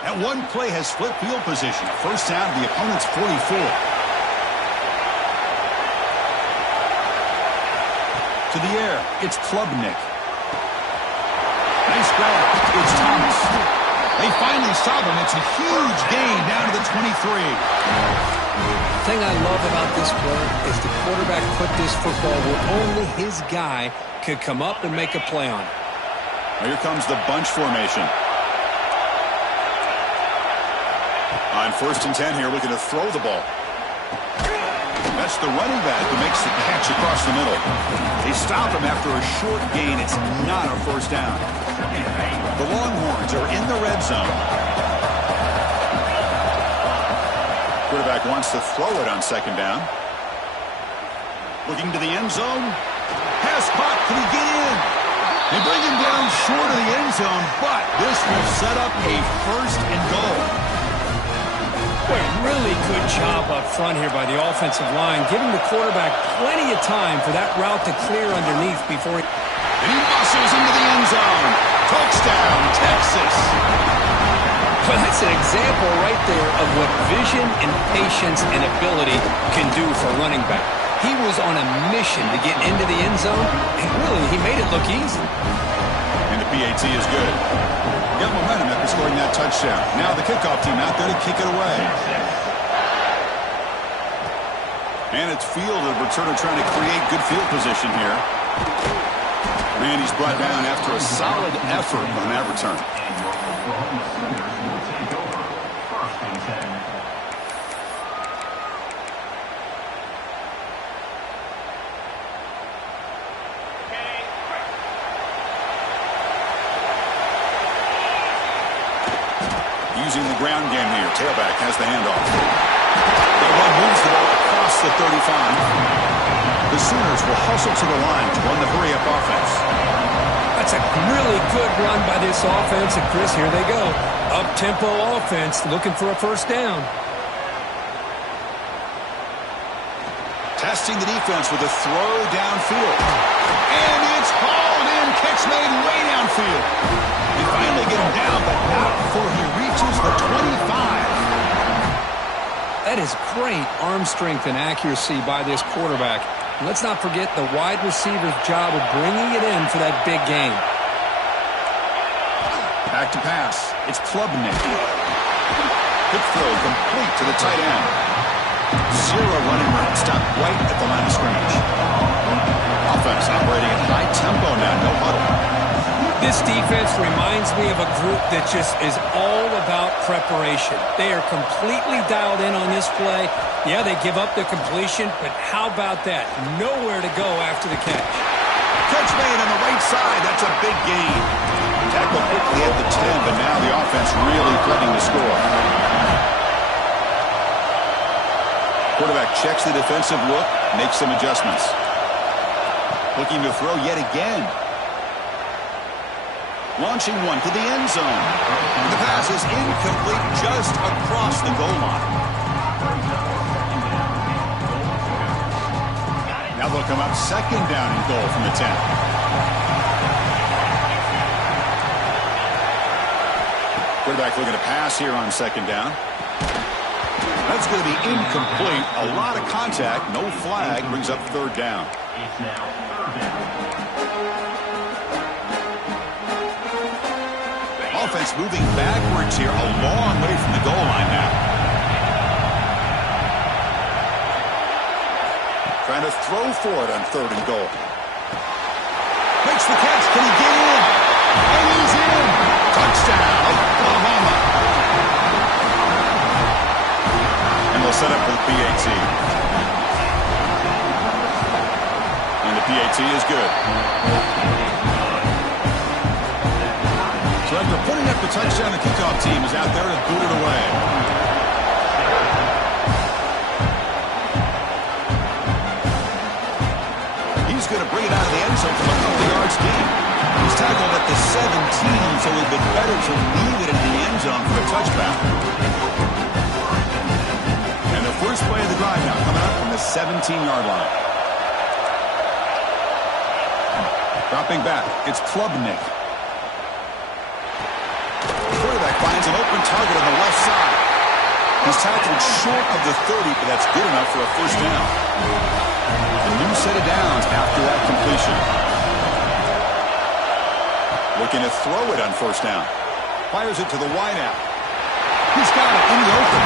That one play has flipped field position. First down to the opponent's 44. To the air, it's Klubnik. Nice grab. It's Thomas. They finally stop him. It's a huge gain down to the 23. The thing I love about this play is the quarterback put this football where only his guy could come up and make a play on it. Here comes the bunch formation. On 1st and 10 here, looking to throw the ball. That's the running back who makes the catch across the middle. They stop him after a short gain. It's not a first down. The Longhorns are in the red zone. Quarterback wants to throw it on 2nd down. Looking to the end zone. Pass caught. Can he get in? They bring him down short of the end zone, but this will set up a 1st and goal. Boy, really good job up front here by the offensive line, giving the quarterback plenty of time for that route to clear underneath before he... And he muscles into the end zone. Touchdown, Texas. Well, that's an example right there of what vision and patience and ability can do for running back. He was on a mission to get into the end zone, and really, he made it look easy. And the PAT is good. Got momentum after scoring that touchdown. Now the kickoff team out there to kick it away. And it's field, the returner trying to create good field position here. And he's brought down after a solid effort on that return. Using the ground game here. Tailback has the handoff. That run moves the ball across the 35. The Sooners will hustle to the line to run the hurry-up offense. That's a really good run by this offense. And, Chris, here they go. Up-tempo offense looking for a first down. Testing the defense with a throw downfield. And it's hauled in. Catch made way downfield. They finally get him down, but not before he reaches the 25. That is great arm strength and accuracy by this quarterback. And let's not forget the wide receiver's job of bringing it in for that big game. Back to pass. It's Klubnik. Quick throw complete to the tight end. Zero running room. Stopped right at the line of scrimmage. Offense operating at high tempo now. No huddle. This defense reminds me of a group that just is all about preparation. They are completely dialed in on this play. Yeah, they give up the completion, but how about that? Nowhere to go after the catch. Catch made on the right side. That's a big gain. Tackle quickly at the 10, but now the offense really threatening to score. Quarterback checks the defensive look, makes some adjustments. Looking to throw yet again. Launching one to the end zone. The pass is incomplete just across the goal line. Now they'll come up 2nd down and goal from the 10. Quarterback looking to pass here on 2nd down. That's going to be incomplete. A lot of contact. No flag. Brings up 3rd down. Offense moving backwards here, a long way from the goal line now. Trying to throw for it on 3rd and goal. Makes the catch. Can he get in? And he's in. Touchdown, Oklahoma. And they'll set up for the PAT. And the PAT is good. So after putting up the touchdown, the kickoff team is out there to boot it away. He's going to bring it out of the end zone from a couple yards deep. He's tackled at the 17, so it would have been better to leave it in the end zone for a touchdown. And the first play of the drive now coming up from the 17-yard line. Dropping back, it's Klubnik. Quarterback Finds an open target on the left side. He's tackled short of the 30, but that's good enough for a first down. A new set of downs after that completion. Looking to throw it on first down. Fires it to the wideout. He's got it in the open.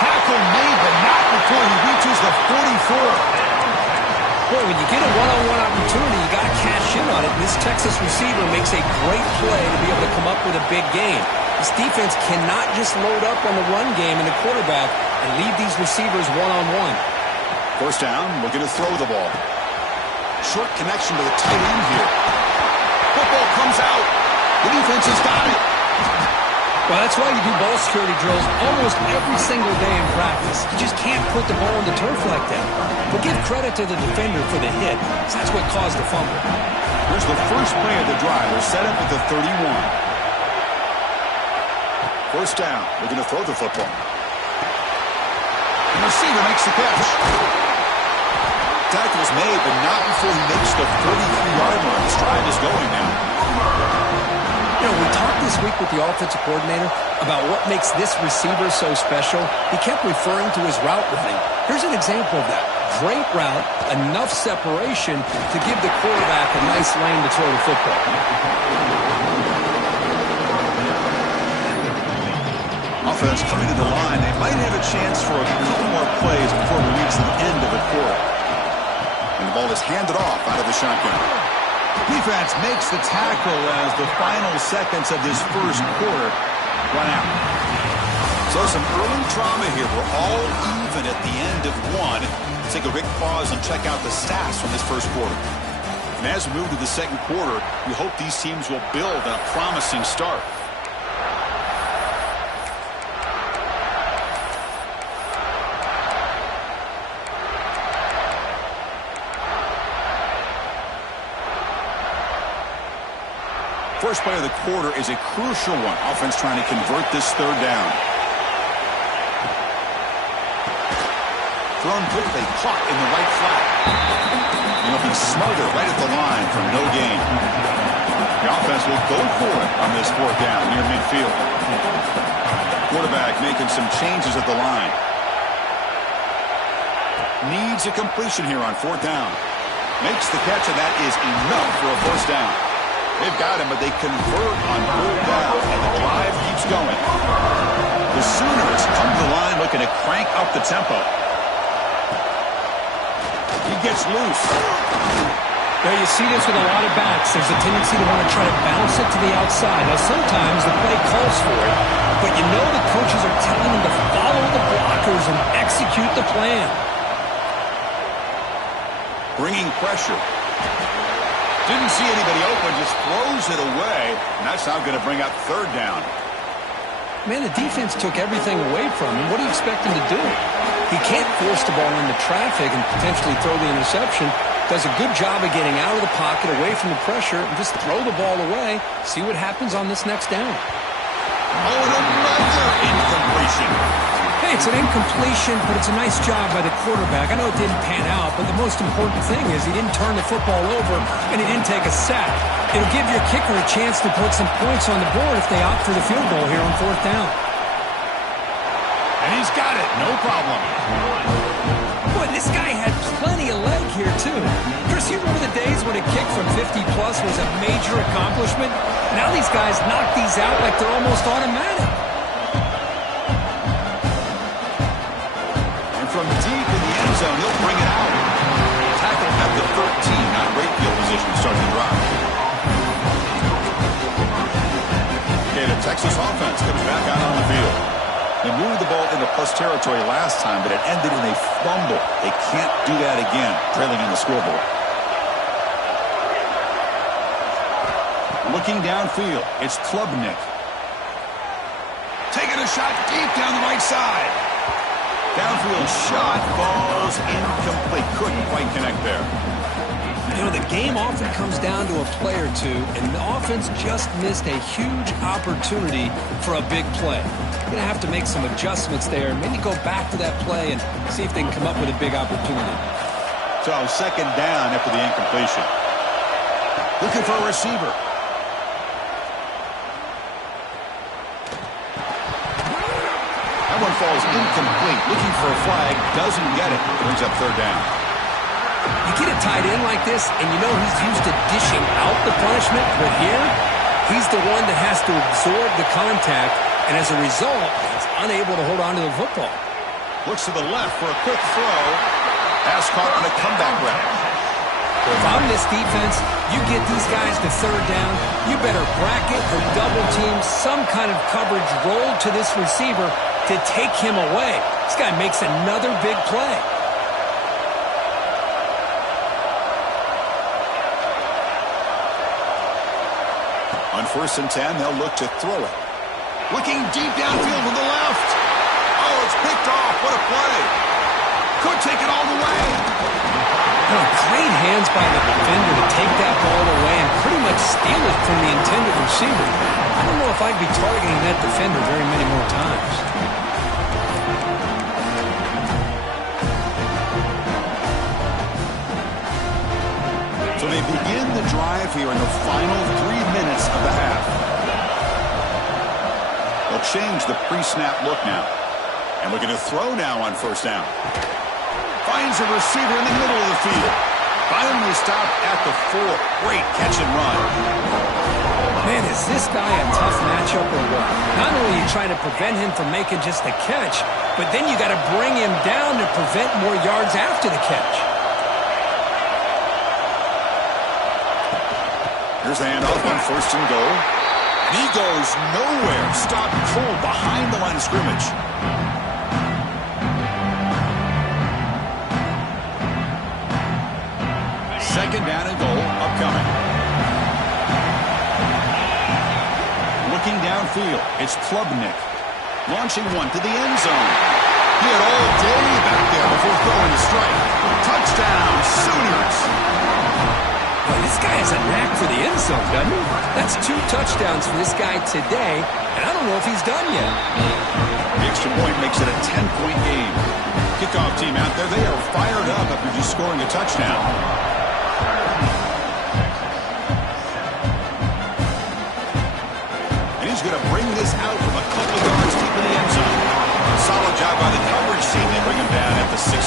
Tackle made, but not before he reaches the 44. Boy, when you get a one-on-one opportunity, you got to cash in on it. This Texas receiver makes a great play to be able to come up with a big gain. This defense cannot just load up on the run game and the quarterback and leave these receivers one-on-one. First down, looking to throw the ball. Short connection to the tight end here. Football comes out. The defense has got it. Well, that's why you do ball security drills almost every single day in practice. You just can't put the ball on the turf like that. But give credit to the defender for the hit, because that's what caused the fumble. Here's the first play of the drive. They're set up at the 31. First down, looking to throw the football. The receiver makes the catch. Tackle's made, but not before he makes the 33-yard line. This drive is going now. You know, we talked this week with the offensive coordinator about what makes this receiver so special. He kept referring to his route running. Here's an example of that. Great route, enough separation to give the quarterback a nice lane to throw the football. Offense coming to the line. They might have a chance for a couple more plays before we reach the end of the quarter. And the ball is handed off out of the shotgun. Defense makes the tackle as the final seconds of this first quarter run out. So some early trauma here. We're all even at the end of one. Let's take a quick pause and check out the stats from this first quarter. And as we move to the second quarter, we hope these teams will build on a promising start. First play of the quarter is a crucial one. Offense trying to convert this third down. Thrown quickly, caught in the right flat. And he'll be smothered right at the line for no gain. The offense will go for it on this fourth down near midfield. Quarterback making some changes at the line. Needs a completion here on fourth down. Makes the catch, and that is enough for a first down. They've got him, but they convert on third down, and the drive keeps going. The Sooners come to the line looking to crank up the tempo. He gets loose. Now you see this with a lot of backs. There's a tendency to want to try to bounce it to the outside. Now sometimes the play calls for it, but you know the coaches are telling them to follow the blockers and execute the plan. Bringing pressure. Didn't see anybody open, just throws it away, and that's now going to bring up third down. Man, the defense took everything away from him. What do you expect him to do? He can't force the ball into traffic and potentially throw the interception. Does a good job of getting out of the pocket, away from the pressure, and just throw the ball away. See what happens on this next down. Oh, and another incompletion. Hey, it's an incompletion, but it's a nice job by the quarterback. I know it didn't pan out, but the most important thing is he didn't turn the football over and he didn't take a sack. It'll give your kicker a chance to put some points on the board if they opt for the field goal here on fourth down. And he's got it, no problem. Boy, this guy had plenty of leg here, too. Chris, you remember the days when a kick from 50-plus was a major accomplishment? Now these guys knock these out like they're almost automatic. From deep in the end zone, he'll bring it out. Tackle at the 13, not great field position to start the drive. Okay, the Texas offense comes back out on the field. They moved the ball into plus territory last time, but it ended in a fumble. They can't do that again, trailing on the scoreboard. Looking downfield, it's Klubnik. Taking a shot deep down the right side. Downfield shot falls incomplete. Couldn't quite connect there. You know, the game often comes down to a play or two, and the offense just missed a huge opportunity for a big play. You're going to have to make some adjustments there, maybe go back to that play and see if they can come up with a big opportunity. So second down after the incompletion. Looking for a receiver. falls incomplete. Looking for a flag. Doesn't get it. Brings up third down. You get a tight end like this, and you know he's used to dishing out the punishment, but here, he's the one that has to absorb the contact, and as a result, he's unable to hold on to the football. Looks to the left for a quick throw. Pass caught on a comeback route. If I'm this defense, you get these guys to third down, you better bracket or double team some kind of coverage roll to this receiver to take him away. This guy makes another big play. On 1st and 10, they'll look to throw it. Looking deep downfield to the left. Oh, it's picked off. What a play. Could take it all the way. Oh, great hands by the defender to take that ball away and pretty much steal it from the intended receiver. I don't know if I'd be targeting that defender very many more times. So they begin the drive here in the final 3 minutes of the half. They'll change the pre-snap look now. And looking to throw now on 1st down. Finds a receiver in the middle of the field. Finally stopped at the 4. Great catch and run. Man, is this guy a tough matchup or what? Not only are you trying to prevent him from making just a catch, but then you got to bring him down to prevent more yards after the catch. Here's the handoff on 1st and goal. And he goes nowhere. Stopped cold behind the line of scrimmage. Second down and goal upcoming. Looking downfield, it's Klubnik. Launching one to the end zone. He had all day back there before throwing the strike. Touchdown, Sooners. Well, this guy has a knack for the end zone, doesn't he? That's 2 touchdowns for this guy today, and I don't know if he's done yet. The extra point makes it a 10-point game. Kickoff team out there, they are fired up after just scoring a touchdown. And he's going to bring this out from a couple of yards deep in the end zone. A solid job by the coverage team to bring him down at the 16.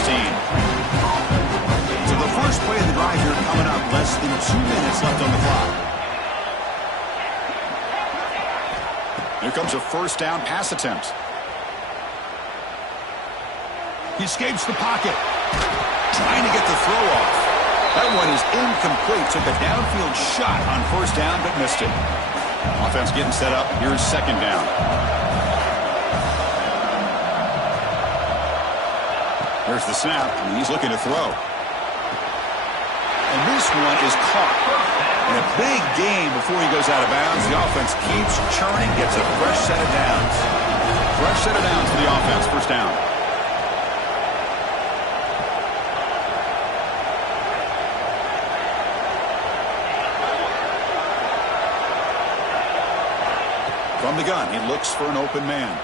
So the first play of the drive here coming up, less than 2 minutes left on the clock. Here comes a 1st down pass attempt. He escapes the pocket. Trying to get the throw off. That one is incomplete. Took a downfield shot on 1st down, but missed it. Offense getting set up. Here's 2nd down. Here's the snap, and he's looking to throw. And this one is caught. In a big game before he goes out of bounds, the offense keeps churning, gets a fresh set of downs. Fresh set of downs for the offense. 1st down. From the gun, he looks for an open man.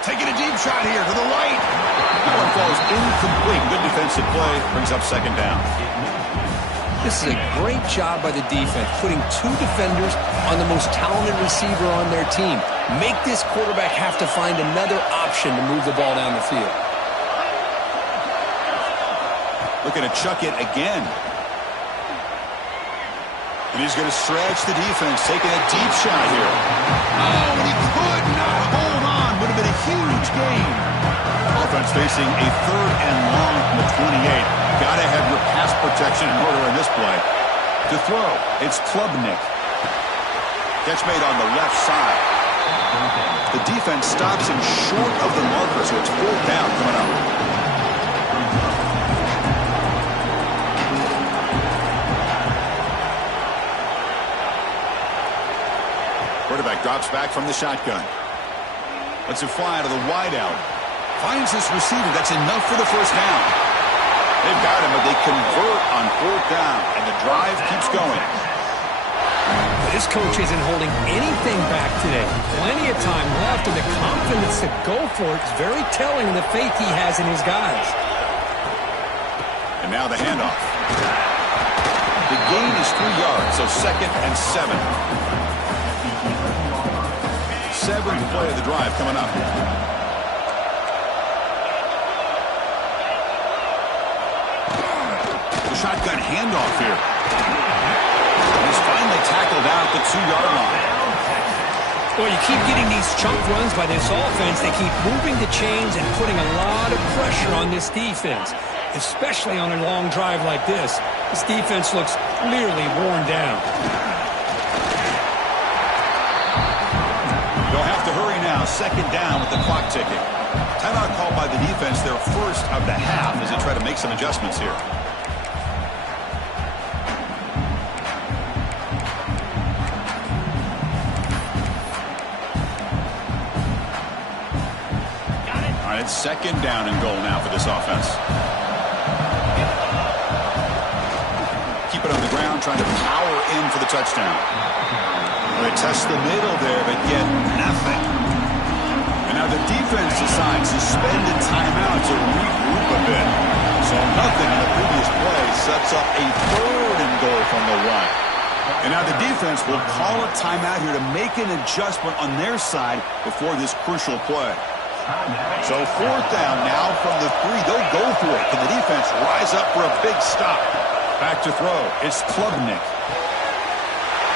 Taking a deep shot here to the right. That one falls incomplete. Good defensive play. Brings up 2nd down. This is a great job by the defense, putting 2 defenders on the most talented receiver on their team. Make this quarterback have to find another option to move the ball down the field. Looking to chuck it again. And he's going to stretch the defense, taking a deep shot here. Oh, and he could not hold on. Would have been a huge gain. Offense facing a 3rd and long from the 28. Got to have your pass protection in order in this play. To throw, it's Klubnik. Catch made on the left side. The defense stops him short of the marker, so it's 4th down coming up. Quarterback drops back from the shotgun. Lets it fly to the wideout. Finds this receiver. That's enough for the 1st down. They've got him, but they convert on 4th down, and the drive keeps going. This coach isn't holding anything back today. Plenty of time left, and the confidence to go for it is very telling in the faith he has in his guys. And now the handoff. The gain is 3 yards, so 2nd and 7. 7th play of the drive coming up. shotgun handoff here. He's finally tackled out at the 2-yard line. Well, you keep getting these chunk runs by this offense. They keep moving the chains and putting a lot of pressure on this defense, especially on a long drive like this. This defense looks clearly worn down. They'll have to hurry now. Second down with the clock ticking. Timeout called by the defense, their first of the half, as they try to make some adjustments here. All right, it's second down and goal now for this offense. Keep it on the ground, trying to power in for the touchdown. They test the middle there, but get nothing. And now the defense decides to suspend a timeout to regroup a bit. So nothing in the previous play sets up a third and goal from the 1. And now the defense will call a timeout here to make an adjustment on their side before this crucial play. So fourth down now from the 3. They'll go for it. Can the defense rise up for a big stop? Back to throw. It's Klubnik.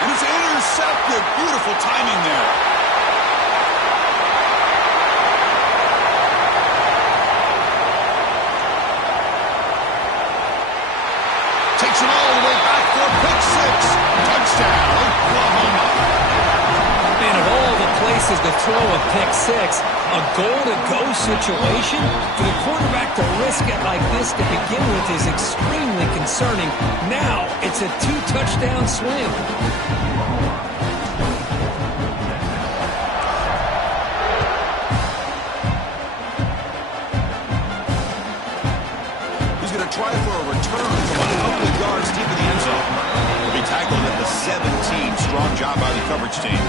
And it's intercepted. Beautiful timing there. Takes it all the way back for pick 6. Touchdown, Oklahoma. Man, of all the places to throw a pick 6, a goal-to-go situation, for the quarterback to risk it like this to begin with is extremely concerning. Now it's a 2-touchdown swing. He's going to try for a return from a couple of yards deep in the end zone. He'll be tackled at the 17. Strong job by the coverage team.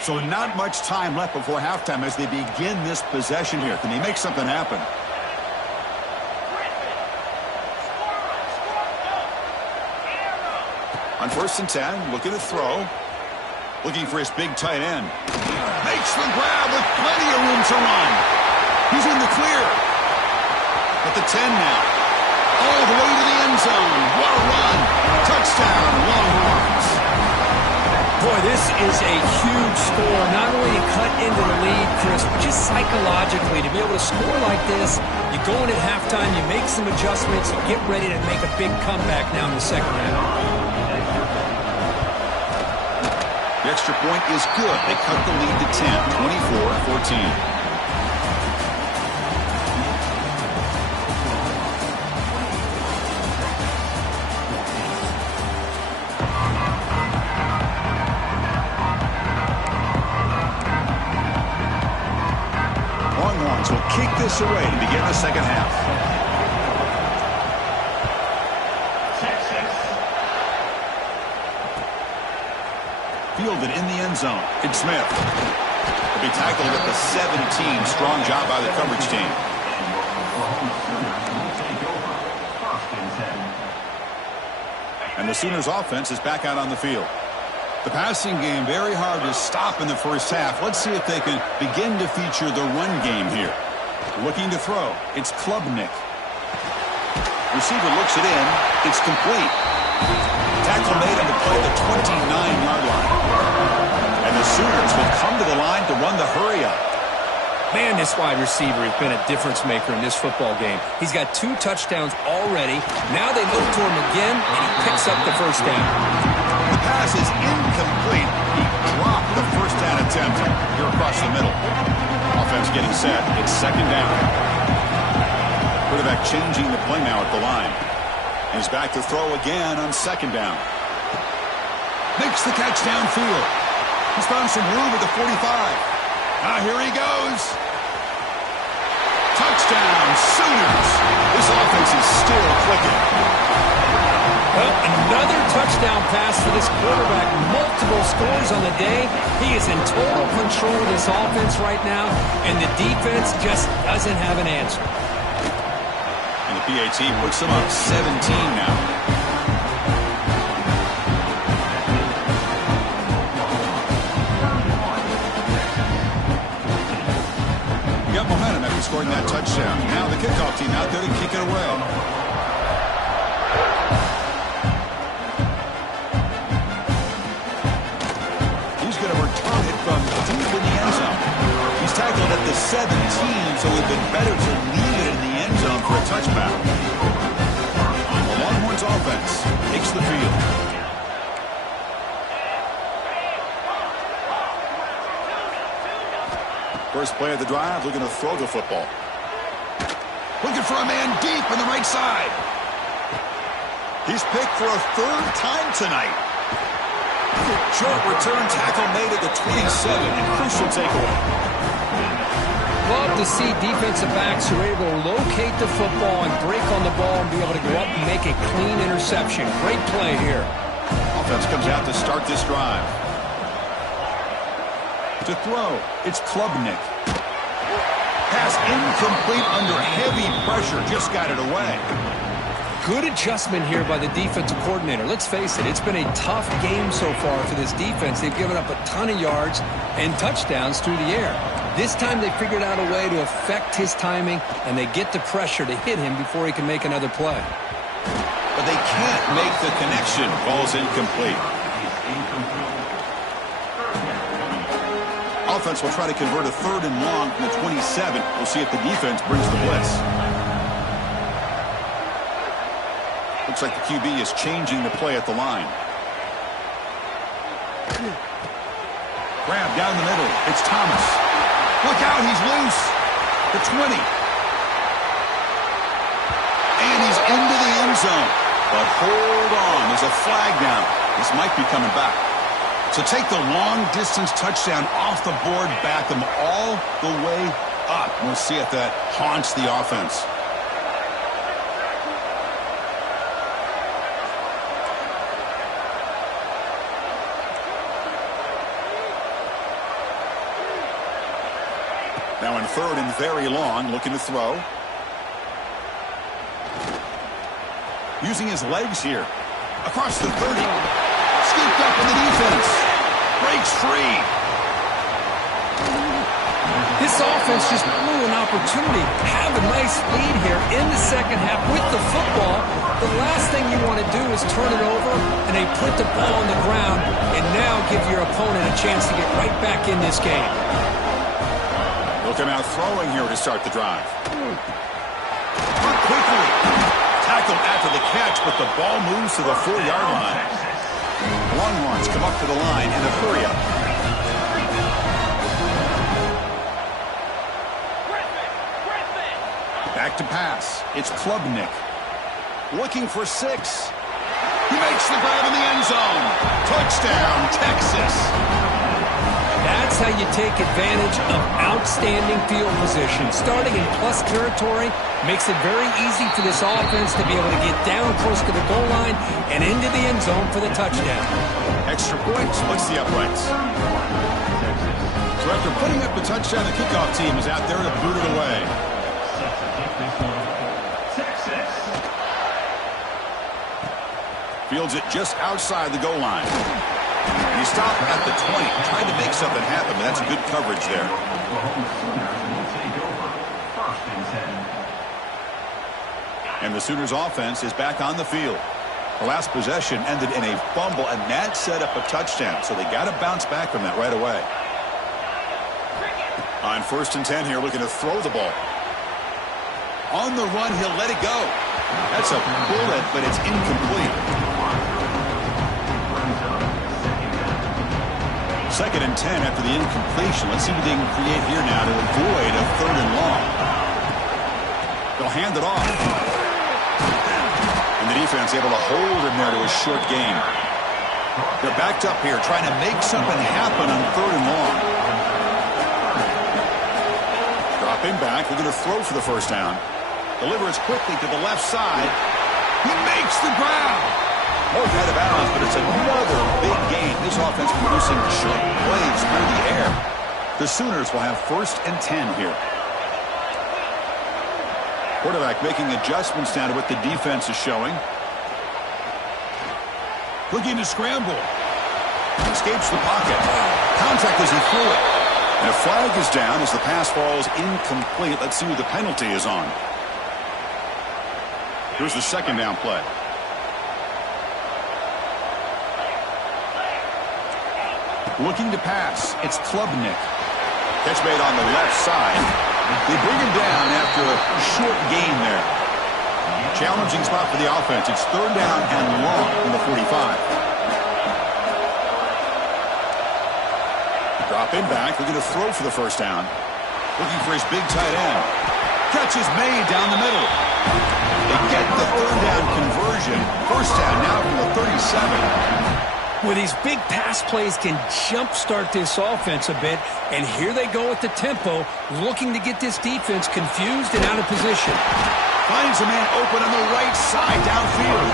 So not much time left before halftime as they begin this possession here. Can they make something happen? On 1st and 10, looking to throw. Looking for his big tight end. Makes the grab with plenty of room to run. He's in the clear. At the 10 now. All the way to the end zone. What a run. Touchdown, Longhorns. Boy, this is a huge score. Not only to cut into the lead, Chris, but just psychologically to be able to score like this. You go in at halftime, you make some adjustments, you get ready to make a big comeback now in the second half. The extra point is good. They cut the lead to 10, 24-14. Longhorns will kick this away to begin the second half. Fielded in the end zone. It's Smith. Will be tackled at the 17. Strong job by the coverage team. And the Sooners offense is back out on the field. The passing game very hard to stop in the first half. Let's see if they can begin to feature the run game here. Looking to throw. It's Klubnik. Receiver looks it in. It's complete. Tackle made him to play the 29-yard line. And the Sooners will come to the line to run the hurry-up. Man, this wide receiver has been a difference maker in this football game. He's got 2 touchdowns already. Now they look to him again, and he picks up the first down. The pass is incomplete. He dropped the first down attempt here across the middle. Offense getting set. It's second down. Quarterback changing the play now at the line. He's back to throw again on second down. Makes the catch downfield. He's found some room at the 45. Now here he goes. Touchdown, Sooners. This offense is still clicking. Well, another touchdown pass for this quarterback. Multiple scores on the day. He is in total control of this offense right now, and the defense just doesn't have an answer. And the PAT puts them up 17 now. kickoff team out there to kick it away. He's going to return it from deep in the end zone. He's tackled at the 17, so it would have been better to leave it in the end zone for a touchback. The Longhorns offense takes the field. First play of the drive, looking to throw the football. Looking for a man deep on the right side. He's picked for a third time tonight. Short return tackle made at the 27, and crucial takeaway. Love to see defensive backs who are able to locate the football and break on the ball and be able to go up and make a clean interception. Great play here. Offense comes out to start this drive. To throw, it's Klubnik. Pass incomplete under heavy pressure, just got it away. Good adjustment here by the defensive coordinator. Let's face it, it's been a tough game so far for this defense. They've given up a ton of yards and touchdowns through the air. This time they figured out a way to affect his timing, and they get the pressure to hit him before he can make another play. But they can't make the connection. Ball's incomplete. Offense will try to convert a third and long from the 27. We'll see if the defense brings the blitz. Looks like the QB is changing the play at the line. Grab down the middle. It's Thomas. Look out, he's loose. The 20. And he's into the end zone. But hold on, there's a flag down. This might be coming back. So take the long-distance touchdown off the board, back them all the way up. We'll see if that haunts the offense. Now in third and very long, looking to throw. Using his legs here. Across the 30. Scooped up in the defense. Breaks free. This offense just blew an opportunity. Have a nice lead here in the second half with the football. The last thing you want to do is turn it over, and they put the ball on the ground, and now give your opponent a chance to get right back in this game. Looking out throwing here to start the drive. Quickly. Tackled after the catch, but the ball moves to the 4-yard line. Longhorns come up to the line in a hurry-up. Back to pass. It's Klubnik. Looking for 6. He makes the grab in the end zone. Touchdown, Texas. That's how you take advantage of outstanding field position. Starting in plus territory makes it very easy for this offense to be able to get down close to the goal line and into the end zone for the touchdown. Extra points. What's the uprights? So after putting up the touchdown, the kickoff team is out there to boot it away. Fields it just outside the goal line. And he stopped at the 20, trying to make something happen, but that's good coverage there. And the Sooners offense is back on the field. The last possession ended in a fumble, and that set up a touchdown, so they got to bounce back from that right away. On 1st and 10 here, looking to throw the ball. On the run, he'll let it go. That's a bullet, but it's incomplete. 2nd and 10 after the incompletion. Let's see what they can create here now to avoid a 3rd and long. They'll hand it off. And the defense able to hold him there to a short gain. They're backed up here trying to make something happen on 3rd and long. Dropping back, looking to throw for the first down. Delivers quickly to the left side. He makes the grab. More out of bounds, but it's another big game. This offense producing short plays through the air. The Sooners will have 1st and 10 here. Quarterback making adjustments now to what the defense is showing. Looking to scramble. Escapes the pocket. Contact as he threw it. And a flag is down as the pass falls incomplete. Let's see who the penalty is on. Here's the second down play. Looking to pass. It's Klubnik. Catch made on the left side. They bring him down after a short gain there. Challenging spot for the offense. It's third down and long from the 45. Drop in back. Looking to throw for the first down. Looking for his big tight end. Catch is made down the middle. They get the third down conversion. First down now from the 37. Well, these big pass plays can jumpstart this offense a bit, and here they go with the tempo, looking to get this defense confused and out of position. Finds a man open on the right side downfield.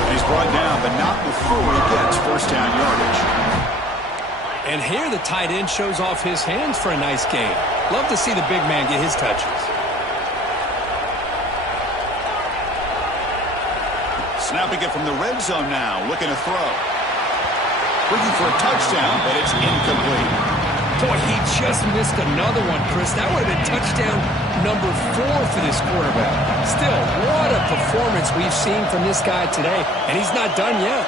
And he's brought down, but not before he gets first down yardage. And here the tight end shows off his hands for a nice gain. Love to see the big man get his touches. Snapping it from the red zone now, looking to throw. Looking for a touchdown, but it's incomplete. Boy, he just missed another one, Chris. That would have been touchdown number 4 for this quarterback. Still, what a performance we've seen from this guy today, and he's not done yet.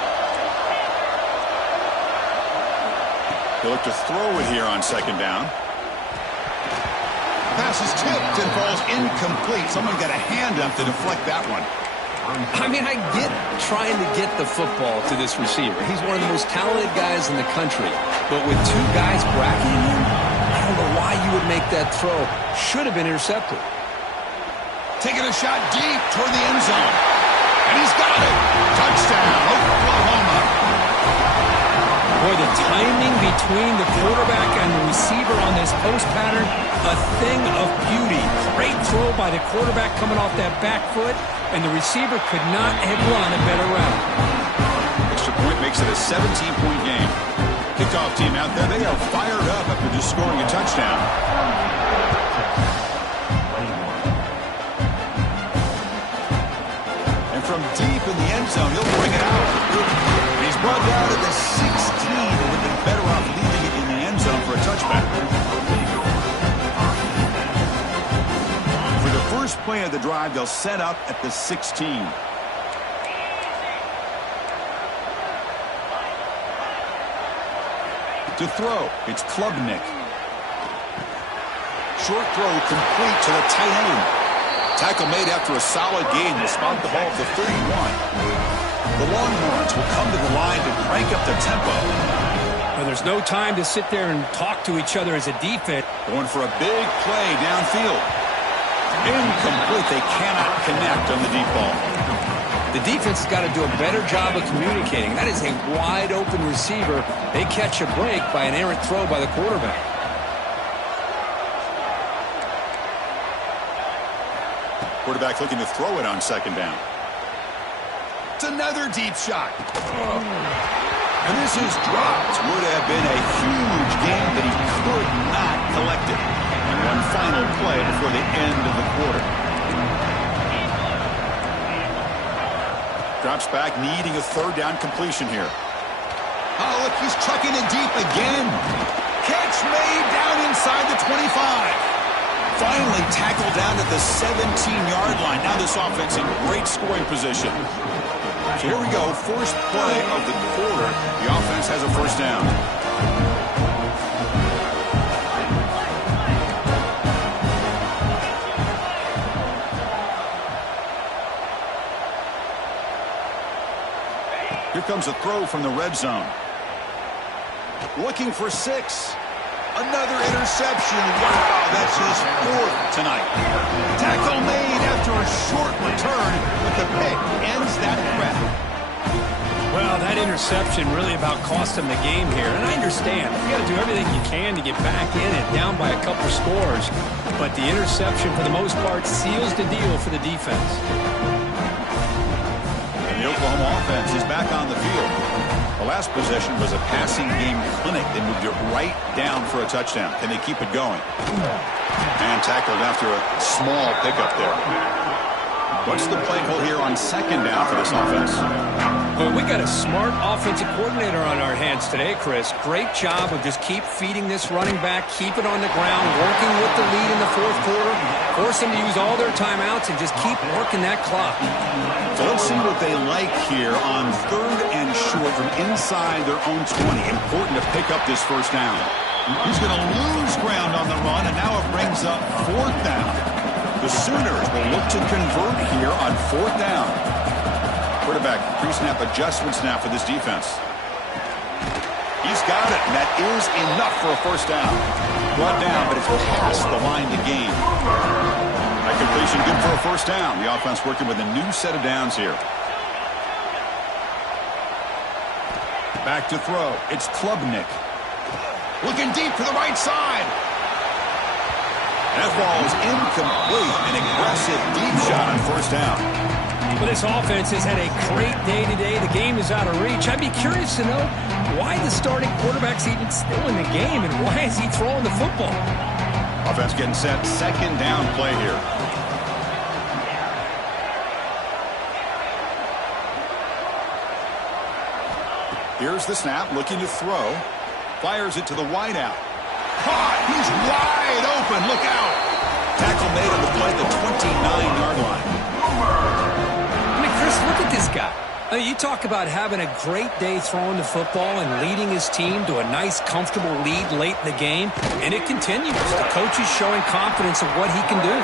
He'll look to throw it here on second down. Pass is tipped and falls incomplete. Someone got a hand up to deflect that one. I mean, I get trying to get the football to this receiver. He's one of the most talented guys in the country. But with 2 guys bracketing him, I don't know why you would make that throw. Should have been intercepted. Taking a shot deep toward the end zone. And he's got it. Touchdown, Oklahoma. Boy, the timing between the quarterback and the receiver on this post pattern, a thing of beauty. Great throw by the quarterback coming off that back foot, and the receiver could not have run a better route. Extra point makes it a 17-point game. Kickoff team out there, they are fired up after just scoring a touchdown. And from deep in the end zone, he'll bring it out. And he's brought down to the 16, and would have been better off leaving it in the end zone for a touchback. For the first play of the drive, they'll set up at the 16. To throw, it's Klubnik. Short throw complete to the tight end. Tackle made after a solid gain. Will spot the ball at the 31. The Longhorns will come to the line to crank up the tempo. Well, there's no time to sit there and talk to each other as a defense. Going for a big play downfield. Incomplete. They cannot connect on the deep ball. The defense has got to do a better job of communicating. That is a wide-open receiver. They catch a break by an errant throw by the quarterback. Quarterback looking to throw it on second down. It's another deep shot. And this is dropped. Would have been a huge gain, but he could not collect it. And one final play before the end of the quarter. Drops back, needing a third down completion here. Oh, look, he's chucking it deep again. Catch made down inside the 25. Finally tackled down at the 17-yard line. Now this offense in great scoring position. So here we go, first play of the quarter. The offense has a first down. Here comes a throw from the red zone. Looking for 6. Another interception. Wow, that's his 4th tonight. Tackle made after a short return, but the pick ends that threat. Well, that interception really about cost him the game here. And I understand. You got to do everything you can to get back in and down by a couple scores. But the interception, for the most part, seals the deal for the defense. The Oklahoma offense is back on the field. The last possession was a passing game clinic. They moved it right down for a touchdown. Can they keep it going? And tackled after a small pickup there. What's the play call here on second down for this offense? Well, we got a smart offensive coordinator on our hands today, Chris. Great job of just keep feeding this running back, keep it on the ground, working with the lead in the fourth quarter, force them to use all their timeouts, and just keep working that clock. So let's see what they like here on 3rd and short from inside their own 20. Important to pick up this first down. He's going to lose ground on the run, and now it brings up 4th down. The Sooners will look to convert here on 4th down. Quarterback pre-snap adjustments now for this defense. He's got it, and that is enough for a first down. Brought down, but it's past the line to gain. That completion good for a first down. The offense working with a new set of downs here. Back to throw. It's Klubnik. Looking deep to the right side. That ball is incomplete. An aggressive deep shot on first down. Well, this offense has had a great day today. The game is out of reach. I'd be curious to know why the starting quarterback's even still in the game and why is he throwing the football? Offense getting set. 2nd down play here. Here's the snap. Looking to throw. Fires it to the wideout. Caught. He's wide open. Look out. Tackle made on the play at the 29-yard line. Chris, look at this guy. I mean, you talk about having a great day throwing the football and leading his team to a nice, comfortable lead late in the game, and it continues. The coach is showing confidence of what he can do.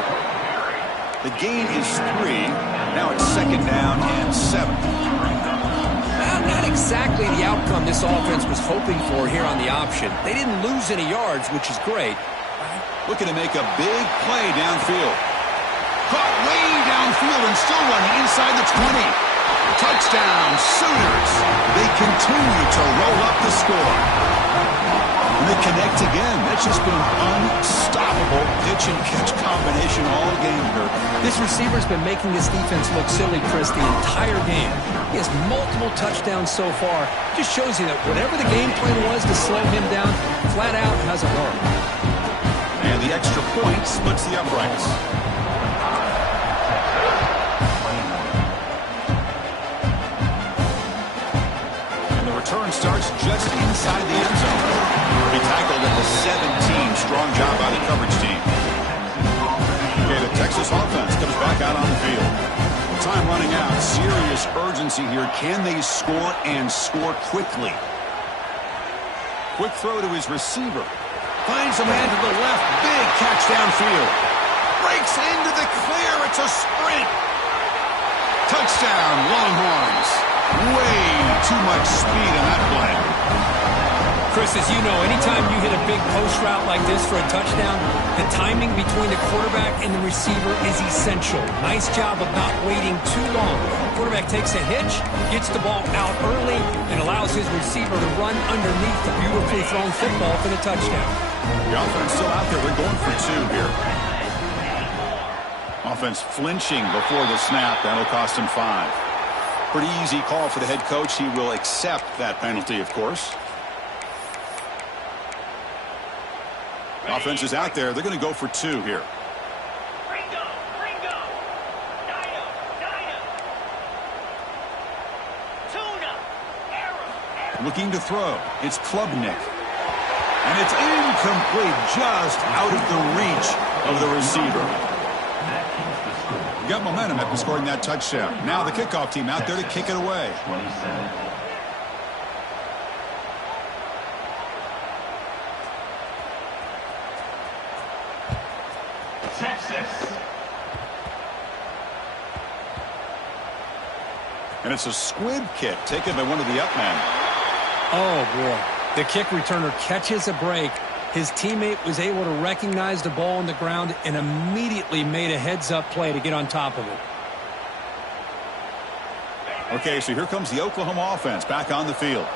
The gain is 3. Now it's 2nd down and 7. Not exactly the outcome this offense was hoping for here on the option. They didn't lose any yards, which is great. Looking to make a big play downfield. Caught way downfield and still running inside the 20. Touchdown, Sooners. They continue to roll up the score. And they connect again. That's just been an unstoppable pitch and catch combination all game here. This receiver's been making this defense look silly, Chris, the entire game. He has multiple touchdowns so far. Just shows you that whatever the game plan was to slow him down, flat out hasn't worked. And the extra point splits the uprights. Return starts just inside the end zone. He tackled at the 17. Strong job by the coverage team. Okay, the Texas offense comes back out on the field. Time running out. Serious urgency here. Can they score and score quickly? Quick throw to his receiver. Finds a man to the left. Big catch downfield. Breaks into the clear. It's a sprint. Touchdown, Longhorns. Way too much speed on that play. Chris, as you know, anytime you hit a big post route like this for a touchdown, the timing between the quarterback and the receiver is essential. Nice job of not waiting too long. Quarterback takes a hitch, gets the ball out early, and allows his receiver to run underneath the beautifully thrown football for the touchdown. The offense still out there. They're going for 2 here. Offense flinching before the snap. That'll cost him 5. Pretty easy call for the head coach. He will accept that penalty, of course. Offense is out there. They're going to go for 2 here. Looking to throw. It's Klubnik. And it's incomplete, just out of the reach of the receiver. Got momentum after scoring that touchdown. Now the kickoff team out there to kick it away. Texas. And it's a squib kick taken by one of the up men. Oh, boy. The kick returner catches a break. His teammate was able to recognize the ball on the ground and immediately made a heads-up play to get on top of it. Okay, so here comes the Oklahoma offense back on the field.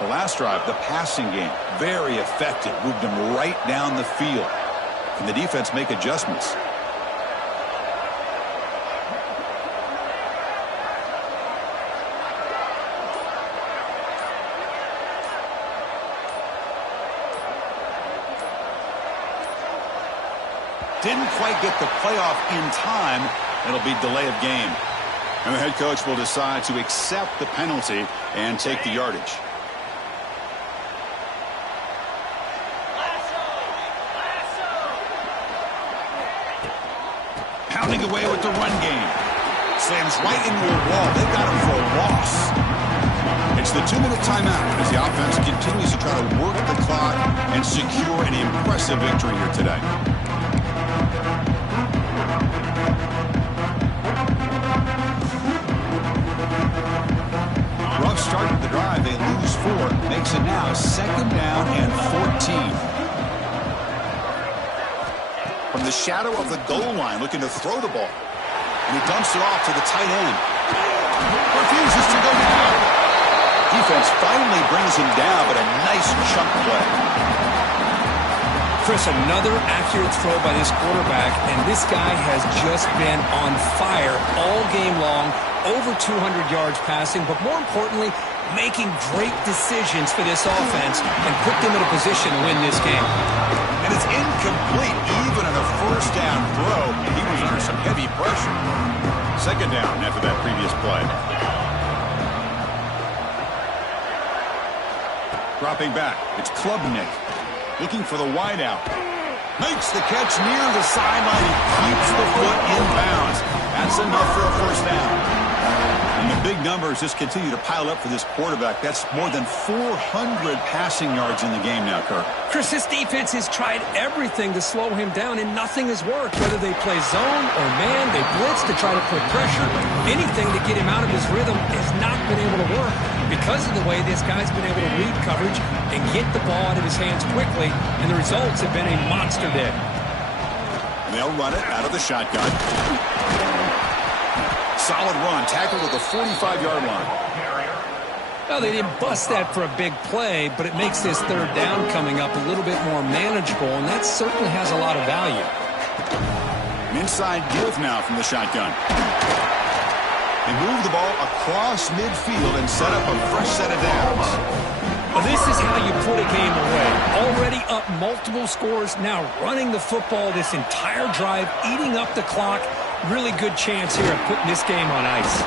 The last drive, the passing game, very effective. Moved them right down the field. Can the defense make adjustments? Didn't quite get the playoff in time. It'll be delay of game. And the head coach will decide to accept the penalty and take the yardage. Pounding away with the run game. Slams right into a wall. They've got him for a loss. It's the 2-minute timeout as the offense continues to try to work the clock and secure an impressive victory here today. Rough start to the drive. They lose 4. Makes it now 2nd down and 14. From the shadow of the goal line, looking to throw the ball. And he dumps it off to the tight end. Refuses to go down. Defense finally brings him down, but a nice chunk play. Chris, another accurate throw by this quarterback, and this guy has just been on fire all game long. Over 200 yards passing, but more importantly, making great decisions for this offense and put them in a position to win this game. And it's incomplete. Even on a first down throw, he was under some heavy pressure. 2nd down after that previous play. Dropping back, it's Klubnik. Looking for the wideout. Makes the catch near the sideline. He keeps the foot in bounds. That's enough for a first down. And the big numbers just continue to pile up for this quarterback. That's more than 400 passing yards in the game now, Kirk. Chris, this defense has tried everything to slow him down, and nothing has worked. Whether they play zone or man, they blitz to try to put pressure. Anything to get him out of his rhythm has not been able to work because of the way this guy's been able to read coverage and get the ball out of his hands quickly, and the results have been a monster day. They'll run it out of the shotgun. Solid run, tackled at the 45-yard line. Well, they didn't bust that for a big play, but it makes this 3rd down coming up a little bit more manageable, and that certainly has a lot of value. An inside give now from the shotgun. They move the ball across midfield and set up a fresh set of downs. Well, this is how you put a game away. Already up multiple scores, now running the football this entire drive, eating up the clock. Really good chance here of putting this game on ice.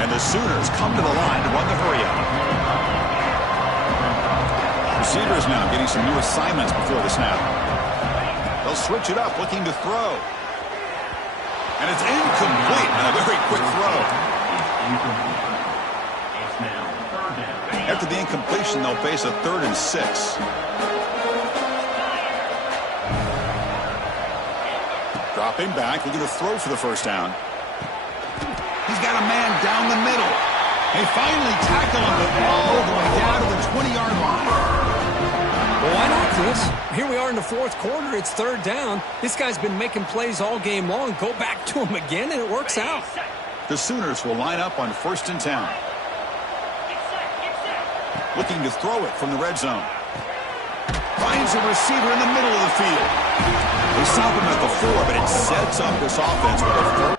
And the Sooners come to the line to run the hurry-up. Receivers now getting some new assignments before the snap. They'll switch it up, looking to throw. And it's incomplete on a very quick throw. After the incompletion, they'll face a 3rd and 6. Dropping back, looking to throw for the first down. He's got a man down the middle. They finally tackle him, but all the way down to the 20-yard line. Well, why not, Chris? Here we are in the 4th quarter. It's 3rd down. This guy's been making plays all game long. Go back to him again, and it works out. The Sooners will line up on 1st and 10. Looking to throw it from the red zone. Finds a receiver in the middle of the field. They stop him at the 4, but it sets up this offense with a 4.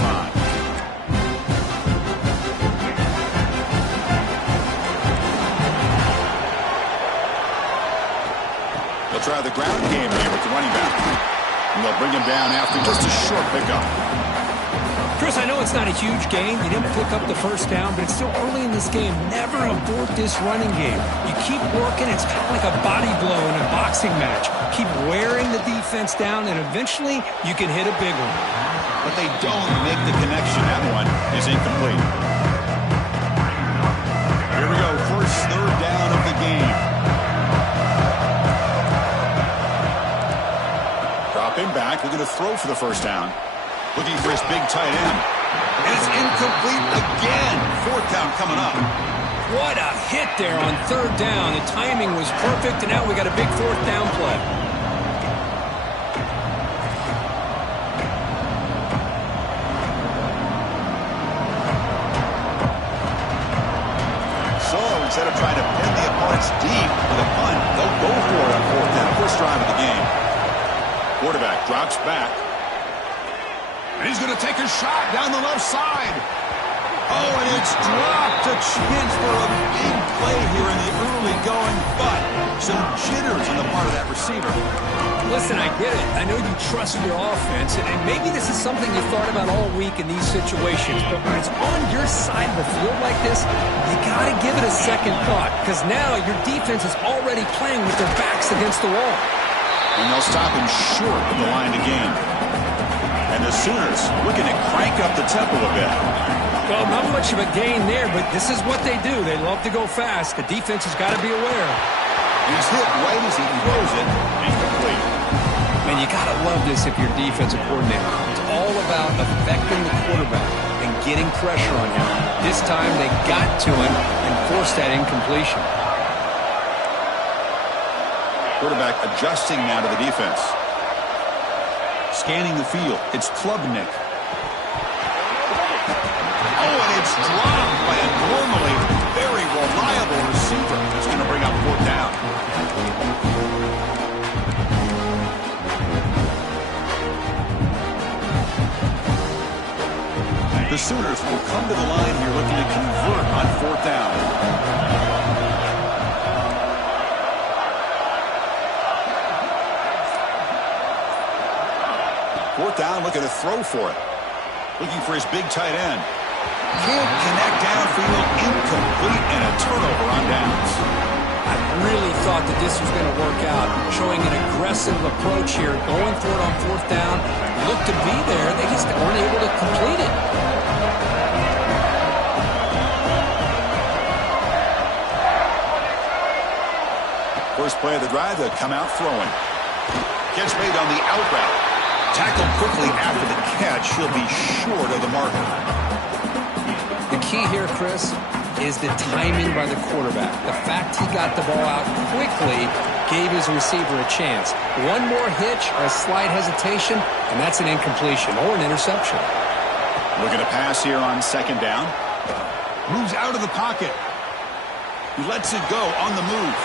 5. They'll try the ground game here with the running back. And they'll bring him down after just a short pickup. Chris, I know it's not a huge gain. You didn't pick up the first down, but it's still early in this game. Never abort this running game. You keep working. It's kind of like a body blow in a boxing match. Keep wearing the defense down, and eventually you can hit a big one. But they don't make the connection. That one is incomplete. Here we go. First third down of the game. Drop him back. Looking to throw for the first down. Looking for his big tight end. And it's incomplete again. Fourth down coming up. What a hit there on third down. The timing was perfect, and now we got a big fourth down play. So instead of trying to pin the opponents deep with a punt, they'll go for it on fourth down. First drive of the game. Quarterback drops back. And he's going to take a shot down the left side. Oh, and it's dropped. A chance for a big play here in the early going, but some jitters on the part of that receiver. Listen, I get it. I know you trust your offense, and maybe this is something you thought about all week in these situations, but when it's on your side of the field like this, you got to give it a second thought, because now your defense is already playing with their backs against the wall. And they'll stop him short of the line to gain. And the Sooners looking to crank up the tempo a bit. Well, not much of a gain there, but this is what they do. They love to go fast. The defense has got to be aware. And he's hit right as he throws it. Incomplete. Man, you got to love this if you're defensive coordinator. It's all about affecting the quarterback and getting pressure on him. This time they got to him and forced that incompletion. Quarterback adjusting now to the defense. Scanning the field. It's Klubnik. Oh, and it's dropped by a normally very reliable receiver. It's going to bring up fourth down. The Sooners will come to the line here looking to convert on fourth down. Fourth down, looking to throw for it. Looking for his big tight end. Can't connect downfield, incomplete, and a turnover on downs. I really thought that this was going to work out, showing an aggressive approach here, going for it on fourth down. Looked to be there, they just weren't able to complete it. First play of the drive, they'll come out throwing. Catch made on the out route. Tackled quickly after the catch. He'll be short of the marker. The key here, Chris, is the timing by the quarterback. The fact he got the ball out quickly gave his receiver a chance. One more hitch or a slight hesitation, and that's an incompletion or an interception. Looking to pass here on second down. Moves out of the pocket. He lets it go on the move.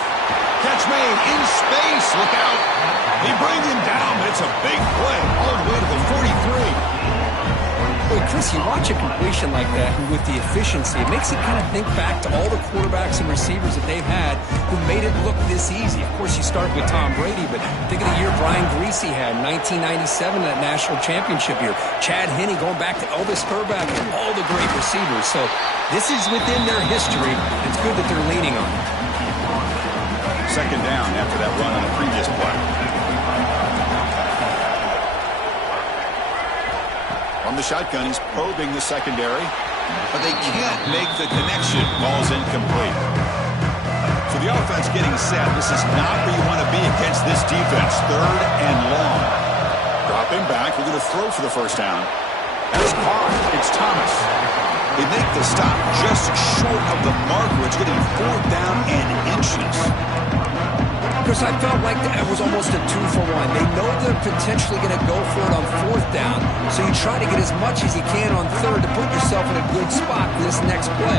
Catch made in space. Look out. They bring him down, but it's a big play all the way to the 43. Boy, Chris, you watch a completion like that, and with the efficiency, it makes you kind of think back to all the quarterbacks and receivers that they've had who made it look this easy. Of course, you start with Tom Brady, but think of the year Brian Greasy had in 1997, that national championship year. Chad Henne going back to Elvis Herbeck and all the great receivers. So this is within their history. It's good that they're leaning on it. Second down after that run on the previous play. On the shotgun, he's probing the secondary, but they can't make the connection. Ball's incomplete. So the offense getting set. This is not where you want to be against this defense. Third and long. Dropping back. We're going to throw for the first down. That's caught. It's Thomas. They make the stop just short of the marker. It's getting fourth down and inches. Chris, I felt like that was almost a 2-for-1. They know they're potentially going to go for it on fourth down, so you try to get as much as you can on third to put yourself in a good spot for this next play.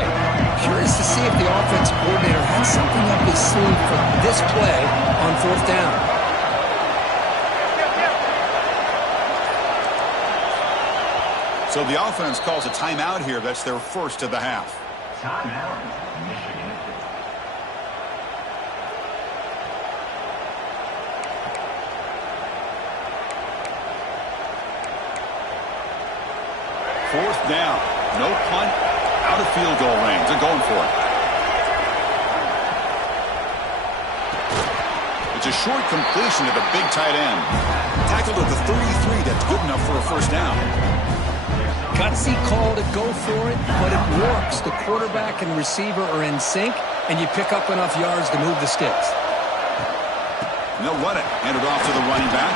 Curious to see if the offensive coordinator had something up his sleeve for this play on fourth down. So So the offense calls a timeout here. That's their first of the half. Timeout, Michigan. Fourth down. No punt. Out of field goal range. They're going for it. It's a short completion to the big tight end. Tackled at the 33. That's good enough for a first down. Gutsy call to go for it, but it works. The quarterback and receiver are in sync, and you pick up enough yards to move the sticks. And they'll run it. Hand it off to the running back.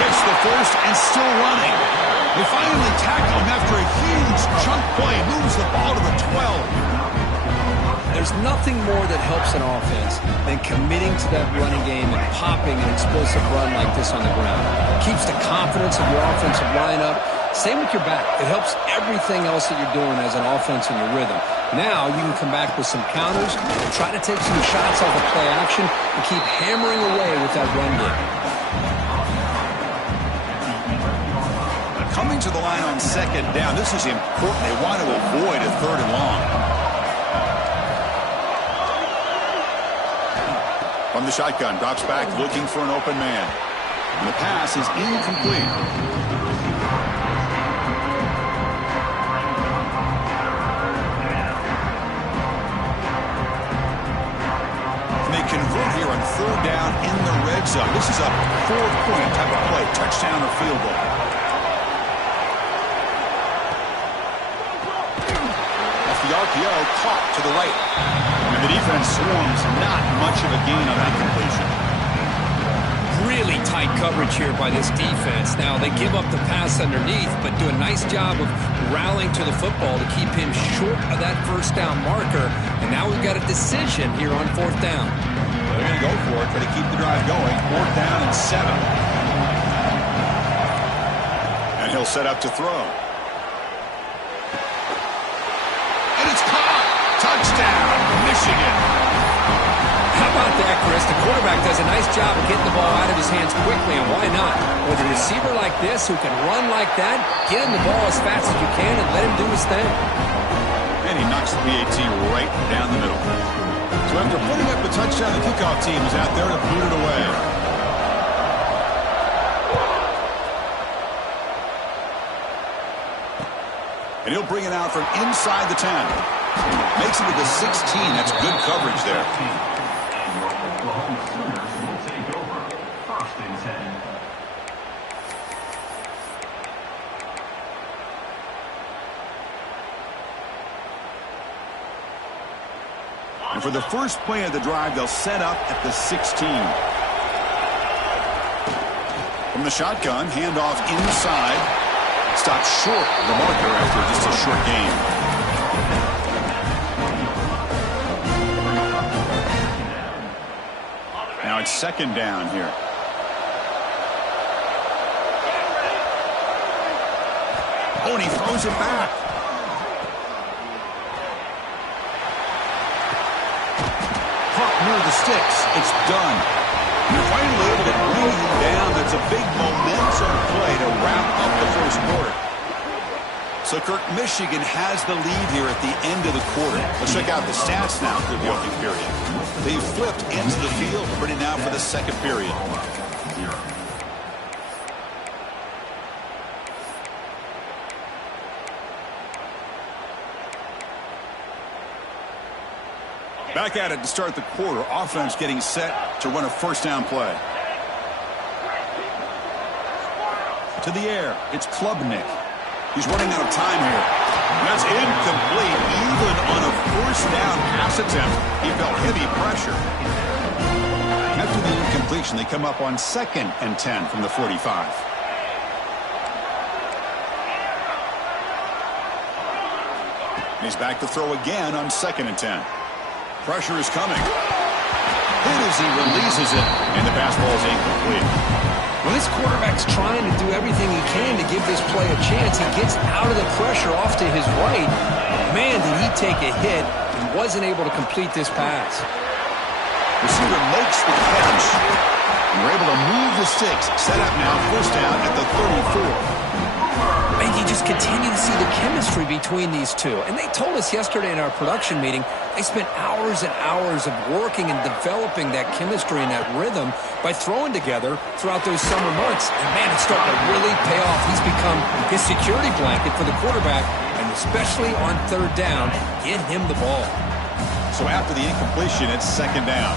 Gets the first and still running. They finally tackle him after a huge chunk play. Moves the ball to the 12. There's nothing more that helps an offense than committing to that running game and popping an explosive run like this on the ground. Keeps the confidence of your offensive lineup. Same with your back. It helps everything else that you're doing as an offense in your rhythm. Now you can come back with some counters, try to take some shots off the play action, and keep hammering away with that run game. Coming to the line on second down. This is important. They want to avoid a third and long. From the shotgun, drops back looking for an open man. And the pass is incomplete. And they convert here on third down in the red zone. This is a 4-point type of play, touchdown or field goal. The RPO caught to the right. And the defense swarms, not much of a gain on that completion. Really tight coverage here by this defense. Now, they give up the pass underneath, but do a nice job of rallying to the football to keep him short of that first down marker. And now we've got a decision here on fourth down. They're going to go for it, try to keep the drive going. Fourth down and 7. And he'll set up to throw. Touchdown, Michigan. How about that, Chris? The quarterback does a nice job of getting the ball out of his hands quickly, and why not? With a receiver like this who can run like that, get him the ball as fast as you can and let him do his thing. And he knocks the PAT right down the middle. So after putting up the touchdown, the kickoff team is out there to boot it away. And he'll bring it out from inside the 10. Makes it to the 16. That's good coverage there. And for the first play of the drive, they'll set up at the 16. From the shotgun, handoff inside. Stops short of the marker after just a short gain. Now it's second down here. Oh, and he throws it back. Caught near the sticks. It's done. You're finally able to bring him down. That's a big momentum play to wrap up the first quarter. So, Kirk, Michigan has the lead here at the end of the quarter. Let's check out the stats now through the opening period. They flipped into the field, ready now for the second period. Back at it to start the quarter. Offense getting set to run a first down play. To the air. It's Klubnik. He's running out of time here. And that's incomplete. Even on a first down pass attempt, he felt heavy pressure. After the incompletion, they come up on 2nd and 10 from the 45. And he's back to throw again on 2nd and 10. Pressure is coming. Hit as he releases it, and the pass ball is incomplete. When this quarterback's trying to do everything he can to give this play a chance, he gets out of the pressure off to his right. Man, did he take a hit and wasn't able to complete this pass. Receiver makes the catch. And we're able to move the sticks. Set up now, first down at the 34. And you just continue to see the chemistry between these two. And they told us yesterday in our production meeting, they spent hours and hours of working and developing that chemistry and that rhythm by throwing together throughout those summer months. And, man, it's starting to really pay off. He's become his security blanket for the quarterback, and especially on third down, get him the ball. So after the incompletion, it's second down.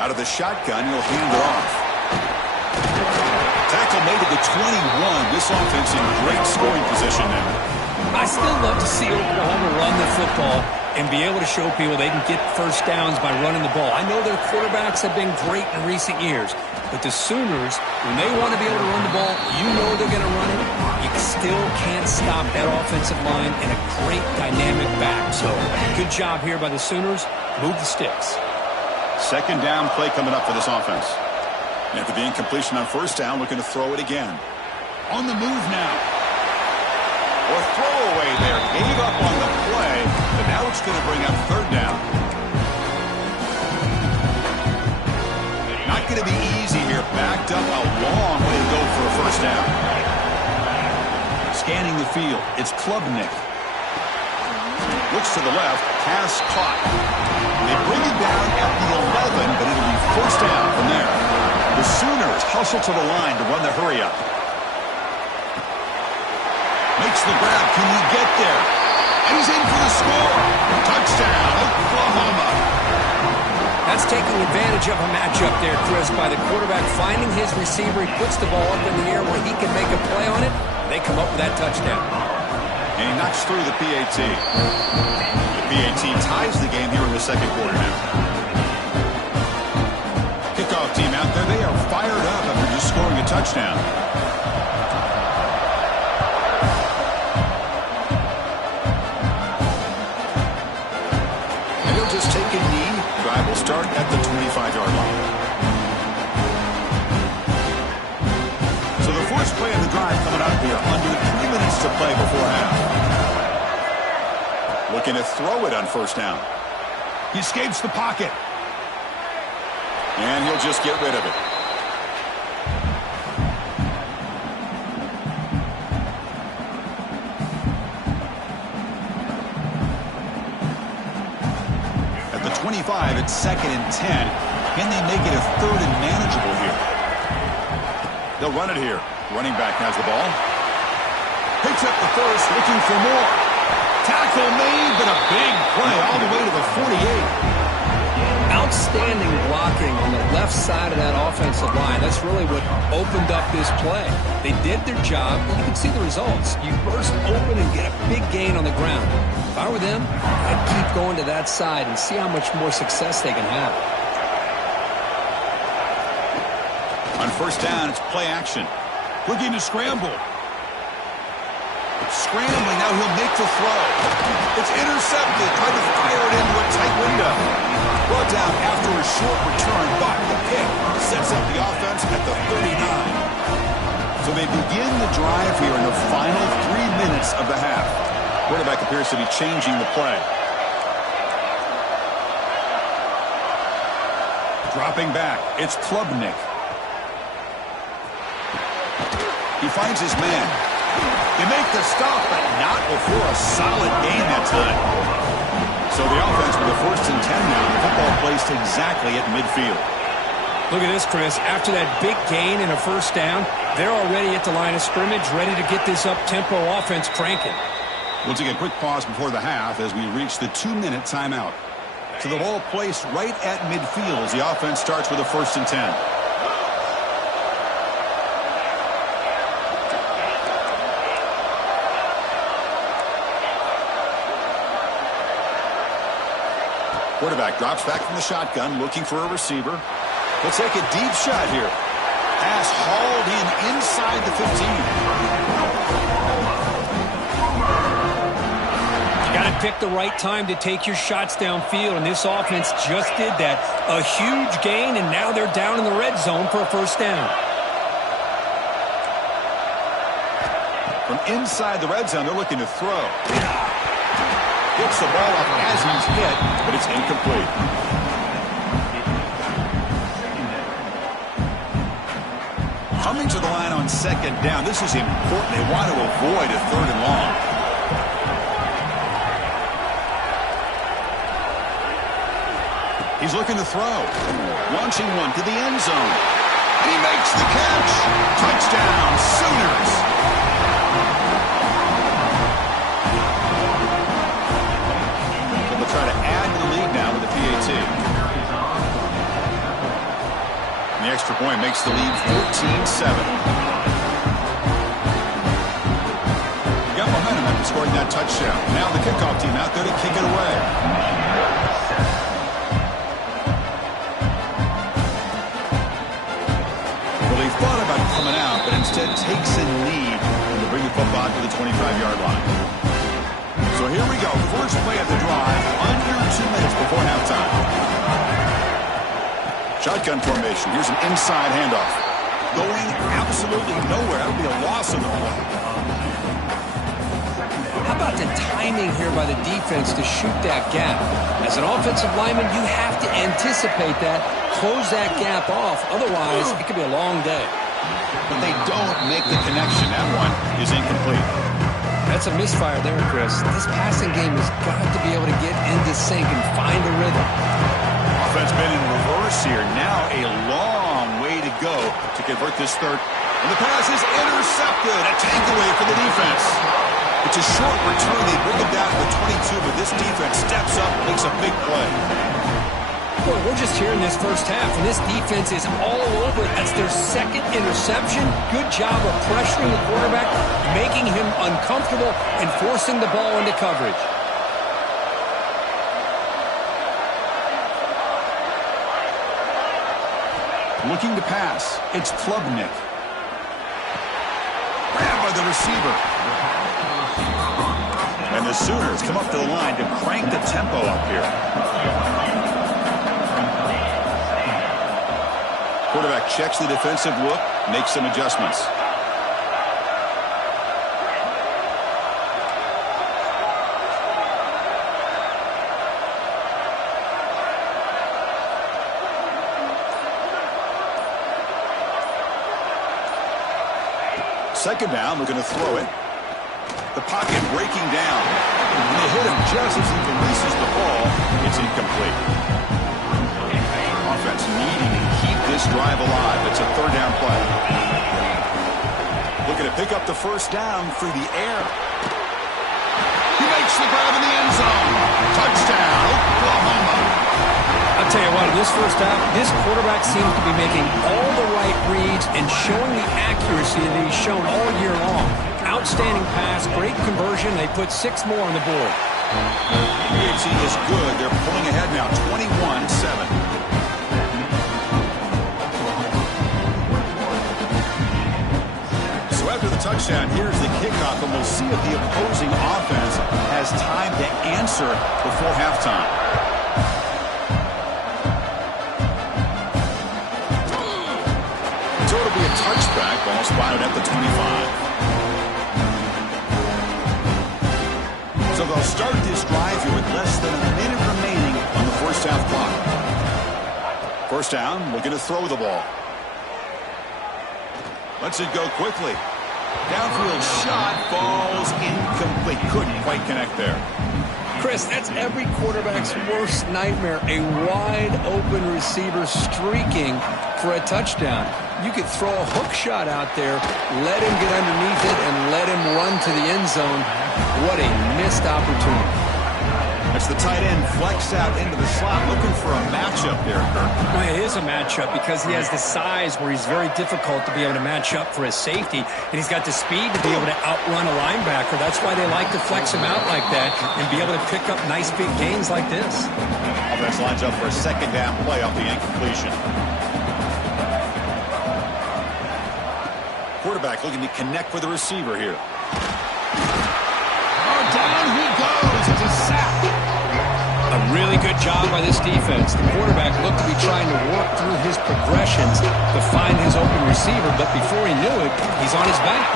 Out of the shotgun, he'll hand it off. Tackle made at the 21. This offense in great scoring position now. I still love to see Oklahoma run the football and be able to show people they can get first downs by running the ball. I know their quarterbacks have been great in recent years, but the Sooners, when they want to be able to run the ball, you know they're going to run it. You still can't stop that offensive line and a great dynamic back. So good job here by the Sooners. Move the sticks. Second down play coming up for this offense. After the incompletion on first down, looking to throw it again. On the move now. Or throwaway there. Gave up on the play, but now it's going to bring up third down. Not going to be easy here. Backed up a long way to go for a first down. Scanning the field. It's Klubnik. Looks to the left. Pass caught. They bring it down at the 11, but it'll be first down from there. The Sooners hustle to the line to run the hurry-up. Makes the grab. Can he get there? And he's in for the score. Touchdown, Oklahoma. That's taking advantage of a matchup there, Chris, by the quarterback finding his receiver. He puts the ball up in the air where he can make a play on it. They come up with that touchdown. And he knocks through the PAT. The PAT ties the game here in the second quarter now. Kickoff team out there. They are fired up after just scoring a touchdown. And he'll just take a knee. Drive will start at the 25-yard line. So the first play of the drive coming up here. Under 3 minutes to play before half. Looking to throw it on first down. He escapes the pocket. And he'll just get rid of it. At the 25, it's second and 10. Can they make it a third and manageable here? They'll run it here. Running back has the ball. Picks up the first, looking for more. Tackle made, but a big play all the way to the 48. Outstanding blocking on the left side of that offensive line. That's really what opened up this play. They did their job, and you can see the results. You burst open and get a big gain on the ground. If I were them, I'd keep going to that side and see how much more success they can have. On first down, it's play action. Looking to scramble. Scrambling, now he'll make the throw. It's intercepted, trying to fire it into a tight window. Brought down after a short return, but the pick sets up the offense at the 39. So they begin the drive here in the final 3 minutes of the half. Quarterback appears to be changing the play. Dropping back, it's Klubnik. He finds his man. They make the stop, but not before a solid gain that time. So the offense with a first and 10 now. The football placed exactly at midfield. Look at this, Chris. After that big gain and a first down, they're already at the line of scrimmage, ready to get this up-tempo offense cranking. We'll take a quick pause before the half as we reach the 2-minute timeout. So the ball placed right at midfield as the offense starts with a first and 10. Quarterback drops back from the shotgun, looking for a receiver. He'll take a deep shot here. Pass hauled in inside the 15. You got to pick the right time to take your shots downfield, and this offense just did that. A huge gain, and now they're down in the red zone for a first down. From inside the red zone, they're looking to throw. Gets the ball up as he's hit, but it's incomplete. Coming to the line on second down. This is important. They want to avoid a 3rd and long. He's looking to throw. Launching one to the end zone. And he makes the catch. Touchdown, Sooners. They'll try to add to the lead now with the PAT. And the extra point makes the lead 14-7. Got momentum after scoring that touchdown. Now the kickoff team out there to kick it away. Thought about coming out, but instead takes a lead to bring the football to the 25-yard line. So here we go. First play of the drive, under 2 minutes before halftime. Shotgun formation. Here's an inside handoff. Going absolutely nowhere. That would be a loss of the play. How about the timing here by the defense to shoot that gap? As an offensive lineman, you have to anticipate that, close that gap off. Otherwise, it could be a long day. But they don't make the connection. That one is incomplete. That's a misfire there, Chris. This passing game has got to be able to get into sync and find a rhythm. Offense been in reverse here. Now a long way to go to convert this third. And the pass is intercepted. A takeaway for the defense. It's a short return. They bring it down to the 22, but this defense steps up, makes a big play. Well, we're just here in this first half, and this defense is all over. That's their second interception. Good job of pressuring the quarterback, making him uncomfortable, and forcing the ball into coverage. Looking to pass. It's Klubnik. Grabbed by the receiver. And the Sooners come up to the line to crank the tempo up here. Quarterback checks the defensive look, makes some adjustments. Second down, looking to throw it. The pocket breaking down. And they hit him just as he releases the ball. It's incomplete. Offense needing to keep this drive alive. It's a 3rd down play. Looking to pick up the first down through the air. He makes the grab in the end zone. Touchdown, Oklahoma. I'll tell you what, in this first half, this quarterback seems to be making all the right reads and showing the accuracy that he's shown all year long. Outstanding pass, great conversion. They put 6 more on the board. PAT is good. They're pulling ahead now, 21-7. So after the touchdown, here's the kickoff, and we'll see if the opposing offense has time to answer before halftime. So it'll be a touchback. Ball spotted at the 25. So they'll start this drive here with less than a minute remaining on the first half clock. First down, looking to throw the ball. Lets it go quickly. Downfield shot falls incomplete. Couldn't quite connect there. Chris, that's every quarterback's worst nightmare. A wide open receiver streaking for a touchdown. You could throw a hook shot out there, let him get underneath it, and let him run to the end zone. What a missed opportunity. That's the tight end flexed out into the slot, looking for a matchup there, Kirk. Well, it is a matchup because he has the size where he's very difficult to be able to match up for his safety, and he's got the speed to be able to outrun a linebacker. That's why they like to flex him out like that and be able to pick up nice big gains like this. Offense lines up for a second down play off the incompletion. Quarterback looking to connect with the receiver here. Oh, down he goes. It's a sack. A really good job by this defense. The quarterback looked to be trying to work through his progressions to find his open receiver, but before he knew it, he's on his back.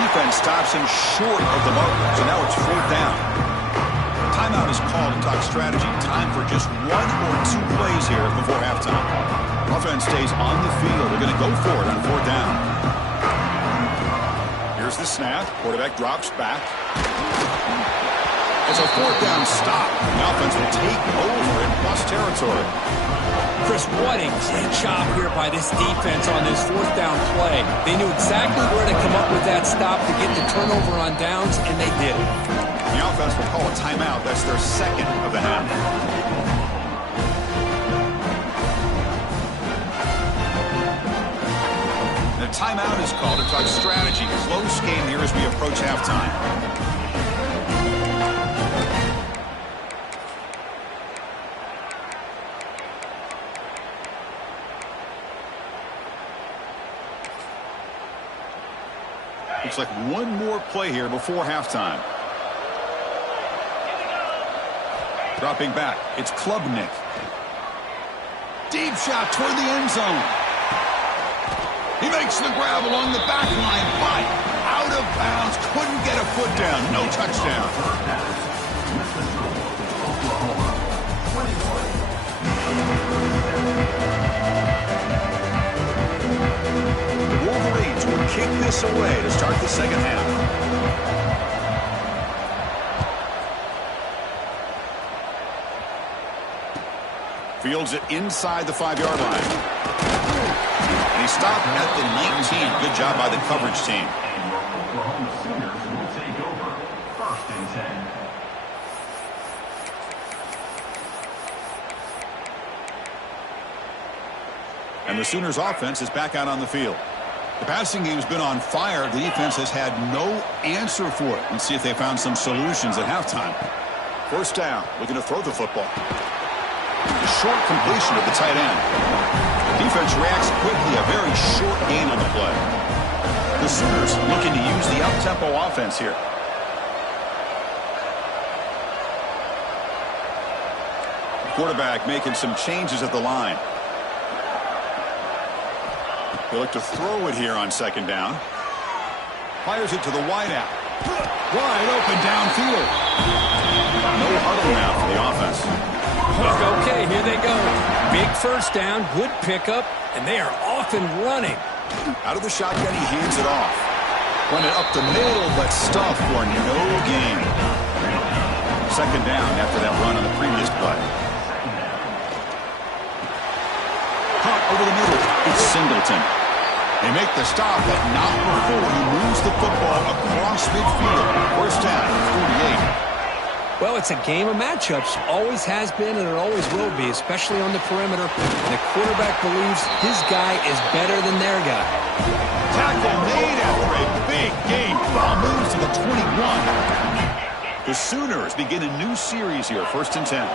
Defense stops him short of the mark, so now it's 4th down. Timeout is called to talk strategy. Time for just 1 or 2 plays here before halftime. Offense stays on the field. They're going to go for it on fourth down. Here's the snap. Quarterback drops back. It's a fourth down stop. The offense will take over in plus territory. Chris, what a great job here by this defense on this fourth down play. They knew exactly where to come up with that stop to get the turnover on downs, and they did it. The offense will call a timeout. That's their second of the half. The timeout is called to talk strategy. Close game here as we approach halftime. Looks like one more play here before halftime. Dropping back, it's Klubnik. Deep shot toward the end zone. He makes the grab along the back line, but out of bounds. Couldn't get a foot down. No touchdown. The Wolverines will kick this away to start the second half. Fields it inside the 5-yard line. And he stopped at the 19. Good job by the coverage team. Oklahoma Sooners will take over 1st and 10. And the Sooners offense is back out on the field. The passing game's been on fire. The defense has had no answer for it. Let's see if they found some solutions at halftime. First down, looking to throw the football. A short completion of the tight end. The defense reacts quickly, a very short gain on the play. The Sooners looking to use the up-tempo offense here. The quarterback making some changes at the line. He'll look to throw it here on second down. Fires it to the wideout. Wide open downfield. No huddle now for the offense. Okay, here they go. Big first down, good pickup, and they are off and running. Out of the shotgun, he hands it off. Run it up the middle, but stuff for no gain. Second down after that run on the previous play. Caught over the middle. It's Singleton. They make the stop, but not before he moves the football across midfield. First down, 48. Well, it's a game of matchups. Always has been, and it always will be, especially on the perimeter. And the quarterback believes his guy is better than their guy. Tackle made after a big gain. Ball moves to the 21. The Sooners begin a new series here, 1st and 10.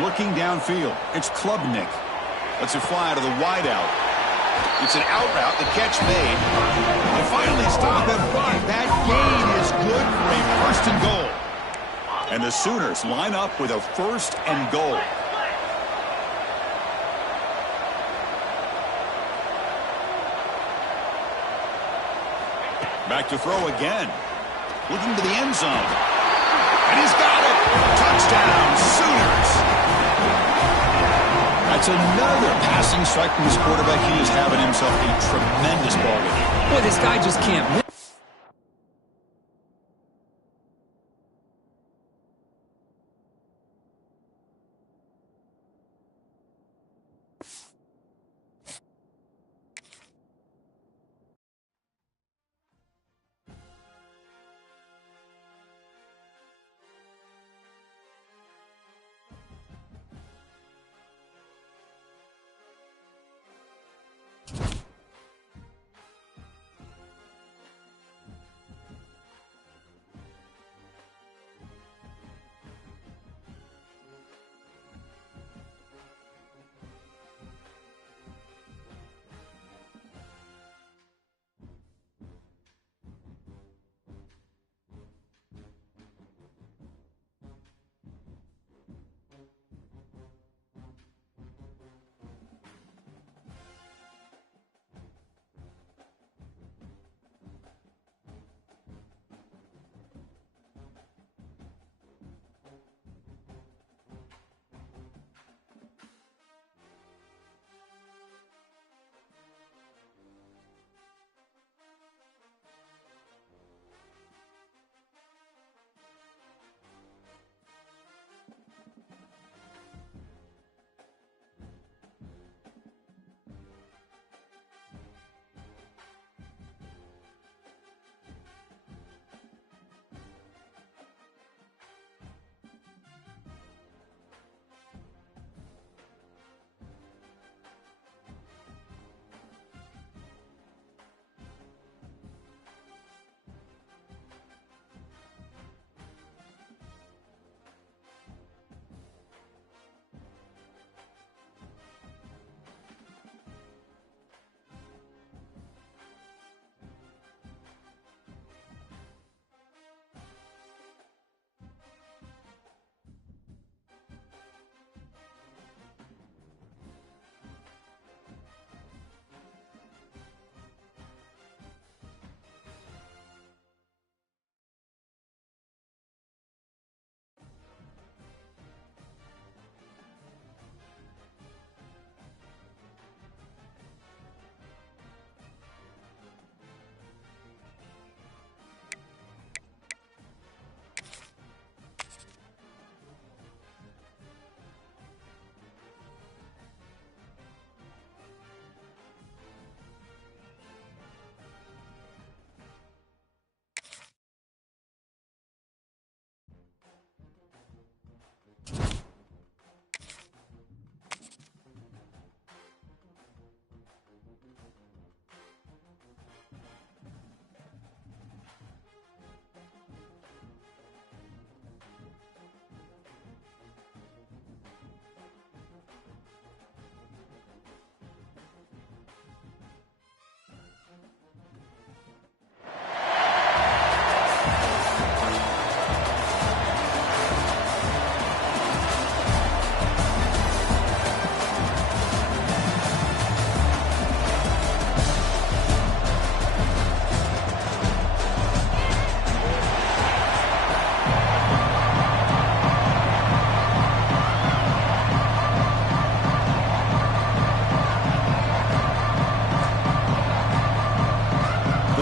Looking downfield, it's Klubnik. Lets it fly out of the wideout. It's an out route, the catch made. They finally stop him, but that gain is good for a 1st and goal. And the Sooners line up with a 1st and goal. Back to throw again. Looking to the end zone. And he's got it. Touchdown, Sooners. That's another passing strike from his quarterback. He is having himself a tremendous ball game. Boy, this guy just can't win.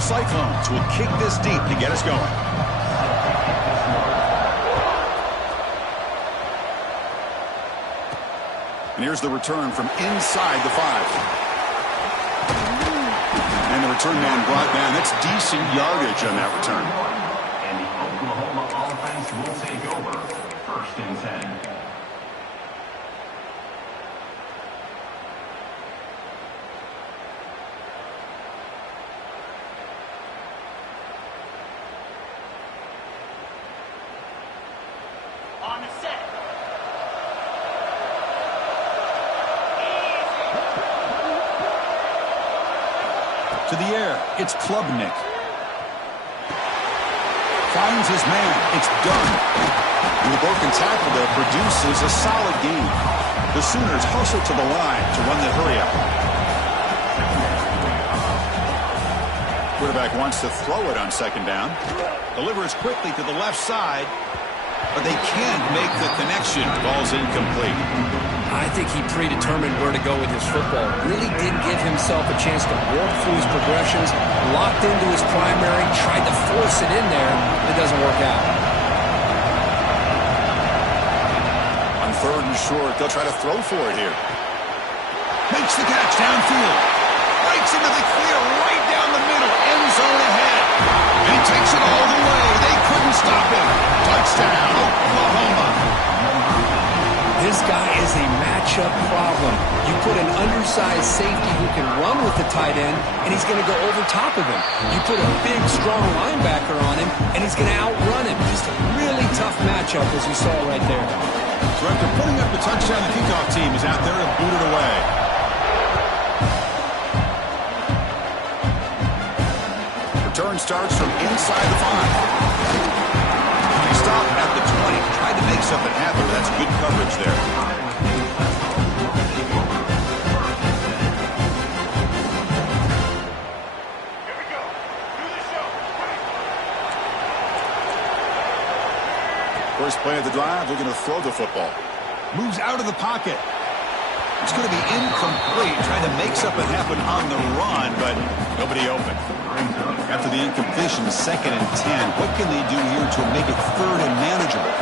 Cyclones will kick this deep to get us going. And here's the return from inside the 5. And the return man brought down. That's decent yardage on that return. And the Oklahoma offense will take over. 1st and 10. On the set. To the air, it's Klubnik. Finds his man. It's done. And the broken tackle there produces a solid gain. The Sooners hustle to the line to run the hurry-up. Quarterback wants to throw it on 2nd down. Delivers quickly to the left side, but they can't make the connection. Ball's incomplete. I think he predetermined where to go with his football. Really did give himself a chance to walk through his progressions, locked into his primary, tried to force it in there. It doesn't work out. On 3rd and short, they'll try to throw for it here. Makes the catch downfield. Breaks into the clear right down the middle. End zone ahead. And he takes it all the way. They couldn't stop him. Touchdown, Oklahoma. This guy is a matchup problem. You put an undersized safety who can run with the tight end, and he's going to go over top of him. You put a big, strong linebacker on him, and he's going to outrun him. Just a really tough matchup, as you saw right there. So after putting up the touchdown, the kickoff team is out there to boot it away. Return starts from inside the 5. He stopped at the 20. Tried to make something happen, but that's good coverage there. Here we go. Do the show. First play of the drive, they're going to throw the football. Moves out of the pocket. It's going to be incomplete. Trying to make something happen on the run, but nobody open. After the incompletion, 2nd and 10. What can they do here to make it 3rd and manageable?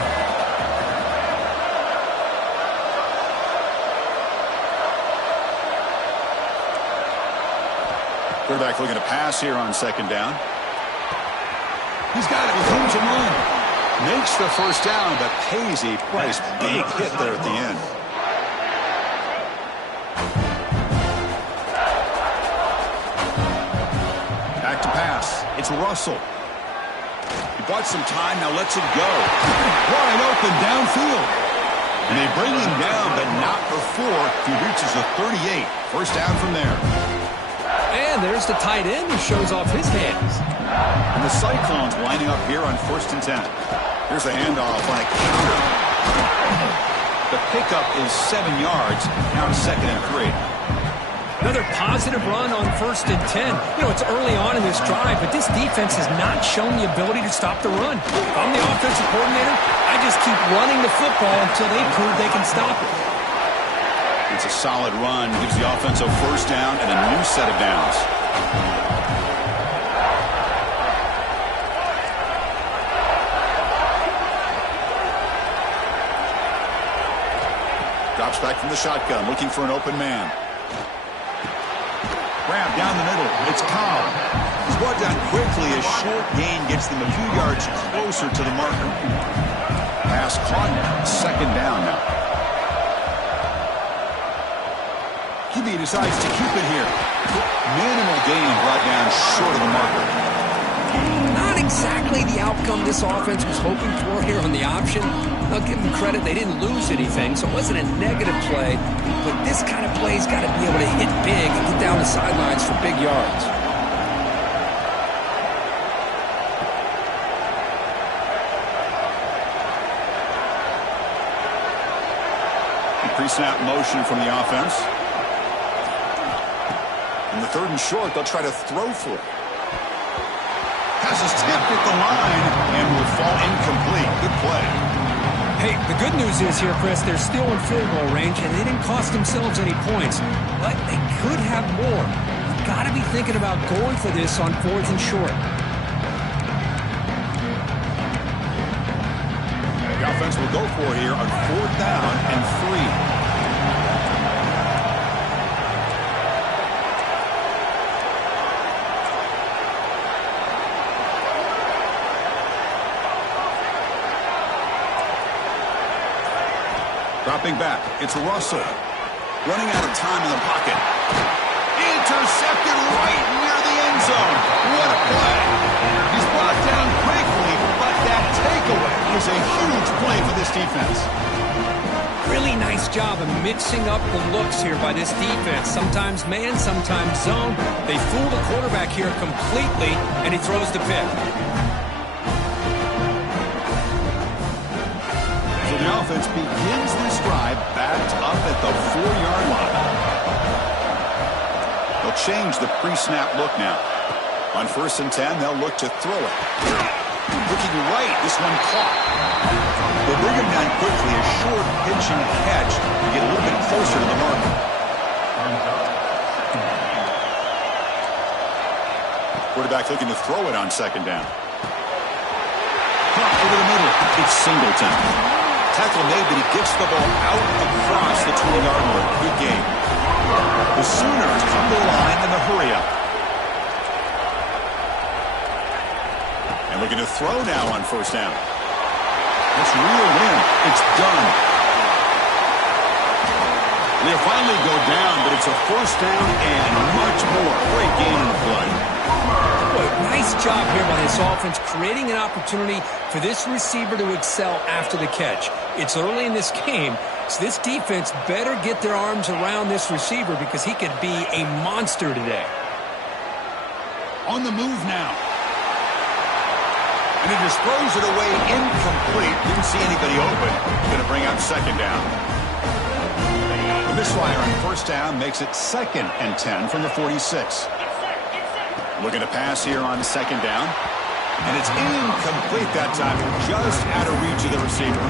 Quarterback looking to pass here on 2nd down. He's got it with room to run. Makes the 1st down, but pays a price. Big hit there at the end. Back to pass. It's Russell. He bought some time, now lets it go. Wide open downfield. And they bring him down, but not before he reaches the 38. 1st down from there. And there's the tight end who shows off his hands. And the Cyclones lining up here on 1st and 10. Here's the handoff on a counter. The pickup is 7 yards. Now it's 2nd and 3. Another positive run on 1st and 10. You know, it's early on in this drive, but this defense has not shown the ability to stop the run. If I'm the offensive coordinator, I just keep running the football until they prove they can stop it. It's a solid run. Gives the offense a 1st down and a new set of downs. Drops back from the shotgun, looking for an open man. Grab down the middle. It's Cobb. He's brought down quickly. A short gain gets them a few yards closer to the marker. Pass caught. 2nd down now. QB decides to keep it here. Minimal gain brought down short of the marker. Not exactly the outcome this offense was hoping for here on the option. I'll give them credit. They didn't lose anything, so it wasn't a negative play. But this kind of play's got to be able to hit big and get down the sidelines for big yards. Pre-snap motion from the offense. In the 3rd and short, they'll try to throw for it. Has his tipped at the line and will fall incomplete. Good play. Hey, the good news is here, Chris, they're still in field goal range, and they didn't cost themselves any points. But they could have more. got to be thinking about going for this on 4th and short. The offense will go for it here on 4th down and 3. Dropping back, it's Russell. Running out of time in the pocket. Intercepted right near the end zone. What a play. He's brought down quickly, but that takeaway is a huge play for this defense. Really nice job of mixing up the looks here by this defense. Sometimes man, sometimes zone. They fool the quarterback here completely, and he throws the pick. So the offense begins this drive backed up at the 4-yard line. They'll change the pre-snap look now. On 1st and 10, they'll look to throw it. Looking right, this one caught. They'll bring him down quickly, a short pitch and catch to get a little bit closer to the marker. Quarterback looking to throw it on 2nd down. Caught over the middle. It's Singleton. Tackle made, but he gets the ball out across the 20-yard line. Good game. The Sooners come to the line in the hurry-up. And looking to throw now on 1st down. Let's reel in. It's done. They finally go down, but it's a 1st down and much more. Great game in the play. Boy, nice job here by this offense, creating an opportunity for this receiver to excel after the catch. It's early in this game, so this defense better get their arms around this receiver because he could be a monster today. On the move now. And he just throws it away incomplete. Didn't see anybody open. Going to bring up 2nd down. The misfire on 1st down makes it 2nd and 10 from the 46. Looking to pass here on 2nd down. And it's incomplete that time. Just out of reach of the receiver.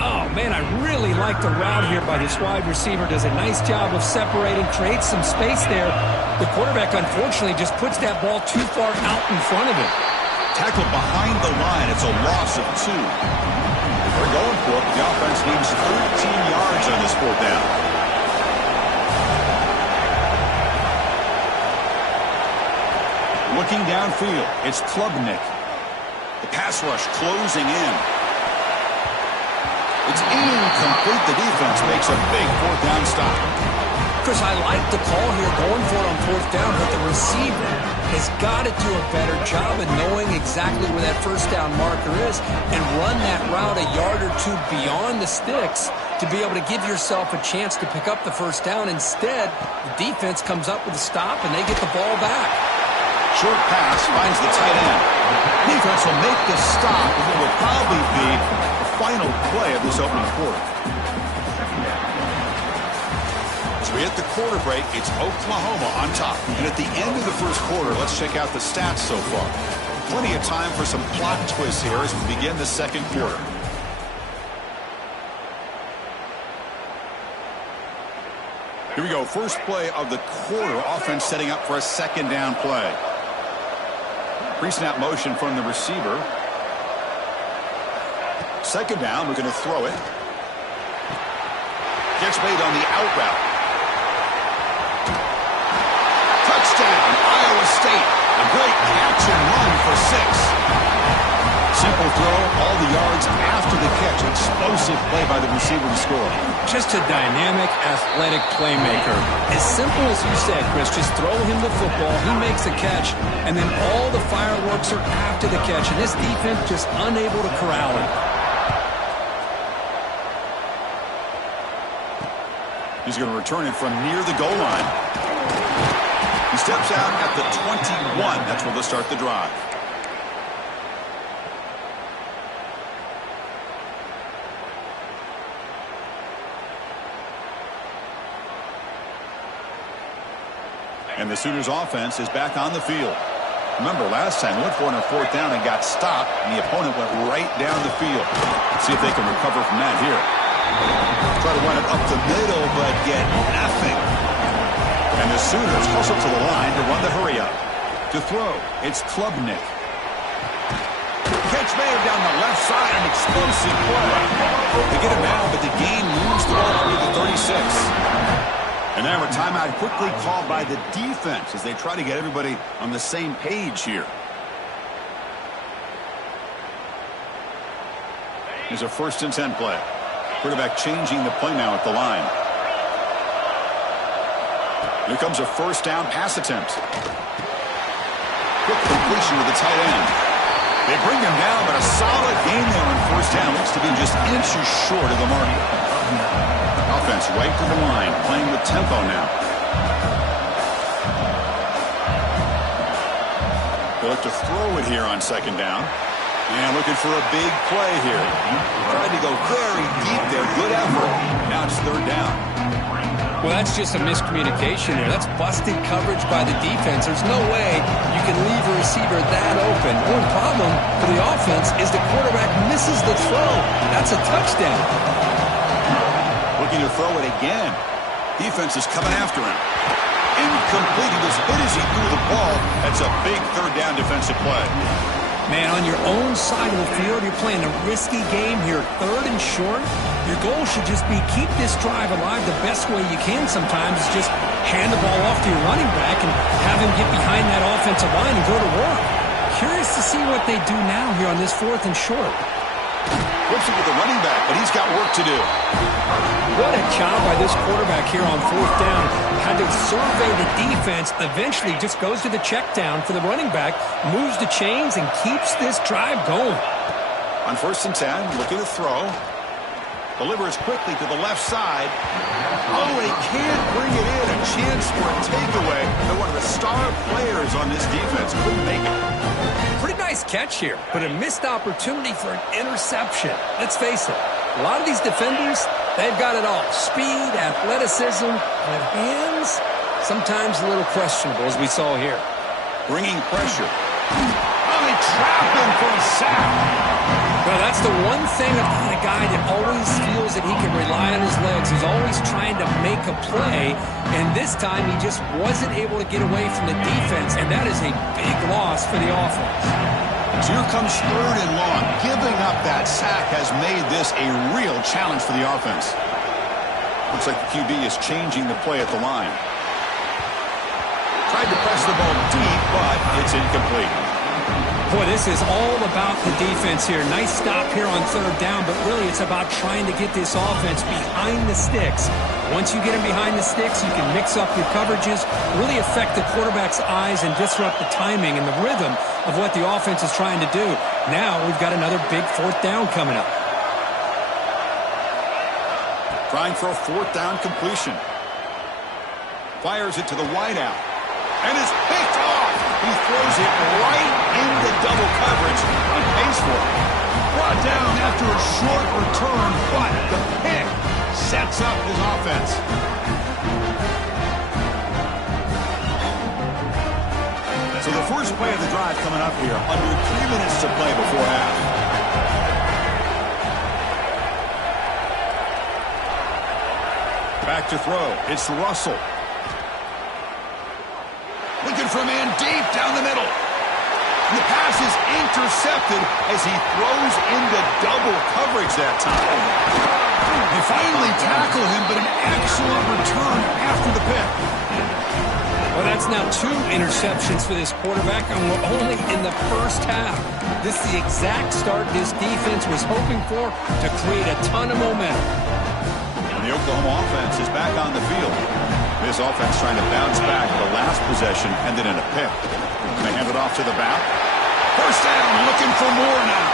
Oh, man, I really like the route here by this wide receiver. Does a nice job of separating, creates some space there. The quarterback, unfortunately, just puts that ball too far out in front of him. Tackled behind the line. It's a loss of 2. They're going for it. The offense needs 13 yards on this 4th down. Looking downfield, it's Klubnik. The pass rush closing in. It's incomplete. The defense makes a big 4th down stop. Chris, I like the call here going for it on 4th down, but the receiver has got to do a better job of knowing exactly where that 1st down marker is and run that route a yard or 2 beyond the sticks to be able to give yourself a chance to pick up the 1st down. Instead, the defense comes up with a stop and they get the ball back. Short pass finds the tight end. Defense will make the stop, and it will probably be the final play of this opening quarter. As we hit the quarter break, it's Oklahoma on top. And at the end of the 1st quarter, let's check out the stats so far. Plenty of time for some plot twists here as we begin the 2nd quarter. Here we go. First play of the quarter. Offense setting up for a 2nd down play. Pre-snap motion from the receiver. 2nd down. We're going to throw it. Catch made on the out route. Touchdown, Iowa State. A great catch and run for 6. Simple throw, all the yards after the catch. Explosive play by the receiver to score. Just a dynamic, athletic playmaker. As simple as you said, Chris, just throw him the football, he makes a catch, and then all the fireworks are after the catch. And this defense just unable to corral him. He's going to return it from near the goal line. He steps out at the 21. That's where they'll start the drive. And the Sooners offense is back on the field. Remember, last time they went for it on 4th down and got stopped, and the opponent went right down the field. Let's see if they can recover from that here. Try to run it up the middle, but get nothing. And the Sooners hustle to the line to run the hurry up. To throw, it's Klubnik. Catch made down the left side, an explosive play. They get him now, but the gain moves the ball up to the 36. And now a timeout quickly called by the defense as they try to get everybody on the same page here. Here's a 1st and 10 play. Quarterback changing the play now at the line. Here comes a 1st down pass attempt. Quick completion to the tight end. They bring him down, but a solid gain there on 1st down. Looks to be just inches short of the mark. Offense right to the line, playing with tempo now. They look to throw it here on 2nd down. And looking for a big play here. Tried to go very deep there. Good effort. Now it's 3rd down. Well, that's just a miscommunication here. That's busted coverage by the defense. There's no way you can leave a receiver that open. The only problem for the offense is the quarterback misses the throw. That's a touchdown. Looking to throw it again. Defense is coming after him. Incomplete. He was hit as he threw the ball. That's a big 3rd down defensive play. Man, on your own side of the field, you're playing a risky game here. 3rd and short. Your goal should just be keep this drive alive the best way you can sometimes is just hand the ball off to your running back and have him get behind that offensive line and go to work. Curious to see what they do now here on this 4th and short. Flips it with the running back, but he's got work to do. What a job by this quarterback here on 4th down. Had to survey the defense, eventually just goes to the check down for the running back, moves the chains, and keeps this drive going. On 1st and 10, looking to throw. Delivers quickly to the left side. Oh, they can't bring it in. A chance for a takeaway. They're one of the star players on this defense. Couldn't make it. Pretty nice catch here, but a missed opportunity for an interception. Let's face it, a lot of these defenders, they've got it all. Speed, athleticism, but hands, sometimes a little questionable, as we saw here. Bringing pressure. Oh, they trap him for a sack. Well, that's the one thing about a guy that always feels that he can rely on his legs. He's always trying to make a play, and this time he just wasn't able to get away from the defense, and that is a big loss for the offense. So here comes 3rd and long. Giving up that sack has made this a real challenge for the offense. Looks like the QB is changing the play at the line. Tried to press the ball deep, but it's incomplete. Boy, this is all about the defense here. Nice stop here on 3rd down, but really it's about trying to get this offense behind the sticks. Once you get them behind the sticks, you can mix up your coverages, really affect the quarterback's eyes and disrupt the timing and the rhythm of what the offense is trying to do. Now we've got another big 4th down coming up. Trying for a 4th down completion. Fires it to the wideout. And is picked off. He throws it right into double coverage and pays for it. Brought down after a short return, but the pick sets up his offense. So the first play of the drive coming up here. Under 3 minutes to play before half. Back to throw. It's Russell. Looking for a man deep down the middle. And the pass is intercepted as he throws into double coverage that time. They finally tackle him, but an excellent return after the pick. Well, that's now 2 interceptions for this quarterback, and we're only in the first half. This is the exact start this defense was hoping for to create a ton of momentum. And the Oklahoma offense is back on the field. This offense trying to bounce back. The last possession ended in a pick. They hand it off to the back. 1st down, looking for more now.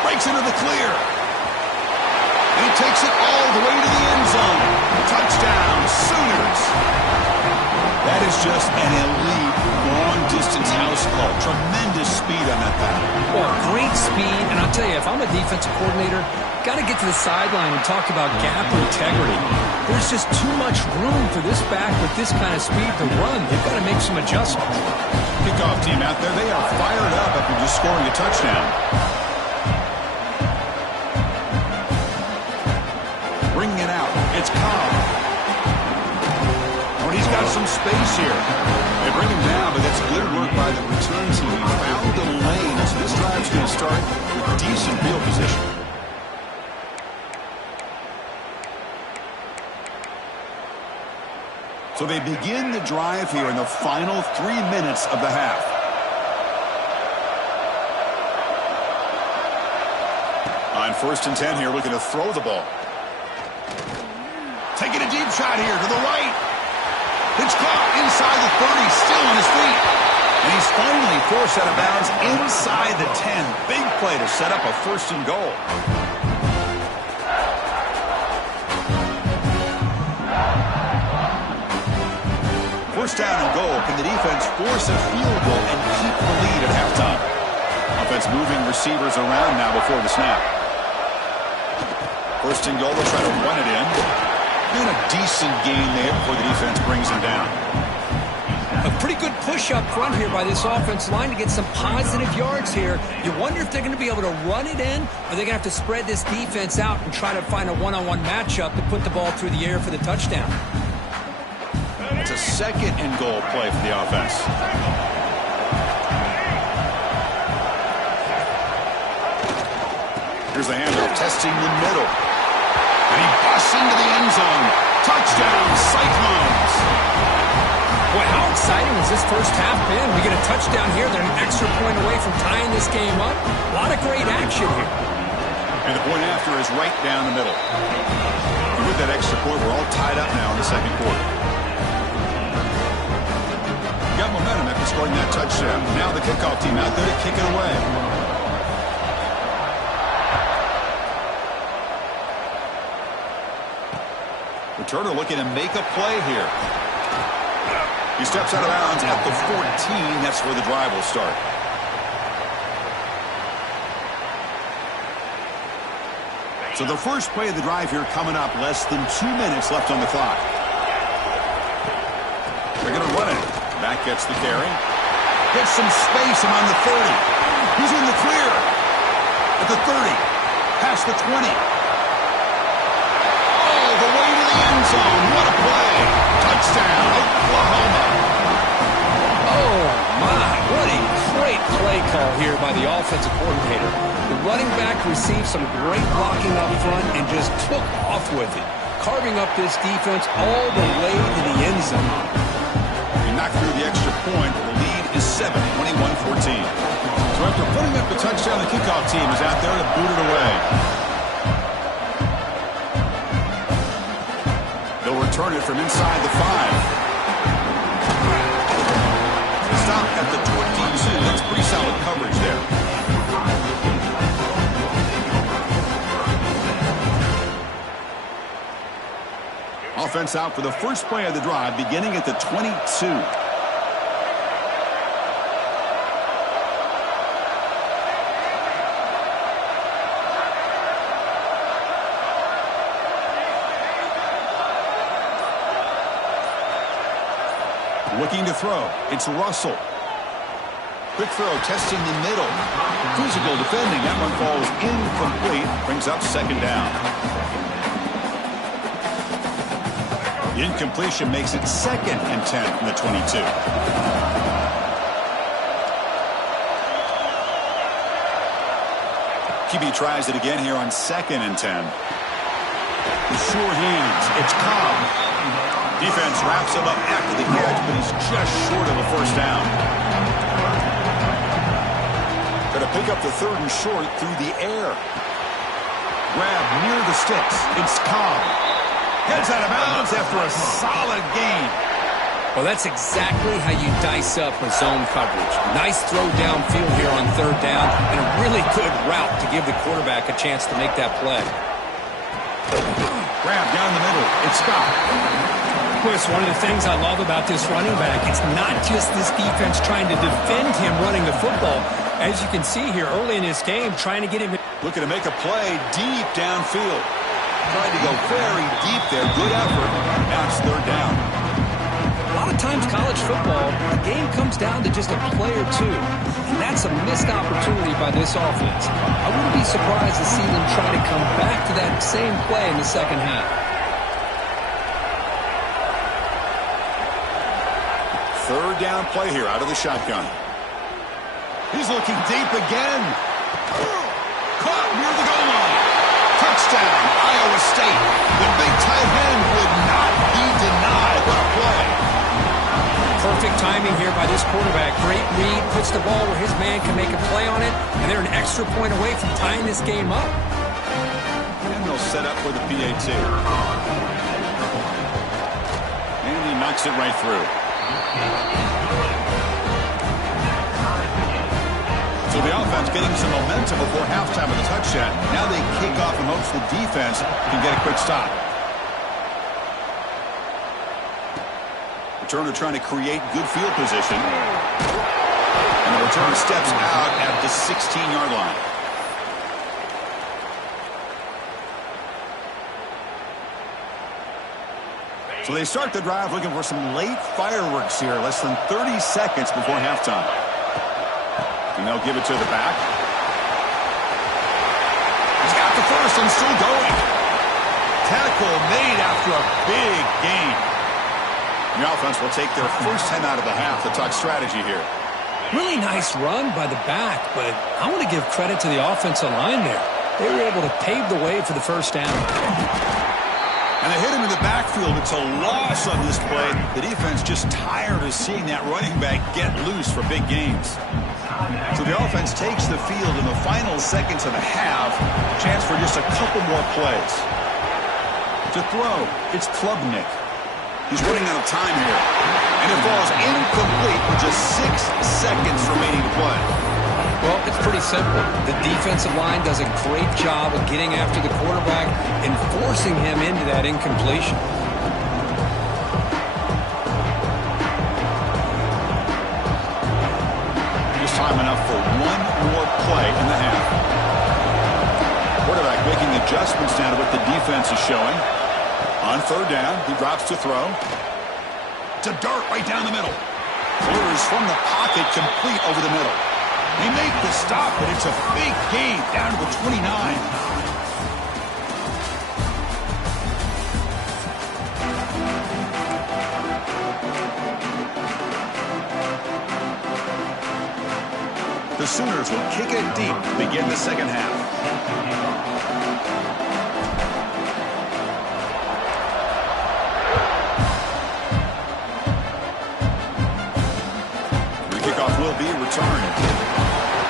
Breaks into the clear. And he takes it all the way to the end zone. Touchdown, Sooners. That is just an elite long-distance house call. Tremendous speed on that pass. Well, great speed, and I'll tell you, if I'm a defensive coordinator, got to get to the sideline and talk about gap integrity. There's just too much room for this back with this kind of speed to run. They've got to make some adjustments. Kickoff team out there, they are fired up after just scoring a touchdown. Bringing it out, it's Cobb. Oh, he's got some space here. They bring him down, but that's good work by the return team. He found the lane, so this drive's going to start with decent field position. So they begin the drive here in the final 3 minutes of the half. On 1st and 10 here, looking to throw the ball. Taking a deep shot here to the right. It's caught inside the 30, still on his feet. And he's finally forced out of bounds inside the 10. Big play to set up a 1st and goal. First down and goal. Can the defense force a field goal and keep the lead at halftime? Offense moving receivers around now before the snap. 1st and goal. They'll try to run it in. And a decent gain there before the defense brings him down. A pretty good push up front here by this offense line to get some positive yards here. You wonder if they're going to be able to run it in, or they're going to have to spread this defense out and try to find a one-on-one matchup to put the ball through the air for the touchdown. It's a 2nd and goal play for the offense. Here's the handoff, testing the middle. And he busts into the end zone. Touchdown, Cyclones. Boy, how exciting has this first half been? We get a touchdown here. They're an extra point away from tying this game up. A lot of great action here. And the point after is right down the middle. And with that extra point, we're all tied up now in the 2nd quarter. Got momentum after scoring that touchdown. Now the kickoff team out there to kick it away. Returner looking to make a play here. He steps out of bounds at the 14. That's where the drive will start. So the first play of the drive here coming up. Less than 2 minutes left on the clock. They're going to run it. Back gets the carry. Gets some space among the 30. He's in the clear. At the 30. Past the 20. All the way to the end zone. What a play. Touchdown, Oklahoma. Oh, my. What a great play call here by the offensive coordinator. The running back received some great blocking up front and just took off with it, carving up this defense all the way to the end zone. Knocked through the extra point. The lead is 7, 21-14. So after putting up the touchdown, the kickoff team is out there to boot it away. They'll return it from inside the 5. They stop at the 22. That's pretty solid coverage there. Offense out for the first play of the drive, beginning at the 22. Looking to throw. It's Russell. Quick throw, testing the middle. Physical defending. That one falls incomplete. Brings up 2nd down. The incompletion makes it 2nd and 10 from the 22. QB tries it again here on 2nd and 10. With sure hands, it's Cobb. Defense wraps him up after the catch, but he's just short of a 1st down. Going to pick up the 3rd and short through the air. Grab near the sticks. It's Cobb. Heads out of bounds after a solid gain. Well, that's exactly how you dice up a zone coverage. Nice throw downfield here on 3rd down, and a really good route to give the quarterback a chance to make that play. Grab down the middle. It's Scott. Chris, one of the things I love about this running back, it's not just this defense trying to defend him running the football. As you can see here early in this game, trying to get him. Looking to make a play deep downfield. Tried to go very deep there. Good effort. Now it's 3rd down. A lot of times college football, the game comes down to just a play or two. And that's a missed opportunity by this offense. I wouldn't be surprised to see them try to come back to that same play in the 2nd half. Third down play here out of the shotgun. He's looking deep again. Caught near the goal line. Touchdown, Iowa State. The big tight end would not be denied. What a play. Perfect timing here by this quarterback. Great read, puts the ball where his man can make a play on it, and they're an extra point away from tying this game up. And they'll set up for the PAT. And he knocks it right through. So the offense getting some momentum before halftime of the touchdown. Now they kick off in hopes the defense can get a quick stop. Returner trying to create good field position. And the returner steps out at the 16-yard line. So they start the drive looking for some late fireworks here. Less than 30 seconds before halftime. And they'll give it to the back. He's got the first and still going. Tackle made after a big gain. The offense will take their first time out of the half to talk strategy here. Really nice run by the back, but I want to give credit to the offensive line there. They were able to pave the way for the first down. And they hit him in the backfield. It's a loss on this play. The defense just tired of seeing that running back get loose for big gains. So the offense takes the field in the final seconds of the half. Chance for just a couple more plays. To throw, it's Klubnik. He's running out of time here. And it falls incomplete with just 6 seconds remaining to play. Well, it's pretty simple. The defensive line does a great job of getting after the quarterback and forcing him into that incompletion. Just time enough for one more play in the half. Quarterback making adjustments now to what the defense is showing. On third down, he drops to throw. To dart right down the middle. Floaters from the pocket, complete over the middle. They make the stop, but it's a big gain down to the 29. The Sooners will kick it deep to begin the second half. Will be returned.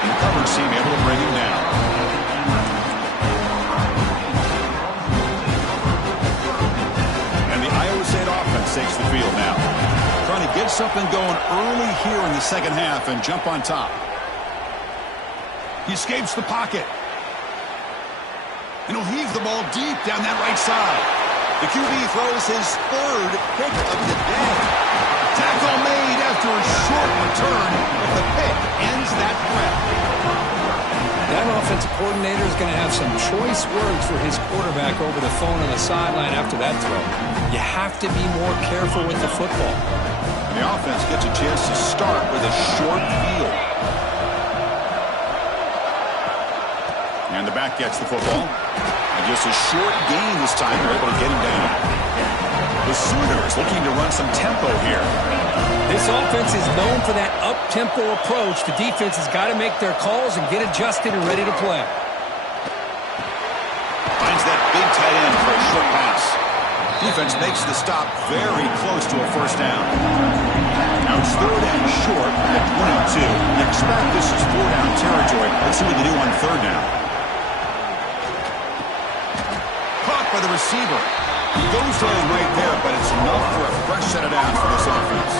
And the coverage team able to bring him down. And the Iowa State offense takes the field now. Trying to get something going early here in the second half and jump on top. He escapes the pocket. And he'll heave the ball deep down that right side. The QB throws his third pick of the day. Tackle made after a short return, but the pick ends that threat. That offensive coordinator is going to have some choice words for his quarterback over the phone on the sideline after that throw. You have to be more careful with the football. And the offense gets a chance to start with a short field. And the back gets the football. And just a short gain this time. They're able to get him down. The Sooners looking to run some tempo here. This offense is known for that up-tempo approach. The defense has got to make their calls and get adjusted and ready to play. Finds that big tight end for a short pass. Defense makes the stop very close to a first down. Now it's third and short at 22. You expect this is 4-down territory. Let's see what they do on third down. Caught by the receiver. He goes down right there, but it's enough for a fresh set of downs for this offense.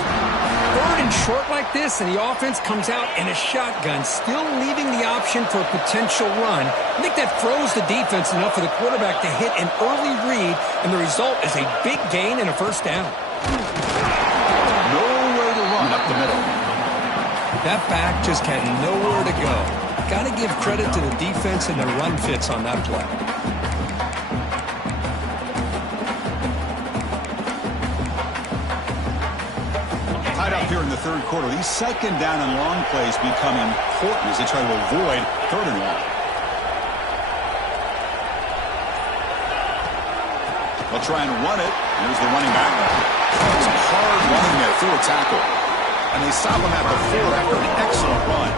Third and short like this, and the offense comes out in a shotgun, still leaving the option for a potential run. I think that throws the defense enough for the quarterback to hit an early read, and the result is a big gain and a first down. Nowhere to run up the middle. That back just had nowhere to go. Got to give credit to the defense and the run fits on that play. Tied up here in the third quarter. These second down and long plays become important as they try to avoid third and long. They'll try and run it. Here's the running back. It's a hard running there through a tackle. And they stop him at the 4 after an excellent run.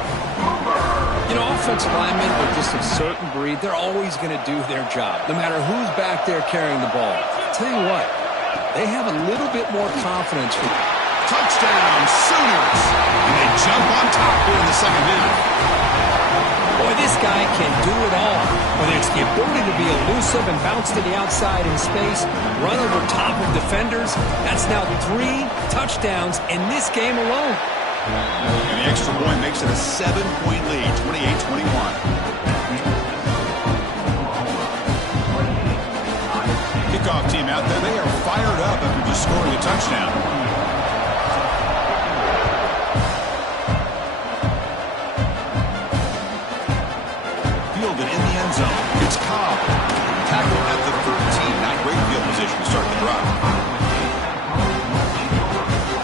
You know, offensive linemen are just a certain breed. They're always going to do their job, no matter who's back there carrying the ball. I'll tell you what, they have a little bit more confidence. Touchdown, Sooners! And they jump on top here in the second half. Boy, this guy can do it all. Whether it's the ability to be elusive and bounce to the outside in space, run over top of defenders. That's now 3 touchdowns in this game alone. And the extra point makes it a 7-point lead, 28-21. Kickoff team out there, they are fired up after just scoring a touchdown. Fielded in the end zone. It's Cobb. Tackled at the 13. Not great field position to start the drive.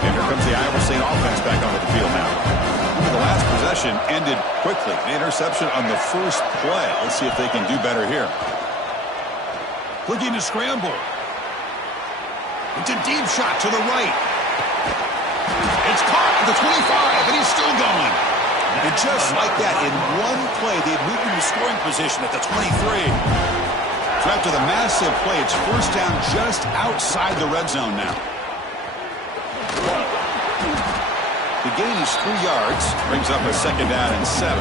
And here comes the Iowa State offense back onto the field now. The last possession ended quickly. An interception on the first play. Let's see if they can do better here. Looking to scramble. It's a deep shot to the right. It's caught at the 25, and he's still going. And just like that, in one play, they had moved into scoring position at the 23. So after the massive play, it's first down just outside the red zone now. The gain is 3 yards, brings up a second down and 7.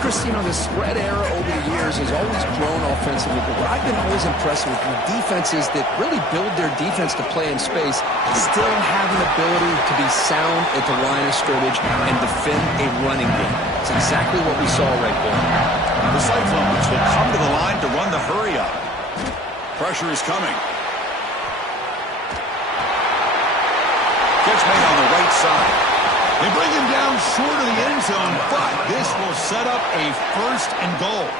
Chris, you know, the spread era over the years has always grown offensively, but what I've been always impressed with the defenses that really build their defense to play in space still have an ability to be sound at the line of scrimmage and defend a running game. It's exactly what we saw right there. The Cyclones will come to the line to run the hurry up. Pressure is coming. Catch made on the right side. They bring him down short of the end zone, but this will set up a 1st and goal.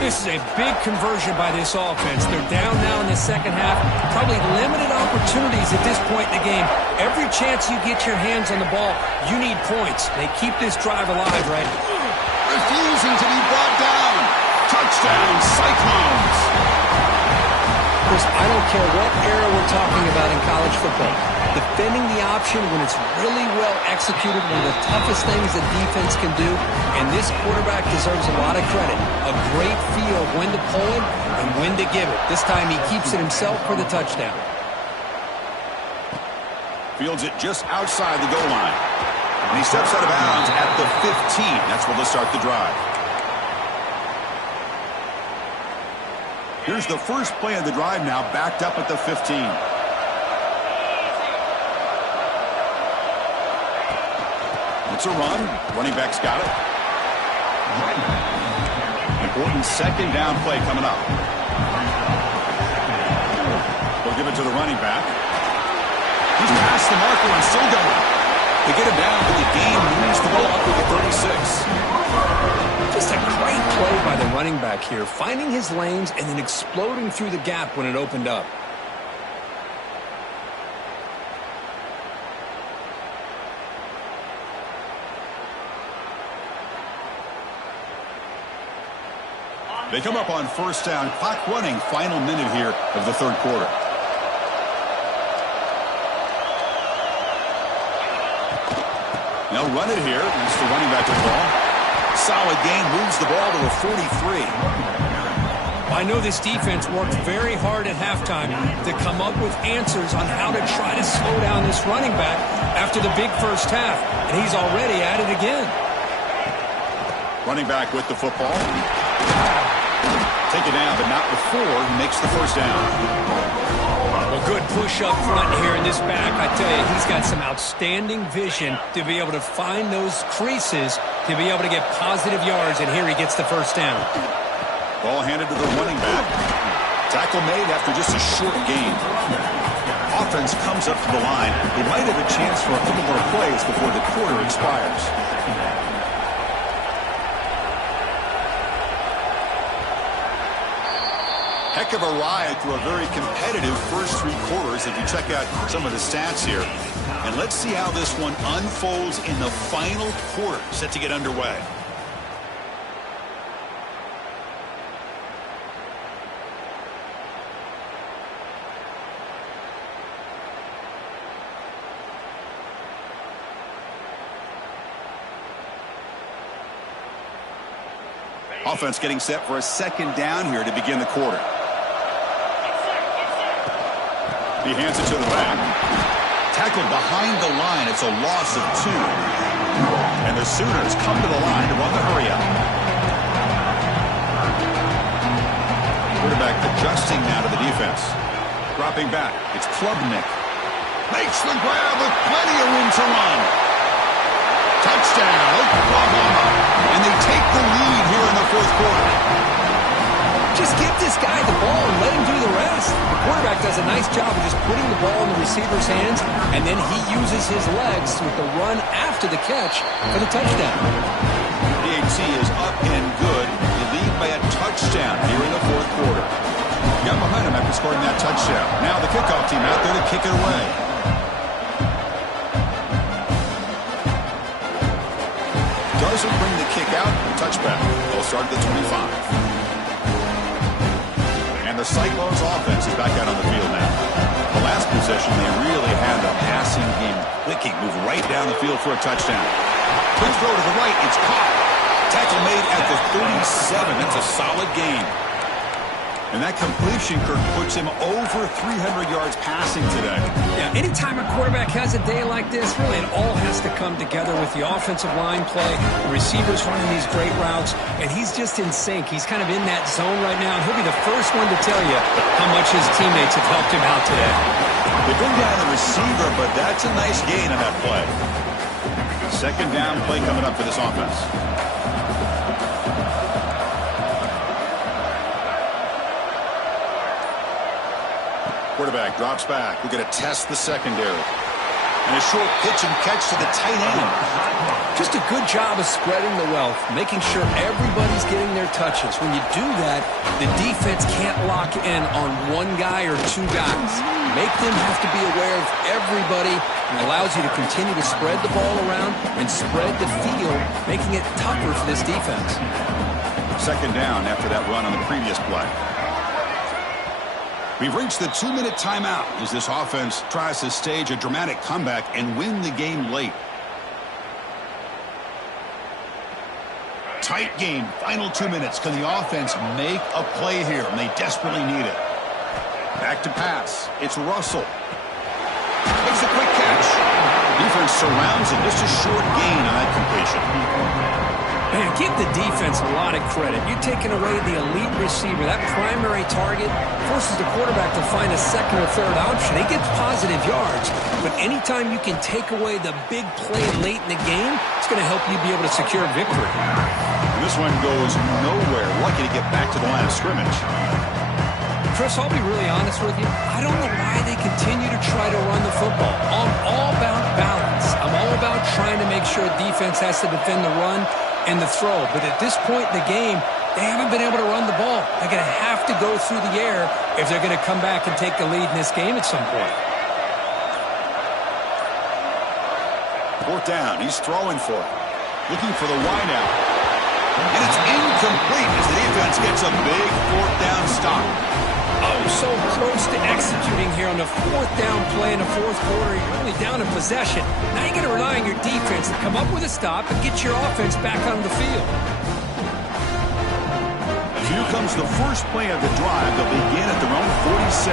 This is a big conversion by this offense. They're down now in the second half. Probably limited opportunities at this point in the game. Every chance you get your hands on the ball, you need points. They keep this drive alive, right? Refusing to be brought down. Touchdown, Cyclones. Chris, I don't care what era we're talking about in college football. Defending the option when it's really well executed, one of the toughest things a defense can do, and this quarterback deserves a lot of credit. A great feel of when to pull it and when to give it. This time he keeps it himself for the touchdown. Fields it just outside the goal line. And he steps out of bounds at the 15. That's where they'll start the drive. Here's the first play of the drive now, backed up at the 15. It's a run. Running back's got it. Important second down play coming up. We'll give it to the running back. He's past the marker and still going. They get him down, but the game moves the ball up to the 36. Just a great play by the running back here, finding his lanes and then exploding through the gap when it opened up. They come up on first down, clock running, final minute here of the third quarter. They'll run it here. It's the running back to the ball. Solid gain, moves the ball to the 43. I know this defense worked very hard at halftime to come up with answers on how to try to slow down this running back after the big first half, and he's already at it again. Running back with the football. Take it down, but not before he makes the first down. Well, good push up front here in this back. I tell you, he's got some outstanding vision to be able to find those creases to be able to get positive yards, and here he gets the first down. Ball handed to the running back. Tackle made after just a short gain. Offense comes up to the line. They might have a chance for a couple more plays before the quarter expires. Heck of a ride through a very competitive first 3 quarters if you check out some of the stats here. And let's see how this one unfolds in the final quarter set to get underway. Offense getting set for a second down here to begin the quarter. He hands it to the back. Tackled behind the line. It's a loss of 2. And the Sooners come to the line to run the hurry-up. Quarterback adjusting now to the defense. Dropping back. It's Klubnik. Makes the grab with plenty of room to run. Touchdown, Oklahoma. And they take the lead here in the fourth quarter. Just give this guy the ball and let him do the rest. The quarterback does a nice job of just putting the ball in the receiver's hands, and then he uses his legs with the run after the catch for the touchdown. The AT is up and good. They lead by a touchdown here in the fourth quarter. Got behind him after scoring that touchdown. Now the kickoff team out there to kick it away. Doesn't bring the kick out. Touchback. They'll start at the 25. And the Cyclones offense is back out on the field now. The last possession, they really had the passing game clicking. Move right down the field for a touchdown. Quick throw to the right. It's caught. Tackle made at the 37. That's a solid game. And that completion, Kirk, puts him over 300 yards passing today. Yeah, anytime a quarterback has a day like this, really it all has to come together with the offensive line play, the receivers running these great routes, and he's just in sync. He's kind of in that zone right now, and he'll be the first one to tell you how much his teammates have helped him out today. They bring down the receiver, but that's a nice gain on that play. Second down play coming up for this offense. Quarterback drops back. We're going to test the secondary. And a short pitch and catch to the tight end. Just a good job of spreading the wealth, making sure everybody's getting their touches. When you do that, the defense can't lock in on one guy or two guys. Make them have to be aware of everybody, and allows you to continue to spread the ball around and spread the field, making it tougher for this defense. Second down after that run on the previous play. We've reached the 2-minute timeout as this offense tries to stage a dramatic comeback and win the game late. Tight game, final 2 minutes. Can the offense make a play here? And they desperately need it. Back to pass. It's Russell. Makes a quick catch. Defense surrounds him. Just a short gain on that completion. Man, give the defense a lot of credit. You're taking away the elite receiver. That primary target forces the quarterback to find a second or third option. He gets positive yards, but anytime you can take away the big play late in the game, it's going to help you be able to secure victory. And this one goes nowhere. Lucky to get back to the line of scrimmage. Chris, I'll be really honest with you. I don't know why they continue to try to run the football. I'm all about balance. I'm all about trying to make sure defense has to defend the run and the throw. But at this point in the game, they haven't been able to run the ball. They're going to have to go through the air if they're going to come back and take the lead in this game at some point. Fourth down. He's throwing for it. Looking for the wideout. And it's incomplete as the defense gets a big fourth down stop. Oh, so close to executing here on the fourth down play in the fourth quarter. You're only down in possession. Now you got to rely on your defense to come up with a stop and get your offense back on the field. Here comes the first play of the drive. They'll begin at their own 46.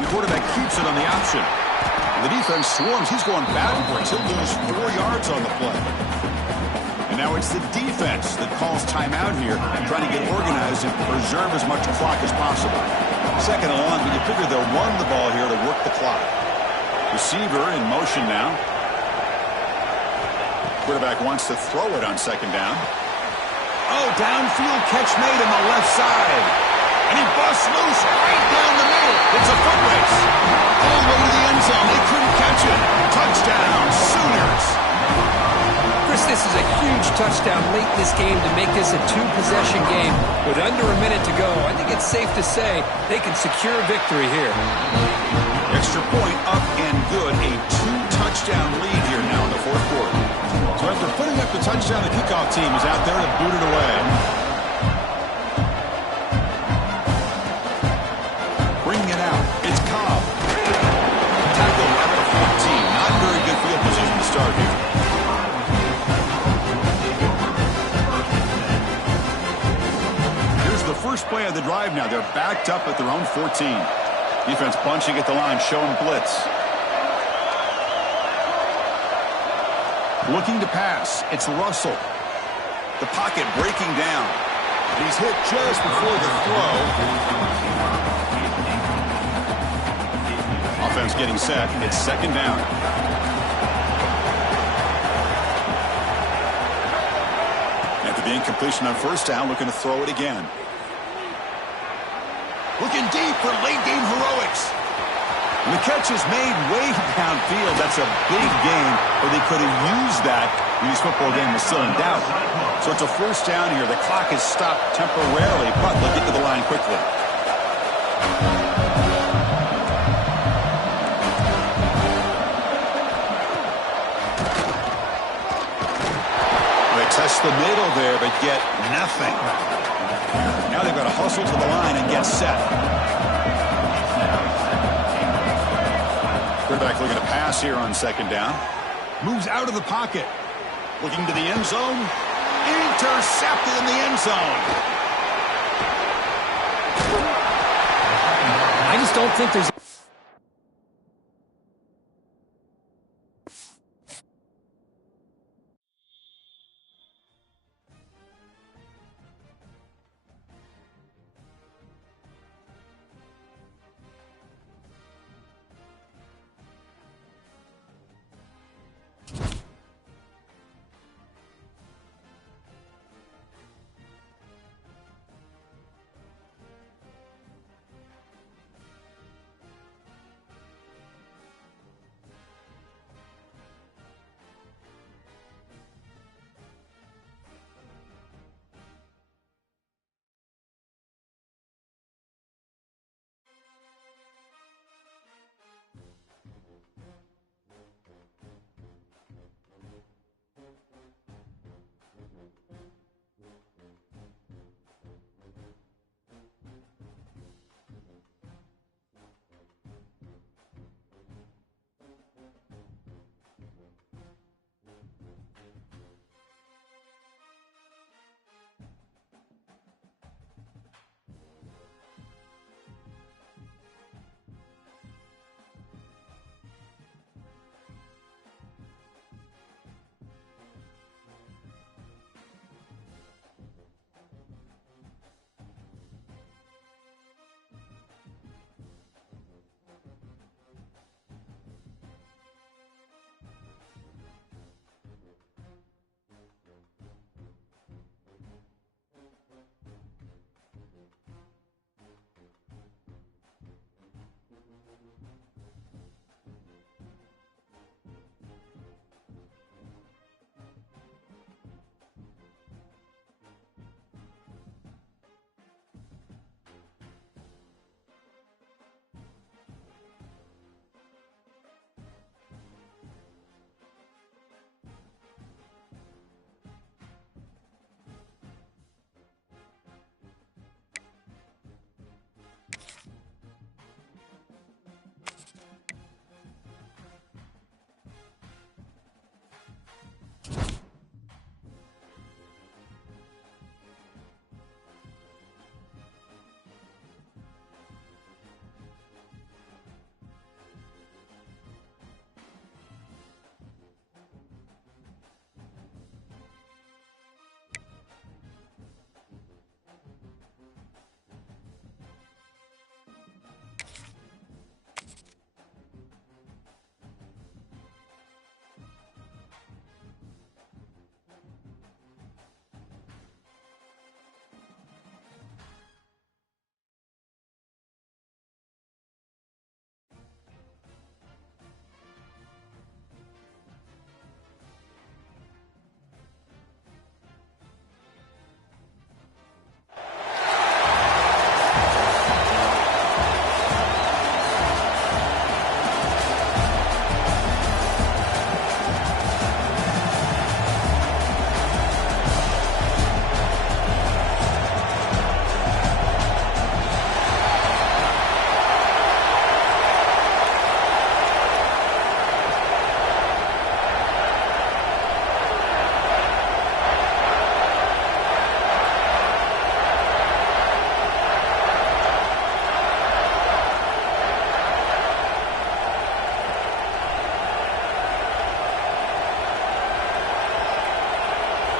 The quarterback keeps it on the option. The defense swarms. He's going backwards. He'll lose 4 yards on the play. And now it's the defense that calls timeout here, trying to get organized and preserve as much clock as possible. Second and long, but you figure they'll run the ball here to work the clock. Receiver in motion now. Quarterback wants to throw it on second down. Oh, downfield catch made on the left side. And he busts loose right down the middle. It's a foot race. All the way to the end zone. They couldn't catch it. Touchdown, Sooners. Chris, this is a huge touchdown late in this game to make this a two-possession game. With under a minute to go, I think it's safe to say they can secure victory here. Extra point up and good. A two-touchdown lead here now in the fourth quarter. So after putting up the touchdown, the kickoff team is out there to boot it away. Bringing it out. It's Cobb. Tackle at the 14. Not very good field position to start here. the drive now. They're backed up at their own 14. Defense bunching at the line, showing blitz. Looking to pass. It's Russell. The pocket breaking down. He's hit just before the throw. Offense getting set. It's second down. After the incompletion on first down, looking to throw it again. Looking deep for late-game heroics. And the catch is made way downfield. That's a big gain, but they could have used that when this football game was still in doubt. So it's a first down here. The clock is stopped temporarily, but they'll get to the line quickly. They test the middle there, but get nothing. Now they've got to hustle to the line and get set. Quarterback looking to pass here on second down. Moves out of the pocket. Looking to the end zone. Intercepted in the end zone. I just don't think there's...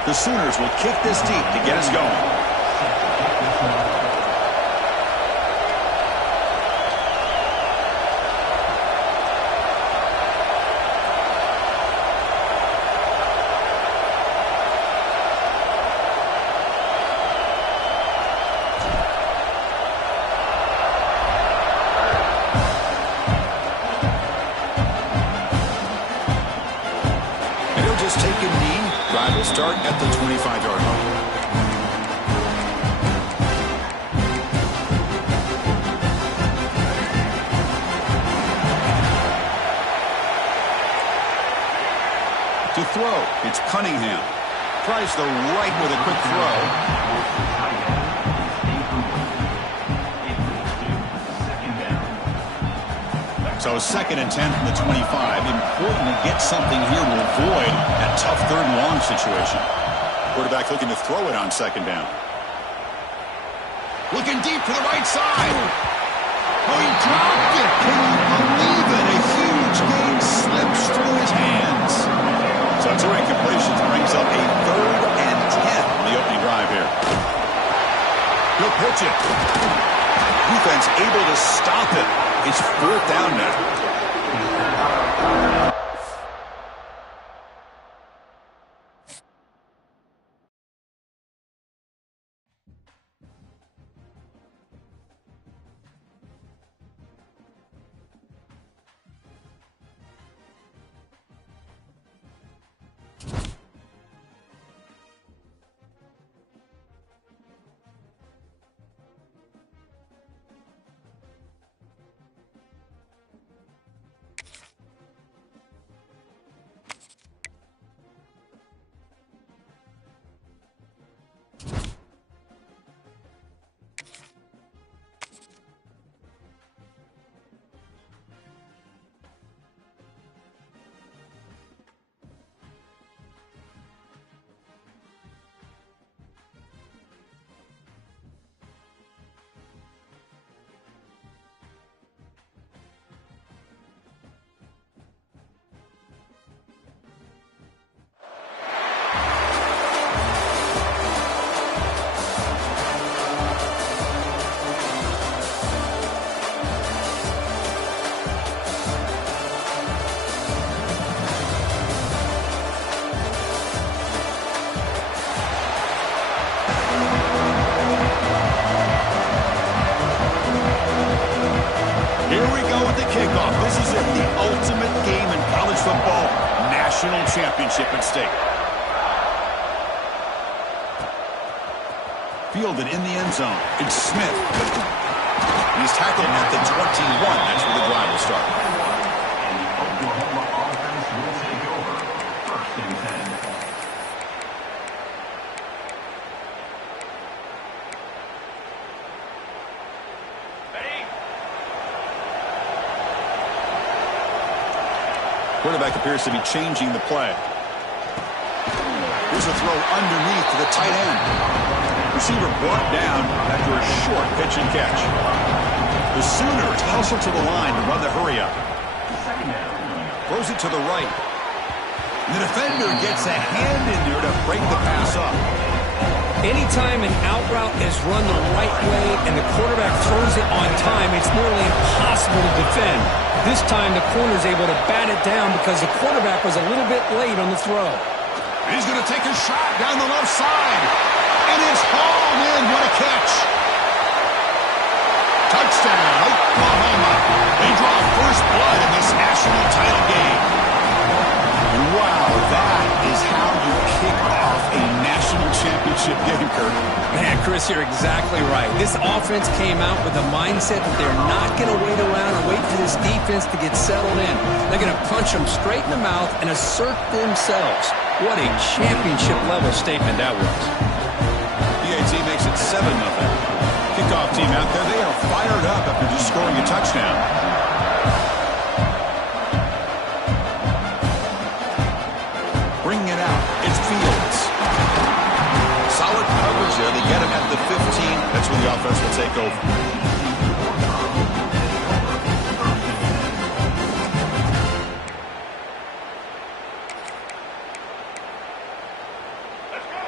The Sooners will kick this deep to get us going. Just take a knee. Drive will start at the 25-yard line. To throw, it's Cunningham. Tries the right with a quick throw. So 2nd and 10 from the 25. Important to get something here to avoid that tough 3rd and long situation. Quarterback looking to throw it on 2nd down. Looking deep to the right side. Oh, he dropped it. Can you believe it? A huge game slips through his hands. So 2 incompletions brings up a 3rd and 10 on the opening drive here. He'll pitch it. Defense able to stop it. It's 4th down now. Kickoff. This is it, the ultimate game in college football. National championship at stake. Fielded in the end zone. It's Smith. He's tackled at the 21. That's where the drive will start. And the Oklahoma offense will take over. 1st and 10. Quarterback appears to be changing the play. Here's a throw underneath to the tight end. Receiver brought down after a short pitch and catch. The Sooners hustle to the line to run the hurry up. Throws it to the right. The defender gets a hand in there to break the pass up. Anytime an out route is run the right way and the quarterback throws it on time, it's nearly impossible to defend. This time the corner's able to bat it down because the quarterback was a little bit late on the throw. He's going to take a shot down the left side. And it's hauled in. What a catch. Touchdown, Oklahoma. They draw first blood in this national title game. And wow, that is how you kick off a national championship game, Kirk. Man, Chris, you're exactly right. This offense came out with a mindset that they're not going to wait around and wait for this defense to get settled in. They're going to punch them straight in the mouth and assert themselves. What a championship-level statement that was. PAT makes it 7-0. Kickoff team out there, they are fired up after just scoring a touchdown. Bringing it out, it's Fields. Solid coverage there. They get him at the 15. That's where the offense will take over. Let's go.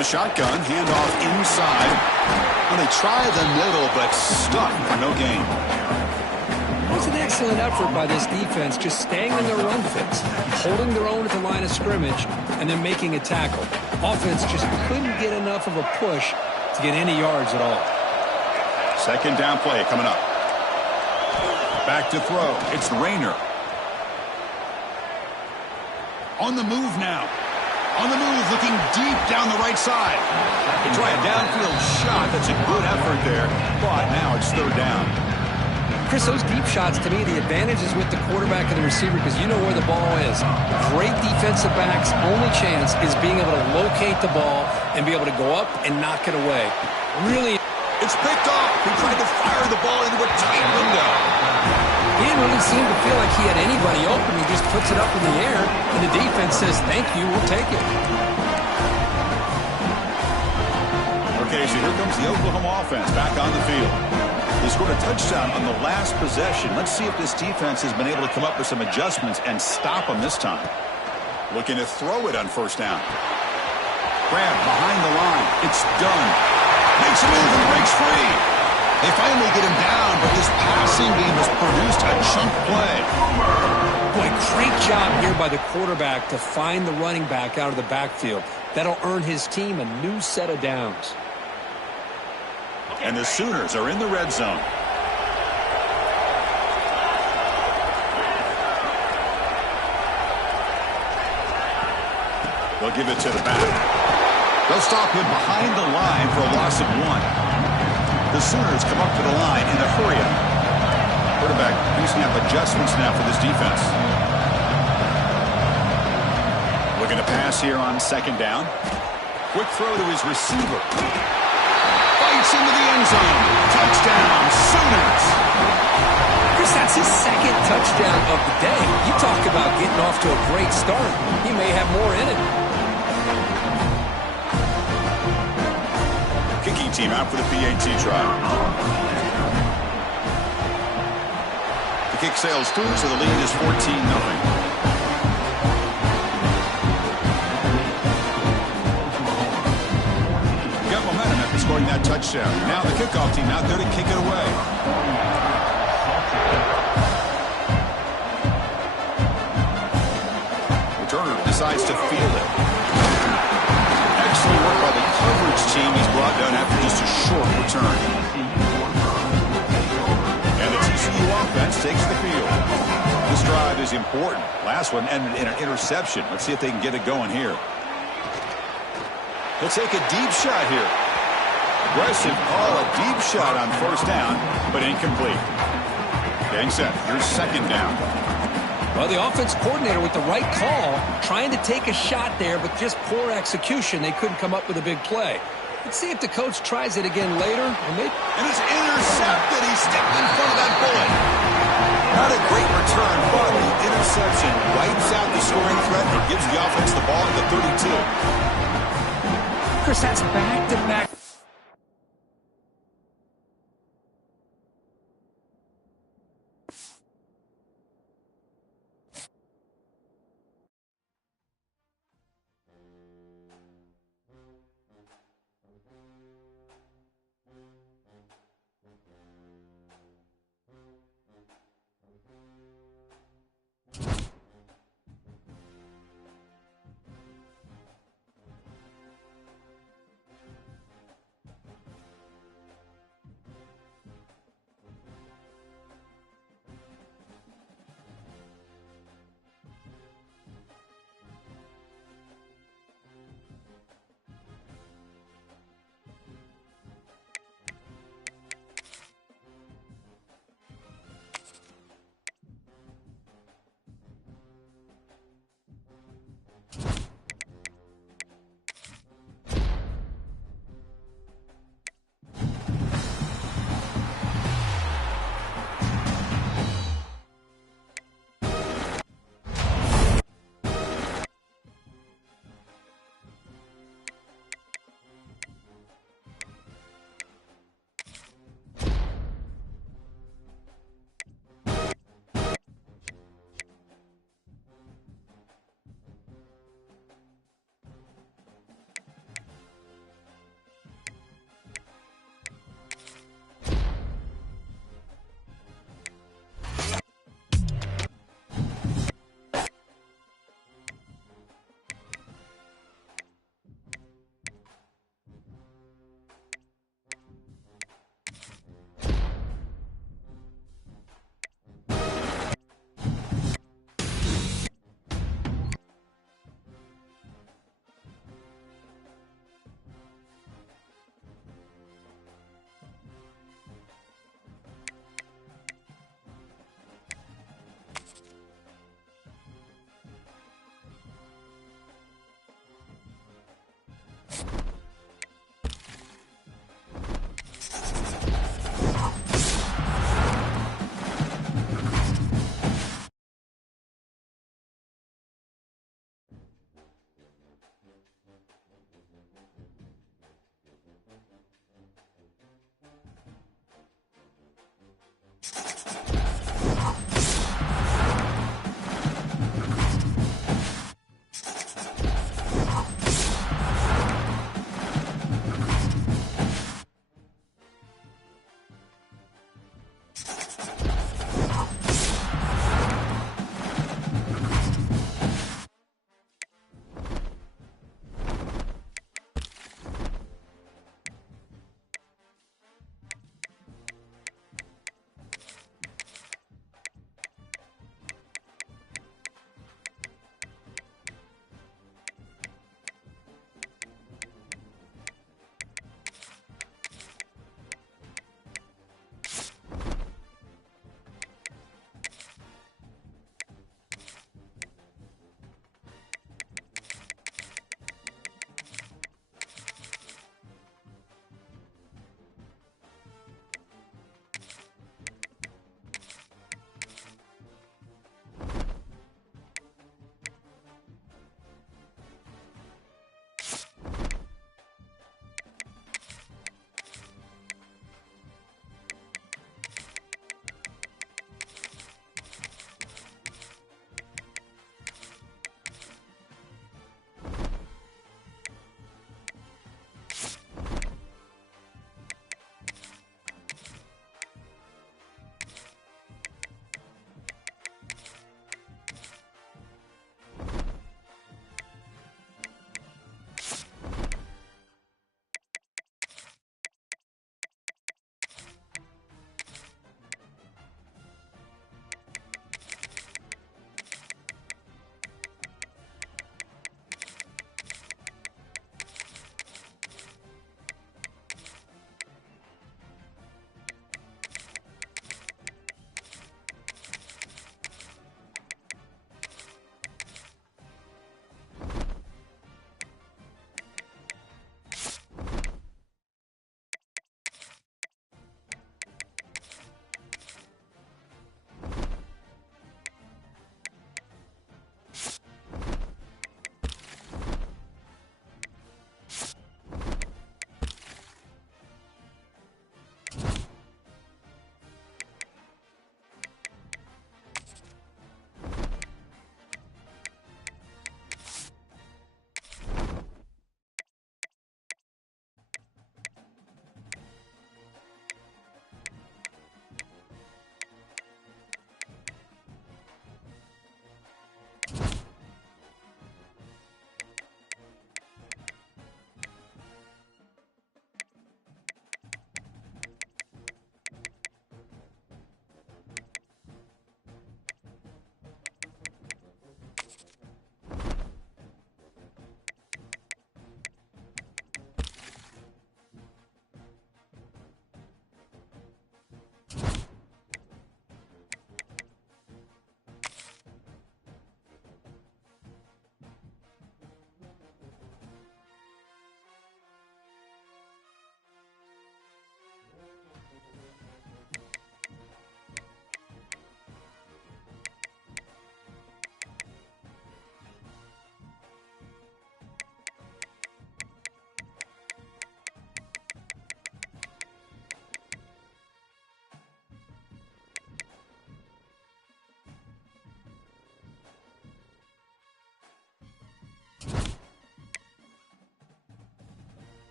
the shotgun, handoff inside. Well, they try the middle, but stuck for no gain. It was an excellent effort by this defense, just staying in their run fits, holding their own at the line of scrimmage, and then making a tackle. Offense just couldn't get enough of a push to get any yards at all. Second down play coming up. Back to throw. It's Rayner. On the move now. On the move, looking deep down the right side. They try a downfield shot. That's a good effort there, but now it's third down. Chris, those deep shots, to me, the advantage is with the quarterback and the receiver because you know where the ball is. Great defensive backs' only chance is being able to locate the ball and be able to go up and knock it away. Really, it's picked off. He tried to fire the ball into a tight window. He didn't really seem to feel like he had anybody open. He just puts it up in the air, and the defense says, thank you, we'll take it. Okay, so here comes the Oklahoma offense back on the field. They scored a touchdown on the last possession. Let's see if this defense has been able to come up with some adjustments and stop them this time. Looking to throw it on first down. Grab behind the line. It's done. Makes a move and breaks free. They finally get him down, but this passing game has produced a chunk play. Boy, great job here by the quarterback to find the running back out of the backfield. That'll earn his team a new set of downs. And the Sooners are in the red zone. They'll give it to the back. They'll stop him behind the line for a loss of 1. The Sooners come up to the line in a hurry-up. Quarterback using up adjustments now for this defense. Looking to pass here on second down. Quick throw to his receiver. Bites into the end zone. Touchdown, Sooners. Chris, that's his second touchdown of the day. You talk about getting off to a great start. He may have more in it. Kicking team out for the PAT trial. The kick sails through, so the lead is 14-0. Scoring that touchdown. Now the kickoff team out there to kick it away. Returner decides to field it. Excellent work by the coverage team. He's brought down after just a short return. And the TCU offense takes the field. This drive is important. Last one ended in an interception. Let's see if they can get it going here. He'll take a deep shot here. Aggressive call, a deep shot on first down, but incomplete. Getting set. Here's second down. Well, the offense coordinator with the right call, trying to take a shot there, but just poor execution. They couldn't come up with a big play. Let's see if the coach tries it again later. And it's intercepted. He stepped in front of that bullet. Not a great return, but the interception wipes out the scoring threat and gives the offense the ball at the 32. Chris, that's back-to-back.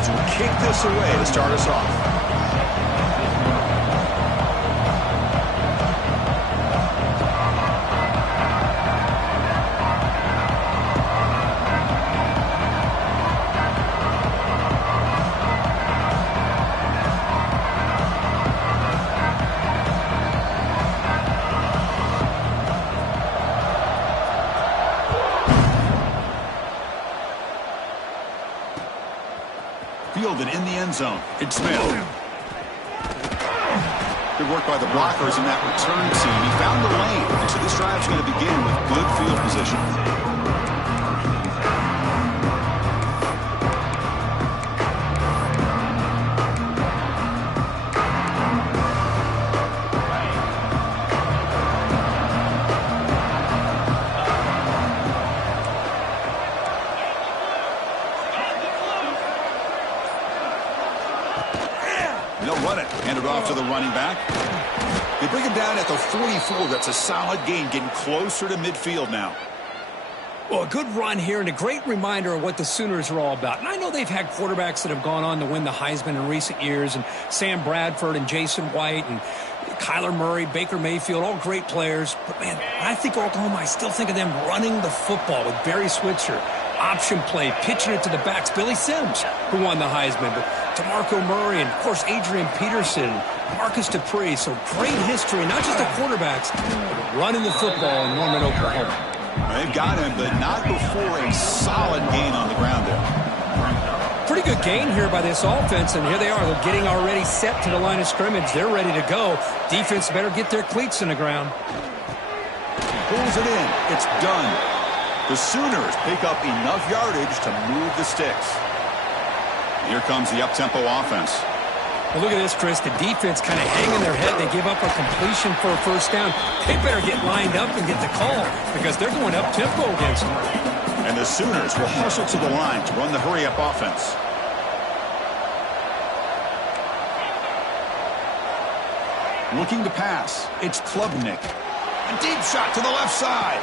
yards will kick this away to start us off. Fielded in the end zone. It's Smith. Good work by the blockers in that return team. He found the lane, and so this drive's going to begin with good field position. To the running back. They bring him down at the 44. That's a solid gain, getting closer to midfield now. Well, a good run here and a great reminder of what the Sooners are all about. And I know they've had quarterbacks that have gone on to win the Heisman in recent years, and Sam Bradford and Jason White and Kyler Murray, Baker Mayfield, all great players. But, man, when I think Oklahoma, I still think of them running the football with Barry Switzer. Option play, pitching it to the backs. Billy Sims, who won the Heisman, but DeMarco Murray, and, of course, Adrian Peterson, Marcus Dupree. So great history, not just the quarterbacks, but running the football in Norman, Oklahoma. They've got him, but not before a solid gain on the ground there. Pretty good gain here by this offense, and here they are. They're getting already set to the line of scrimmage. They're ready to go. Defense better get their cleats in the ground. Pulls it in. It's done. The Sooners pick up enough yardage to move the sticks. Here comes the up-tempo offense. Well, look at this, Chris. The defense kind of hanging their head. They give up a completion for a first down. They better get lined up and get the call because they're going up-tempo against them. And the Sooners will hustle to the line to run the hurry-up offense. Looking to pass. It's Klubnik. A deep shot to the left side.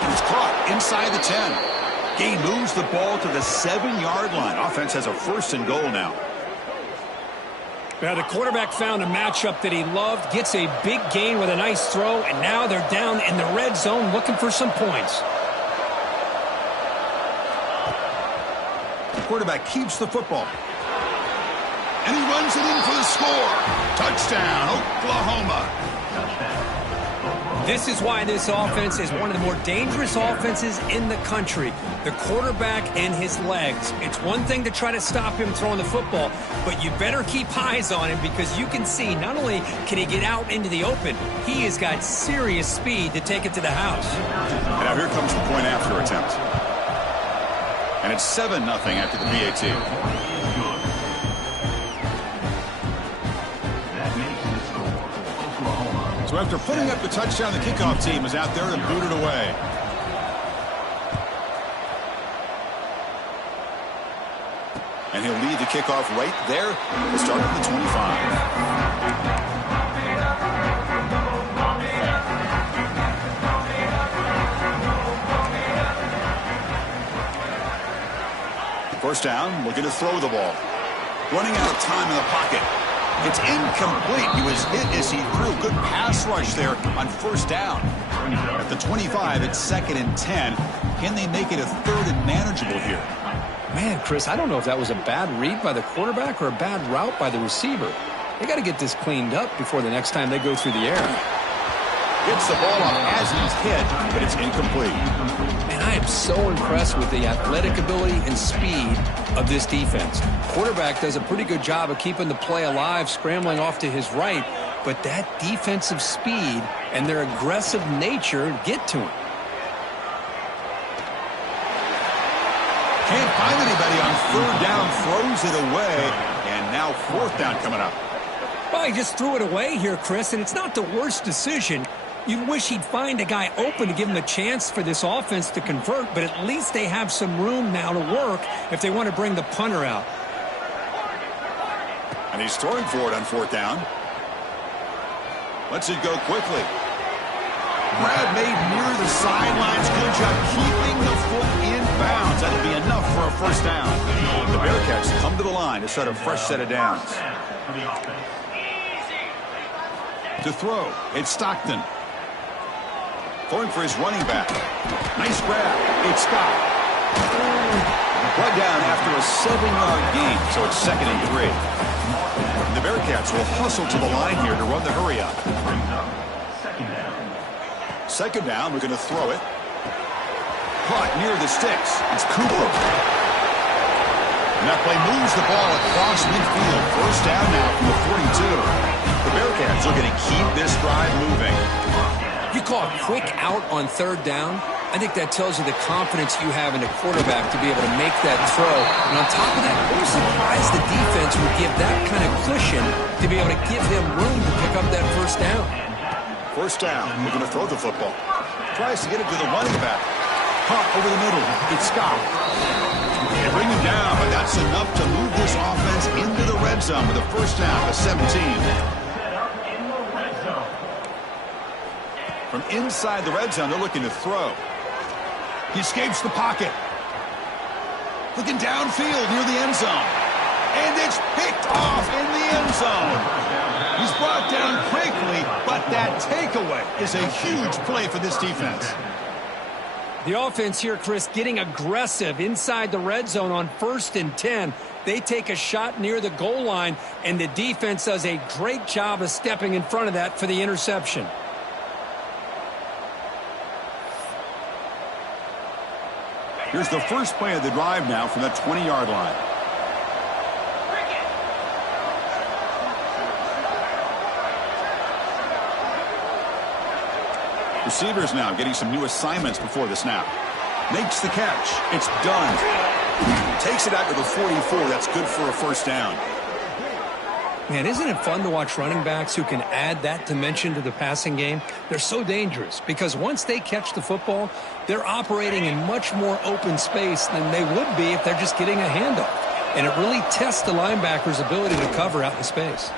It's caught inside the 10. Gain moves the ball to the 7-yard line. Offense has a 1st and goal now. Now, the quarterback found a matchup that he loved, gets a big gain with a nice throw, and now they're down in the red zone looking for some points. The quarterback keeps the football. And he runs it in for the score. Touchdown, Oklahoma. This is why this offense is one of the more dangerous offenses in the country. The quarterback and his legs. It's one thing to try to stop him throwing the football, but you better keep eyes on him because you can see not only can he get out into the open, he has got serious speed to take it to the house. And now here comes the point after attempt. And it's 7-0 after the PAT. So after putting up the touchdown, the kickoff team is out there to boot it away. And he'll lead the kickoff right there to start at the 25. First down, looking to throw the ball. Running out of time in the pocket. It's incomplete. He was hit as he threw. Good pass rush there on first down. At the 25, it's 2nd and 10. Can they make it a 3rd and manageable here? Man, Chris, I don't know if that was a bad read by the quarterback or a bad route by the receiver. They got to get this cleaned up before the next time they go through the air. Gets the ball up as he's hit, but it's incomplete. Man, I am so impressed with the athletic ability and speed of this defense. Quarterback does a pretty good job of keeping the play alive, scrambling off to his right, but that defensive speed and their aggressive nature get to him. Can't find anybody on 3rd down, throws it away, and now 4th down coming up. Well, he just threw it away here, Chris, and it's not the worst decision. You wish he'd find a guy open to give him a chance for this offense to convert, but at least they have some room now to work if they want to bring the punter out. And he's throwing for it on 4th down. Lets it go quickly. Brad made near the sidelines. Good job keeping the foot in bounds. That'll be enough for a first down. The Bearcats Bearcats come to the line to start a fresh set of downs. To throw, it's Stockton. Throwing for his running back. Nice grab. It's Scott. Brought down after a 7-yard gain, so it's 2nd and 3. The Bearcats will hustle to the line here to run the hurry up. Second down, we're going to throw it. Caught near the sticks. It's Cooper. And that play moves the ball across midfield. First down now from the 42. The Bearcats are going to keep this drive moving. You call a quick out on 3rd down. I think that tells you the confidence you have in the quarterback to be able to make that throw. And on top of that, I'm surprised the defense would give that kind of cushion to be able to give him room to pick up that first down. First down, we're going to throw the football. Tries to get it to the running back. Caught over the middle. It's Scott. They bring him down, but that's enough to move this offense into the red zone with a first down to 17. From inside the red zone, they're looking to throw. He escapes the pocket. Looking downfield near the end zone. And it's picked off in the end zone. He's brought down quickly, but that takeaway is a huge play for this defense. The offense here, Chris, getting aggressive inside the red zone on 1st and 10. They take a shot near the goal line, and the defense does a great job of stepping in front of that for the interception. Here's the first play of the drive now from the 20-yard line. Receivers now getting some new assignments before the snap. Makes the catch. It's done. Takes it out to the 44. That's good for a first down. Man, isn't it fun to watch running backs who can add that dimension to the passing game? They're so dangerous because once they catch the football, they're operating in much more open space than they would be if they're just getting a handoff. And it really tests the linebacker's ability to cover out in space.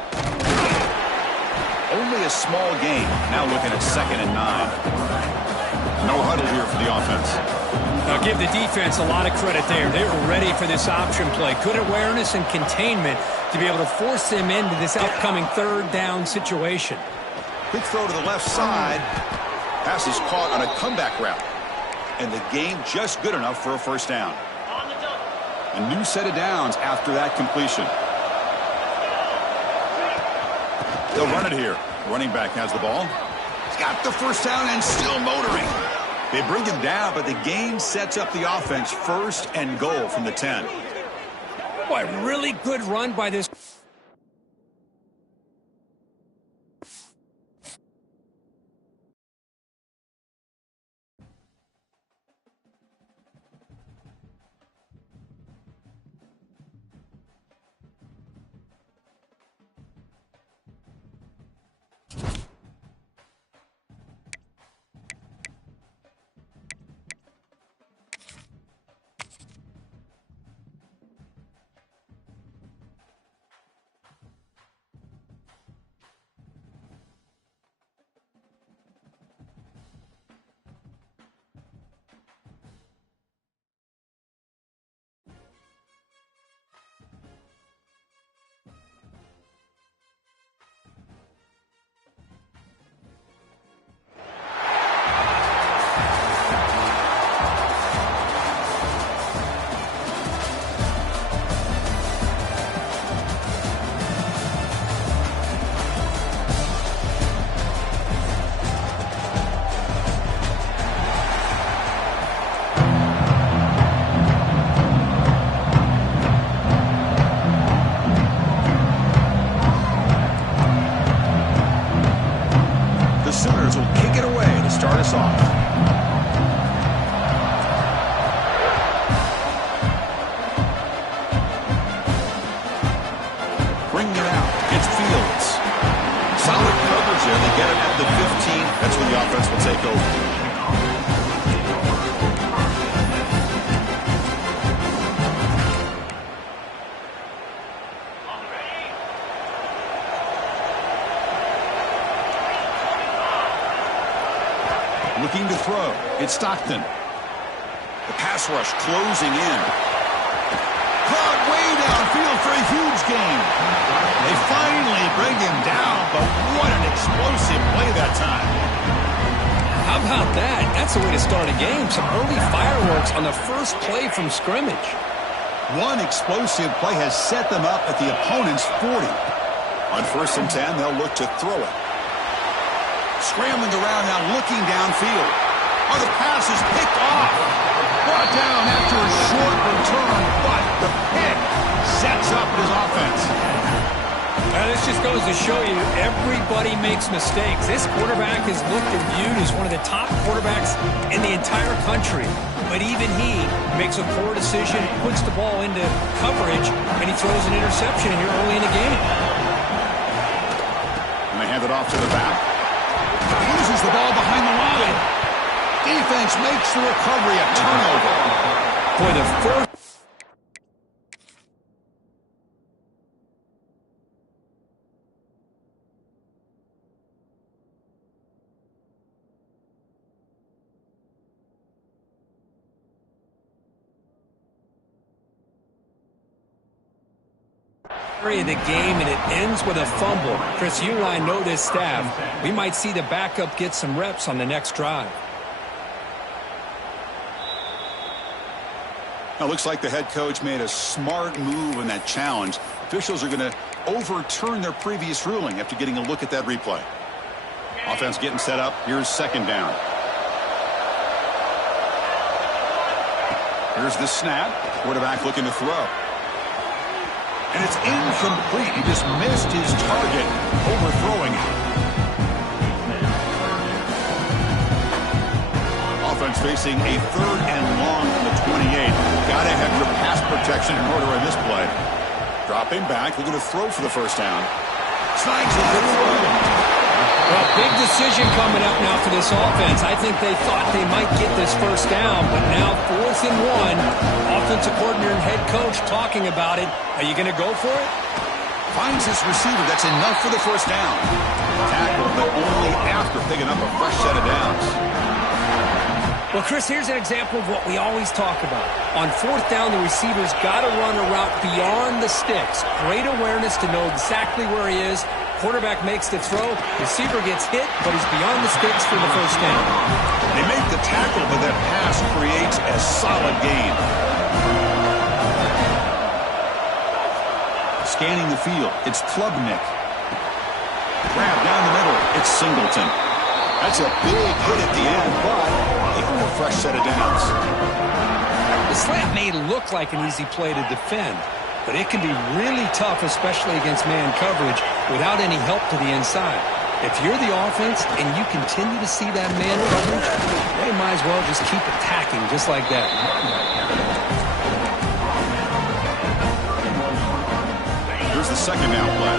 Only a small gain. Now looking at 2nd and 9. No huddle here for the offense. Now give the defense a lot of credit there. They were ready for this option play. Good awareness and containment to be able to force them into this upcoming 3rd down situation. Quick throw to the left side. Pass is caught on a comeback route. And the gain just good enough for a first down. A new set of downs after that completion. They'll run it here. Running back has the ball. He's got the first down and still motoring. They bring him down, but the gain sets up the offense 1st and goal from the 10. Boy, really good run by this. Looking to throw. It's Stockton. The pass rush closing in. Caught way downfield for a huge gain. They finally bring him down, but what an explosive play that time. How about that? That's the way to start a game. Some early fireworks on the first play from scrimmage. One explosive play has set them up at the opponent's 40. On 1st and 10, they'll look to throw it. Scrambling around now, looking downfield. Oh, the pass is picked off. Brought down after a short return, but the pick sets up his offense. This just goes to show you everybody makes mistakes. This quarterback is looked and viewed as one of the top quarterbacks in the entire country. But even he makes a poor decision, puts the ball into coverage, and he throws an interception here early in the game. And they hand it off to the back. Loses the ball behind the line. Defense makes the recovery a turnover. Boy, the first... of the game, and it ends with a fumble. Chris, you and I know this staff. We might see the backup get some reps on the next drive. Now, looks like the head coach made a smart move in that challenge. Officials are going to overturn their previous ruling after getting a look at that replay. Offense getting set up. Here's 2nd down. Here's the snap. Quarterback looking to throw. And it's incomplete. He just missed his target, overthrowing it. Offense facing a 3rd and long from the 28. Got to have your pass protection in order in this play. Dropping back, looking to throw for the 1st down. Snags a good throw. Well, big decision coming up now for this offense. I think they thought they might get this 1st down, but now 4th and 1. Offensive coordinator and head coach talking about it. Are you going to go for it? Finds this receiver. That's enough for the 1st down. Tackle, but only after picking up a fresh set of downs. Well, Chris, here's an example of what we always talk about. On 4th down, the receiver's got to run a route beyond the sticks. Great awareness to know exactly where he is. Quarterback makes the throw. Receiver gets hit, but he's beyond the sticks for the 1st down. They make the tackle, but that pass creates a solid gain. Scanning the field, it's Klubnik. Grab down the middle, it's Singleton. That's a big hit at the end, but they earn a fresh set of downs. The slant may look like an easy play to defend, but it can be really tough, especially against man coverage, without any help to the inside. If you're the offense and you continue to see that man coverage, they might as well just keep attacking just like that. Here's the 2nd down play.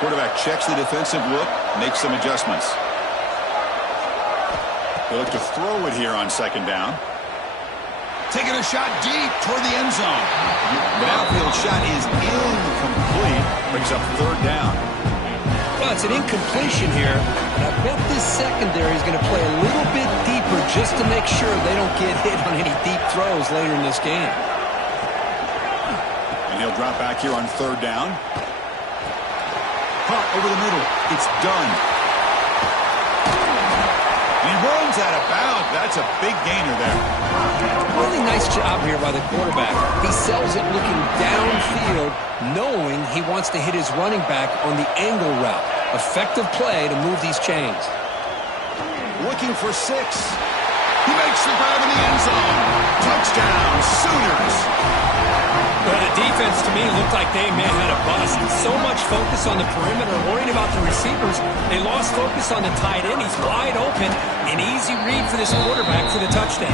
Quarterback checks the defensive look, makes some adjustments. They look to throw it here on 2nd down. Taking a shot deep toward the end zone. The outfield shot is incomplete. Brings up 3rd down. Well, it's an incompletion here, but I bet this secondary is going to play a little bit deeper just to make sure they don't get hit on any deep throws later in this game. And he'll drop back here on 3rd down. Caught over the middle. It's done. He runs out of bounds. That's a big gainer there. Really nice job here by the quarterback. He sells it looking downfield, knowing he wants to hit his running back on the angle route. Effective play to move these chains. Looking for 6. He makes the grab in the end zone. Touchdown, Sooners. Well, the defense, to me, looked like they may have had a bust. So much focus on the perimeter, worried about the receivers. They lost focus on the tight end. He's wide open. An easy read for this quarterback for the touchdown.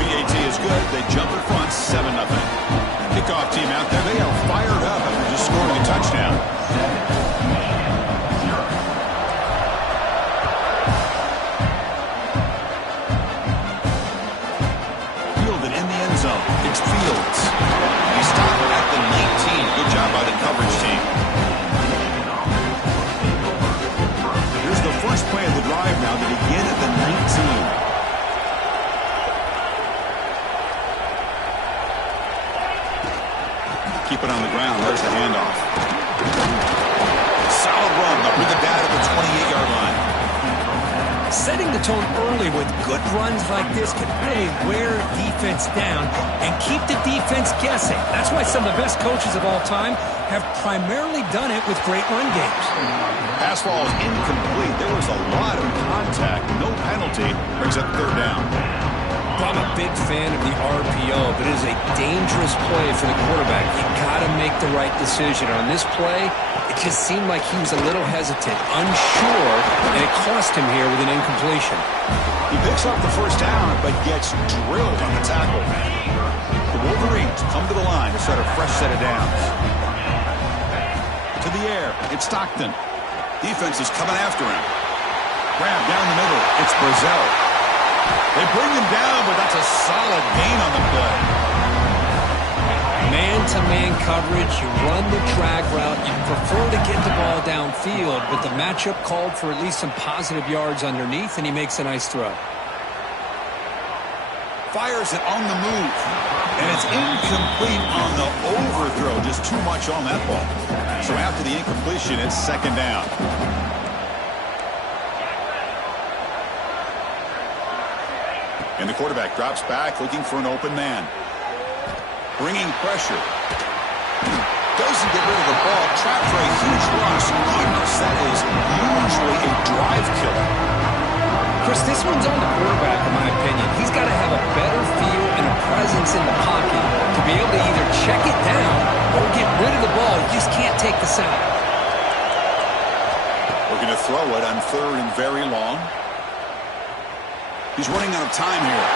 BAT is good. They jump in front, 7-0. Kickoff team out there. They are fired up after just scoring a touchdown. Fielded in the end zone. It's Fields. He stopped at the 19. Good job by the coverage team. Keep it on the ground. There's the handoff. Solid run. They'll bring it down to the 28-yard line. Setting the tone early with good runs like this can really wear defense down and keep the defense guessing. That's why some of the best coaches of all time have primarily done it with great run games. Pass ball is incomplete. There was a lot of contact. No penalty. Brings up third down. I'm a big fan of the RPO, but it is a dangerous play for the quarterback. You got to make the right decision. On this play, it just seemed like he was a little hesitant, unsure, and it cost him here with an incompletion. He picks up the first down, but gets drilled on the tackle. The Wolverines come to the line to start a fresh set of downs. To the air, it's Stockton. Defense is coming after him. Grab down the middle, it's Brazel. They bring him down, but that's a solid gain on the play. Man-to-man coverage, you run the drag route, you prefer to get the ball downfield, but the matchup called for at least some positive yards underneath, and he makes a nice throw. Fires it on the move, and it's incomplete on the overthrow. Just too much on that ball. So after the incompletion, it's second down. And the quarterback drops back, looking for an open man. Bringing pressure. Doesn't get rid of the ball. Trapped for a huge loss. Goodness, that is usually a drive killer. Chris, this one's on the quarterback, in my opinion. He's got to have a better feel and a presence in the pocket to be able to either check it down or get rid of the ball. You just can't take the sack. Looking to throw it on third and very long. He's running out of time here.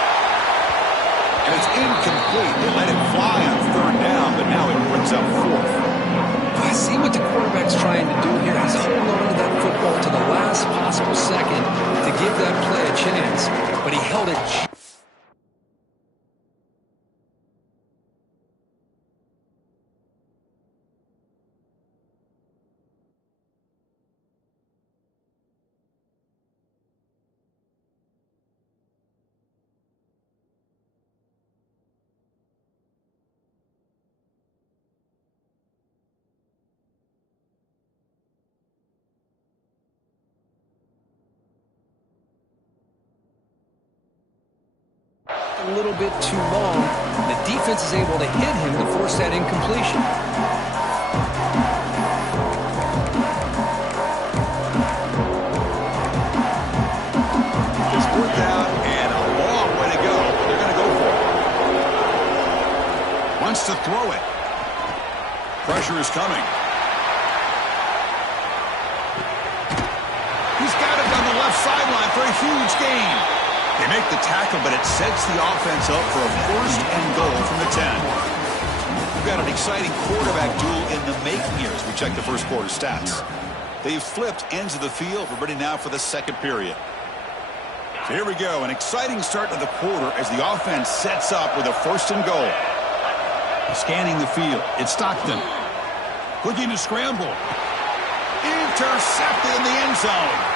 And it's incomplete. They let it fly on third down, but now it brings up fourth. I see what the quarterback's trying to do here. He's holding on to that football to the last possible second to give that play a chance. But he held it. A little bit too long. The defense is able to hit him to force that incompletion. It's worked out and a long way to go. They're going to go for it. Wants to throw it. Pressure is coming. He's got it on the left sideline for a huge gain. They make the tackle, but it sets the offense up for a first and goal from the 10. We've got an exciting quarterback duel in the making here as we check the first quarter stats. They've flipped ends of the field. We're ready now for the second period. So here we go. An exciting start to the quarter as the offense sets up with a first and goal. Scanning the field. It's Stockton. Looking to scramble. Intercepted in the end zone.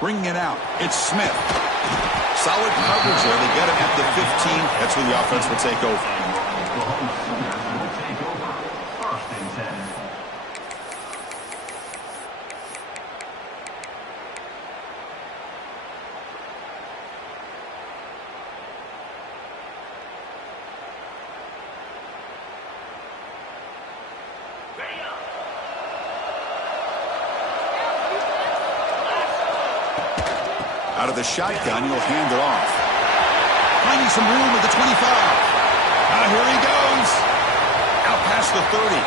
Bringing it out. It's Smith. Solid coverage there. They get him at the 15. That's where the offense will take over. Oklahoma Sooners will take over. First and 10. Out of the shotgun, he'll hand it off. Finding some room at the 25. Here he goes. Out past the 30.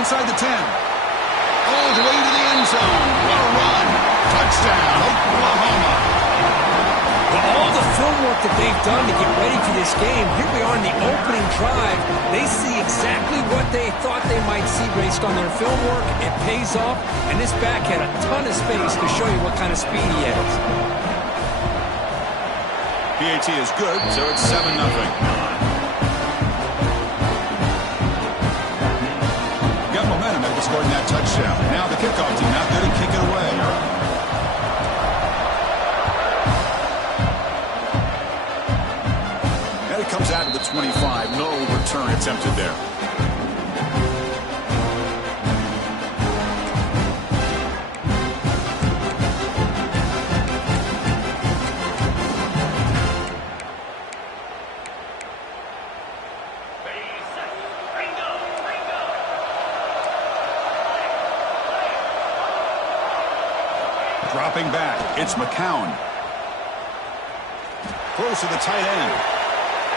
Inside the 10. All the way to the end zone. What a run. Touchdown, Oklahoma. Well, all the film work that they've done to get ready for this game, here we are in the opening drive. They see exactly what they thought they might see based on their film work. It pays off, and this back had a ton of space to show you what kind of speed he has. PAT is good, so it's 7-0. Got momentum after scoring that touchdown. Now the kickoff team out there to kick it away. And it comes out to the 25. No return attempted there. Dropping back, it's McCown. Close to the tight end.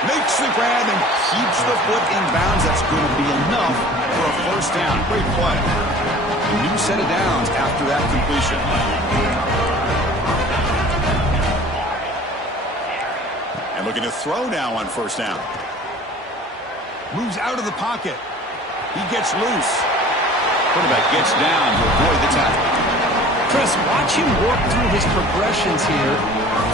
Makes the grab and keeps the foot in bounds. That's going to be enough for a first down. Great play. A new set of downs after that completion. And looking to throw now on first down. Moves out of the pocket. He gets loose. Quarterback gets down to avoid the tackle. Chris, watch him work through his progressions here.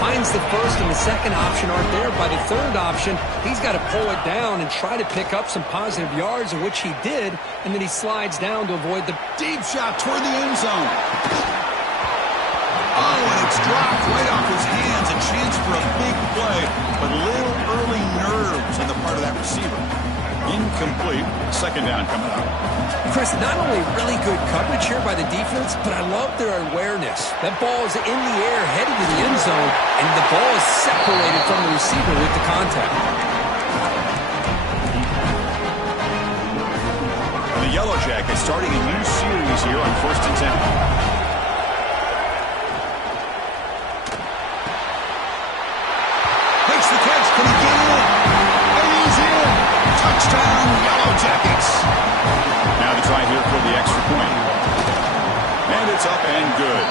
Finds the first and the second option aren't there. By the third option, he's got to pull it down and try to pick up some positive yards, in which he did, and then he slides down to avoid the deep shot toward the end zone. Oh, and it's dropped right off his hands. A chance for a big play, but little early nerves on the part of that receiver. Incomplete. Second down coming up. Chris, not only really good coverage here by the defense, but I love their awareness. That ball is in the air, headed to the end zone, and the ball is separated from the receiver with the contact. The Yellow Jackets starting a new series here on first and 10. Makes the catch. Can he get in? And he's in. Touchdown, Yellow Jackets. Now the try here for the extra point. And it's up and good.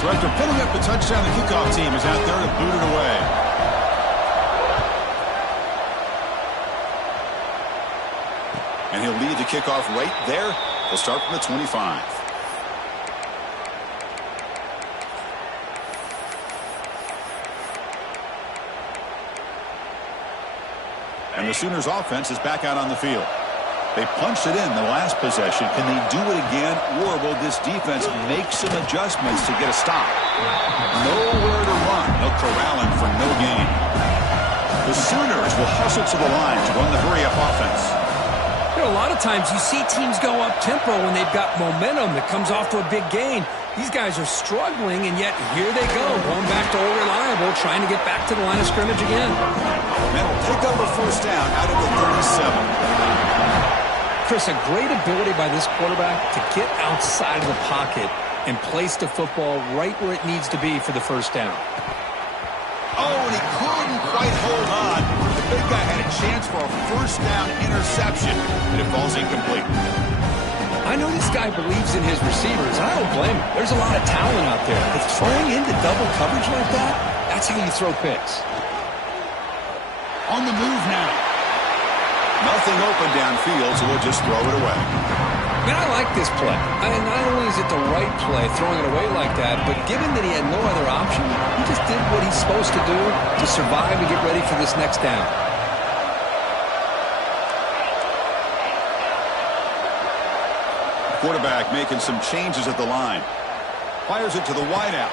So after putting up the touchdown, the kickoff team is out there to boot it away. And he'll lead the kickoff right there. He'll start from the 25. And the Sooners offense is back out on the field. They punched it in the last possession. Can they do it again, or will this defense make some adjustments to get a stop? Nowhere to run. They'll corral him for no gain. The Sooners will hustle to the line to run the hurry-up offense. You know, a lot of times you see teams go up-tempo when they've got momentum that comes off to a big gain. These guys are struggling, and yet here they go, going back to old reliable, trying to get back to the line of scrimmage again. That'll take over first down out of the 37. Chris, a great ability by this quarterback to get outside of the pocket and place the football right where it needs to be for the first down. Oh, and he couldn't quite hold on. The big guy had a chance for a first down interception, and it falls incomplete. I know this guy believes in his receivers. I don't blame him. There's a lot of talent out there. But throwing into double coverage like that, that's how you throw picks. On the move now. Nothing open downfield, so we'll just throw it away. Man, I like this play. Not only is it the right play, throwing it away like that, but given that he had no other option, he just did what he's supposed to do to survive and get ready for this next down. Quarterback making some changes at the line. Fires it to the wideout.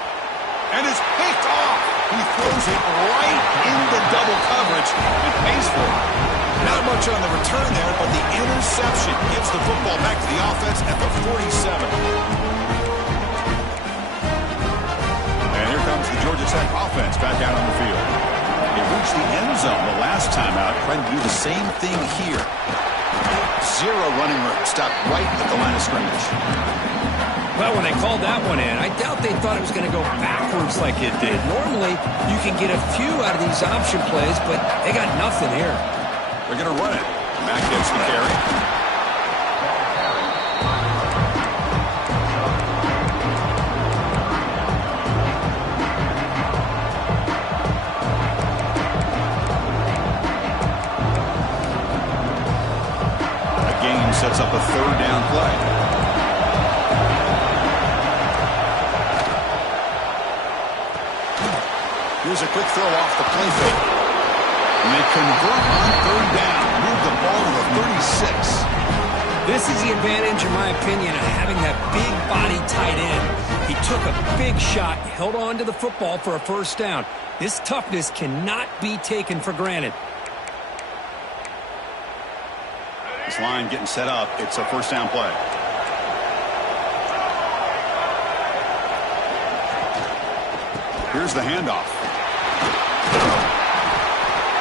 And it's picked off. He throws it right into double coverage and pays for it. Not much on the return there, but the interception gives the football back to the offense at the 47. And here comes the Georgia Tech offense back out on the field. They reached the end zone the last time out, trying to do the same thing here. Zero running room, stopped right at the line of scrimmage. Well, when they called that one in, I doubt they thought it was going to go backwards like it did. Normally, you can get a few out of these option plays, but they got nothing here. They're going to run it. Mack gets the carry. A gain sets up a third down play. Here's a quick throw off the play fake. And they convert on third down. Move the ball to the 36. This is the advantage, in my opinion, of having that big body tight end. He took a big shot, held on to the football for a first down. This toughness cannot be taken for granted. This line getting set up. It's a first down play. Here's the handoff.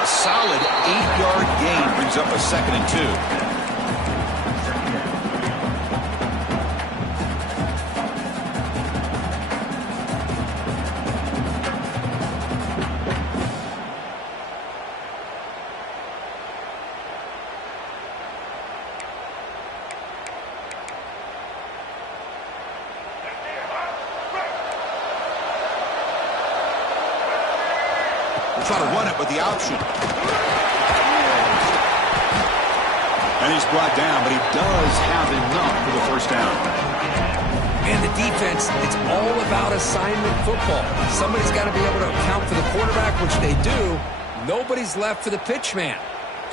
A solid 8-yard gain brings up a 2nd and 2. Try to run it with the option. And he's brought down, but he does have enough for the first down. And the defense, it's all about assignment football. Somebody's got to be able to account for the quarterback, which they do. Nobody's left for the pitch man.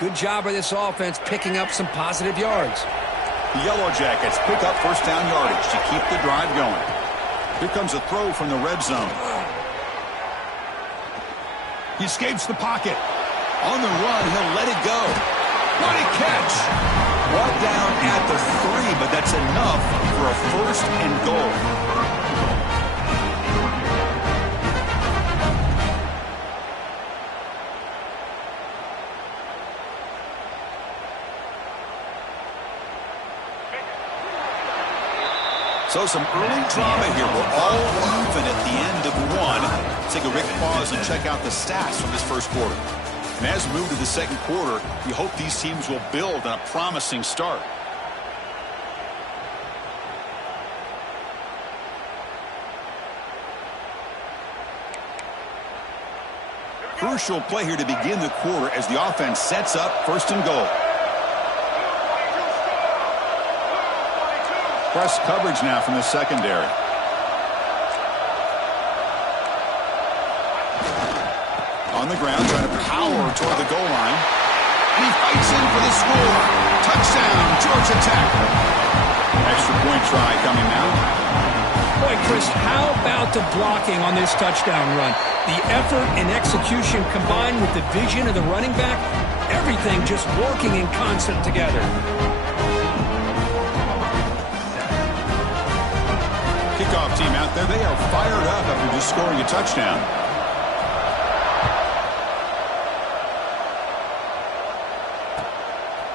Good job by this offense picking up some positive yards. The Yellow Jackets pick up first down yardage to keep the drive going. Here comes a throw from the red zone. He escapes the pocket. On the run, he'll let it go. What a catch! Brought down at the 3, but that's enough for a first and goal. So some early drama here. We're all even at the end of one. Let's take a quick pause and check out the stats from this first quarter. And as we move to the second quarter, we hope these teams will build on a promising start. Crucial play here to begin the quarter as the offense sets up first and goal. Press coverage now from the secondary. On the ground, trying to power toward the goal line. And he fights in for the score. Touchdown, Georgia Tech. Extra point try coming now. Boy, Chris, how about the blocking on this touchdown run? The effort and execution combined with the vision of the running back, everything just working in concert together. Kickoff team out there, they are fired up after just scoring a touchdown.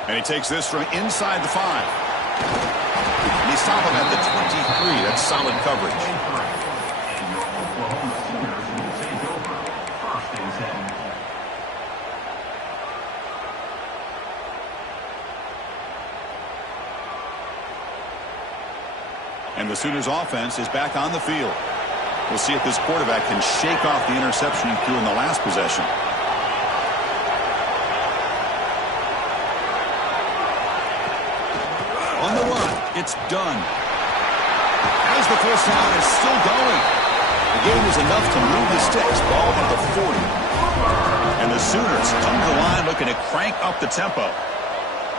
And he takes this from inside the 5. And they stop him at the 23. That's solid coverage. And the Sooners offense is back on the field. We'll see if this quarterback can shake off the interception he threw in the last possession. On the run, it's done. As the first down is still going. The game is enough to move the sticks. Ball at the 40. And the Sooners come to the line looking to crank up the tempo.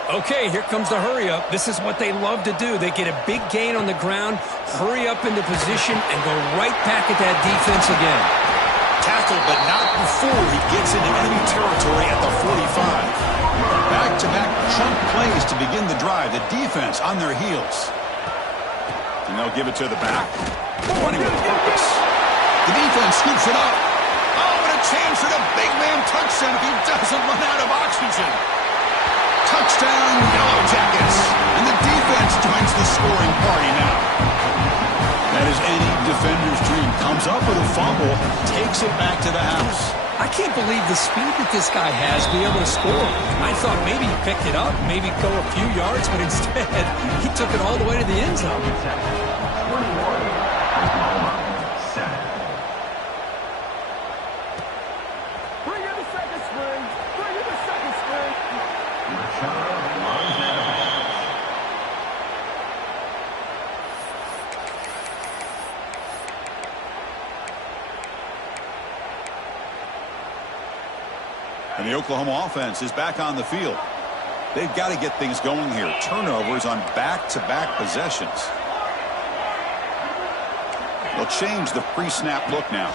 Okay, here comes the hurry up. This is what they love to do. They get a big gain on the ground, hurry up into position, and go right back at that defense again. Tackled, but not before he gets into enemy territory at the 45. Back-to-back chunk plays to begin the drive. The defense on their heels. And they'll give it to the back. Running with purpose. The defense scoops it up. Oh, and a chance at a big man touchdown if he doesn't run out of oxygen. Touchdown, Yellow Jackets. And the defense joins the scoring party now. That is any defender's dream. Comes up with a fumble, takes it back to the house. I can't believe the speed that this guy has to be able to score. I thought maybe he picked it up, maybe go a few yards, but instead he took it all the way to the end zone. 21, Oklahoma, 7. Bring in the second string. Bring in the second string. Rashad runs out of bounds. And the Oklahoma offense is back on the field. They've got to get things going here. Turnovers on back-to-back possessions. They'll change the pre-snap look now.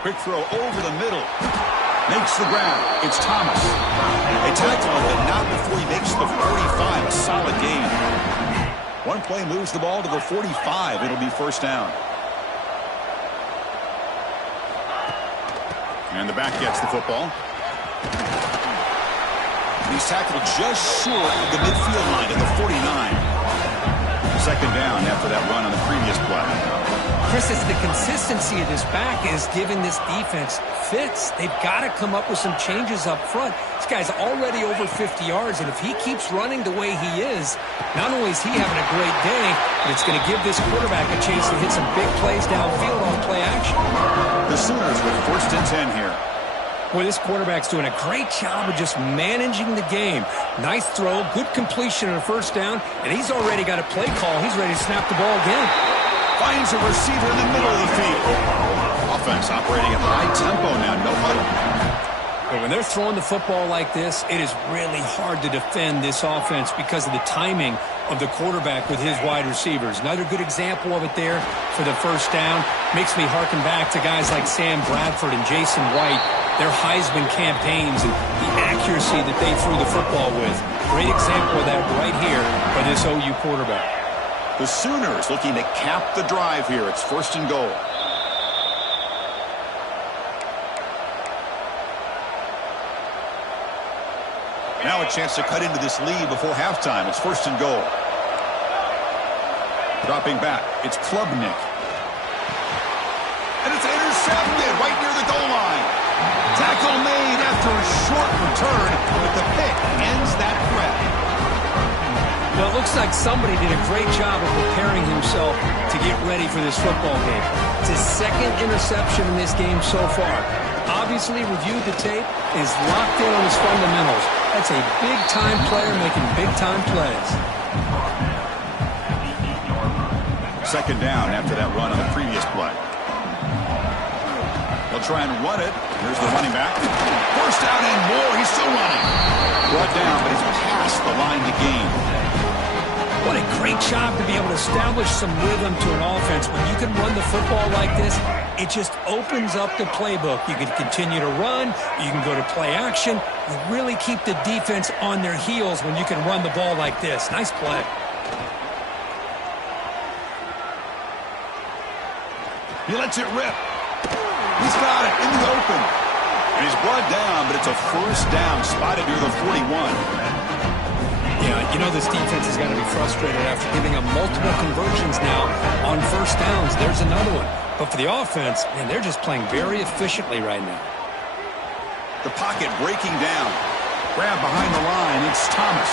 Quick throw over the middle. Makes the ground. It's Thomas. They tackle him, but not before he makes the 45. A solid gain. One play moves the ball to the 45. It'll be first down. And the back gets the football. He's tackled just short of the midfield line at the 49. Second down after that run on the previous play. Chris, it's the consistency of this back is giving this defense fits. They've got to come up with some changes up front. This guy's already over 50 yards, and if he keeps running the way he is, not only is he having a great day, but it's going to give this quarterback a chance to hit some big plays downfield on play action. The Sooners with first and 10 here. Boy, this quarterback's doing a great job of just managing the game. Nice throw, good completion on a first down, and he's already got a play call. He's ready to snap the ball again. Finds a receiver in the middle of the field. Offense operating at high tempo now. No huddle. But when they're throwing the football like this, it is really hard to defend this offense because of the timing of the quarterback with his wide receivers. Another good example of it there for the first down. Makes me harken back to guys like Sam Bradford and Jason White, their Heisman campaigns and the accuracy that they threw the football with. Great example of that right here by this OU quarterback. The Sooners looking to cap the drive here. It's first and goal. Now a chance to cut into this lead before halftime. It's first and goal. Dropping back. It's Klubnik. And it's intercepted right near the goal line. Tackle made after a short return, but the pick ends that threat. Well, it looks like somebody did a great job of preparing himself to get ready for this football game. It's his second interception in this game so far. Obviously reviewed the tape, is locked in on his fundamentals. That's a big-time player making big-time plays. Second down after that run on the previous play. They'll try and run it. Here's the running back. First down and more. He's still running. Brought down, but he's past the line to gain. What a great job to be able to establish some rhythm to an offense. When you can run the football like this, it just opens up the playbook. You can continue to run. You can go to play action. You really keep the defense on their heels when you can run the ball like this. Nice play. He lets it rip. He's got it in the open. And he's brought down, but it's a first down spotted near the 41. Yeah, you know this defense has got to be frustrated after giving up multiple conversions now on first downs. There's another one. But for the offense, man, they're just playing very efficiently right now. The pocket breaking down. Grab behind the line. It's Thomas.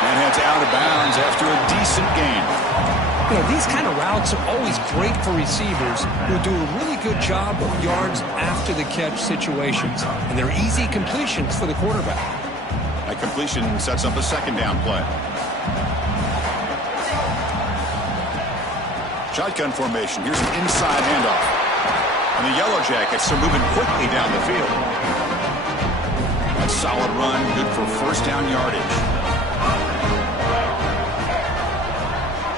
And heads out of bounds after a decent gain. You know, these kind of routes are always great for receivers who do a really good job of yards after the catch situations. And they're easy completions for the quarterback. That completion sets up a second down play. Shotgun formation. Here's an inside handoff. And the Yellow Jackets are moving quickly down the field. solid run, good for first down yardage.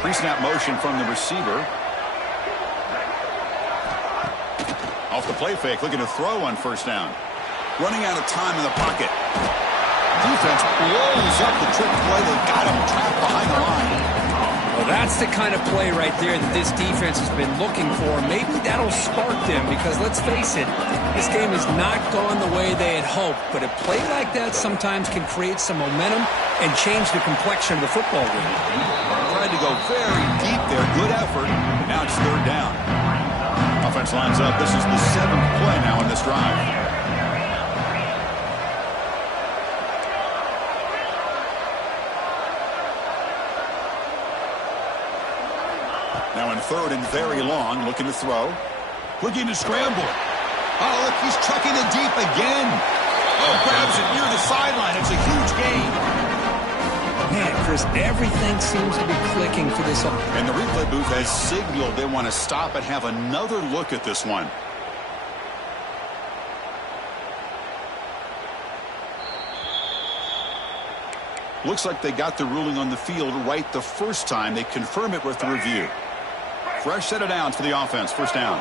Pre-snap motion from the receiver. Off the play fake, looking to throw on first down. Running out of time in the pocket. Defense blows up the trick play. They got him trapped behind the line. Well, that's the kind of play right there that this defense has been looking for. Maybe that'll spark them because, let's face it, this game has not gone the way they had hoped. But a play like that sometimes can create some momentum and change the complexion of the football game. Tried to go very deep there. Good effort. Now it's third down. Offense lines up. This is the 7th play now in this drive. Now in third and very long, looking to throw. Looking to scramble. Oh, look, he's chucking it deep again. Oh, grabs it near the sideline. It's a huge gain. Man, Chris, everything seems to be clicking for this. And the replay booth has signaled they want to stop and have another look at this one. Looks like they got the ruling on the field right the first time. They confirm it with the review. Fresh set of downs for the offense. First down.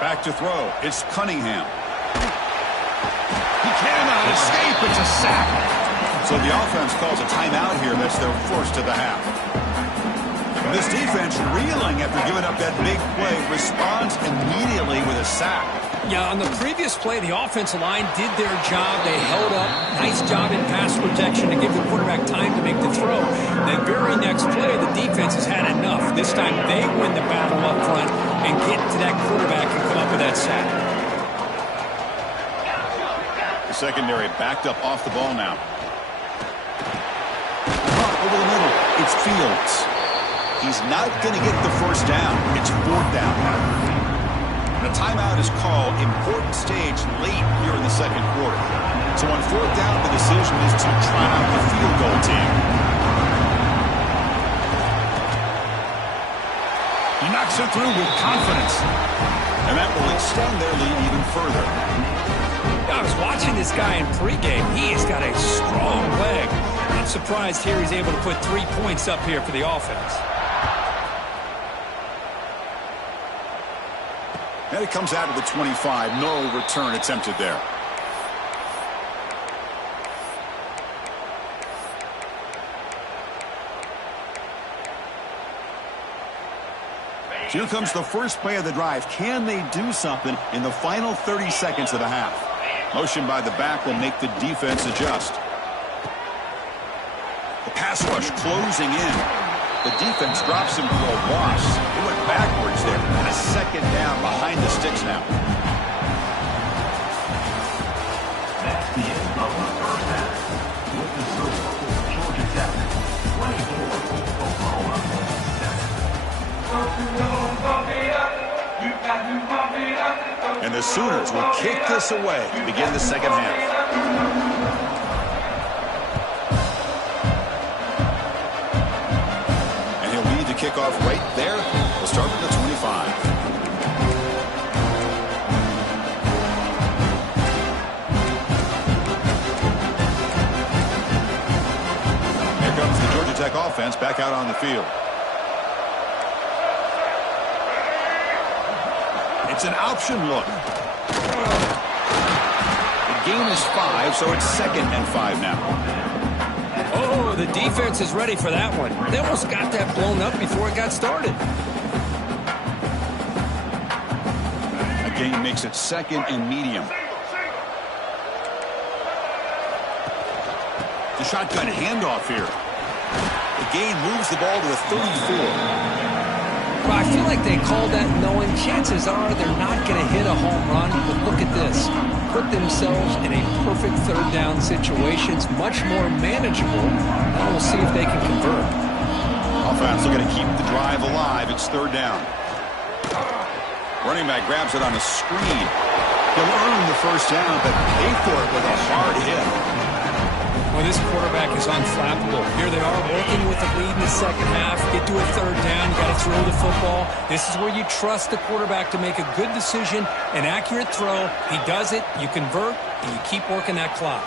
Back to throw. It's Cunningham. He cannot escape. It's a sack. So the offense calls a timeout here. That's their first of the half. And this defense, reeling after giving up that big play, responds immediately with a sack. Yeah, on the previous play, the offensive line did their job. They held up. Nice job in pass protection to give the quarterback time to make the throw. The very next play, the defense has had enough. This time they win the battle up front and get to that quarterback and come up with that sack. The secondary backed up off the ball now. Over the middle, it's Fields. He's not going to get the first down. It's fourth down now. The timeout is called. Important stage late here in the second quarter. So on fourth down, the decision is to try out the field goal team. He knocks it through with confidence. And that will extend their lead even further. I was watching this guy in pregame. He has got a strong leg. I'm surprised here he's able to put 3 points up here for the offense. And it comes out of the 25. No return attempted there. Here comes the first play of the drive. Can they do something in the final 30 seconds of the half? Motion by the back will make the defense adjust. The pass rush closing in. The defense drops him for a loss. He went backwards there. And a second down behind the sticks now. That's the end of the first half. With the score, Georgia Tech 24, Oklahoma 7. And the Sooners will kick this away to begin the second half. Kickoff right there. We'll start at the 25. Here comes the Georgia Tech offense back out on the field. It's an option look. The gain is 5, so it's 2nd and 5 now. Oh, the defense is ready for that one. They almost got that blown up before it got started. A gain makes it 2nd and medium. The shotgun handoff here. The gain moves the ball to the 34. Well, I feel like they called that knowing chances are they're not going to hit a home run. But look at this. Put themselves in a perfect third down situation. It's much more manageable. Now we'll see if they can convert. Offense looking to keep the drive alive. It's third down. Running back grabs it on a screen. He'll earn the first down, but pay for it with a hard hit. Well, this quarterback is unflappable. Here they are working with the lead in the second half. Get to a third down. You got to throw the football. This is where you trust the quarterback to make a good decision, an accurate throw. He does it. You convert, and you keep working that clock.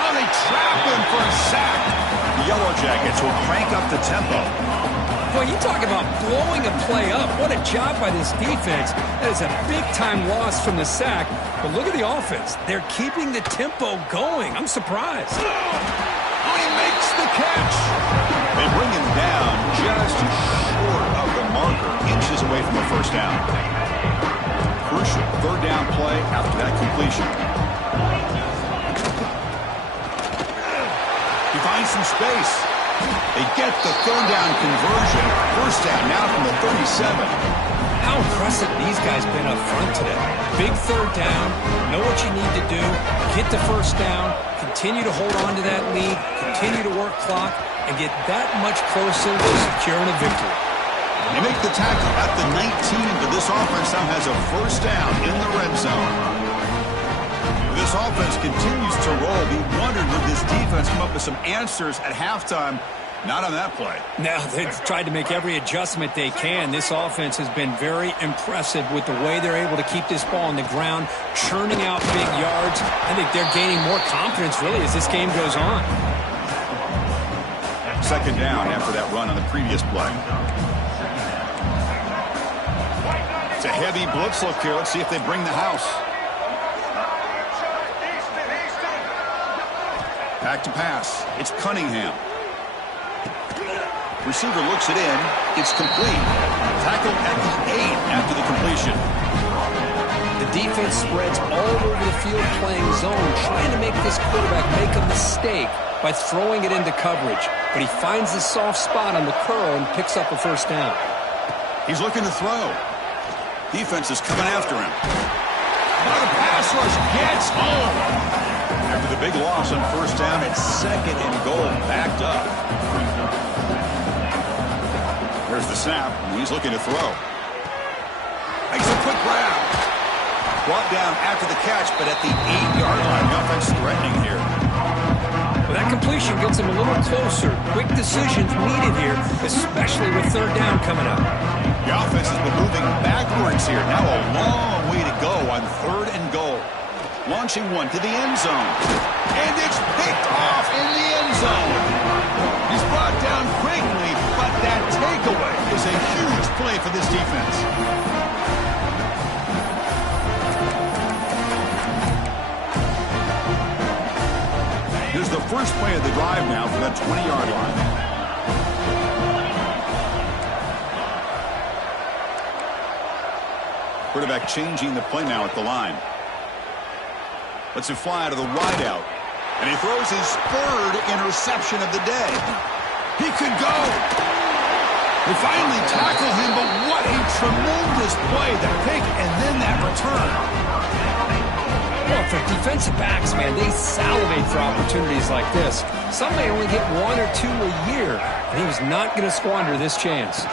Oh, they trap him for a sack. The Yellow Jackets will crank up the tempo. Boy, you talk about blowing a play up. What a job by this defense. That is a big-time loss from the sack. But look at the offense. They're keeping the tempo going. I'm surprised. Oh, he makes the catch. They bring him down just short of the marker, inches away from a first down. Crucial third down play after that completion. He finds some space. They get the third down conversion. First down now from the 37. How impressive these guys been up front today. Big third down, know what you need to do, get the first down, continue to hold on to that lead, continue to work clock, and get that much closer to securing a victory. They make the tackle at the 19, but this offense now has a first down in the red zone. This offense continues to roll. We wondered, would this defense come up with some answers at halftime? Not on that play. Now, they've tried to make every adjustment they can. This offense has been very impressive with the way they're able to keep this ball on the ground, churning out big yards. I think they're gaining more confidence, really, as this game goes on. Second down after that run on the previous play. It's a heavy blitz look here. Let's see if they bring the house. Back to pass. It's Cunningham. Receiver looks it in. It's complete. Tackle at the 8 after the completion. The defense spreads all over the field playing zone, trying to make this quarterback make a mistake by throwing it into coverage. But he finds the soft spot on the curl and picks up a first down. He's looking to throw. Defense is coming after him. Now the pass rush gets home. After the big loss on first down, it's second and goal, backed up. There's the snap, and he's looking to throw. Makes a quick grab. Brought down after the catch, but at the 8-yard line. The offense threatening here. Well, that completion gets him a little closer. Quick decisions needed here, especially with third down coming up. The offense has been moving backwards here. Now a long way to go on third and goal. Launching one to the end zone. And it's picked off in the end zone. He's brought down quickly, but that takeaway is a huge play for this defense. Here's the first play of the drive now for that 20-yard line. Quarterback changing the play now at the line. Lets it fly to the wideout. And he throws his third interception of the day. He could go. They finally tackle him, but what a tremendous play. The pick and then that return. Well, for defensive backs, man, they salivate for opportunities like this. Some may only get one or two a year, and he was not going to squander this chance.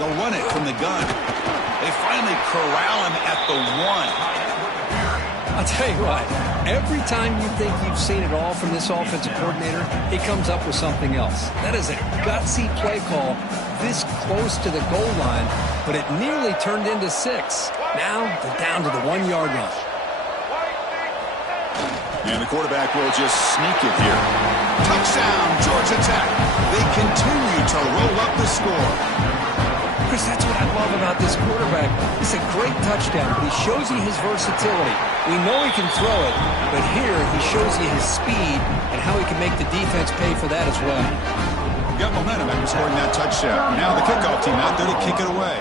They'll run it from the gun. They finally corral him at the 1. I'll tell you what, every time you think you've seen it all from this offensive coordinator, he comes up with something else. That is a gutsy play call this close to the goal line, but it nearly turned into 6. Now they're down to the 1-yard line. And the quarterback will just sneak it here. Touchdown, Georgia Tech. They continue to roll up the score. Chris, that's what I love about this quarterback. It's a great touchdown, but he shows you his versatility. We know he can throw it, but here he shows you his speed and how he can make the defense pay for that as well. Got momentum after scoring that touchdown. Now the kickoff team out there to kick it away.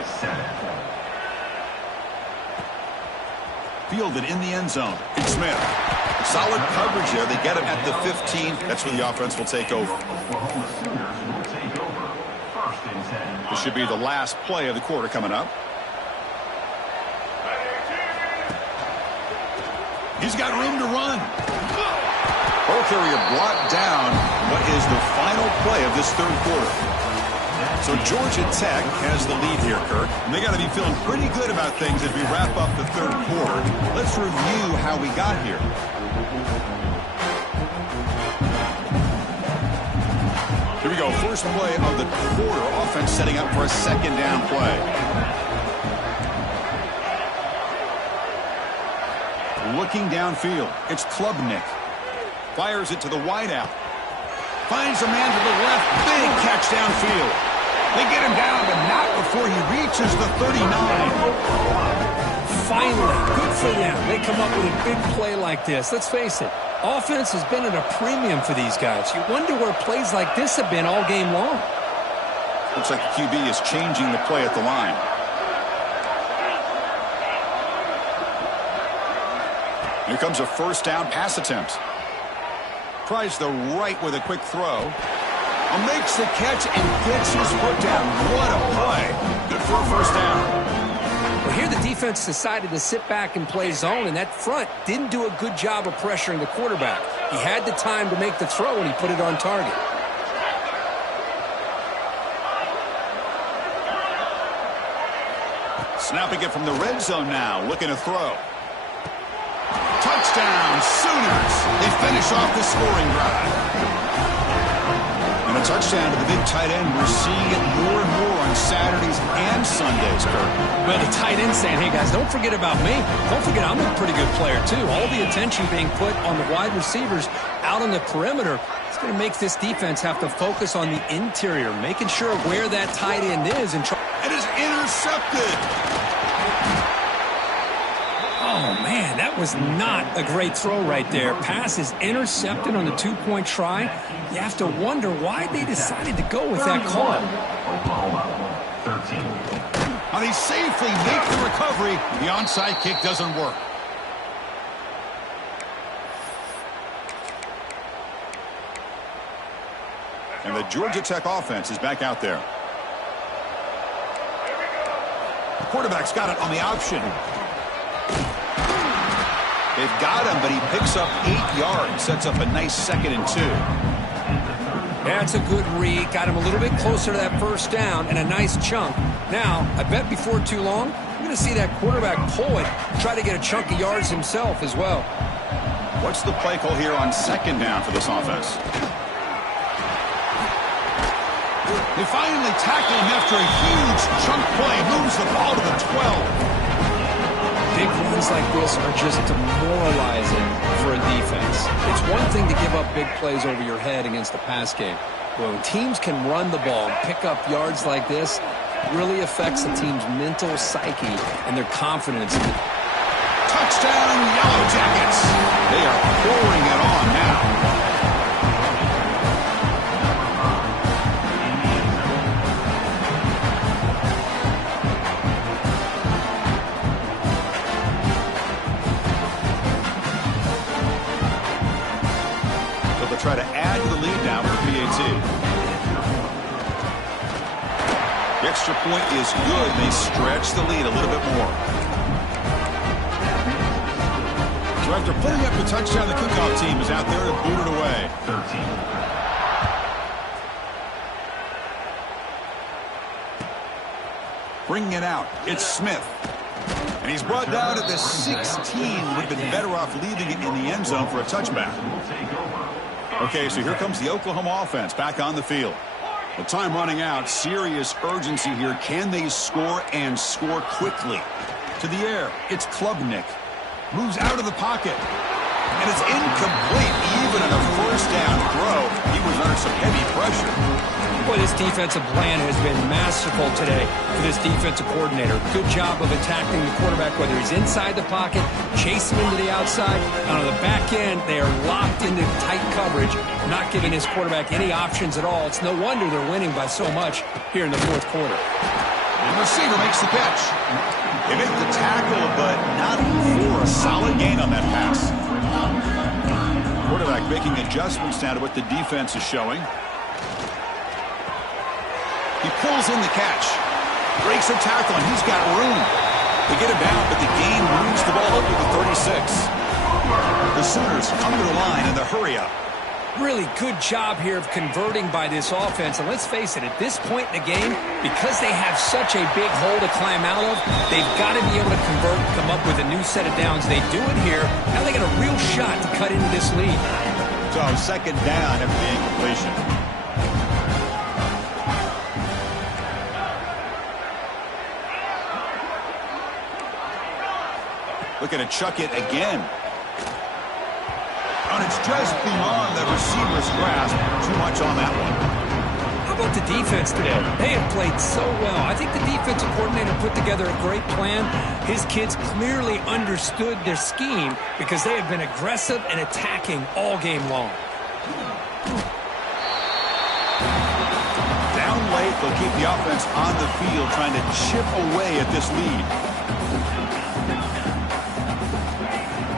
Fielded in the end zone. It's Smith. Solid coverage there. They get him at the 15. That's where the offense will take over. This should be the last play of the quarter coming up. He's got room to run. Ball carrier brought down. What is the final play of this third quarter? So Georgia Tech has the lead here, Kirk. And they got to be feeling pretty good about things as we wrap up the third quarter. Let's review how we got here. we go. First play of the quarter. Offense setting up for a second down play. Looking downfield. It's Klubnik. Fires it to the wideout. Finds a man to the left. Big catch downfield. They get him down, but not before he reaches the 39. Finally, good for them. They come up with a big play like this. Let's face it, offense has been at a premium for these guys. You wonder where plays like this have been all game long. Looks like the QB is changing the play at the line. Here comes a first down pass attempt. Tries the right with a quick throw. Makes the catch and gets his foot down. What a play. Good for a first down. Well, here the defense decided to sit back and play zone, and that front didn't do a good job of pressuring the quarterback. He had the time to make the throw, and he put it on target. Snapping it from the red zone now. Looking to throw. Touchdown, Sooners. They finish off the scoring drive. And a touchdown to the big tight end. We're seeing it more and more on Saturdays and Sundays, Kurt. Well, the tight end saying, hey, guys, don't forget about me. Don't forget I'm a pretty good player, too. All the attention being put on the wide receivers out on the perimeter. It's going to make this defense have to focus on the interior, making sure where that tight end is. And it is intercepted. Oh, man, that was not a great throw right there. Pass is intercepted on the two-point try. You have to wonder why they decided to go with that call. And they safely make the recovery. The onside kick doesn't work. And the Georgia Tech offense is back out there. The quarterback's got it on the option. They've got him, but he picks up 8 yards. Sets up a nice 2nd and 2. That's a good read. Got him a little bit closer to that first down and a nice chunk. Now, I bet before too long, we're going to see that quarterback pull it, try to get a chunk of yards himself as well. What's the play call here on 2nd down for this offense? They finally tackle him after a huge chunk play. Moves the ball to the 12. Big runs like this are just demoralizing for a defense. It's one thing to give up big plays over your head against the pass game. But when teams can run the ball and pick up yards like this, it really affects the team's mental psyche and their confidence. Touchdown, Yellow Jackets. They are pouring it on now. Try to add to the lead now for PAT. The extra point is good. They stretch the lead a little bit more. So after putting up the touchdown, the kickoff team is out there to boot it away. 13. Bringing it out. It's Smith. And he's brought down at the 16. Would have been better off leaving it in the end zone for a touchback. Okay, so here comes the Oklahoma offense back on the field. The time running out. Serious urgency here. Can they score and score quickly? To the air. It's Klubnik. Moves out of the pocket. And it's incomplete. Even on a first down throw, he was under some heavy pressure. Boy, this defensive plan has been masterful today for this defensive coordinator. Good job of attacking the quarterback, whether he's inside the pocket, chasing him to the outside. And on the back end, they are locked into tight coverage, not giving his quarterback any options at all. It's no wonder they're winning by so much here in the fourth quarter. And the receiver makes the catch. They make the tackle, but not for a solid gain on that pass. Quarterback making adjustments now to what the defense is showing. He pulls in the catch. Breaks a tackle, and he's got room. They get him down, but the gain moves the ball up to the 36. The Sooners come to the line in the hurry-up. Really good job here of converting by this offense. And let's face it, at this point in the game, because they have such a big hole to climb out of, they've got to be able to convert, come up with a new set of downs. They do it here. Now they got a real shot to cut into this lead. So 2nd down after the incompletion. Looking to chuck it again. And it's just beyond the receiver's grasp. Too much on that one. How about the defense today? They have played so well. I think the defensive coordinator put together a great plan. His kids clearly understood their scheme because they have been aggressive and attacking all game long. Down late, they'll keep the offense on the field trying to chip away at this lead.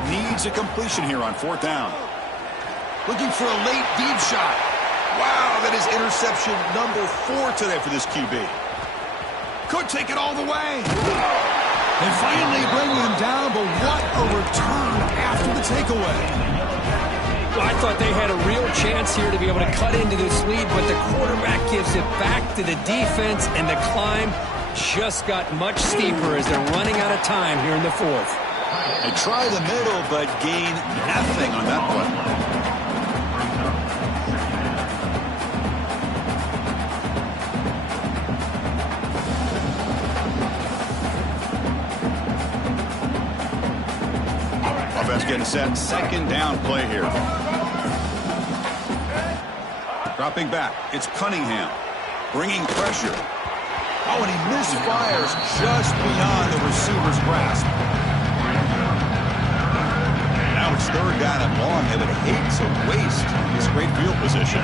Needs a completion here on 4th down. Looking for a late deep shot. Wow, that is interception number 4 today for this QB. Could take it all the way. They finally bring him down, but what a return after the takeaway. Well, I thought they had a real chance here to be able to cut into this lead, but the quarterback gives it back to the defense, and the climb just got much steeper as they're running out of time here in the 4th. They try the middle, but gain nothing on that play. Offense getting set. 2nd down play here. Dropping back. It's Cunningham. Bringing pressure. Oh, and he misfires just beyond the receiver's grasp. Now it's 3rd down and long. They would hate to waste this great field position.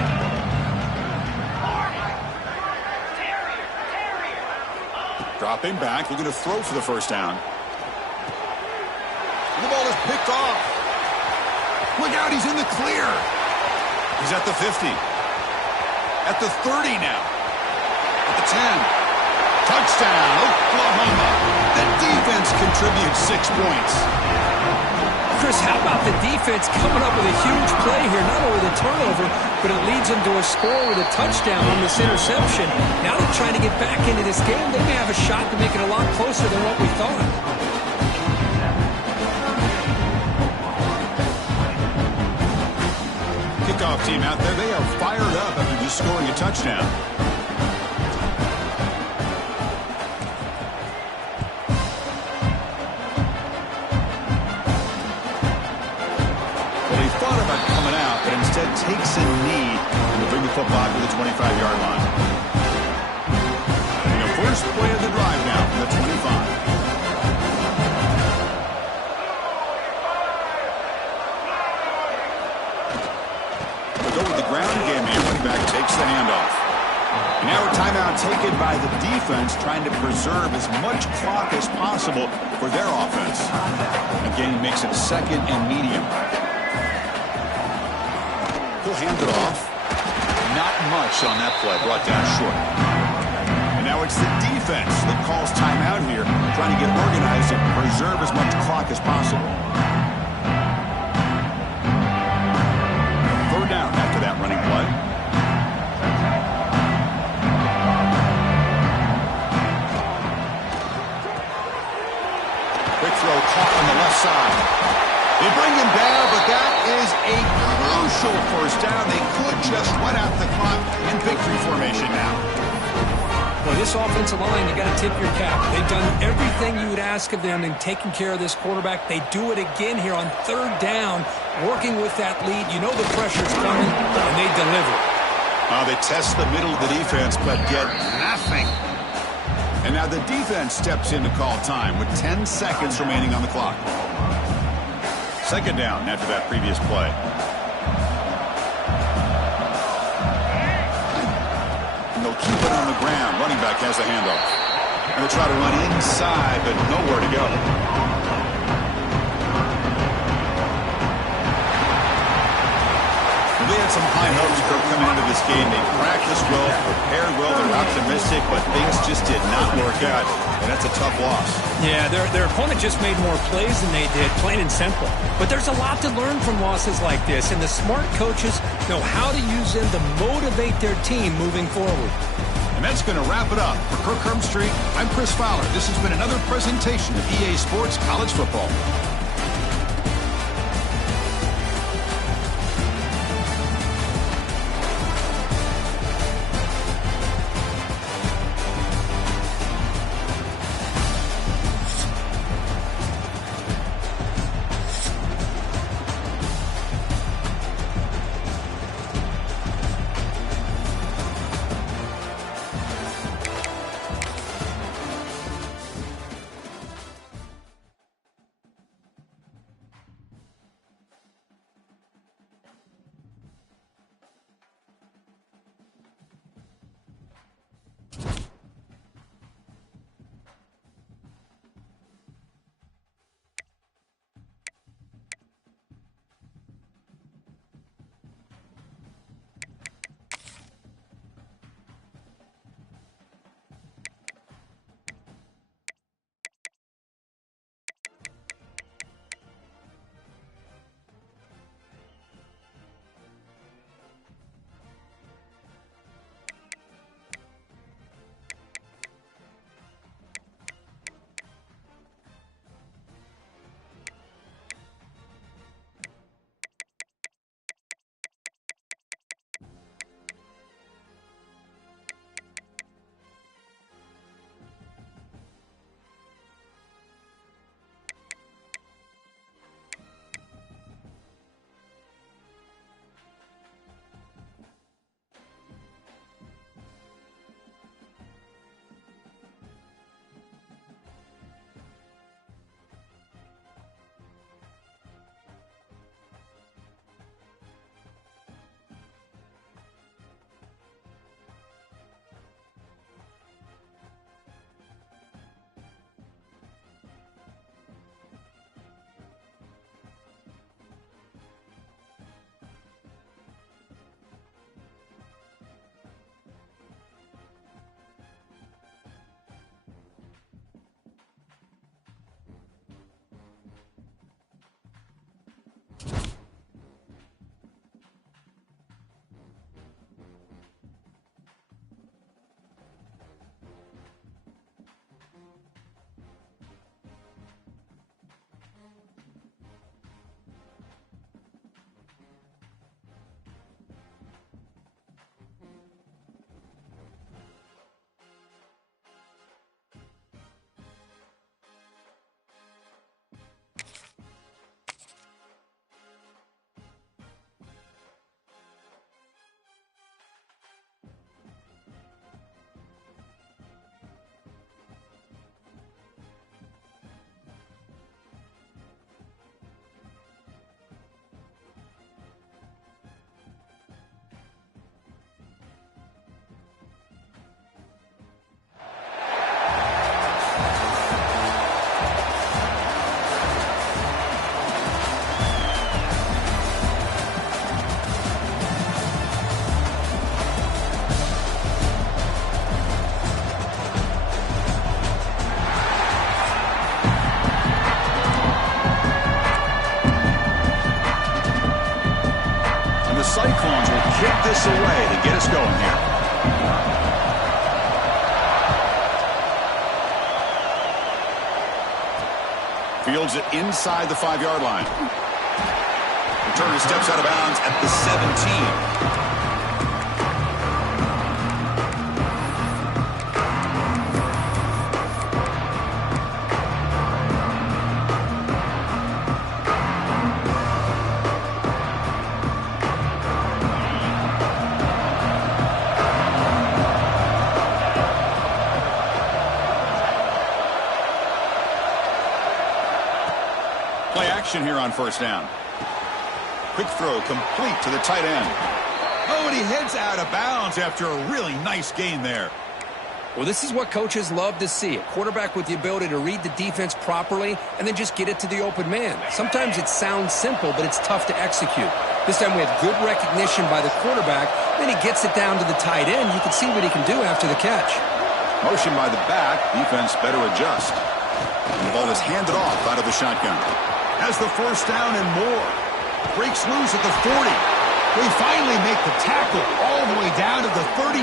Dropping back. Looking to throw for the 1st down. The ball is picked off. Look out, he's in the clear. He's at the 50. At the 30 now. At the 10. Touchdown, Oklahoma. The defense contributes 6 points. Chris, how about the defense coming up with a huge play here? Not only the turnover, but it leads them to a score with a touchdown on this interception. Now they're trying to get back into this game. They may have a shot to make it a lot closer than what we thought. Kickoff team out there, they are fired up after just scoring a touchdown. Well, he thought about coming out, but instead takes a knee to bring the football to the 25-yard line. And the first play of the drive now from the 25. Takes the handoff. And now a timeout taken by the defense, trying to preserve as much clock as possible for their offense. Again, makes it 2nd and medium. He'll hand it off. Not much on that play, brought down short. And now it's the defense that calls timeout here, trying to get organized and preserve as much clock as possible. 3rd down after that running play. Throw caught on the left side. They bring him down, but that is a crucial 1st down. They could just run out the clock in victory formation now. Well, this offensive line, you got to tip your cap. They've done everything you would ask of them in taking care of this quarterback. They do it again here on 3rd down, working with that lead. You know the pressure's coming, and they deliver. They test the middle of the defense, but get nothing. And now the defense steps in to call time with 10 seconds remaining on the clock. 2nd down after that previous play. And they'll keep it on the ground. Running back has the handoff. And they'll try to run inside, but nowhere to go. They had some high hopes coming into this game. They practiced well, prepared well, they're optimistic, but things just did not work out, and that's a tough loss. Yeah, their opponent just made more plays than they did, plain and simple. But there's a lot to learn from losses like this, and the smart coaches know how to use them to motivate their team moving forward. And that's going to wrap it up. For Kirk Hermstreet, I'm Chris Fowler. This has been another presentation of EA Sports College Football. Cyclones will kick this away to get us going here. Fields it inside the 5-yard line. Returner steps out of bounds at the 17. Play action here on first down. Quick throw complete to the tight end. Oh, and he heads out of bounds after a really nice gain there. Well, this is what coaches love to see. A quarterback with the ability to read the defense properly and then just get it to the open man. Sometimes it sounds simple, but it's tough to execute. This time we had good recognition by the quarterback. Then he gets it down to the tight end. You can see what he can do after the catch. Motion by the back. Defense better adjust. The ball is handed off out of the shotgun. Has the first down and more. Breaks loose at the 40. They finally make the tackle all the way down to the 32.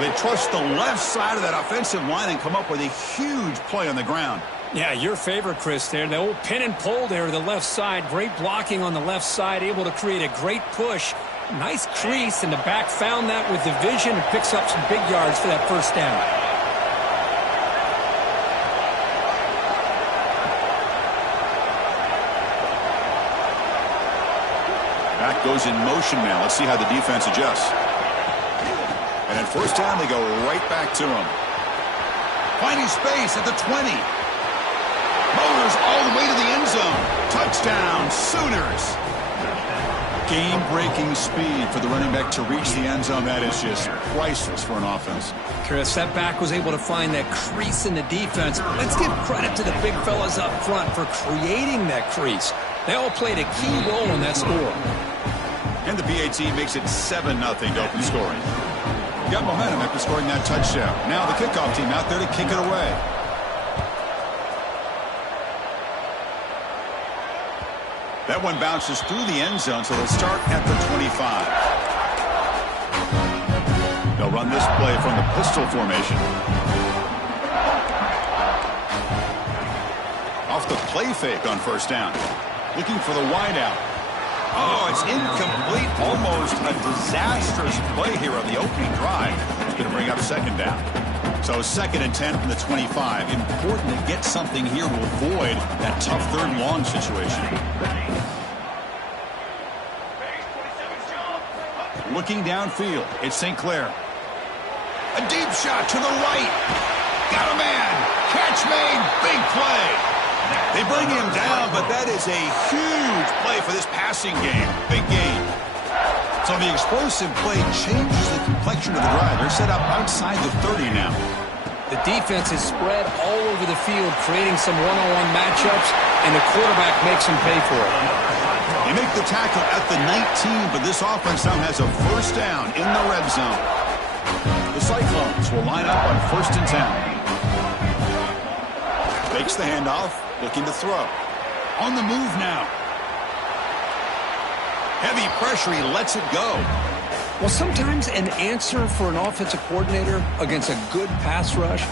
They trust the left side of that offensive line and come up with a huge play on the ground. Yeah, your favorite, Chris, there. The old pin and pull there to the left side. Great blocking on the left side, able to create a great push. Nice crease, and the back found that with the vision and picks up some big yards for that first down. Back goes in motion now. Let's see how the defense adjusts. And at first down, they go right back to him. Finding space at the 20. Motors all the way to the end zone. Touchdown, Sooners. Game-breaking speed for the running back to reach the end zone. That is just priceless for an offense. Chris, that back was able to find that crease in the defense. Let's give credit to the big fellas up front for creating that crease. They all played a key role in that score. And the PAT makes it 7-0 to open scoring. Got momentum after scoring that touchdown. Now the kickoff team out there to kick it away. That one bounces through the end zone, so they'll start at the 25. They'll run this play from the pistol formation. Off the play fake on first down. Looking for the wideout. Oh, it's incomplete. Almost a disastrous play here on the opening drive. It's going to bring up second down. So 2nd and 10 from the 25. Important to get something here to avoid that tough third and long situation. Looking downfield, it's St. Clair. A deep shot to the right. Got a man. Catch made. Big play. They bring him down, but that is a huge play for this passing game. Big game. So the explosive play changes the complexion of the drive. They're set up outside the 30 now. The defense is spread all over the field, creating some one-on-one matchups, and the quarterback makes them pay for it. They make the tackle at the 19, but this offense now has a first down in the red zone. The Cyclones will line up on 1st and 10. Takes the handoff, looking to throw. On the move now. Heavy pressure, he lets it go. Well, sometimes an answer for an offensive coordinator against a good pass rush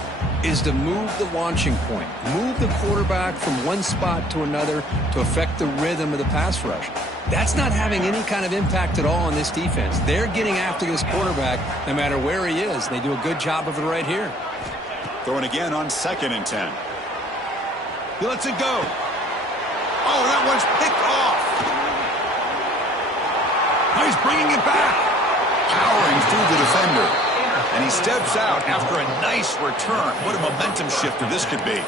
is to move the launching point, move the quarterback from one spot to another to affect the rhythm of the pass rush. That's not having any kind of impact at all on this defense. They're getting after this quarterback no matter where he is. They do a good job of it right here. Throwing again on 2nd and 10. He lets it go. Oh, that one's picked off. Now he's bringing it back. Powering through the defender. And he steps out after a nice return. What a momentum shifter this could be.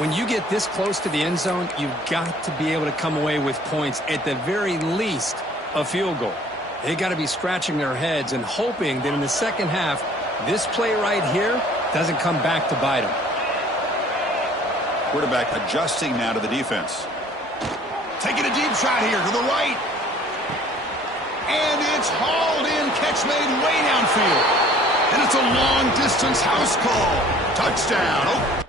When you get this close to the end zone, you've got to be able to come away with points, at the very least, a field goal. They got to be scratching their heads and hoping that in the second half, this play right here doesn't come back to bite them. Quarterback adjusting now to the defense. Taking a deep shot here to the right. And it's hauled in, catch made way downfield. And it's a long-distance house call. Touchdown. Oh.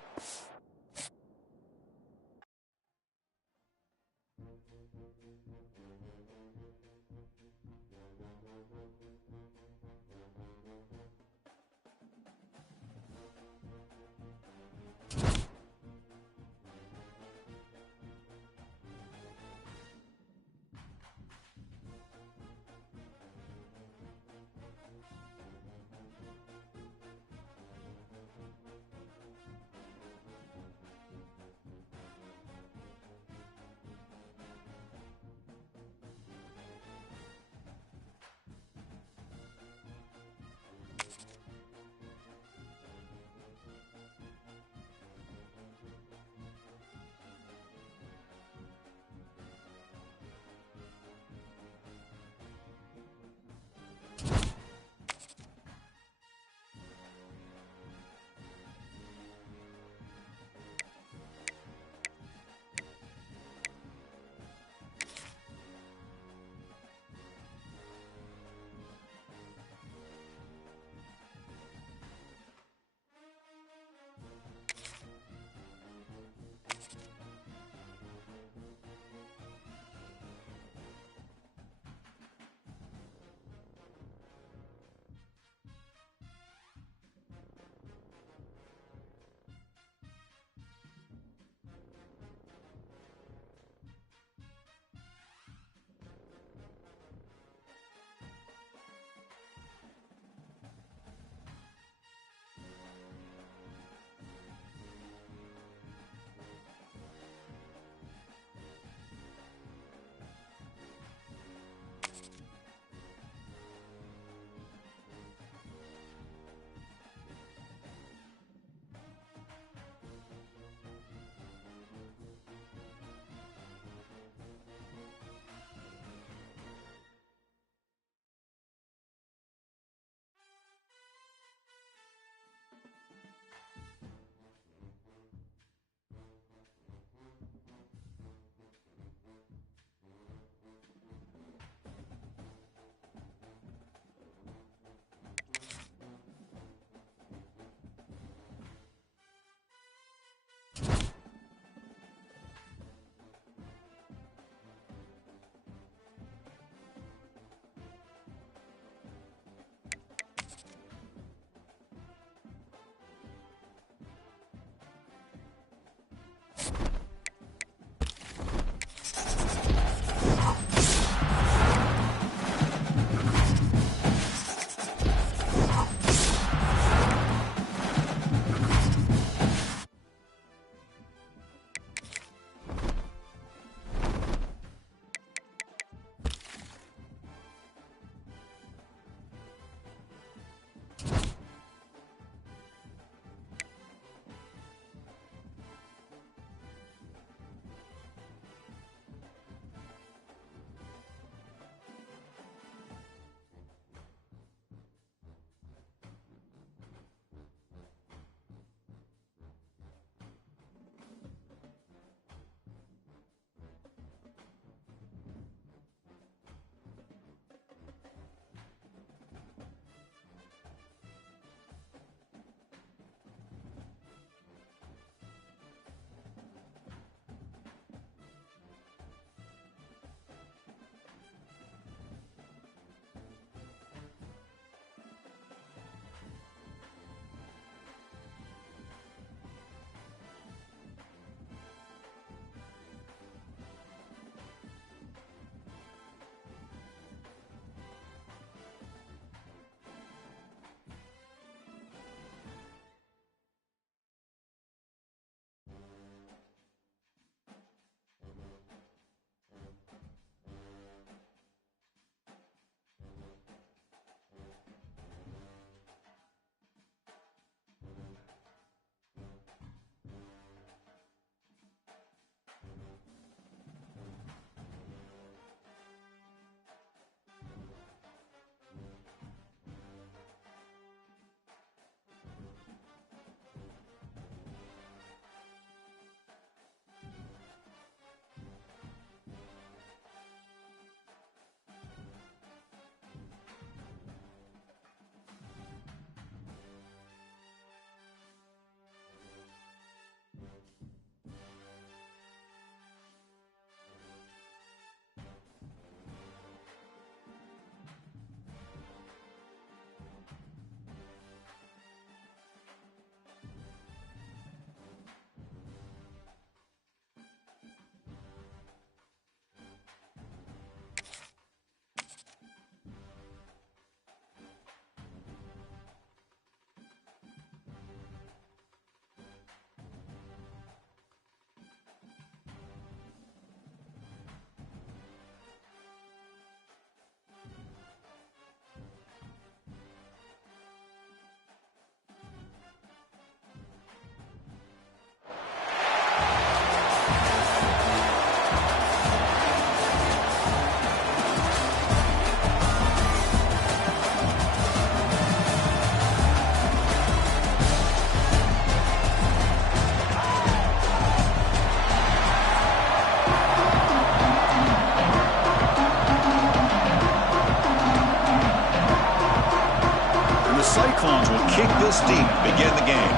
kick this deep to begin the game.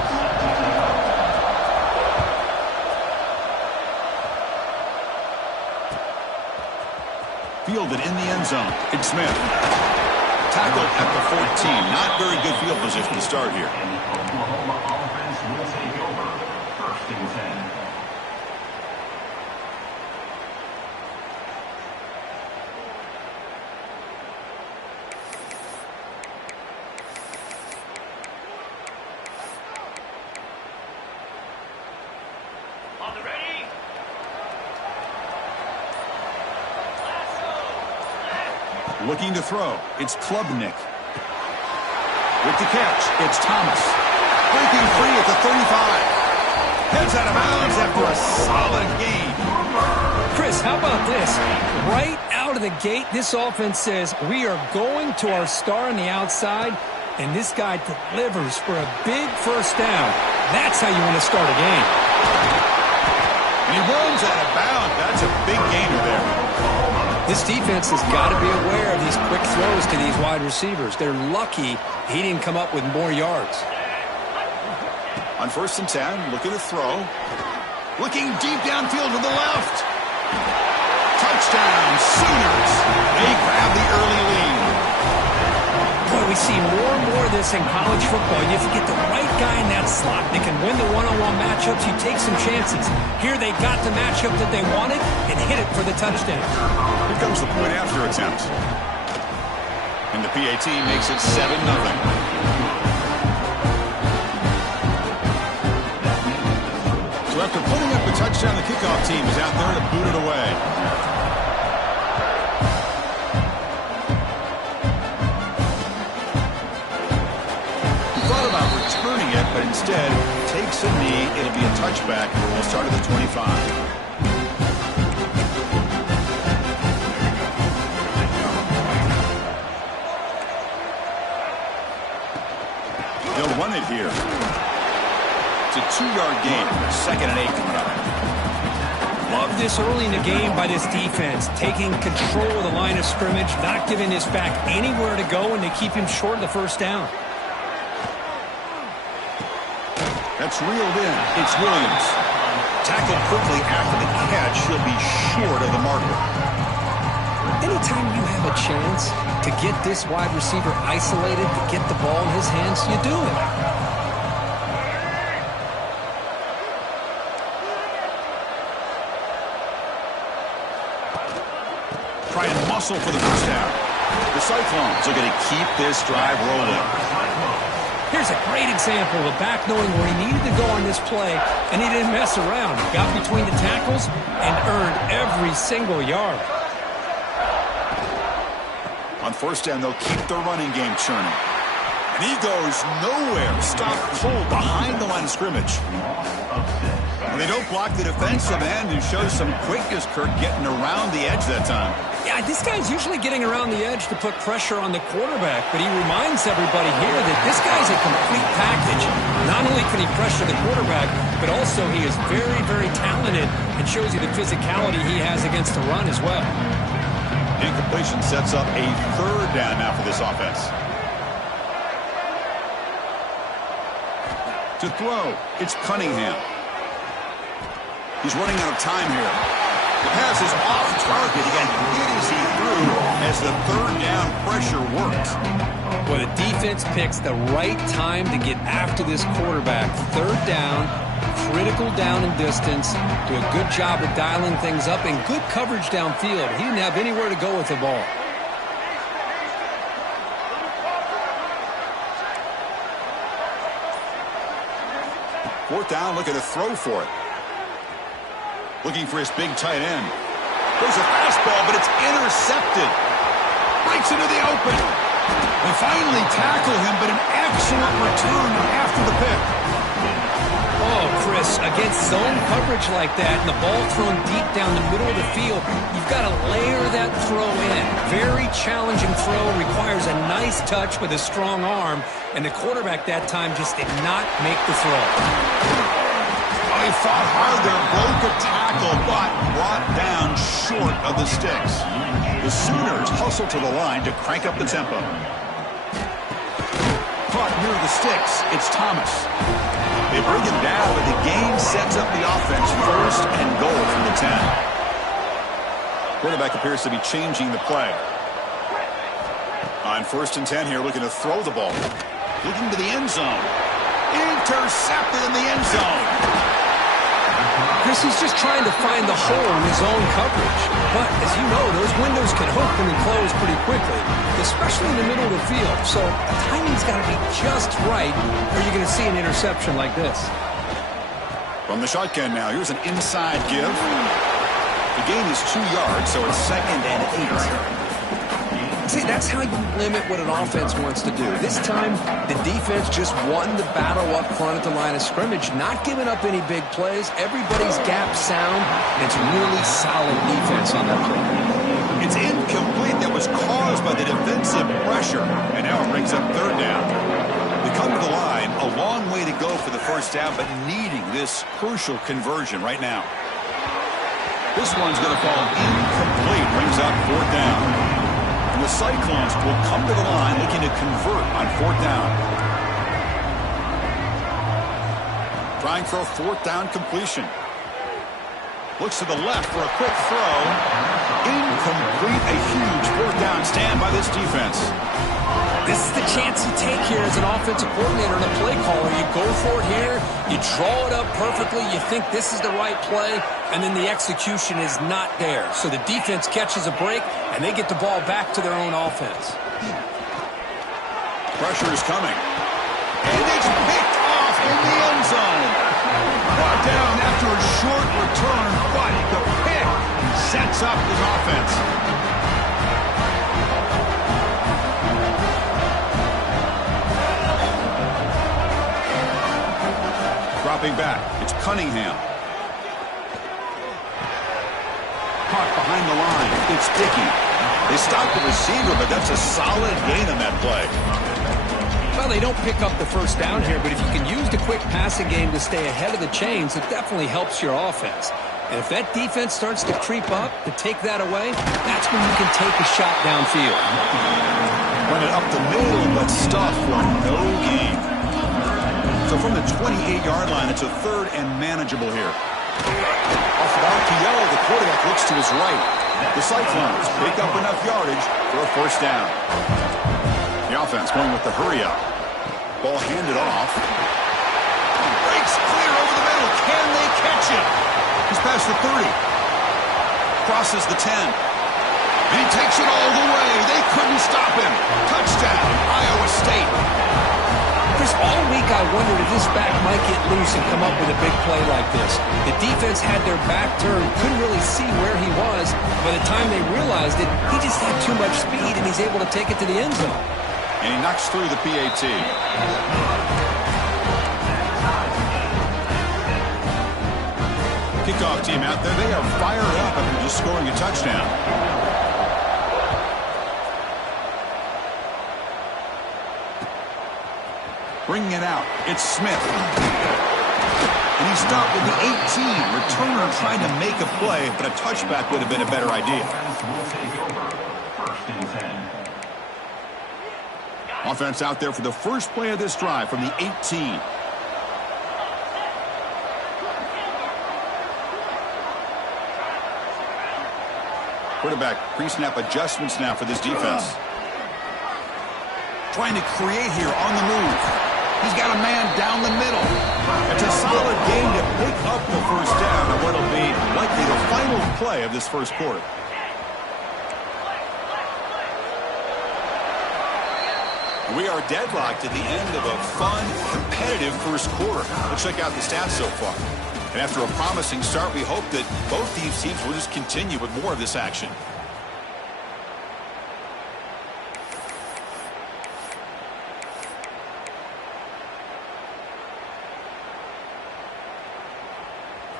Fielded in the end zone. It's Smith. Tackled at the 14. Not very good field position to start here. And the Oklahoma offense will take over. 1st and 10. On the ready. Looking to throw. It's Klubnik. With the catch, it's Thomas. Breaking free at the 35. Heads out of bounds after a solid gain. Chris, how about this? Right out of the gate, this offense says we are going to our star on the outside, and this guy delivers for a big first down. That's how you want to start a game. And he runs out of bounds. That's a big gainer there. This defense has got to be aware of these quick throws to these wide receivers. They're lucky he didn't come up with more yards. On 1st and 10, looking to throw. Looking deep downfield to the left. Touchdown, Sooners. They grab the early lead. Boy, we see more and more of this in college football. You have to get the right guy in that slot that can win the one-on-one matchups. You take some chances. Here they got the matchup that they wanted and hit it for the touchdown. Here comes the point after attempt. And the PAT makes it 7-0. So after putting up a touchdown, the kickoff team is out there to boot it away. Returning it, but instead takes a knee. It'll be a touchback. We'll start at the 25. They'll run it here. It's a 2-yard gain. 2nd and 8 coming up. Love this early in the game by this defense, taking control of the line of scrimmage, not giving this back anywhere to go, and they keep him short of the first down. That's reeled in. It's Williams. Tackled quickly after the catch. He'll be short of the marker. Anytime you have a chance to get this wide receiver isolated, to get the ball in his hands, you do it. Try and muscle for the first down. The Cyclones are going to keep this drive rolling. Here's a great example of a back knowing where he needed to go on this play, and he didn't mess around. He got between the tackles and earned every single yard. On 1st down, they'll keep the running game churning. And he goes nowhere. Stopped cold behind the line of scrimmage. And they don't block the defensive end and shows some quickness, Kirk, getting around the edge that time. Yeah, this guy's usually getting around the edge to put pressure on the quarterback, but he reminds everybody here that this guy's a complete package. Not only can he pressure the quarterback, but also he is very, very talented and shows you the physicality he has against the run as well. Incompletion sets up a 3rd down now for this offense. To throw, it's Cunningham. He's running out of time here. The pass is off target. He got hit as he threw as the 3rd down pressure worked. Well, the defense picks the right time to get after this quarterback. 3rd down, critical down and distance. Do a good job of dialing things up and good coverage downfield. He didn't have anywhere to go with the ball. Fourth down, looking to throw for it. Looking for his big tight end. There's a fastball, but it's intercepted. Breaks into the open. They finally tackle him, but an excellent return after the pick. Oh, Chris, against zone coverage like that and the ball thrown deep down the middle of the field, you've got to layer that throw in. Very challenging throw, requires a nice touch with a strong arm, and the quarterback that time just did not make the throw. Oh, he fought hard there, broke a tackle, but brought down short of the sticks. The Sooners hustle to the line to crank up the tempo. caught near the sticks. It's Thomas. They bring him down, but the game sets up the offense. First and goal from the 10. Quarterback appears to be changing the play. On 1st and 10 here, looking to throw the ball. Looking to the end zone. Intercepted in the end zone. Chris, he's just trying to find the hole in his own coverage. But, as you know, those windows can open and close pretty quickly, especially in the middle of the field. So, timing's got to be just right, or you're going to see an interception like this. From the shotgun now, here's an inside give. The gain is 2 yards, so it's 2nd and 8. See, that's how you limit what an offense wants to do. This time, the defense just won the battle up front at the line of scrimmage, not giving up any big plays. Everybody's gap sound, and it's really solid defense on that play. It's incomplete. That was caused by the defensive pressure, and now it brings up 3rd down. They come to the line, a long way to go for the 1st down, but needing this crucial conversion right now. This one's going to fall incomplete, brings up 4th down. And the Cyclones will come to the line looking to convert on 4th down. Trying for a 4th down completion. Looks to the left for a quick throw. Incomplete. A huge 4th down stand by this defense. This is the chance you take here as an offensive coordinator and a play caller. You go for it here, you draw it up perfectly, you think this is the right play, and then the execution is not there. So the defense catches a break, and they get the ball back to their own offense. Pressure is coming. And it's picked off in the end zone. Brought down after a short return, but the pick sets up his offense. Dropping back, it's Cunningham. Caught behind the line, it's Dickey. They stop the receiver, but that's a solid gain on that play. Well, they don't pick up the 1st down here, but if you can use the quick passing game to stay ahead of the chains, it definitely helps your offense. And if that defense starts to creep up, to take that away, that's when you can take a shot downfield. Run it up the middle, but stuff for no gain. So from the 28-yard line, it's a 3rd and manageable here. Off of RPO, the quarterback looks to his right. The Cyclones pick up enough yardage for a 1st down. The offense going with the hurry-up. Ball handed off. Breaks clear over the middle. Can they catch him? He's past the 30. Crosses the 10. And he takes it all the way. They couldn't stop him. Touchdown, Iowa State. Chris, all week I wondered if this back might get loose and come up with a big play like this. The defense had their back turned, couldn't really see where he was. By the time they realized it, he just had too much speed, and he's able to take it to the end zone. And he knocks through the PAT. Kickoff team out there, they are fired up after just scoring a touchdown. Bringing it out, it's Smith. And he stopped with the 18. Returner trying to make a play, but a touchback would have been a better idea. Offense out there for the first play of this drive from the 18. Quarterback pre-snap adjustments now for this defense. Trying to create here on the move. He's got a man down the middle. It's a solid game to pick up the 1st down on what will be likely the final play of this 1st quarter. We are deadlocked at the end of a fun, competitive 1st quarter. Let's check out the stats so far. And after a promising start, we hope that both these teams will just continue with more of this action.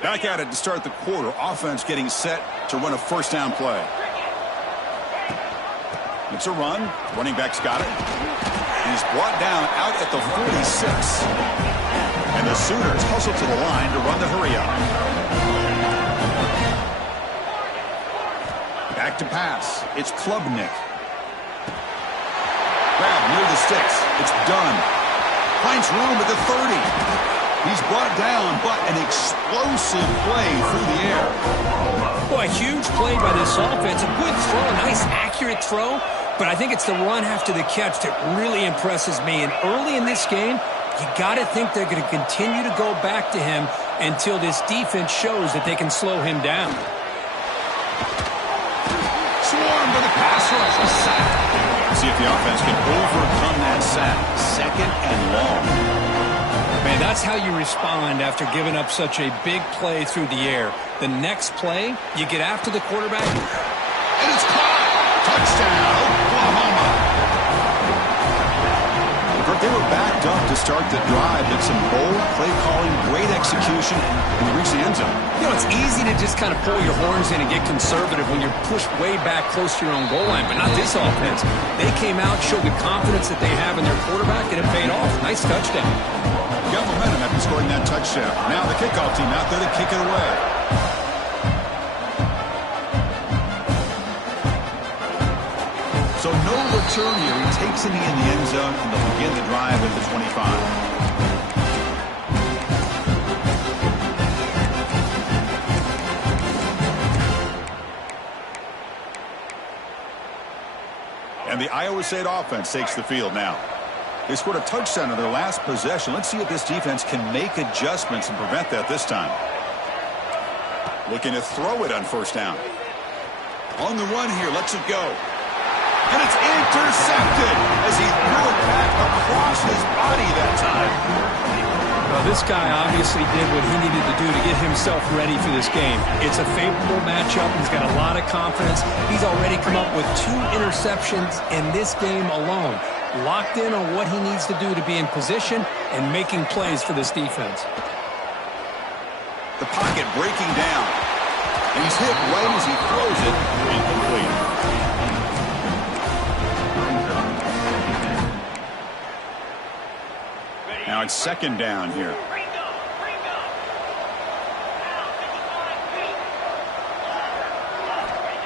Back at it to start the quarter. Offense getting set to run a 1st down play. It's a run. Running back's got it. He's brought down out at the 46. And the Sooners hustle to the line to run the hurry-up. Back to pass. It's Klubnik. Grab near the sticks. It's done. Finds room at the 30. He's brought down, but an explosive play through the air. Boy, a huge play by this offense. A good throw, a nice accurate throw. But I think it's the run after the catch that really impresses me. And early in this game, you got to think they're going to continue to go back to him until this defense shows that they can slow him down. Swarm to the pass rush. A sack. See if the offense can overcome that sack. Second and long. Man, that's how you respond after giving up such a big play through the air. The next play, you get after the quarterback. And it's caught. Touchdown, Oklahoma. They were backed up to start the drive, but some bold play calling, great execution, and they reached the end zone. You know, it's easy to just kind of pull your horns in and get conservative when you're pushed way back close to your own goal line, but not this offense. They came out, showed the confidence that they have in their quarterback, and it paid off. Nice touchdown. Got momentum after scoring that touchdown. Now the kickoff team out there to kick it away. So no return here. He takes it in the end zone, and they'll begin the drive at the 25. And the Iowa State offense takes the field now. They scored a touchdown on their last possession. Let's see if this defense can make adjustments and prevent that this time. Looking to throw it on first down. On the run here, lets it go. And it's intercepted as he threw it back across his body that time. Well, this guy obviously did what he needed to do to get himself ready for this game. It's a favorable matchup. He's got a lot of confidence. He's already come up with 2 interceptions in this game alone. Locked in on what he needs to do to be in position and making plays for this defense. The pocket breaking down. And he's hit right as he throws it. Incomplete. Now it's second down here.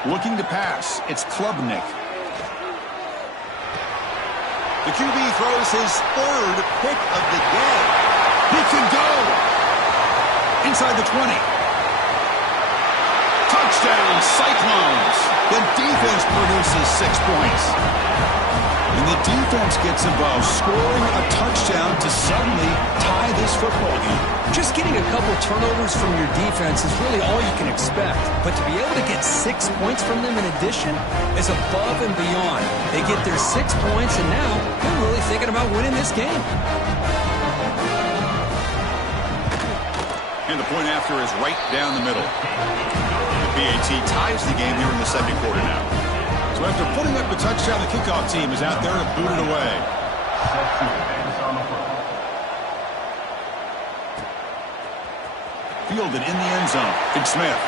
Looking to pass. It's Klubnik. The QB throws his 3rd pick of the day. He can go. Inside the 20. Touchdown, Cyclones. The defense produces 6 points. And the defense gets involved, scoring a touchdown to suddenly tie this football game. Just getting a couple turnovers from your defense is really all you can expect. But to be able to get 6 points from them in addition is above and beyond. They get their 6 points, and now they're really thinking about winning this game. And the point after is right down the middle. The PAT ties the game here in the second quarter now. So after putting up the touchdown, the kickoff team is out there to boot it away. Fielded in the end zone. It's Smith.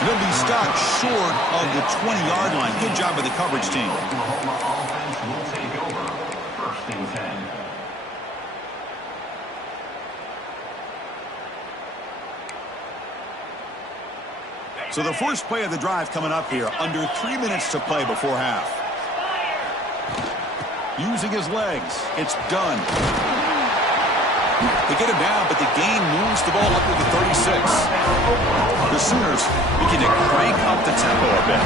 And he'll be stopped short of the 20-yard line. Good job by the coverage team. Oklahoma offense will take over. 1st and 10. So the first play of the drive coming up here. Under 3 minutes to play before half. Using his legs. It's done. They get him down, but the gain moves the ball up to the 36. The Sooners begin to crank up the tempo a bit.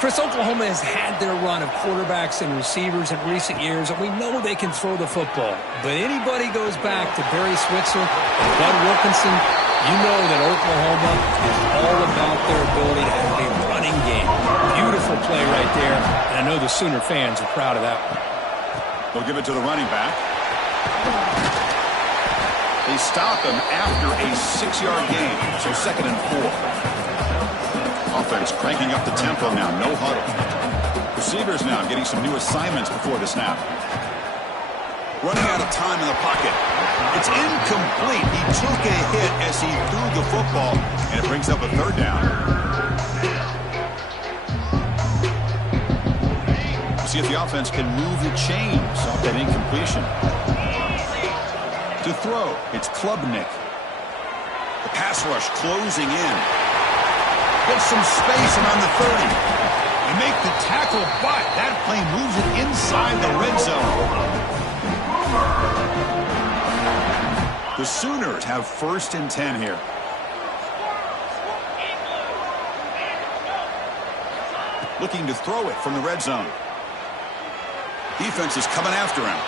Chris, Oklahoma has had their run of quarterbacks and receivers in recent years, and we know they can throw the football. But anybody goes back to Barry Switzer and Bud Wilkinson, you know that Oklahoma is all about their ability to have a running game. Beautiful play right there, and I know the Sooner fans are proud of that one. They'll give it to the running back. They stop him after a 6-yard gain, so 2nd and 4. Offense cranking up the tempo now, no huddle. Receivers now getting some new assignments before the snap. Running out of time in the pocket. It's incomplete. He took a hit as he threw the football, and it brings up a 3rd down. See if the offense can move the chains off that incompletion. To throw, it's Klubnik. The pass rush closing in. Gets some space around the 30. They make the tackle, but that play moves it inside the red zone. The Sooners have 1st and 10 here. Looking to throw it from the red zone. Defense is coming after him.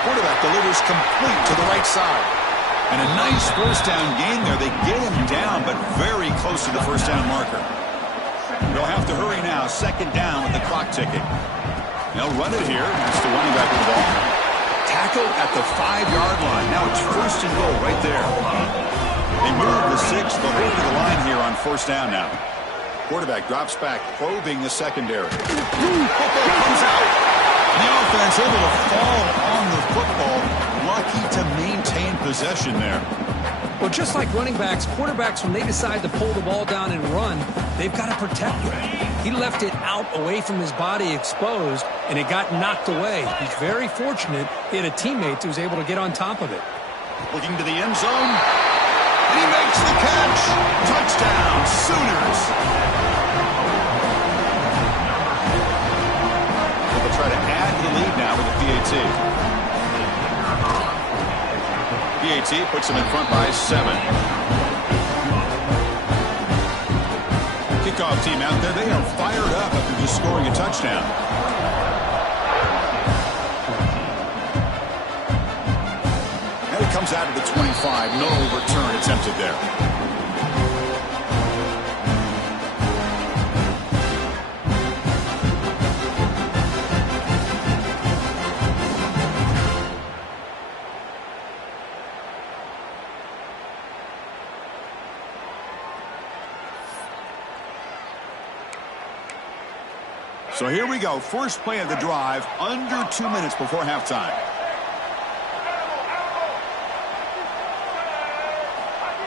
Quarterback delivers complete to the right side. And a nice 1st down gain there. They get him down, but very close to the 1st down marker. They'll have to hurry now. 2nd down with the clock ticking. They'll run it here. That's the running back with the ball. Tackle at the 5-yard line. Now it's 1st and goal right there. They move the 6. They'll go to the line here on 1st down now. Quarterback drops back, probing the secondary. Football comes out. The offense able to fall on the football. Lucky to maintain possession there. Well, just like running backs, quarterbacks, when they decide to pull the ball down and run, they've got to protect it. He left it out away from his body exposed, and it got knocked away. He's very fortunate he had a teammate who was able to get on top of it. Looking to the end zone. And he makes the catch. Touchdown, Sooners. They'll try to add to the lead now with the PAT. PAT puts them in front by 7. Kickoff team out there. They are fired up after just scoring a touchdown. And it comes out of the 25. No return attempted there. So here we go. First play of the drive, under 2 minutes before halftime.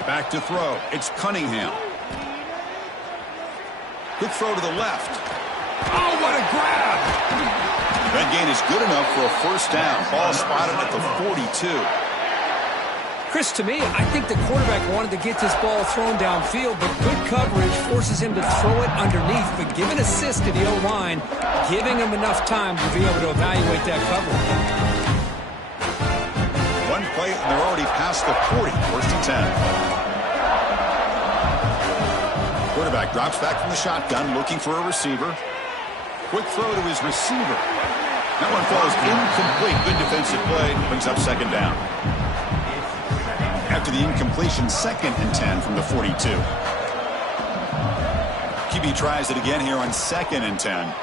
Back to throw. It's Cunningham. Quick throw to the left. Oh, what a grab! That gain is good enough for a 1st down. Ball spotted at the 42. Chris, to me, I think the quarterback wanted to get this ball thrown downfield, but good coverage forces him to throw it underneath. But give an assist to the O-line, giving him enough time to be able to evaluate that coverage. One play, and they're already past the 40. 1st and 10. Quarterback drops back from the shotgun, looking for a receiver. Quick throw to his receiver. That one falls incomplete. Good defensive play. Brings up 2nd down. After the incompletion, 2nd and 10 from the 42. QB tries it again here on 2nd and 10.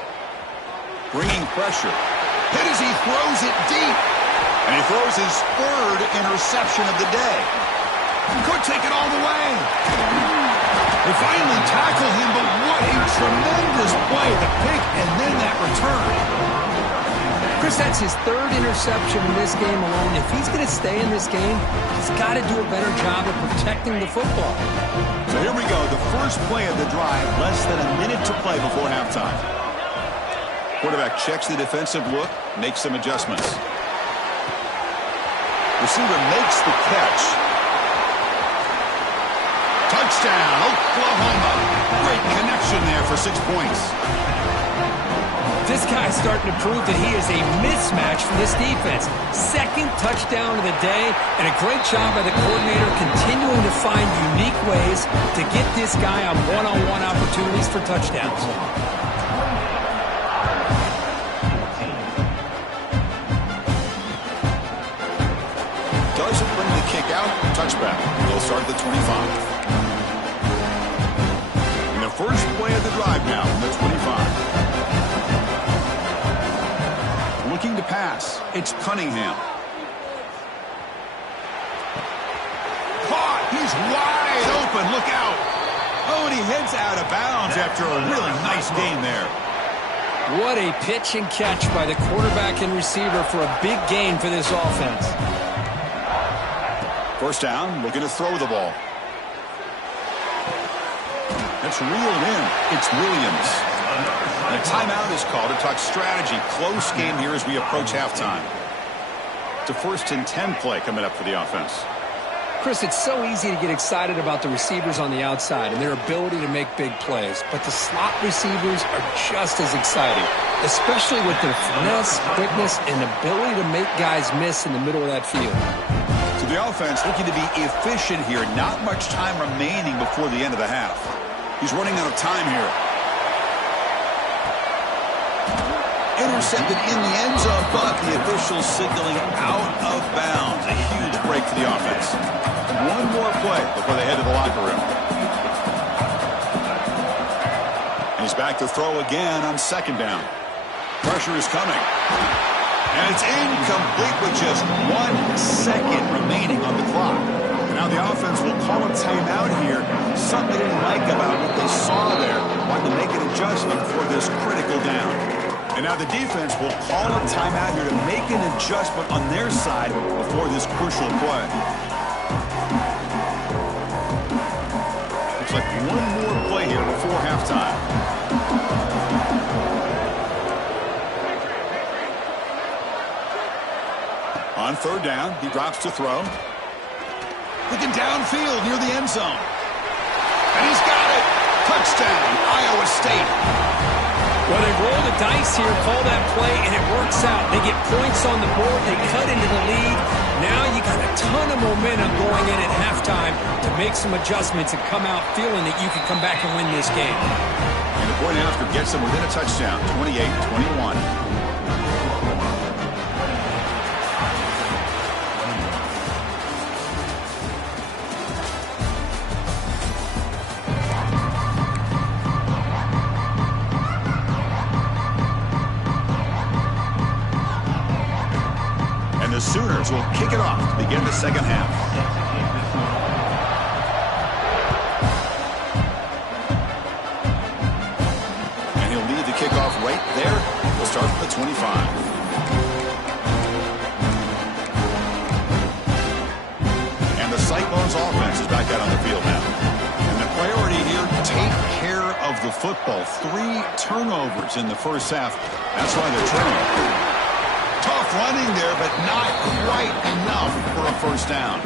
Bringing pressure. Hit as he throws it deep. And he throws his 3rd interception of the day. Could take it all the way. They finally tackle him, but what a tremendous play. The pick and then that return. Chris, that's his 3rd interception in this game alone. If he's going to stay in this game, he's got to do a better job of protecting the football. So here we go. The first play of the drive, less than a minute to play before halftime. Quarterback checks the defensive look, makes some adjustments. Receiver makes the catch. Touchdown, Oklahoma. Great connection there for 6 points. This guy's starting to prove that he is a mismatch for this defense. 2nd touchdown of the day, and a great job by the coordinator continuing to find unique ways to get this guy on one-on-one opportunities for touchdowns. Doesn't bring the kick out. Touchback. They'll start at the 25. And the first play of the drive now from the 25. Looking to pass. It's Cunningham. Caught. He's wide open. Look out. Oh, and he heads out of bounds after a really nice gain there. What a pitch and catch by the quarterback and receiver for a big gain for this offense. 1st down. Looking to throw the ball. That's reeled in. It's Williams. And a timeout is called to talk strategy. Close game here as we approach halftime. It's a 1st and 10 play coming up for the offense. Chris, it's so easy to get excited about the receivers on the outside and their ability to make big plays, but the slot receivers are just as exciting, especially with their finesse, quickness, and ability to make guys miss in the middle of that field. So the offense looking to be efficient here. Not much time remaining before the end of the half. He's running out of time here. Intercepted in the end zone, but the officials signaling out of bounds. A huge break for the offense. One more play before they head to the locker room. And he's back to throw again on second down. Pressure is coming. And it's incomplete with just 1 second remaining on the clock. And now the offense will call a timeout here. Something they didn't like about what they saw there. Wanting to make an adjustment for this critical down. And now the defense will call a timeout here to make an adjustment on their side before this crucial play. Looks like one more play here before halftime. On third down, he drops to throw. Looking downfield near the end zone. And he's got it. Touchdown, Iowa State. Well, they roll the dice here, call that play, and it works out. They get points on the board. They cut into the lead. Now you got a ton of momentum going in at halftime to make some adjustments and come out feeling that you can come back and win this game. And the point after gets them within a touchdown, 28-21. The Sooners will kick it off to begin the second half. And he'll lead the kickoff right there. We'll start at the 25. And the Cyclones offense is back out on the field now. And the priority here, take care of the football. 3 turnovers in the first half. That's why they're trailing. Tough running there, but not quite enough for a first down.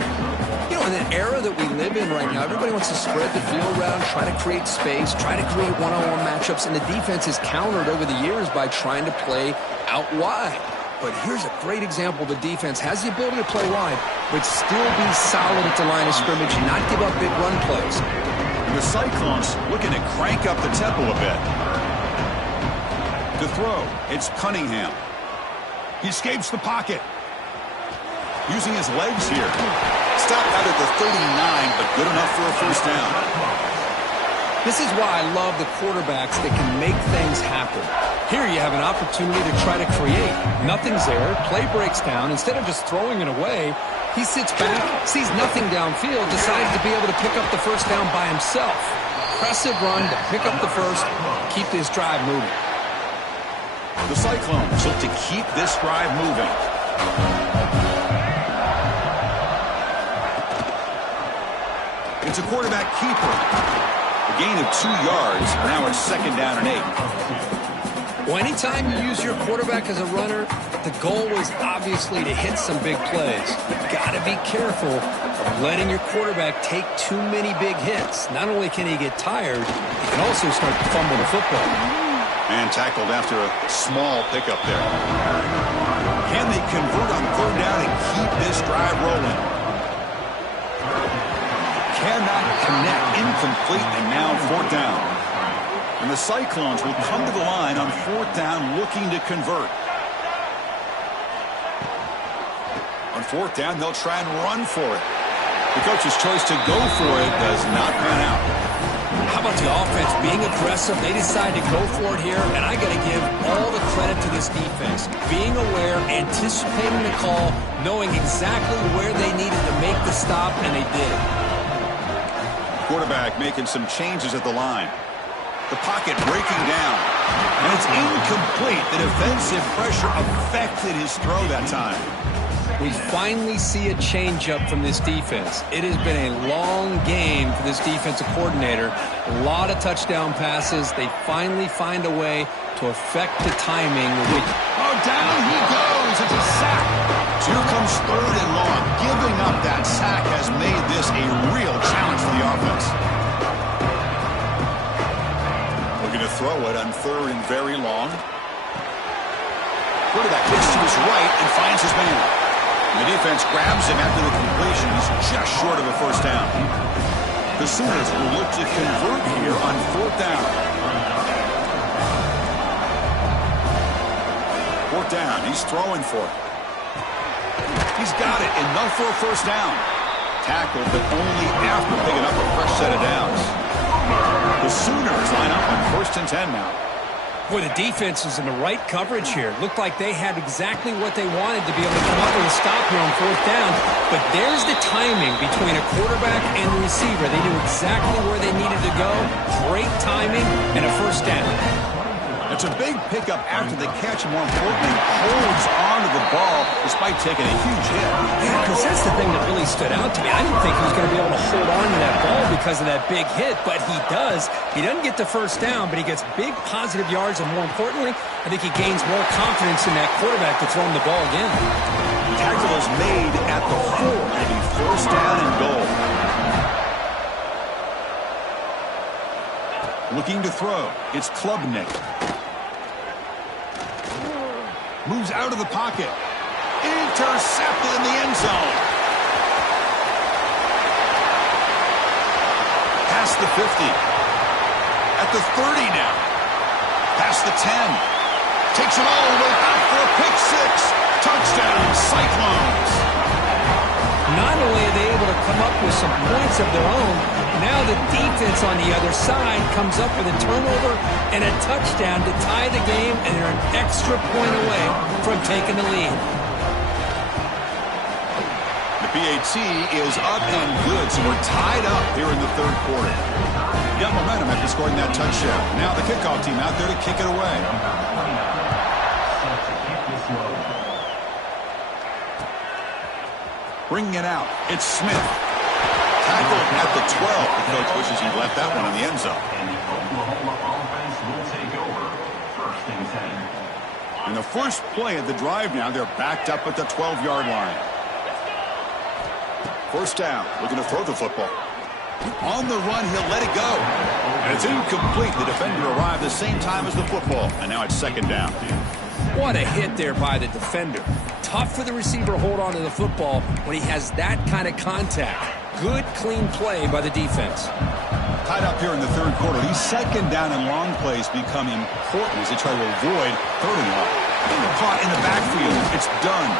You know, in an era that we live in right now, everybody wants to spread the field around, try to create space, try to create one-on-one matchups, and the defense is countered over the years by trying to play out wide. But here's a great example. The defense has the ability to play wide, but still be solid at the line of scrimmage and not give up big run plays. And the Cyclones looking to crank up the tempo a bit. To throw, it's Cunningham. He escapes the pocket. Using his legs here. Stopped out at the 39, but good enough for a first down. This is why I love the quarterbacks that can make things happen. Here you have an opportunity to try to create. Nothing's there. Play breaks down. Instead of just throwing it away, he sits back, sees nothing downfield, decides to be able to pick up the first down by himself. Impressive run to pick up the first, keep this drive moving. The Cyclones look to keep this drive moving. It's a quarterback keeper. A gain of 2 yards. Now it's second down and 8. Well, anytime you use your quarterback as a runner, the goal is obviously to hit some big plays. You've got to be careful of letting your quarterback take too many big hits. Not only can he get tired, he can also start to fumble the football. And tackled after a small pickup there. Can they convert on third down and keep this drive rolling? Cannot connect, incomplete, and now fourth down. And the Cyclones will come to the line on fourth down looking to convert. On fourth down, they'll try and run for it. The coach's choice to go for it does not pan out. How about the offense being aggressive? They decide to go for it here, and I got to give all the credit to this defense. Being aware, anticipating the call, knowing exactly where they needed to make the stop, and they did. Quarterback making some changes at the line. The pocket breaking down. And it's incomplete. The defensive pressure affected his throw that time. We finally see a change-up from this defense. It has been a long game for this defensive coordinator. A lot of touchdown passes. They finally find a way to affect the timing. Oh, down he goes. It's a sack. So here comes 3rd and long. Giving up that sack has made this a real challenge for the offense. Looking to throw it on 3rd and very long. Quarterback gets to his right and finds his man. The defense grabs him after the completion. He's just short of a first down. The Sooners will look to convert here on 4th down. 4th down. He's throwing for it. He's got it. Enough for a first down. Tackled, but only after picking up a fresh set of downs. The Sooners line up on 1st and 10 now. Boy, the defense is in the right coverage here. Looked like they had exactly what they wanted to be able to come up with a stop here on 4th down. But there's the timing between a quarterback and the receiver. They knew exactly where they needed to go. Great timing and a first down. It's a big pickup after the catch. More importantly, holds on to the ball despite taking a huge hit. Yeah, because that's the thing that really stood out to me. I didn't think he was going to be able to hold on to that ball because of that big hit, but he does. He doesn't get the first down, but he gets big positive yards, and more importantly, I think he gains more confidence in that quarterback to throw him the ball again. Tackle is made at the 4. It'll be 1st down and goal. Looking to throw. It's Klubnik. Moves out of the pocket. Intercepted in the end zone. Past the 50. At the 30 now. Past the 10. Takes it all the way back for a pick 6. Touchdown, Cyclones. Not only are they able to come up with some points of their own, now the defense on the other side comes up with a turnover and a touchdown to tie the game, and they're an extra point away from taking the lead. The PAT is up and good, so we're tied up here in the 3rd quarter. Got momentum after scoring that touchdown. Now the kickoff team out there to kick it away. Bringing it out, it's Smith. Tackled at the 12. The coach wishes he left that one in the end zone. And the Oklahoma offense will take over 1st and 10. In the first play of the drive now, they're backed up at the 12-yard line. 1st down, looking to throw the football. On the run, he'll let it go. And it's incomplete. The defender arrived the same time as the football, and now it's 2nd down. What a hit there by the defender. Tough for the receiver to hold on to the football when he has that kind of contact. Good, clean play by the defense. Tied up here in the 3rd quarter. These 2nd down and long plays become important as they try to avoid 3rd and long. Caught in the backfield. It's done.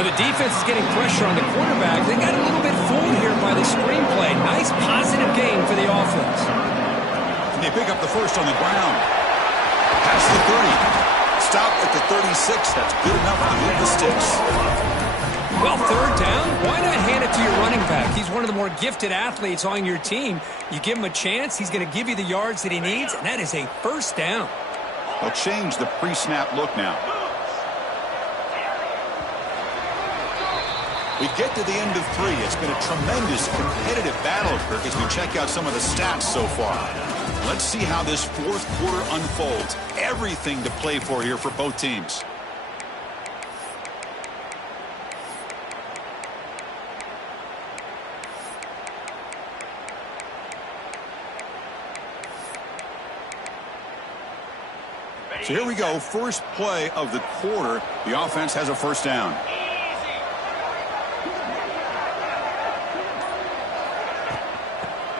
Now the defense is getting pressure on the quarterback. They got a little bit fooled here by the screenplay. Nice positive game for the offense. And they pick up the first on the ground. Past the 30. Stop at the 36. That's good enough to move the sticks. Well, 3rd down, why not hand it to your running back? He's one of the more gifted athletes on your team. You give him a chance, he's going to give you the yards that he needs, and that is a 1st down. They'll change the pre-snap look now. We get to the end of 3. It's been a tremendous competitive battle, Kirk, as we check out some of the stats so far. Let's see how this 4th quarter unfolds. Everything to play for here for both teams. So here we go. First play of the quarter. The offense has a 1st down.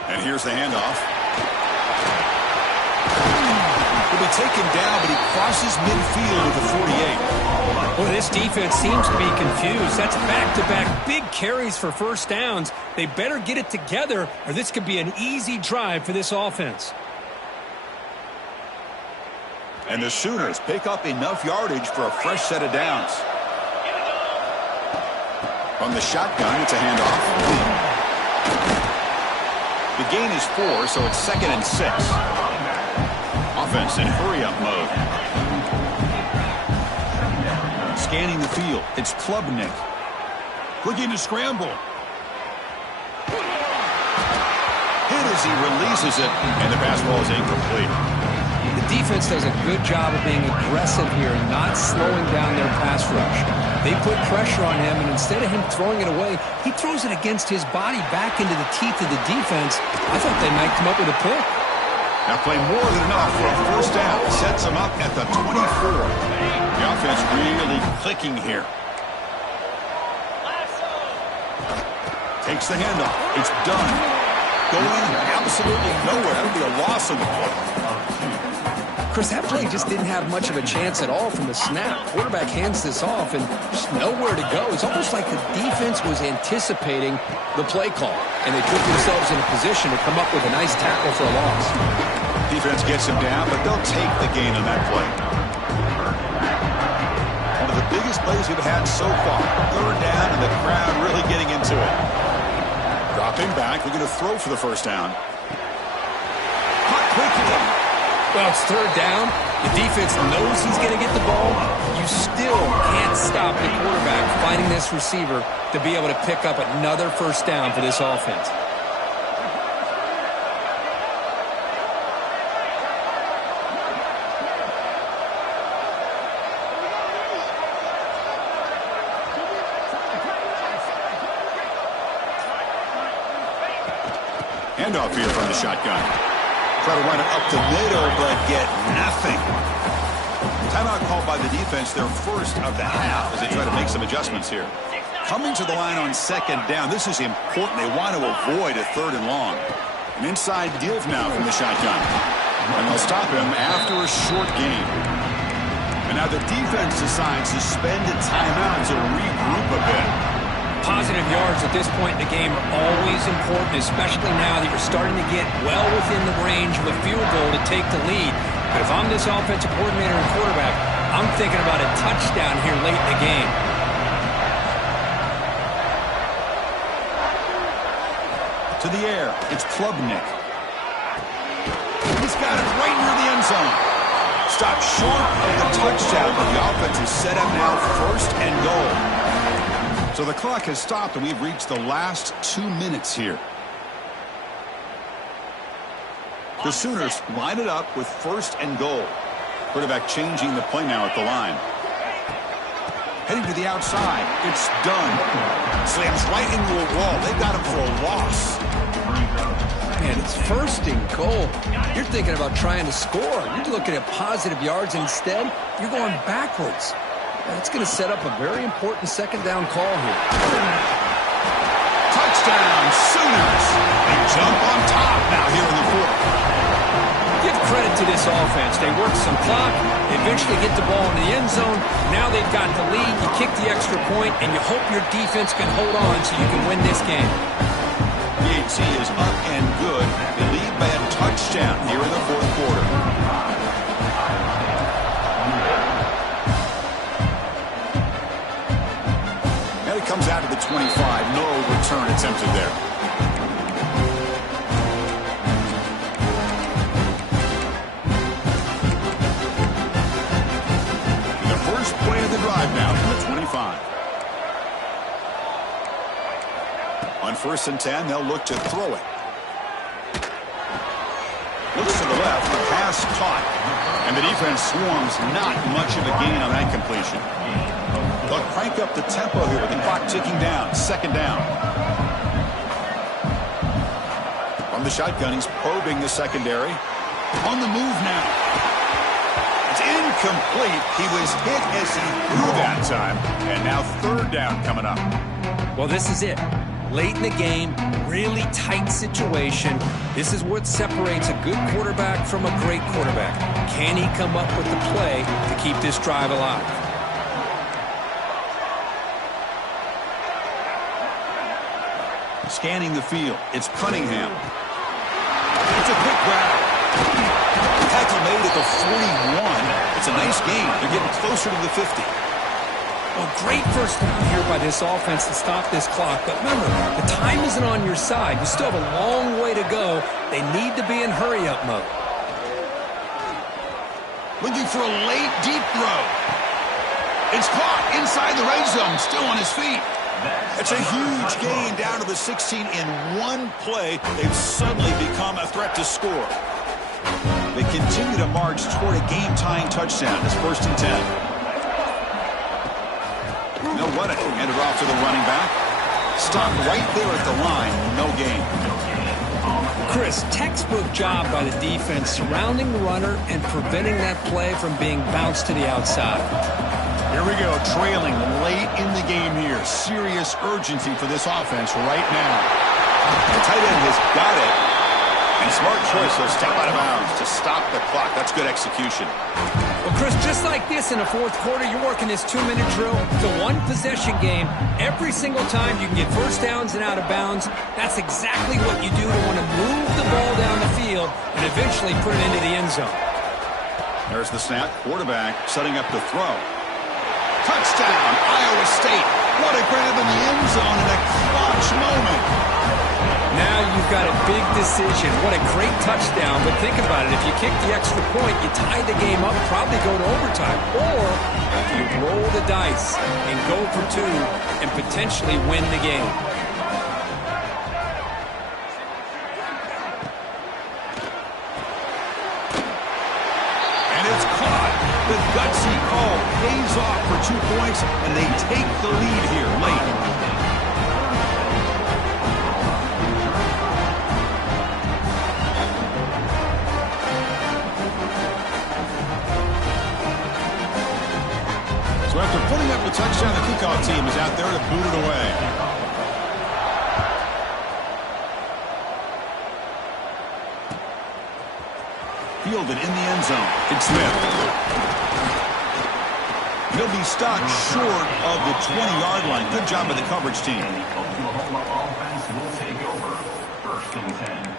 And here's the handoff. Will be taken down, but he crosses midfield with the 48. Well, this defense seems to be confused. That's back-to-back big carries for 1st downs. They better get it together, or this could be an easy drive for this offense. And the Sooners pick up enough yardage for a fresh set of downs. From the shotgun, it's a handoff. The gain is 4, so it's 2nd and 6. Offense in hurry-up mode. Scanning the field. It's Klubnik. Looking to scramble. Hit as he releases it, and the pass ball is incomplete. The defense does a good job of being aggressive here and not slowing down their pass rush. They put pressure on him, and instead of him throwing it away, he throws it against his body back into the teeth of the defense. I thought they might come up with a pick. Now play more than enough for a first down. Sets him up at the 24. The offense really clicking here. Takes the handoff. It's done. Going absolutely nowhere. That would be a loss of the play. Chris, that play just didn't have much of a chance at all from the snap. Quarterback hands this off and just nowhere to go. It's almost like the defense was anticipating the play call, and they put themselves in a position to come up with a nice tackle for a loss. Defense gets him down, but they'll take the gain on that play. One of the biggest plays we've had so far. Third down, and the crowd really getting into it. Dropping back, we're going to throw for the first down. Caught quickly. Well, it's third down. The defense knows he's going to get the ball. You still can't stop the quarterback finding this receiver to be able to pick up another first down for this offense. Handoff here from the shotgun. Try to run it up the middle, but get nothing. Timeout called by the defense, their first of the half, as they try to make some adjustments here. Coming to the line on second down, this is important. They want to avoid a third and long. An inside give now from the shotgun. And they'll stop him after a short game. And now the defense decides to spend a timeout to regroup a bit. Positive yards at this point in the game are always important, especially now that you're starting to get well within the range of a field goal to take the lead. But if I'm this offensive coordinator and quarterback, I'm thinking about a touchdown here late in the game. To the air, it's Klubnik. He's got it right near the end zone. Stopped short of the touchdown, but the offense is set up now first and goal. So the clock has stopped, and we've reached the last 2 minutes here. The Sooners line it up with first and goal. Quarterback changing the play now at the line. Heading to the outside. It's done. Slams right into a wall. They've got him for a loss. Man, it's first and goal. You're thinking about trying to score. You're looking at positive yards. Instead, you're going backwards. That's going to set up a very important second down call here. Touchdown, Sooners. They jump on top now here in the fourth. Give credit to this offense. They work some clock. They eventually get the ball in the end zone. Now they've got the lead. You kick the extra point, and you hope your defense can hold on so you can win this game. The AT is up and good. They lead by a touchdown here in the fourth quarter. Comes out of the 25. No return attempted there. The first play of the drive now from the 25. On first and 10, they'll look to throw it. Looks to the left, the pass caught. And the defense swarms, not much of a gain on that completion. They'll crank up the tempo here with the clock ticking down. Second down. From the shotgun, he's probing the secondary. On the move now. It's incomplete. He was hit as he threw that time. And now third down coming up. Well, this is it. Late in the game, really tight situation. This is what separates a good quarterback from a great quarterback. Can he come up with the play to keep this drive alive? Scanning the field. It's Cunningham. It's a quick grab. Tackle made at the 41. It's a nice gain. They're getting closer to the 50. Well, great first down here by this offense to stop this clock. But remember, the time isn't on your side. You still have a long way to go. They need to be in hurry-up mode. Looking for a late, deep throw. It's caught inside the red zone, still on his feet. It's a huge gain down to the 16 in one play. They've suddenly become a threat to score. They continue to march toward a game-tying touchdown. It's 1st and 10. They'll run it. Hand it off to the running back. Stopped right there at the line. No gain. Chris, textbook job by the defense surrounding the runner and preventing that play from being bounced to the outside. Here we go, trailing late in the game here. Serious urgency for this offense right now. The tight end has got it. And smart choice, he'll step out of bounds to stop the clock. That's good execution. Well, Chris, just like this in the fourth quarter, you're working this 2-minute drill. It's a one-possession game. Every single time you can get first downs and out of bounds. That's exactly what you do to want to move the ball down the field and eventually put it into the end zone. There's the snap. Quarterback setting up the throw. Touchdown, Iowa State. What a grab in the end zone in a clutch moment. Now you've got a big decision. What a great touchdown. But think about it. If you kick the extra point, you tie the game up, probably go to overtime. Or you roll the dice and go for 2 and potentially win the game. And it's caught. The gutsy call pays off for 2 points, and they take the lead here late. So after putting up the touchdown, the kickoff team is out there to boot it away. Fielded in the end zone. It's Smith. He'll be stopped short of the 20-yard line. Good job by the coverage team. Oklahoma offense will take over. 1st and 10.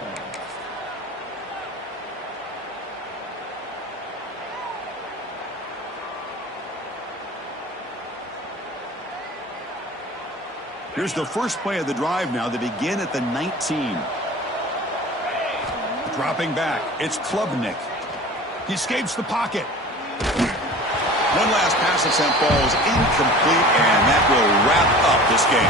Here's the first play of the drive now. They begin at the 19. Dropping back. It's Klubnik. He escapes the pocket. One last pass attempt falls incomplete, and that will wrap up this game.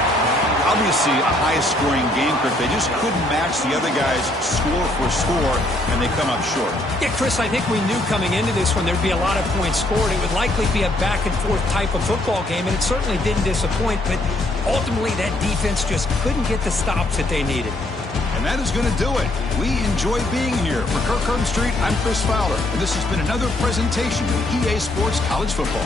Obviously, a high-scoring game, Chris. They just couldn't match the other guys score for score, and they come up short. Yeah, Chris, I think we knew coming into this one there'd be a lot of points scored. It would likely be a back-and-forth type of football game, and it certainly didn't disappoint, but ultimately that defense just couldn't get the stops that they needed. And that is going to do it. We enjoy being here. For Kirk Street, I'm Chris Fowler, and this has been another presentation of EA Sports College Football.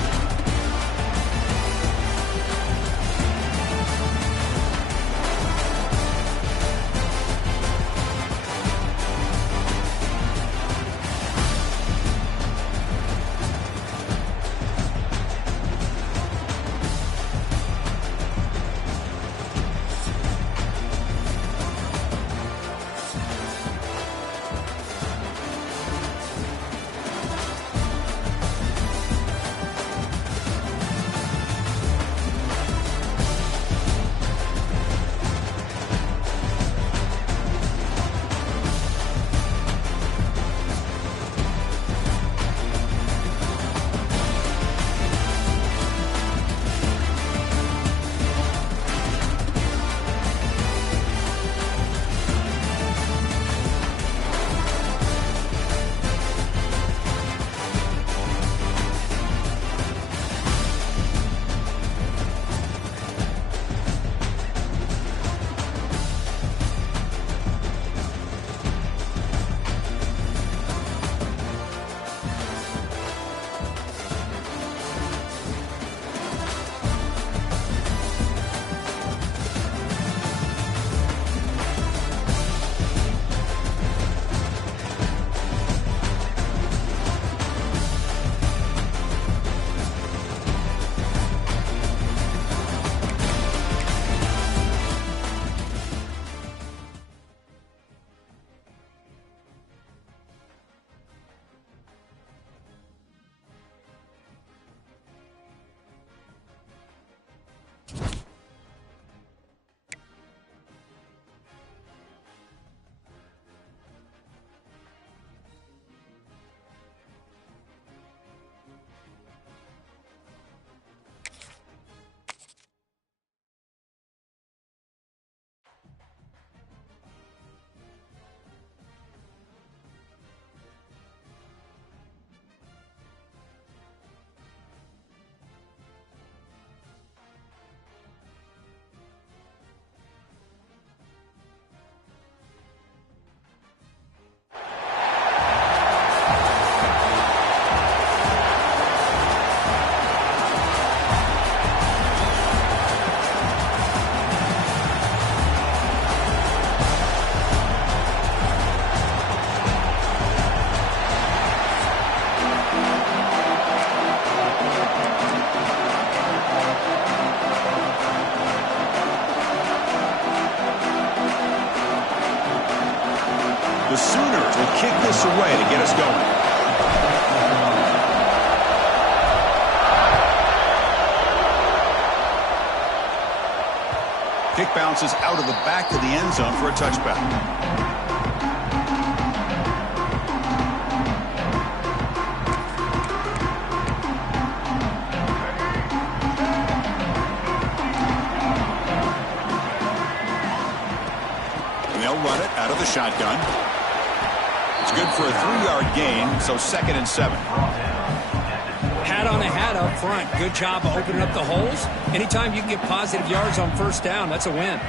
The Sooners will kick this away to get us going. Kick bounces out of the back of the end zone for a touchback. They'll run it out of the shotgun. It's good for a 3-yard gain, so 2nd and 7. Hat on a hat up front. Good job of opening up the holes. Anytime you can get positive yards on first down, that's a win.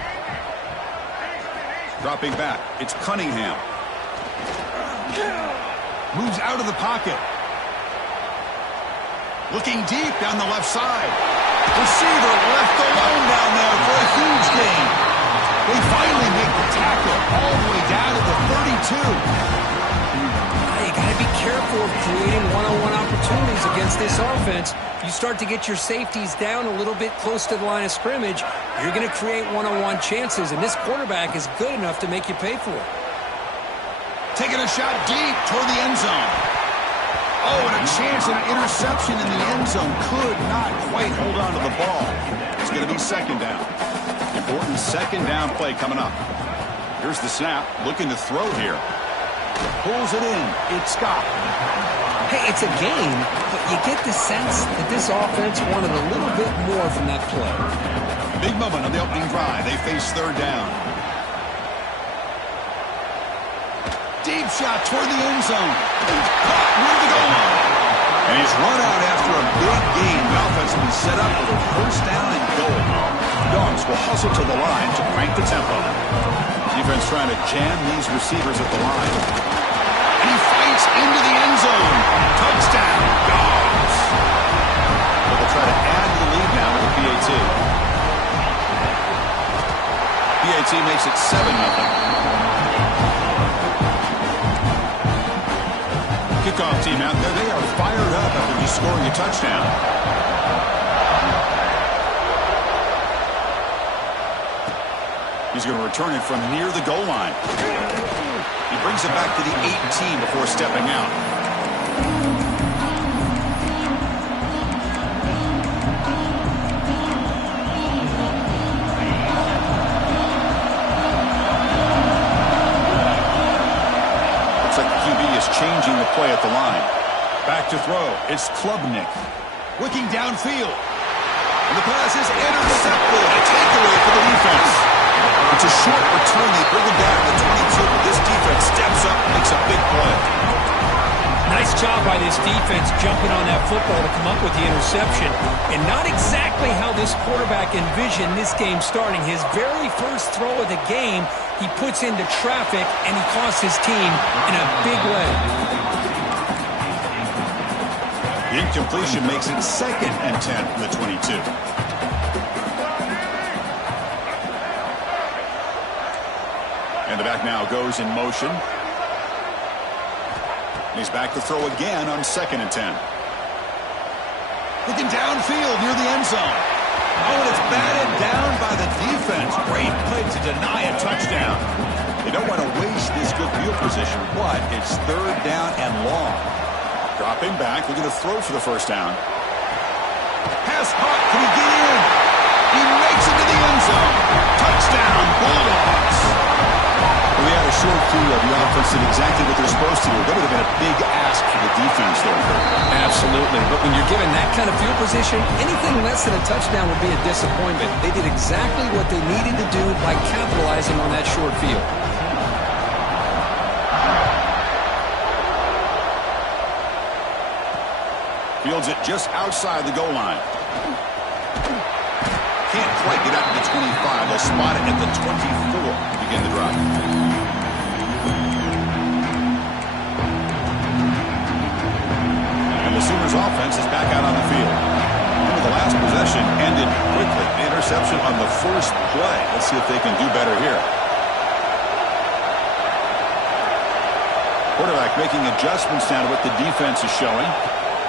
Dropping back, it's Cunningham. Moves out of the pocket. Looking deep down the left side. Receiver left alone down there for a huge gain. They finally make the tackle all the way down to the 32. You got to be careful of creating one-on-one opportunities against this offense. You start to get your safeties down a little bit close to the line of scrimmage, you're going to create one-on-one chances, and this quarterback is good enough to make you pay for it. Taking a shot deep toward the end zone. Oh, and a chance at an interception in the end zone. Could not quite hold on to the ball. It's going to be 2nd down. Important 2nd down play coming up. Here's the snap. Looking to throw here. Pulls it in. It's Scott. Hey, it's a game, but you get the sense that this offense wanted a little bit more from that play. Big moment on the opening drive. They face 3rd down. Deep shot toward the end zone. Caught near the goal line. And he's run out after a big gain. The offense will be set up for 1st down and goal. Dogs will hustle to the line to crank the tempo. Defense trying to jam these receivers at the line. And he fights into the end zone. Touchdown, Dogs. They'll try to add to the lead now with the PAT. PAT makes it 7-0. Kickoff team out there, they are fired up after just scoring a touchdown. He's going to return it from near the goal line. He brings it back to the 18 before stepping out. Looks like the QB is changing the play at the line. Back to throw. It's Klubnik. Looking downfield. And the pass is intercepted. A takeaway for the defense. It's a short return. They bring him down to the 22, but this defense steps up and makes a big play. Nice job by this defense jumping on that football to come up with the interception. And not exactly how this quarterback envisioned this game starting. His very first throw of the game, he puts into traffic, and he costs his team in a big way. The incompletion makes it 2nd and 10 from the 22. And the back now goes in motion. He's back to throw again on 2nd and 10. Looking downfield near the end zone. Oh, and it's batted down by the defense. Great play to deny a touchdown. They don't want to waste this good field position, but it's 3rd down and long. Dropping back, looking to throw for the 1st down. Pass caught. Can he get in? He makes it to the end zone. Touchdown, Bulldogs. We had a short view of the offense did exactly what they're supposed to do. That would have been a big ask for the defense there. Absolutely. But when you're given that kind of field position, anything less than a touchdown would be a disappointment. They did exactly what they needed to do by capitalizing on that short field. Fields it just outside the goal line. Can't quite get out to the 25. They'll spot it at the 24 to begin the drive. And the Sooners offense is back out on the field. Remember, the last possession ended quickly. The interception on the first play. Let's see if they can do better here. Quarterback making adjustments now to what the defense is showing.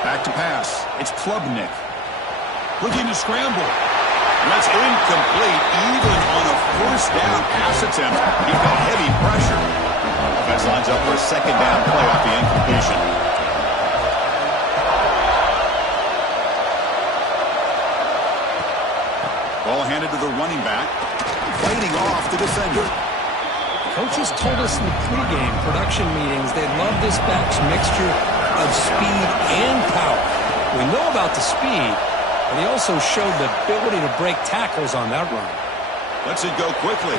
Back to pass. It's Klubnik. Looking to scramble. And that's incomplete. Even on a 1st down pass attempt, he felt heavy pressure. defense lines up for a second down play off the incompletion. Ball handed to the running back, fighting off the defender. Coaches told us in the pregame production meetings they love this back's mixture of speed and power. We know about the speed, but he also showed the ability to break tackles on that run. Lets it go quickly.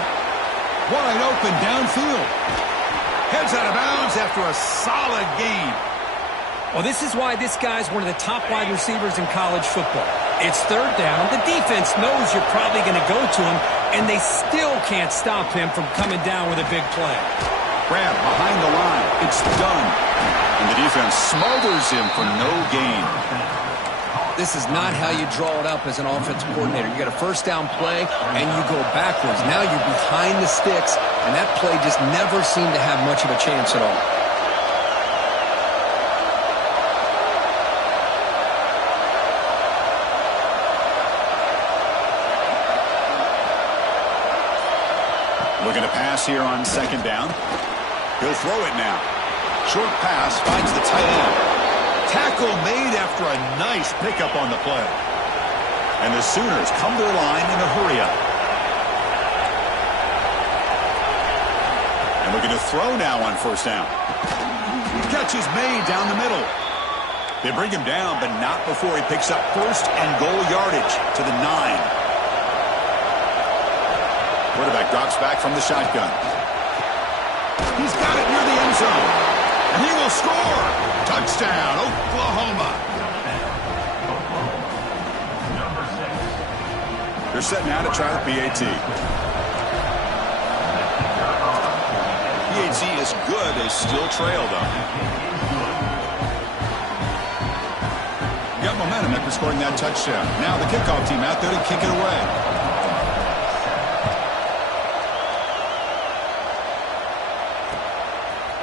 Wide open downfield. Heads out of bounds after a solid gain. Well, this is why this guy's one of the top wide receivers in college football. It's third down. The defense knows you're probably going to go to him, and they still can't stop him from coming down with a big play. Grab behind the line. It's done. And the defense smothers him for no gain. This is not how you draw it up as an offensive coordinator. You got a first down play, and you go backwards. Now you're behind the sticks, and that play just never seemed to have much of a chance at all. Looking to pass here on second down. He'll throw it now. Short pass finds the tight end. Tackle made after a nice pickup on the play. And the Sooners come to the line in a hurry-up. And looking to throw now on first down. Catch is made down the middle. They bring him down, but not before he picks up first and goal yardage to the 9. Quarterback drops back from the shotgun. He's got it near the end zone. And he will score. Touchdown, Oklahoma. They're setting out to try the PAT. PAT is good. They still trail, though. Got momentum after scoring that touchdown. Now the kickoff team out there to kick it away.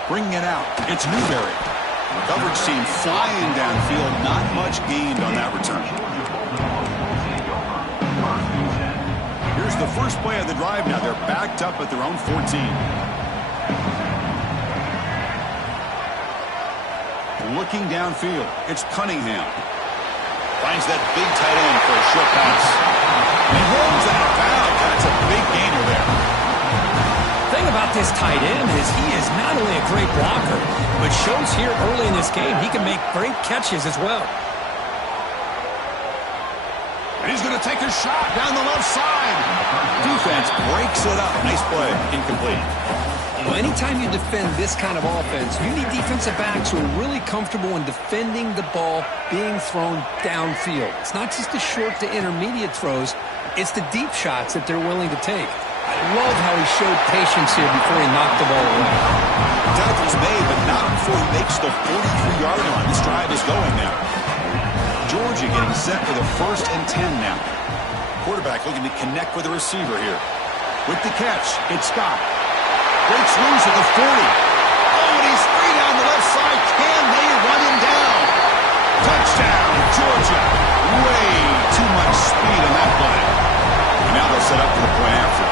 Bringing it out. It's Newberry. Coverage team flying downfield. Not much gained on that return. Here's the first play of the drive now. They're backed up at their own 14. Looking downfield. It's Cunningham. Finds that big tight end for a short pass. And rolls out of bounds. That's a big gainer there. The thing about this tight end is he is not only a great blocker, but shows here early in this game he can make great catches as well. And he's going to take a shot down the left side. Defense breaks it up. Nice play. Incomplete. Well, anytime you defend this kind of offense, you need defensive backs who are really comfortable in defending the ball being thrown downfield. It's not just the short to intermediate throws, it's the deep shots that they're willing to take. I love how he showed patience here before he knocked the ball away. Tackle's made, but not before he makes the 43-yard line. This drive is going now. Georgia getting set for the 1st and 10 now. Quarterback looking to connect with the receiver here. With the catch, it's Scott. Breaks loose at the 40. Oh, and he's free down the left side. Can they run him down? Touchdown, Georgia. Way too much speed on that play. And now they'll set up for the play after.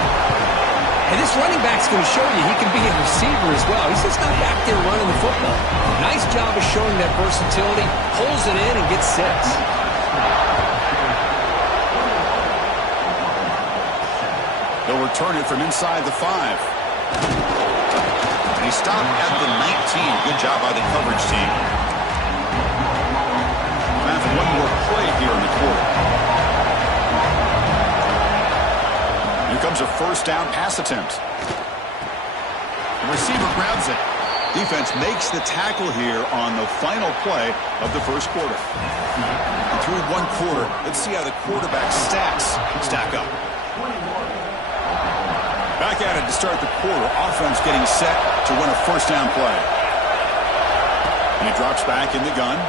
And this running back's going to show you he can be a receiver as well. He's just not back there running the football. Nice job of showing that versatility. Pulls it in and gets 6. They'll return it from inside the 5. And he stopped at the 19. Good job by the coverage team. Time for one more play here in the quarter. Here comes a first down pass attempt. The receiver grabs it. Defense makes the tackle here on the final play of the first quarter. And through one quarter, let's see how the quarterback stats stack up. Back at it to start the quarter. Offense getting set to win a first down play. And he drops back in the gun.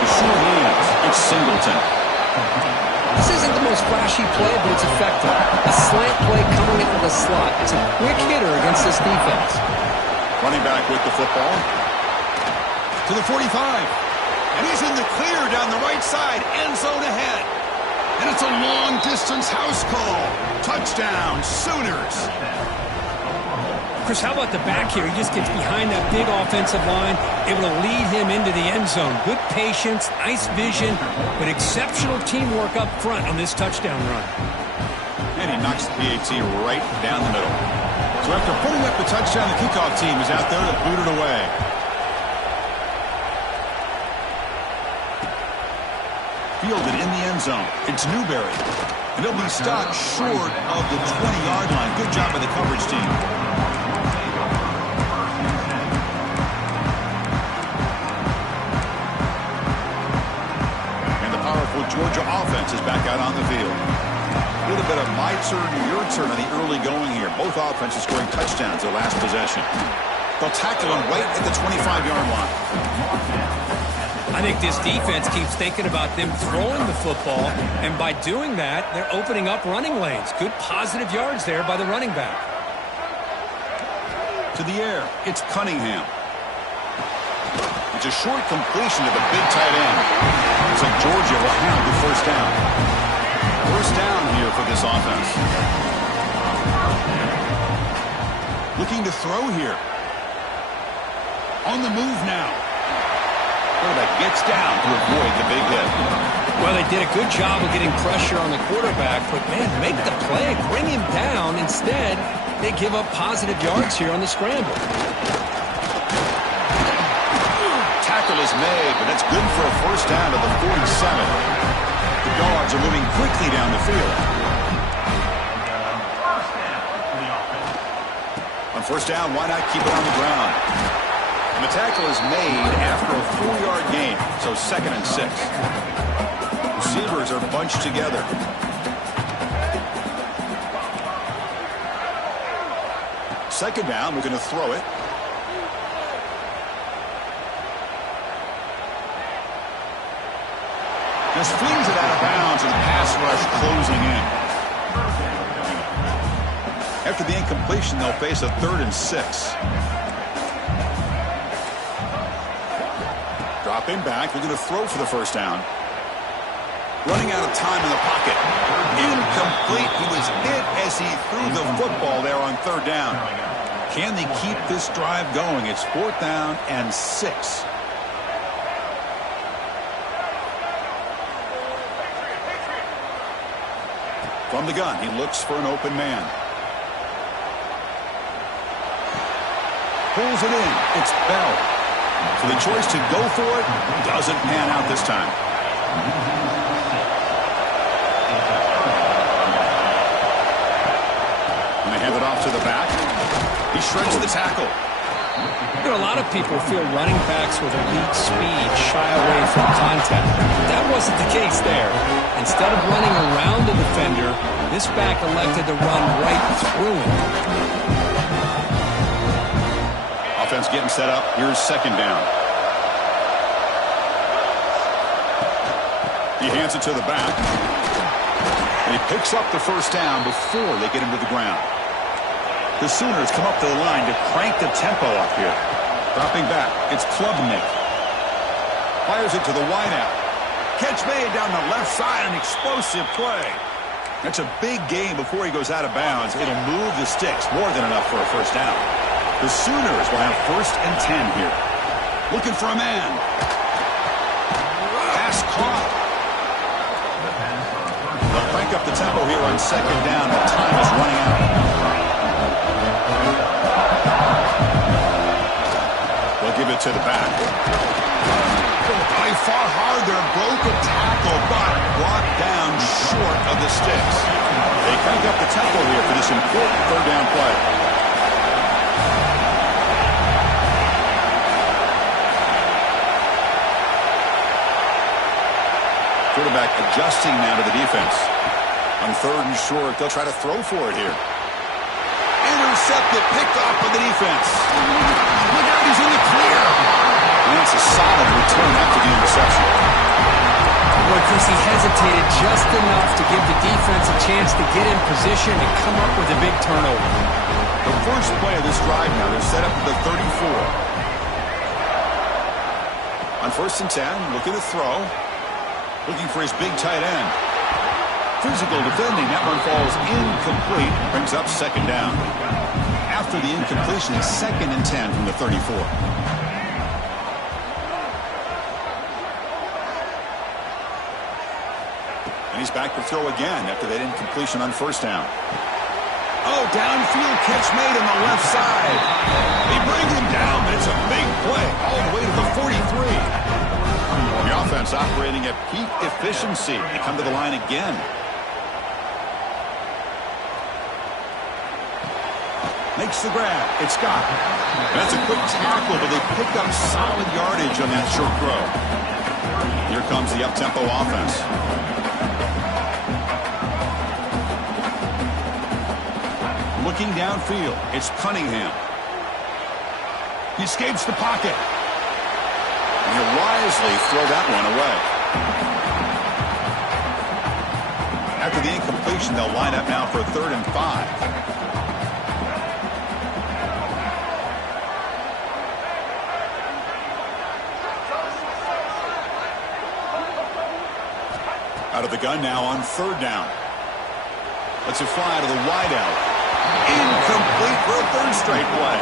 The short hands. It's Singleton. This isn't the most flashy play, but it's effective. A slant play coming into the slot. It's a quick hitter against this defense. Running back with the football. To the 45. And he's in the clear down the right side. End zone ahead. And it's a long-distance house call. Touchdown, Sooners. Chris, how about the back here? He just gets behind that big offensive line, able to lead him into the end zone. Good patience, nice vision, but exceptional teamwork up front on this touchdown run. And he knocks the PAT right down the middle. So after putting up the touchdown, the kickoff team is out there to boot it away. Fielded in the end zone. It's Newberry. And he'll be stopped short of the 20-yard line. Good job by the coverage team. And the powerful Georgia offense is back out on the field. A little bit of my turn, your turn on the early going here. Both offenses scoring touchdowns their last possession. They'll tackle him right at the 25-yard line. I think this defense keeps thinking about them throwing the football, and by doing that, they're opening up running lanes. Good positive yards there by the running back. To the air, it's Cunningham. It's a short completion to the big tight end. Looks like Georgia will have the first down. First down here for this offense. Looking to throw here. On the move now. Quarterback gets down to avoid the big hit. Well, they did a good job of getting pressure on the quarterback, but, man, make the play, bring him down. Instead, they give up positive yards here on the scramble. Tackle is made, but that's good for a first down to the 47. The Dogs are moving quickly down the field. On first down, why not keep it on the ground? And the tackle is made after a 4-yard gain, so 2nd and 6. Receivers are bunched together. Second down, we're going to throw it. Just flings it out of bounds with the pass rush closing in. After the incompletion, they'll face a 3rd and 6. Dropping back, they're going to throw for the first down. Running out of time in the pocket. Incomplete. He was hit as he threw the football there on 3rd down. Can they keep this drive going? It's 4th down and 6. From the gun, he looks for an open man. Pulls it in. It's Bell. So the choice to go for it doesn't pan out this time. And they hand it off to the back. He shreds the tackle. You know, a lot of people feel running backs with elite speed shy away from contact. That wasn't the case there. Instead of running around the defender, this back elected to run right through him. Offense getting set up. Here's 2nd down. He hands it to the back. And he picks up the first down before they get him to the ground. The Sooners come up to the line to crank the tempo up here. Dropping back. It's Klubnik. Fires it to the wideout. Catch made down the left side. An explosive play. That's a big gain before he goes out of bounds. It'll move the sticks. More than enough for a first down. The Sooners will have 1st and 10 here. Looking for a man. Pass caught. They'll crank up the tempo here on 2nd down. The time is running out. They'll give it to the back. They fought hard there. Broke a tackle, but brought down short of the sticks. They crank up the tempo here for this important 3rd down play. Quarterback adjusting now to the defense. On 3rd and short, they'll try to throw for it here. Intercepted, picked off by the defense. Look out, he's in the clear. And it's a solid return after the interception. Boy, Chris, he hesitated just enough to give the defense a chance to get in position and come up with a big turnover. The first play of this drive now, they're set up at the 34. On 1st and 10, looking to throw. Looking for his big tight end. Physical defending. That one falls incomplete. Brings up 2nd down. After after the incompletion, it's 2nd and 10 from the 34. And he's back to throw again after that incompletion on 1st down. Oh, downfield catch made on the left side. They bring him down, but it's a big play all the way to the 43. The offense operating at peak efficiency. They come to the line again. Makes the grab. It's Scott. That's a quick tackle, but they pick up solid yardage on that short throw. Here comes the up-tempo offense. Looking downfield, it's Cunningham. He escapes the pocket. And he'll wisely throw that one away. After the incompletion, they'll line up now for 3rd and 5. Out of the gun now on 3rd down. Let's it fly to the wideout. Incomplete for a 3rd straight play.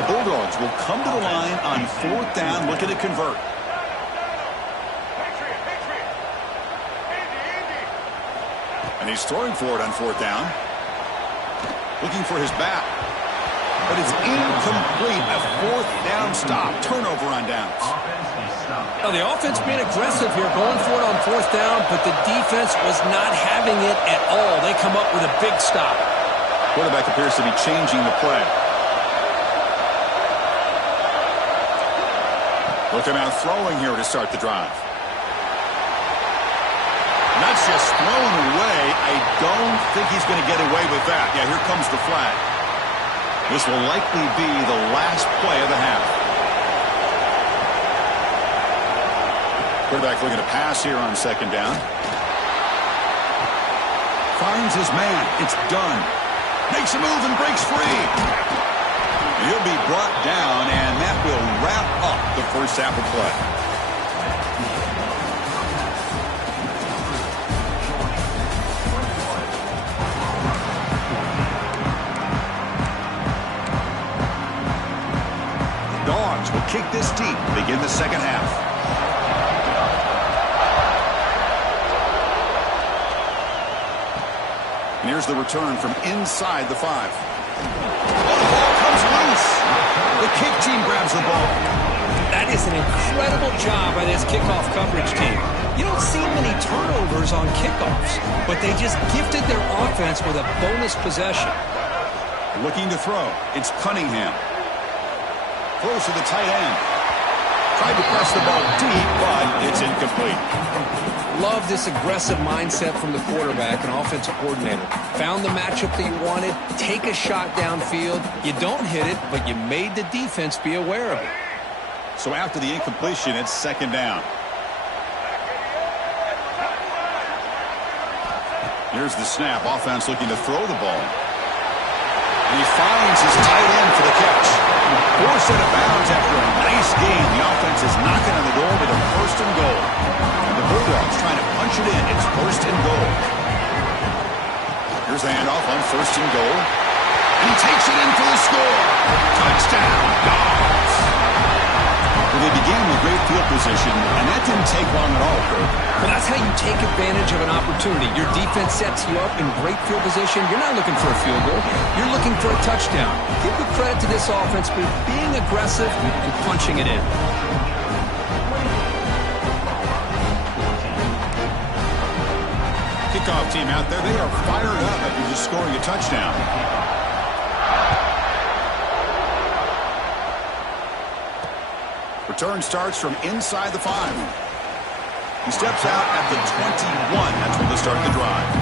The Bulldogs will come to the line on 4th down, looking to convert. And he's throwing for it on 4th down. Looking for his back. But it's incomplete. A 4th down stop. Turnover on downs. Now, the offense being aggressive here, going for it on 4th down, but the defense was not having it at all. They come up with a big stop. Quarterback appears to be changing the play. Looking out throwing here to start the drive. And that's just thrown away. I don't think he's going to get away with that. Yeah, here comes the flag. This will likely be the last play of the half. Quarterback looking to pass here on 2nd down. Finds his man. It's done. Makes a move and breaks free. He'll be brought down, and that will wrap up the first half of play. Dogs will kick this deep to begin the 2nd half. And here's the return from inside the 5. Oh, the ball comes loose. The kick team grabs the ball. That is an incredible job by this kickoff coverage team. You don't see many turnovers on kickoffs, but they just gifted their offense with a bonus possession. Looking to throw. It's Cunningham. Throws to the tight end. Tried to press the ball deep, but it's incomplete. Love this aggressive mindset from the quarterback and offensive coordinator. Found the matchup that you wanted. Take a shot downfield. You don't hit it, but you made the defense be aware of it. So after the incompletion, it's 2nd down. Here's the snap. Offense looking to throw the ball. And he finds his tight end for the catch. Forced out of bounds after a nice game. The offense is knocking on the door with a 1st and goal. And the Bulldogs trying to punch it in. It's 1st and goal. Here's the handoff on 1st and goal. And he takes it in for the score. Touchdown, Dogs. Well, they began with great field position, and that didn't take long at all, Kurt. Well, that's how you take advantage of an opportunity. Your defense sets you up in great field position. You're not looking for a field goal. You're looking for a touchdown. Give the credit to this offense for being aggressive and punching it in. Kickoff team out there, they are fired up after just scoring a touchdown. Return starts from inside the 5. He steps out at the 21. That's when they start the drive.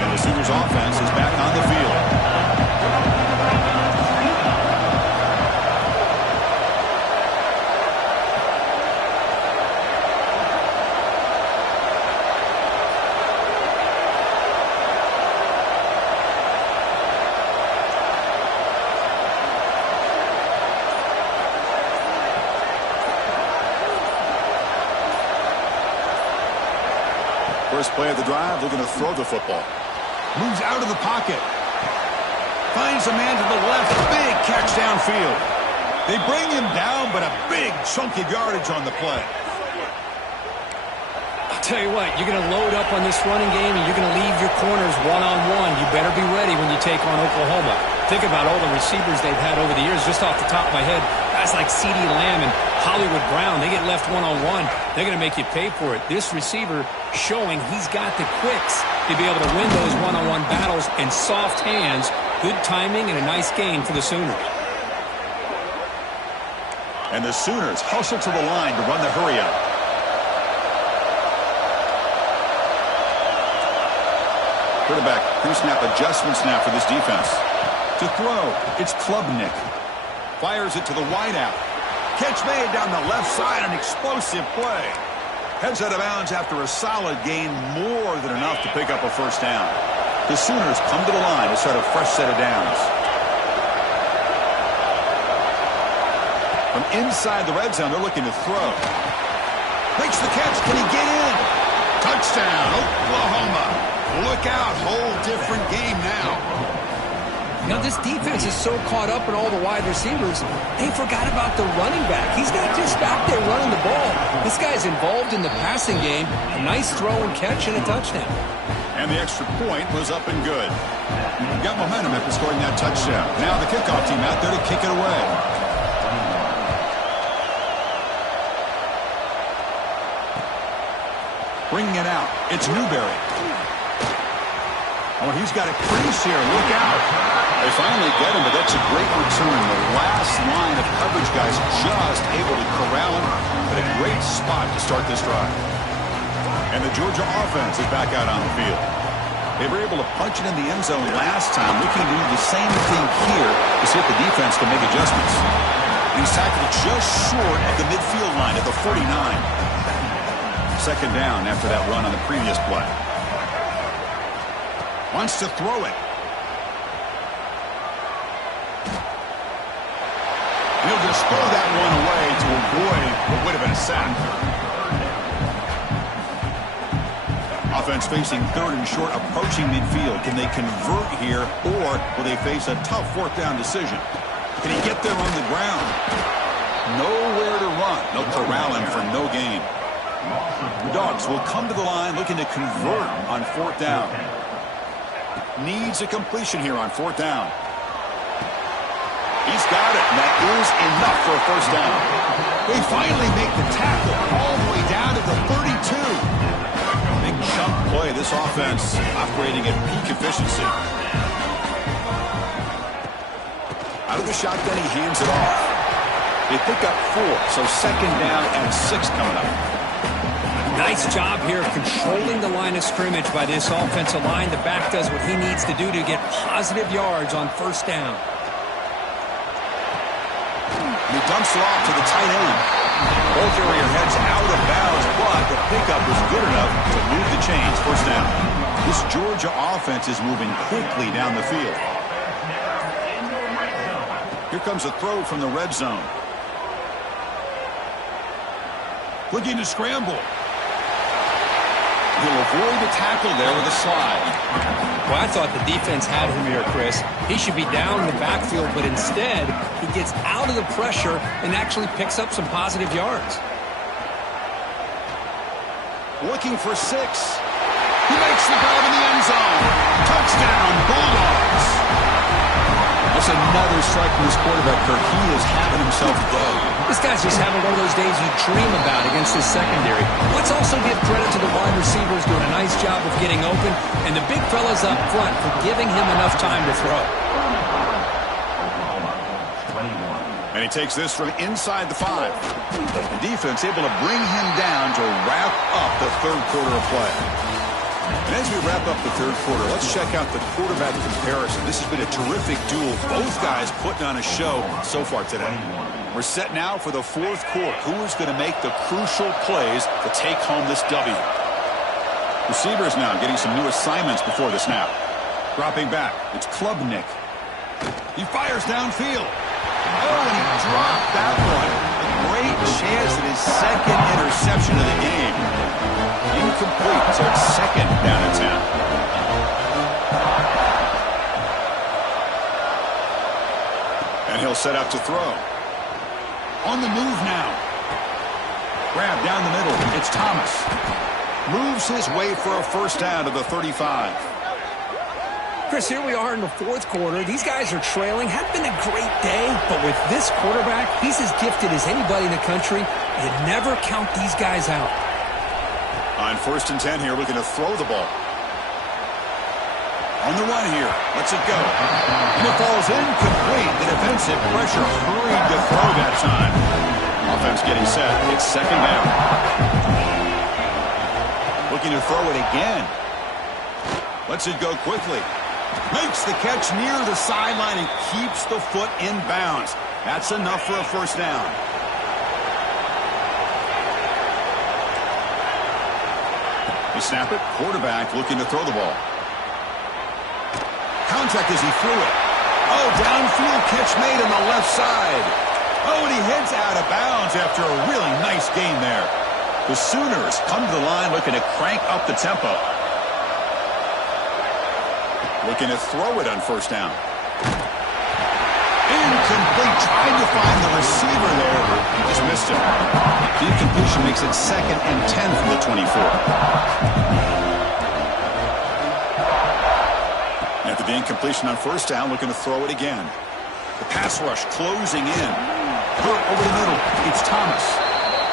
And the Sooners offense is back on the field. First play of the drive, looking to throw the football. Moves out of the pocket. Finds a man to the left. Big catch downfield. They bring him down, but a big chunk of yardage on the play. I'll tell you what, you're going to load up on this running game, and you're going to leave your corners one-on-one. You better be ready when you take on Oklahoma. Think about all the receivers they've had over the years. Just off the top of my head, guys like CeeDee Lamb and Hollywood Brown, they get left one-on-one. They're going to make you pay for it. This receiver showing he's got the quicks to be able to win those one-on-one battles and soft hands. Good timing and a nice gain for the Sooners. And the Sooners hustle to the line to run the hurry-up. Quarterback pre-snap adjustments now for this defense. To throw, it's Klubnik. Fires it to the wideout. Catch made down the left side, an explosive play. Heads out of bounds after a solid gain, more than enough to pick up a first down. The Sooners come to the line to start a fresh set of downs. From inside the red zone, they're looking to throw. Makes the catch. Can he get in? Touchdown, Oklahoma. Look out, whole different game now. Now, this defense is so caught up in all the wide receivers, they forgot about the running back. He's not just back there running the ball. This guy's involved in the passing game. A nice throw and catch and a touchdown. And the extra point was up and good. Got momentum after scoring that touchdown. Now the kickoff team out there to kick it away. Bringing it out, it's Newberry. Oh, he's got a crease here. Look out. They finally get him, but that's a great return. The last line of coverage guys just able to corral him, but a great spot to start this drive. And the Georgia offense is back out on the field. They were able to punch it in the end zone last time, looking to do the same thing here to see if the defense can make adjustments. He's tackled just short of the midfield line at the 49. Second down after that run on the previous play. Wants to throw it. He'll just throw that one away to avoid what would have been a sack. Offense facing third and short, approaching midfield. Can they convert here, or will they face a tough fourth down decision? Can he get there on the ground? Nowhere to run. They'll corral him for no gain. The Dogs will come to the line looking to convert on fourth down. Needs a completion here on fourth down. He's got it, and that is enough for a first down. They finally make the tackle all the way down to the 32. Big chunk play. This offense operating at peak efficiency. Out of the shotgun, he hands it off. They pick up 4, so second down and 6 coming up. Nice job here of controlling the line of scrimmage by this offensive line. The back does what he needs to do to get positive yards on first down. He dumps it off to the tight end. Ball carrier heads out of bounds, but the pickup was good enough to move the chains. First down. This Georgia offense is moving quickly down the field. Here comes a throw from the red zone. Looking to scramble. He'll avoid the tackle there with a slide. Well, I thought the defense had him here, Chris. He should be down in the backfield, but instead, he gets out of the pressure and actually picks up some positive yards. Looking for 6. He makes the grab in the end zone. Touchdown, Bulldogs. That's another strike from this quarterback, Kirk. He is having himself a day. This guy's just having one of those days you dream about against his secondary. Let's also give credit to the wide receivers doing a nice job of getting open, and the big fellas up front for giving him enough time to throw. And he takes this from inside the 5. The defense able to bring him down to wrap up the third quarter of play. And as we wrap up the third quarter, let's check out the quarterback comparison. This has been a terrific duel. Both guys putting on a show so far today. We're set now for the fourth quarter. Who is going to make the crucial plays to take home this W? Receivers now getting some new assignments before the snap. Dropping back, it's Klubnik. He fires downfield. Oh, and he dropped that one. A great chance at his second interception of the game. Incomplete, so it's second down and 10. He'll set up to throw. On the move now. Grab down the middle. It's Thomas. Moves his way for a first down to the 35. Chris, here we are in the fourth quarter. These guys are trailing. Had been a great day, but with this quarterback, he's as gifted as anybody in the country. You never count these guys out. On 1st and 10 here, looking to throw the ball. On the run here. Lets it go. And it falls incomplete. The defensive pressure hurried to throw that time. Offense getting set. It's 2nd down. Looking to throw it again. Lets it go quickly. Makes the catch near the sideline and keeps the foot in bounds. That's enough for a first down. They snap it. Quarterback looking to throw the ball. Contact as he threw it. Oh, downfield catch made on the left side. Oh, and he heads out of bounds after a really nice gain there. The Sooners come to the line looking to crank up the tempo. Looking to throw it on first down. Incomplete. Tried to find the receiver there. He just missed him. The incompletion makes it 2nd and 10 from the 24. After the incompletion on first down, looking to throw it again. The pass rush closing in. Hurt over the middle. It's Thomas.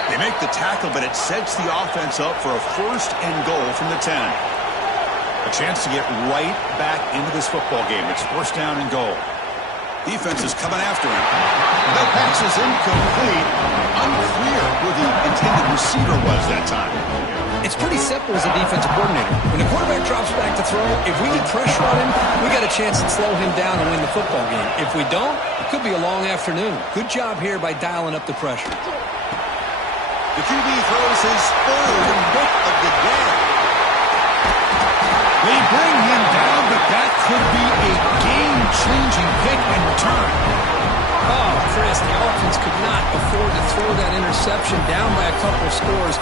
They make the tackle, but it sets the offense up for a 1st and goal from the 10. A chance to get right back into this football game. It's 1st down and goal. Defense is coming after him. The pass is incomplete. Unclear who the intended receiver was that time. It's pretty simple as a defensive coordinator. When the quarterback drops back to throw, if we get pressure on him, we got a chance to slow him down and win the football game. If we don't, it could be a long afternoon. Good job here by dialing up the pressure. The QB throws his 3rd pick of the day. They bring him down, but that could be a game-changing pick in return. Oh, Chris, the offense could not afford to throw that interception down by a couple of scores.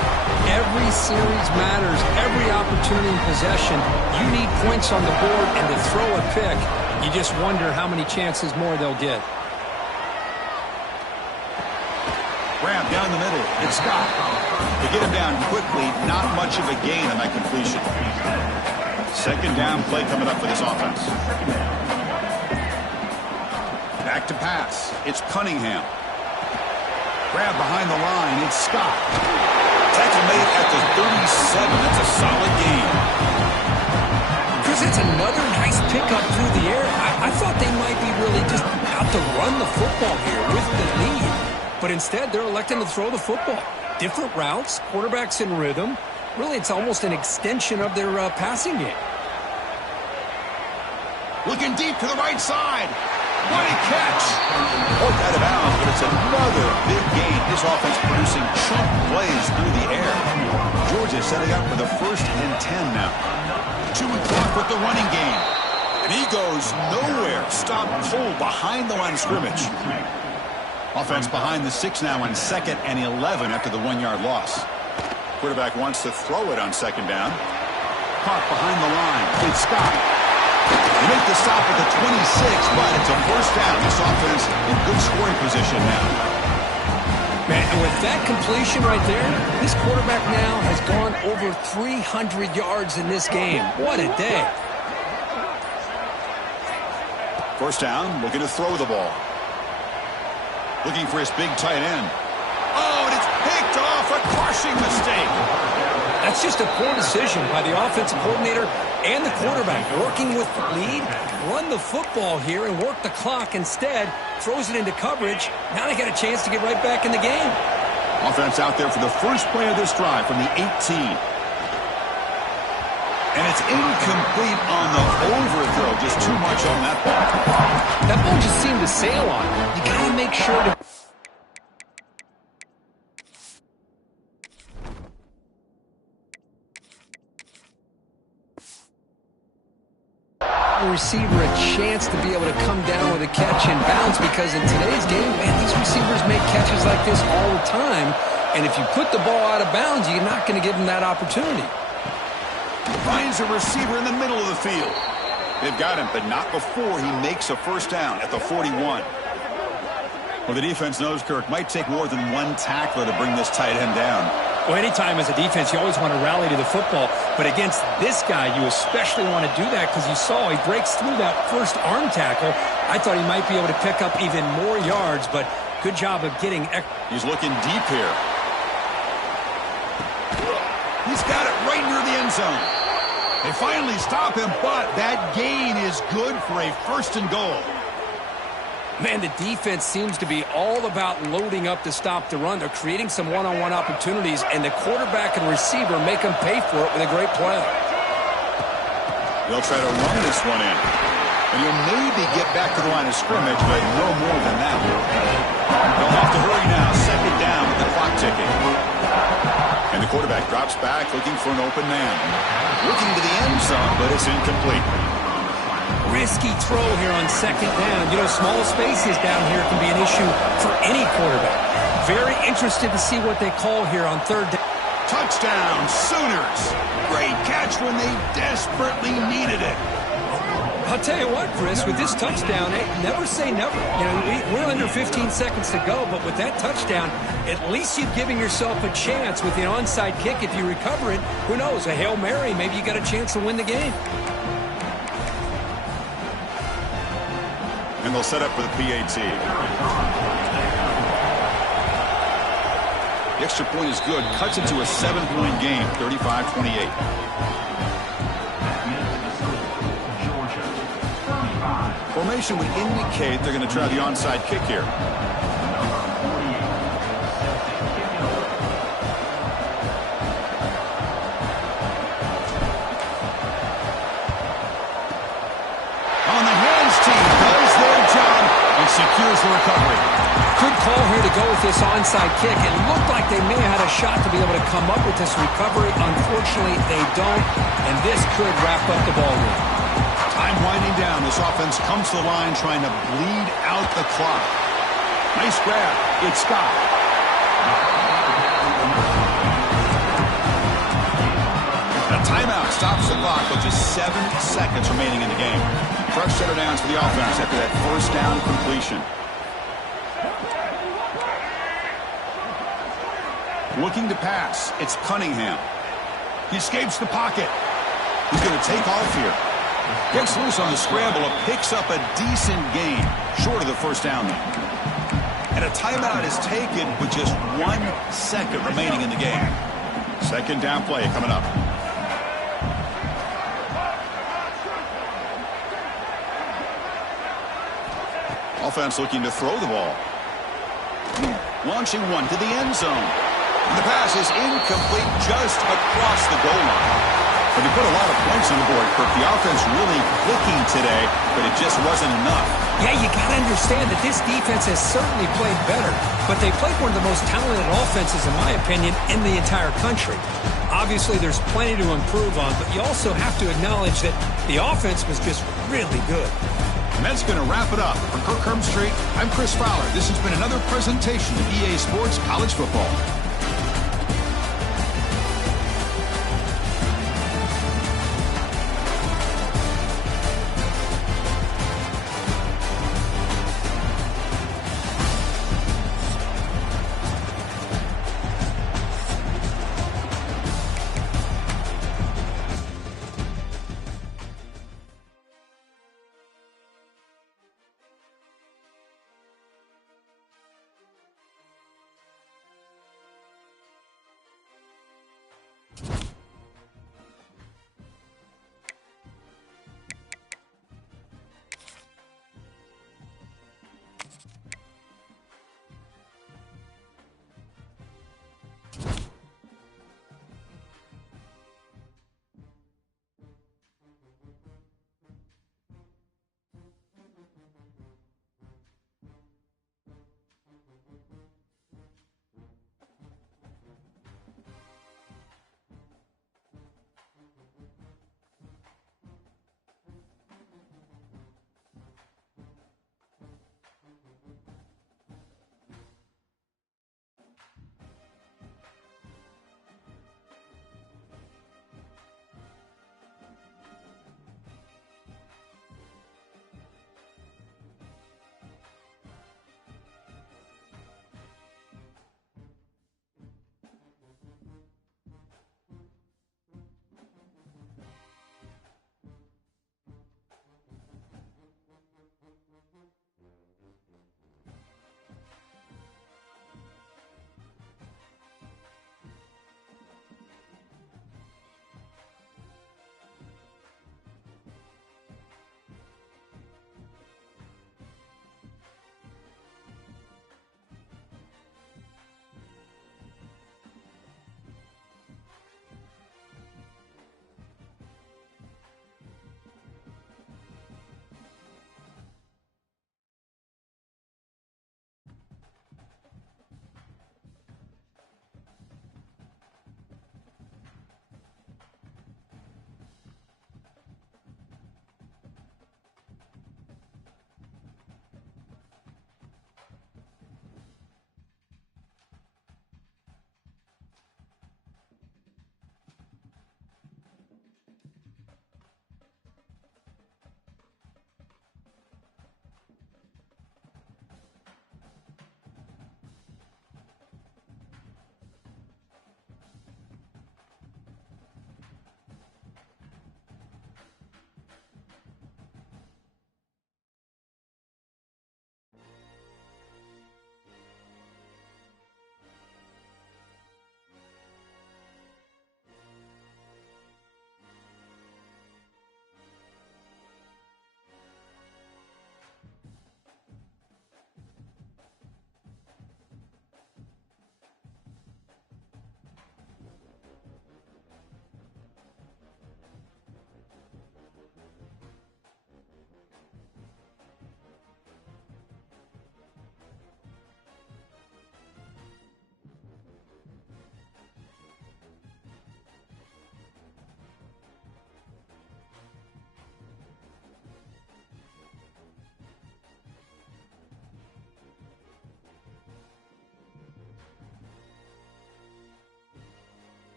Every series matters. Every opportunity in possession. You need points on the board, and to throw a pick, you just wonder how many chances more they'll get. Grab down the middle. It's Scott. They get him down quickly. Not much of a gain on that completion. 2nd down play coming up for this offense. Back to pass. It's Cunningham. Grab behind the line. It's Scott. Tackle made at the 37. That's a solid gain. Chris, it's another nice pickup through the air. I thought they might be really just out to run the football here with the lead. But instead, they're electing to throw the football. Different routes, quarterbacks in rhythm. Really, it's almost an extension of their passing game. Looking deep to the right side. What a catch. Poked out of bounds, but it's another big gain. This offense producing chunk plays through the air. Georgia setting up for the 1st and 10 now. 2 o'clock with the running game. And he goes nowhere. Stop cold behind the line of scrimmage. Offense behind the 6 now on 2nd and 11 after the 1-yard loss. Quarterback wants to throw it on 2nd down. Caught behind the line. It's Scott. They make the stop at the 26, but it's a 1st down. This offense in good scoring position now. Man, and with that completion right there, this quarterback now has gone over 300 yards in this game. What a day. 1st down, looking to throw the ball. Looking for his big tight end. Oh, and it's picked off. A crushing mistake. That's just a poor decision by the offensive coordinator and the quarterback. Working with the lead, run the football here and work the clock. Instead, throws it into coverage. Now they got a chance to get right back in the game. Offense out there for the first play of this drive from the 18. And it's incomplete on the overthrow. Just too much on that ball. That ball just seemed to sail on it. You got to make sure to... receiver a chance to be able to come down with a catch and bounce, because in today's game, man, these receivers make catches like this all the time, and if you put the ball out of bounds, you're not going to give them that opportunity. Finds a receiver in the middle of the field. They've got him, but not before he makes a 1st down at the 41. Well, the defense knows, Kirk, might take more than one tackler to bring this tight end down. Well, anytime as a defense, you always want to rally to the football. But against this guy, you especially want to do that because you saw he breaks through that first arm tackle. I thought he might be able to pick up even more yards, but good job of getting... He's looking deep here. He's got it right near the end zone. They finally stop him, but that gain is good for a 1st and goal. Man, the defense seems to be all about loading up to stop the run. They're creating some one-on-one opportunities, and the quarterback and receiver make them pay for it with a great play. They'll try to run this one in. And he'll maybe get back to the line of scrimmage, but no more than that. They'll have to hurry now. 2nd down with the clock ticking. And the quarterback drops back looking for an open man. Looking to the end zone, but it's incomplete. Risky throw here on 2nd down. You know, small spaces down here can be an issue for any quarterback. Very interested to see what they call here on 3rd down. Touchdown, Sooners. Great catch when they desperately needed it. I'll tell you what, Chris, with this touchdown, never say never. You know, we're under 15 seconds to go, but with that touchdown, at least you're giving yourself a chance with the onside kick. If you recover it, who knows, a Hail Mary, maybe you got a chance to win the game. And they'll set up for the PAT. The extra point is good. Cuts it to a 7-point game, 35-28. Formation would indicate they're going to try the onside kick here. On the hands team does their job and secures the recovery. Good call here to go with this onside kick. It looked like they may have had a shot to be able to come up with this recovery. Unfortunately, they don't, and this could wrap up the ball game. Time winding down. This offense comes to the line trying to bleed out the clock. Nice grab. It's Scott. A timeout stops the clock with just 7 seconds remaining in the game. Fresh set of downs for the offense after that 1st down completion. Looking to pass. It's Cunningham. He escapes the pocket. He's going to take off here. Gets loose on the scramble and picks up a decent gain, short of the 1st down. And a timeout is taken with just 1 second remaining in the game. 2nd down play coming up. Offense looking to throw the ball. Launching one to the end zone. And the pass is incomplete just across the goal line. But he put a lot of points on the board, Kirk. The offense really clicking today, but it just wasn't enough. Yeah, you got to understand that this defense has certainly played better, but they played one of the most talented offenses, in my opinion, in the entire country. Obviously, there's plenty to improve on, but you also have to acknowledge that the offense was just really good. And that's going to wrap it up. For Kirk Hermstreet, I'm Chris Fowler. This has been another presentation of EA Sports College Football.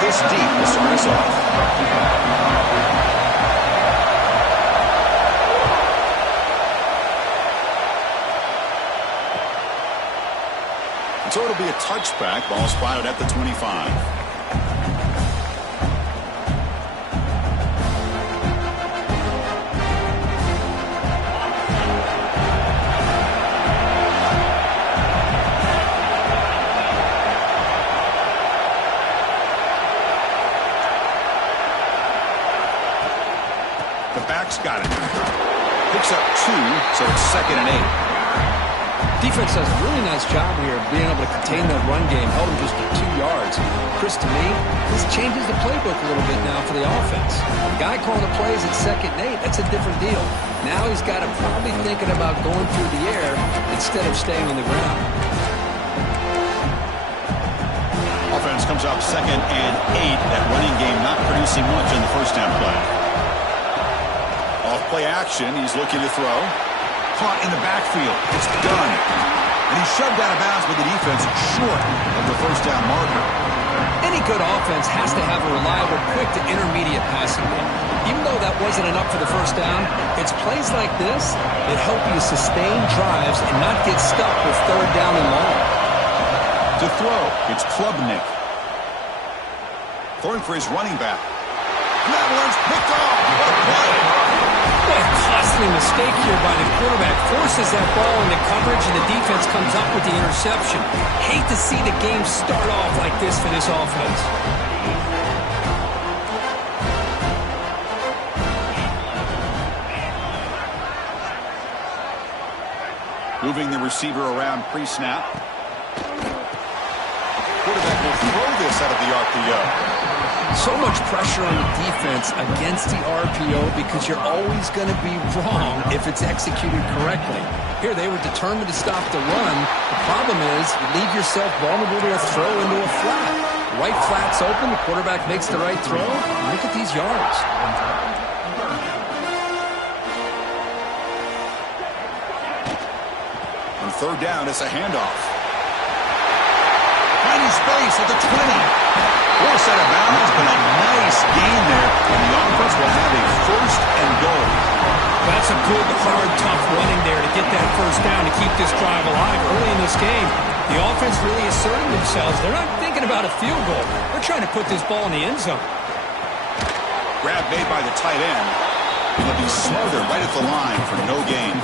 this deep to start us off. So it'll be a touchback. Ball spotted at the 25. The back's got it. Picks up 2, so it's 2nd and 8. Defense does a really nice job here of being able to contain that run game. Held him just to 2 yards. Chris, to me, this changes the playbook a little bit now for the offense. The guy calling the plays at 2nd and 8, that's a different deal. Now he's got to probably thinking about going through the air instead of staying on the ground. Offense comes up 2nd and 8. That running game not producing much in the first down play. Off play action, he's looking to throw. Caught in the backfield. It's done. And he's shoved out of bounds with the defense short of the first down marker. Any good offense has to have a reliable, quick to intermediate passing game. Even though that wasn't enough for the first down, it's plays like this that help you sustain drives and not get stuck with 3rd down and long. To throw, it's Klubnik. Throwing for his running back. That one's picked off. What a play. What a costly mistake here by the quarterback. Forces that ball into coverage, and the defense comes up with the interception. Hate to see the game start off like this for this offense. Moving the receiver around pre-snap. Quarterback will throw this out of the RPO. So much pressure on the defense against the RPO because you're always going to be wrong if it's executed correctly. Here, they were determined to stop the run. The problem is you leave yourself vulnerable to a throw into a flat. Right flat's open, the quarterback makes the right throw. Look at these yards. On 3rd down, it's a handoff. Finding space at the 20. Forced out of bounds, but a nice gain there, and the offense will have a 1st and goal. That's a good, hard, tough running there to get that first down to keep this drive alive early in this game. The offense really asserting themselves. They're not thinking about a field goal. They're trying to put this ball in the end zone. Grab made by the tight end. And they'll be smothered right at the line for no gain.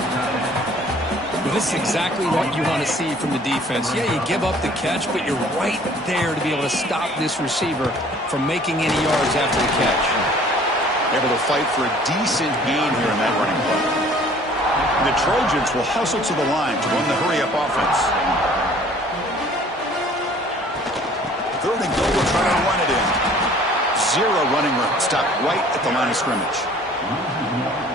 Well, this is exactly what you want to see from the defense. Yeah, you give up the catch, but you're right there to be able to stop this receiver from making any yards after the catch. Able to fight for a decent gain here in that running play. And the Trojans will hustle to the line to run the hurry-up offense. 3rd and goal, will try to run it in. 0 running room. Stop right at the line of scrimmage.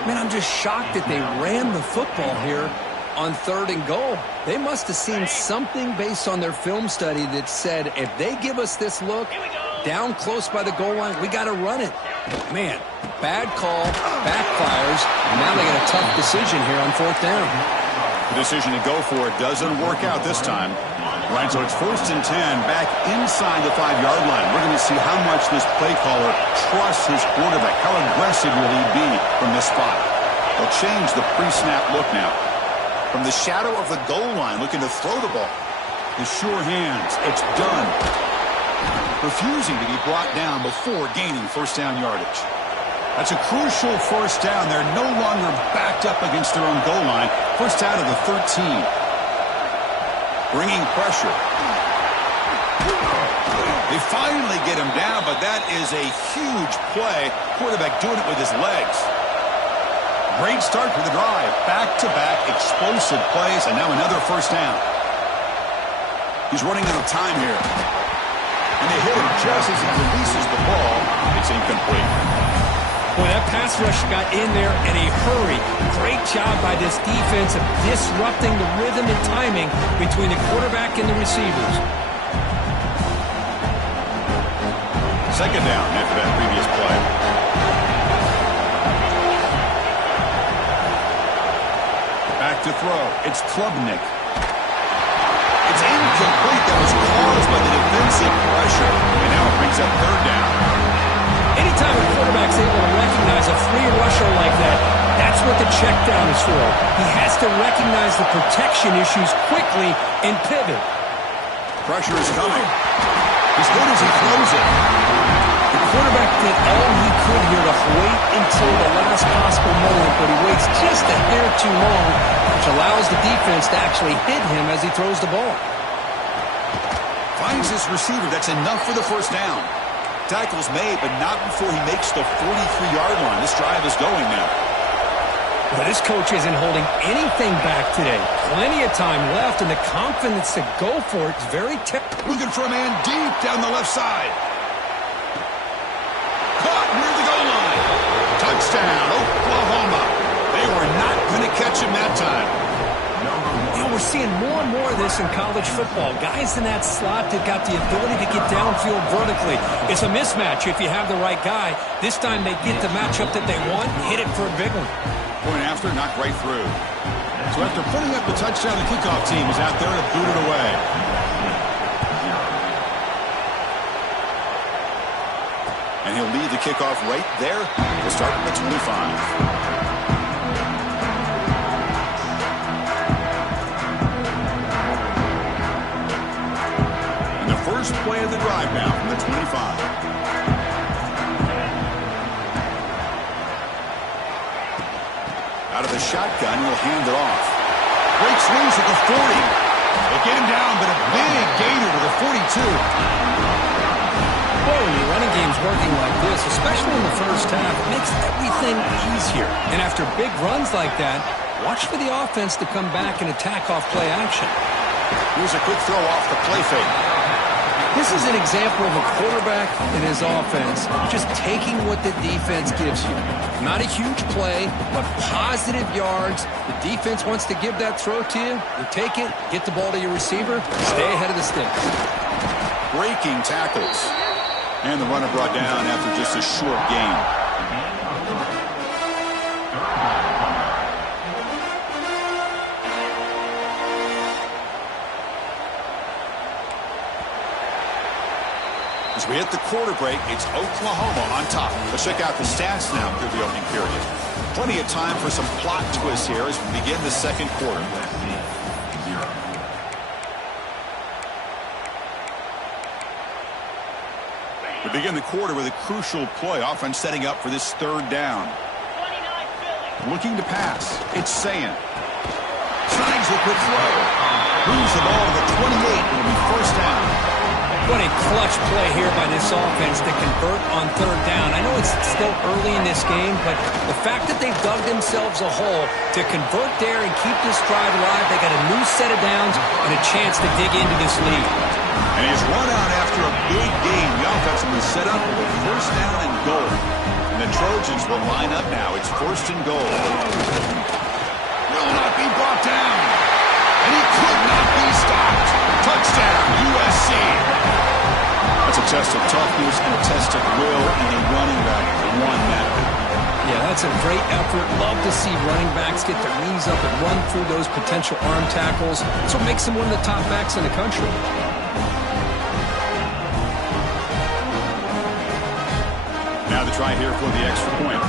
Man, I'm just shocked that they ran the football here on 3rd and goal. They must have seen something based on their film study that said, if they give us this look down close by the goal line, we got to run it. Man, bad call, backfires, and now they got a tough decision here on 4th down. The decision to go for it doesn't work out this time. Right, so it's 1st and 10, back inside the 5-yard line. We're going to see how much this play caller trusts his quarterback. How aggressive will he be from this spot? They'll change the pre-snap look now. From the shadow of the goal line, looking to throw the ball. The sure hands, it's done. Refusing to be brought down before gaining 1st down yardage. That's a crucial 1st down. They're no longer backed up against their own goal line. 1st out of the 13. Bringing pressure. They finally get him down, but that is a huge play. Quarterback doing it with his legs. Great start to the drive. Back-to-back explosive plays, and now another 1st down. He's running out of time here. And they hit him just as he releases the ball. It's incomplete. Boy, that pass rush got in there in a hurry. Great job by this defense of disrupting the rhythm and timing between the quarterback and the receivers. 2nd down after that previous play. Back to throw. It's Klubnik. It's incomplete. That was caused by the defensive pressure. And now it brings up third down. Anytime a quarterback's able to recognize a free rusher like that, that's what the check down is for. He has to recognize the protection issues quickly and pivot. Pressure is coming. He's good as he throws it. The quarterback did all he could here to wait until the last possible moment, but he waits just a hair too long, which allows the defense to actually hit him as he throws the ball. Finds his receiver. That's enough for the first down. Tackle's made, but not before he makes the 43-yard line. This drive is going now. Well, this coach isn't holding anything back today. Plenty of time left, and the confidence to go for it is very looking for a man deep down the left side. Caught near the goal line. Touchdown, Oklahoma. They were not going to catch him that time. You know, we're seeing more and more of this in college football. Guys in that slot that got the ability to get downfield vertically. It's a mismatch if you have the right guy. This time they get the matchup that they want and hit it for a big one. Point after, knocked right through. So after putting up the touchdown, the kickoff team is out there to boot it away. And he'll lead the kickoff right there to start at the 25. First play of the drive now from the 25. Out of the shotgun, he'll hand it off. Breaks loose at the 40. They get him down, but a big gainer to the 42. Well, when your running game's working like this, especially in the first half, it makes everything easier. And after big runs like that, watch for the offense to come back and attack off play action. Here's a quick throw off the play fake. This is an example of a quarterback and his offense just taking what the defense gives you. Not a huge play, but positive yards. The defense wants to give that throw to you. You take it, get the ball to your receiver, stay ahead of the sticks. Breaking tackles. And the runner brought down after just a short gain. As we hit the quarter break, it's Oklahoma on top. Let's check out the stats now through the opening period. Plenty of time for some plot twists here as we begin the second quarter. We begin the quarter with a crucial play. Offense setting up for this third down. Looking to pass. It's Sayan. Signs the quick throw. Moves the ball to the 28. It'll be first down. What a clutch play here by this offense to convert on third down. I know it's still early in this game, but the fact that they've dug themselves a hole to convert there and keep this drive alive, they got a new set of downs and a chance to dig into this lead. And he's run out after a big gain. The offense will be set up with first down and goal. And the Trojans will line up now. It's first and goal. Will not be brought down. And he could not be stopped. Touchdown, USC. That's a test of toughness and a test of will, and the running back won that. Yeah, that's a great effort. Love to see running backs get their knees up and run through those potential arm tackles. That's what makes him one of the top backs in the country. Now the try here for the extra point.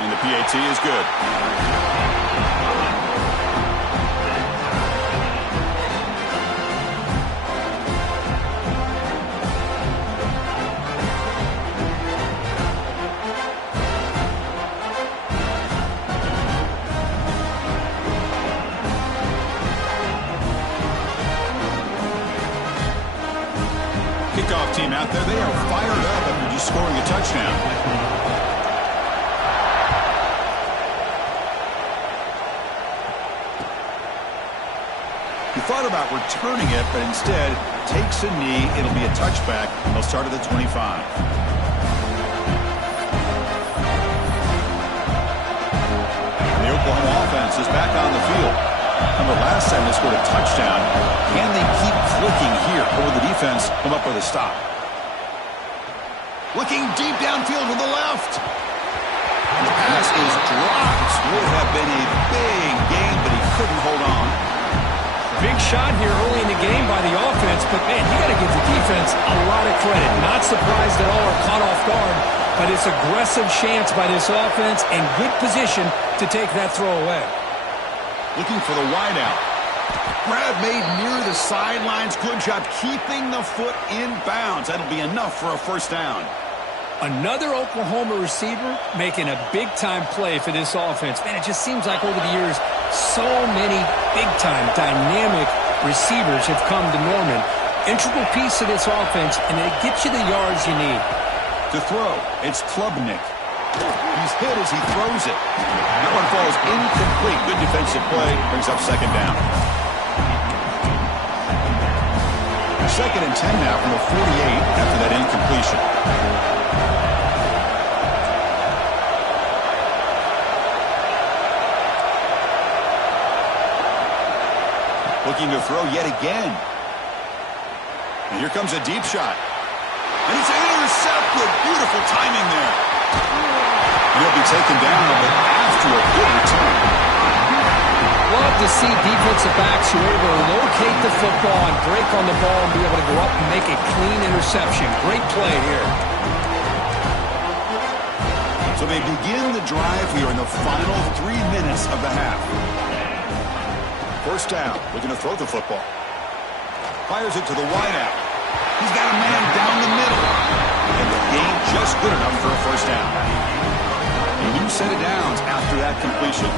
And the PAT is good. Kickoff team out there, they are fired up after just scoring a touchdown. He thought about returning it, but instead takes a knee. It'll be a touchback, and they'll start at the 25. The Oklahoma offense is back on the field. Remember, last time they scored a touchdown. Can they keep clicking here, or will the defense come up with a stop? Looking deep downfield to the left. And the pass is dropped. Would have been a big gain, but he couldn't hold on. Big shot here early in the game by the offense, but, man, you got to give the defense a lot of credit. Not surprised at all or caught off guard, but it's aggressive chance by this offense and good position to take that throw away. Looking for the wideout. Grab made near the sidelines. Good job keeping the foot in bounds. That'll be enough for a first down. Another Oklahoma receiver making a big-time play for this offense. Man, it just seems like over the years, so many big-time, dynamic receivers have come to Norman. Integral piece of this offense, and they get you the yards you need. To throw, it's Klubnik. He's hit as he throws it. That one falls incomplete. Good defensive play. Brings up second down. 2nd and 10 now from the 48 after that incompletion. Looking to throw yet again. And here comes a deep shot. And it's intercepted. Beautiful timing there. He'll be taken down, but after a good return. Love to see defensive backs who are able to locate the football and break on the ball and be able to go up and make a clean interception. Great play here. So they begin the drive here in the final 3 minutes of the half. First down. Looking to throw the football. Fires it to the wideout. He's got a man down the middle. And the game just good enough for a first down. A new set of downs after that completion.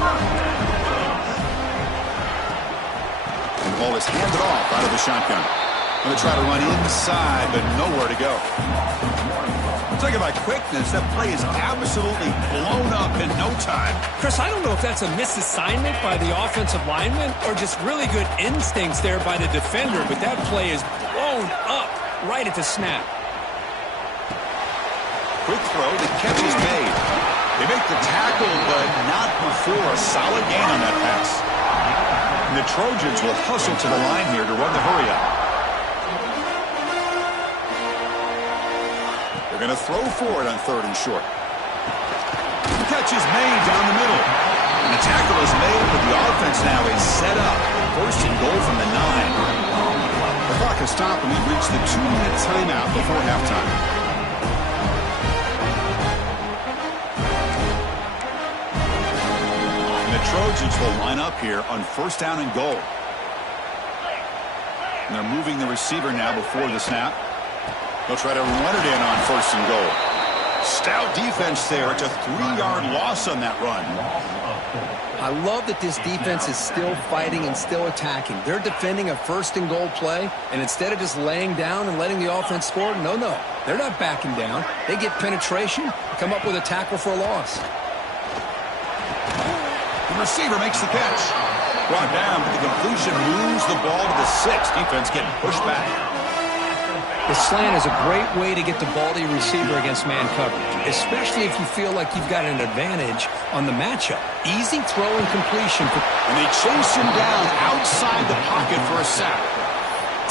And the ball is handed off out of the shotgun. Going to try to run inside, but nowhere to go. Talk about quickness. That play is absolutely blown up in no time. Chris, I don't know if that's a misassignment by the offensive lineman or just really good instincts there by the defender, but that play is blown up right at the snap. Quick throw. The catch is made. They make the tackle, but not before a solid gain on that pass. And the Trojans will hustle to the line here to run the hurry-up. They're going to throw for it on 3rd and short. The catch is made down the middle. And the tackle is made, but the offense now is set up. 1st and goal from the 9. The clock has stopped, and we've reached the 2-minute timeout before halftime. The Trojans will line up here on 1st down and goal. And they're moving the receiver now before the snap. They'll try to run it in on 1st and goal. Stout defense there. It's a 3-yard loss on that run. I love that this defense is still fighting and still attacking. They're defending a 1st and goal play, and instead of just laying down and letting the offense score, no. They're not backing down. They get penetration, come up with a tackle for a loss. The receiver makes the catch. Brought down, but the completion moves the ball to the 6. Defense getting pushed back. The slant is a great way to get the ball to your receiver against man coverage, especially if you feel like you've got an advantage on the matchup. Easy throw and completion. And they chase him down outside the pocket for a sack.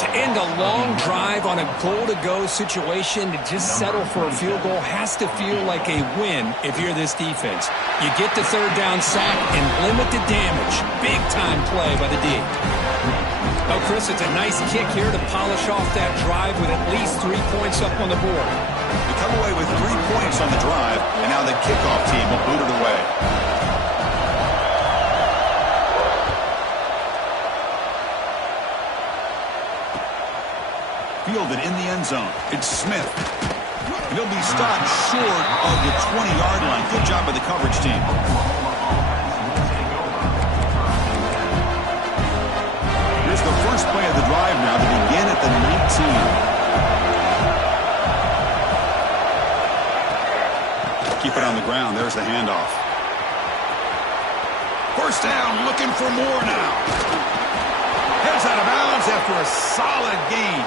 To end a long drive on a goal-to-go situation, to just settle for a field goal has to feel like a win if you're this defense. You get the 3rd down sack and limit the damage. Big-time play by the D. Oh, Chris, it's a nice kick here to polish off that drive with at least 3 points up on the board. They come away with 3 points on the drive, and now the kickoff team will boot it away. Fielded in the end zone. It's Smith. And he'll be stopped short of the 20-yard line. Good job by the coverage team. Here's the first play of the drive now to begin at the 19. Keep it on the ground. There's the handoff. First down, looking for more now. Heads out of bounds after a solid gain.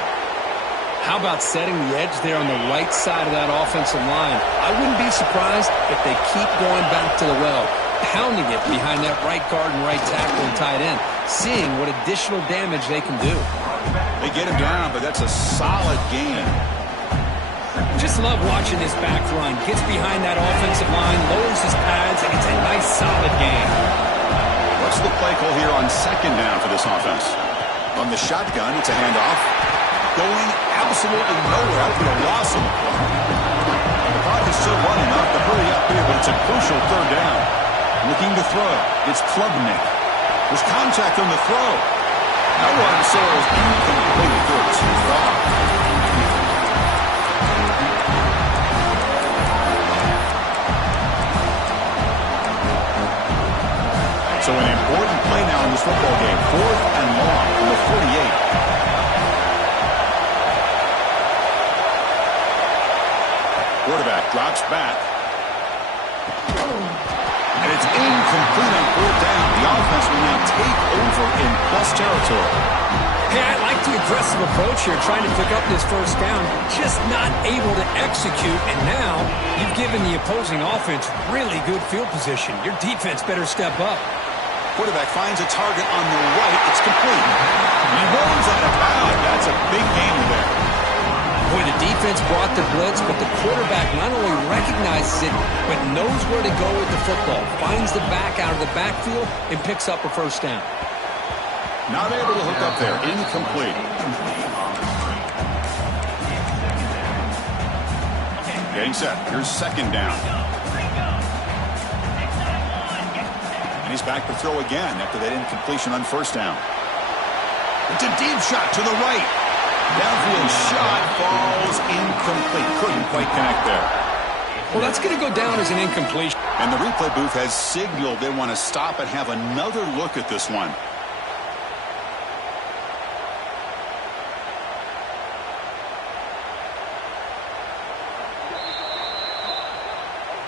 How about setting the edge there on the right side of that offensive line? I wouldn't be surprised if they keep going back to the well, pounding it behind that right guard and right tackle and tight end, seeing what additional damage they can do. They get him down, but that's a solid gain. Just love watching this back run. Gets behind that offensive line, lowers his pads, and it's a nice solid gain. What's the play call here on second down for this offense? On the shotgun, it's a handoff. Going absolutely nowhere. Out to a loss on the play. The clock is still running. Off to hurry up here, but it's a crucial third down. Looking to throw. It's Klubnik. There's contact on the throw. That one soars incomplete. Too far. So an important play now in this football game. 4th and long from the 48. Quarterback drops back. And it's incomplete on 4th down. The offense will now take over in plus territory. Hey, I like the aggressive approach here, trying to pick up this first down. Just not able to execute, and now you've given the opposing offense really good field position. Your defense better step up. Quarterback finds a target on the right. It's complete. He rolls out of bounds. That's a big gainer there. Boy, the defense brought the blitz, but the quarterback not only recognizes it, but knows where to go with the football. Finds the back out of the backfield and picks up a first down. Not able to hook up there. Incomplete. Getting set. Here's second down. And he's back to throw again after that incompletion on first down. It's a deep shot to the right. Downfield shot falls incomplete. Couldn't quite connect there. Well, that's going to go down as an incompletion. And the replay booth has signaled they want to stop and have another look at this one.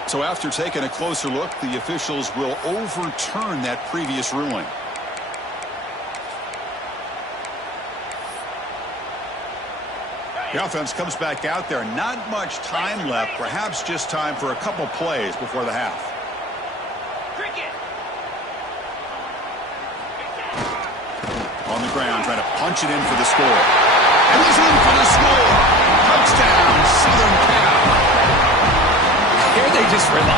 So after taking a closer look, the officials will overturn that previous ruling. The offense comes back out there. Not much time left. Perhaps just time for a couple plays before the half. On the ground, trying to punch it in for the score. And he's in for the score. Touchdown, Southern Cal. Here they just rely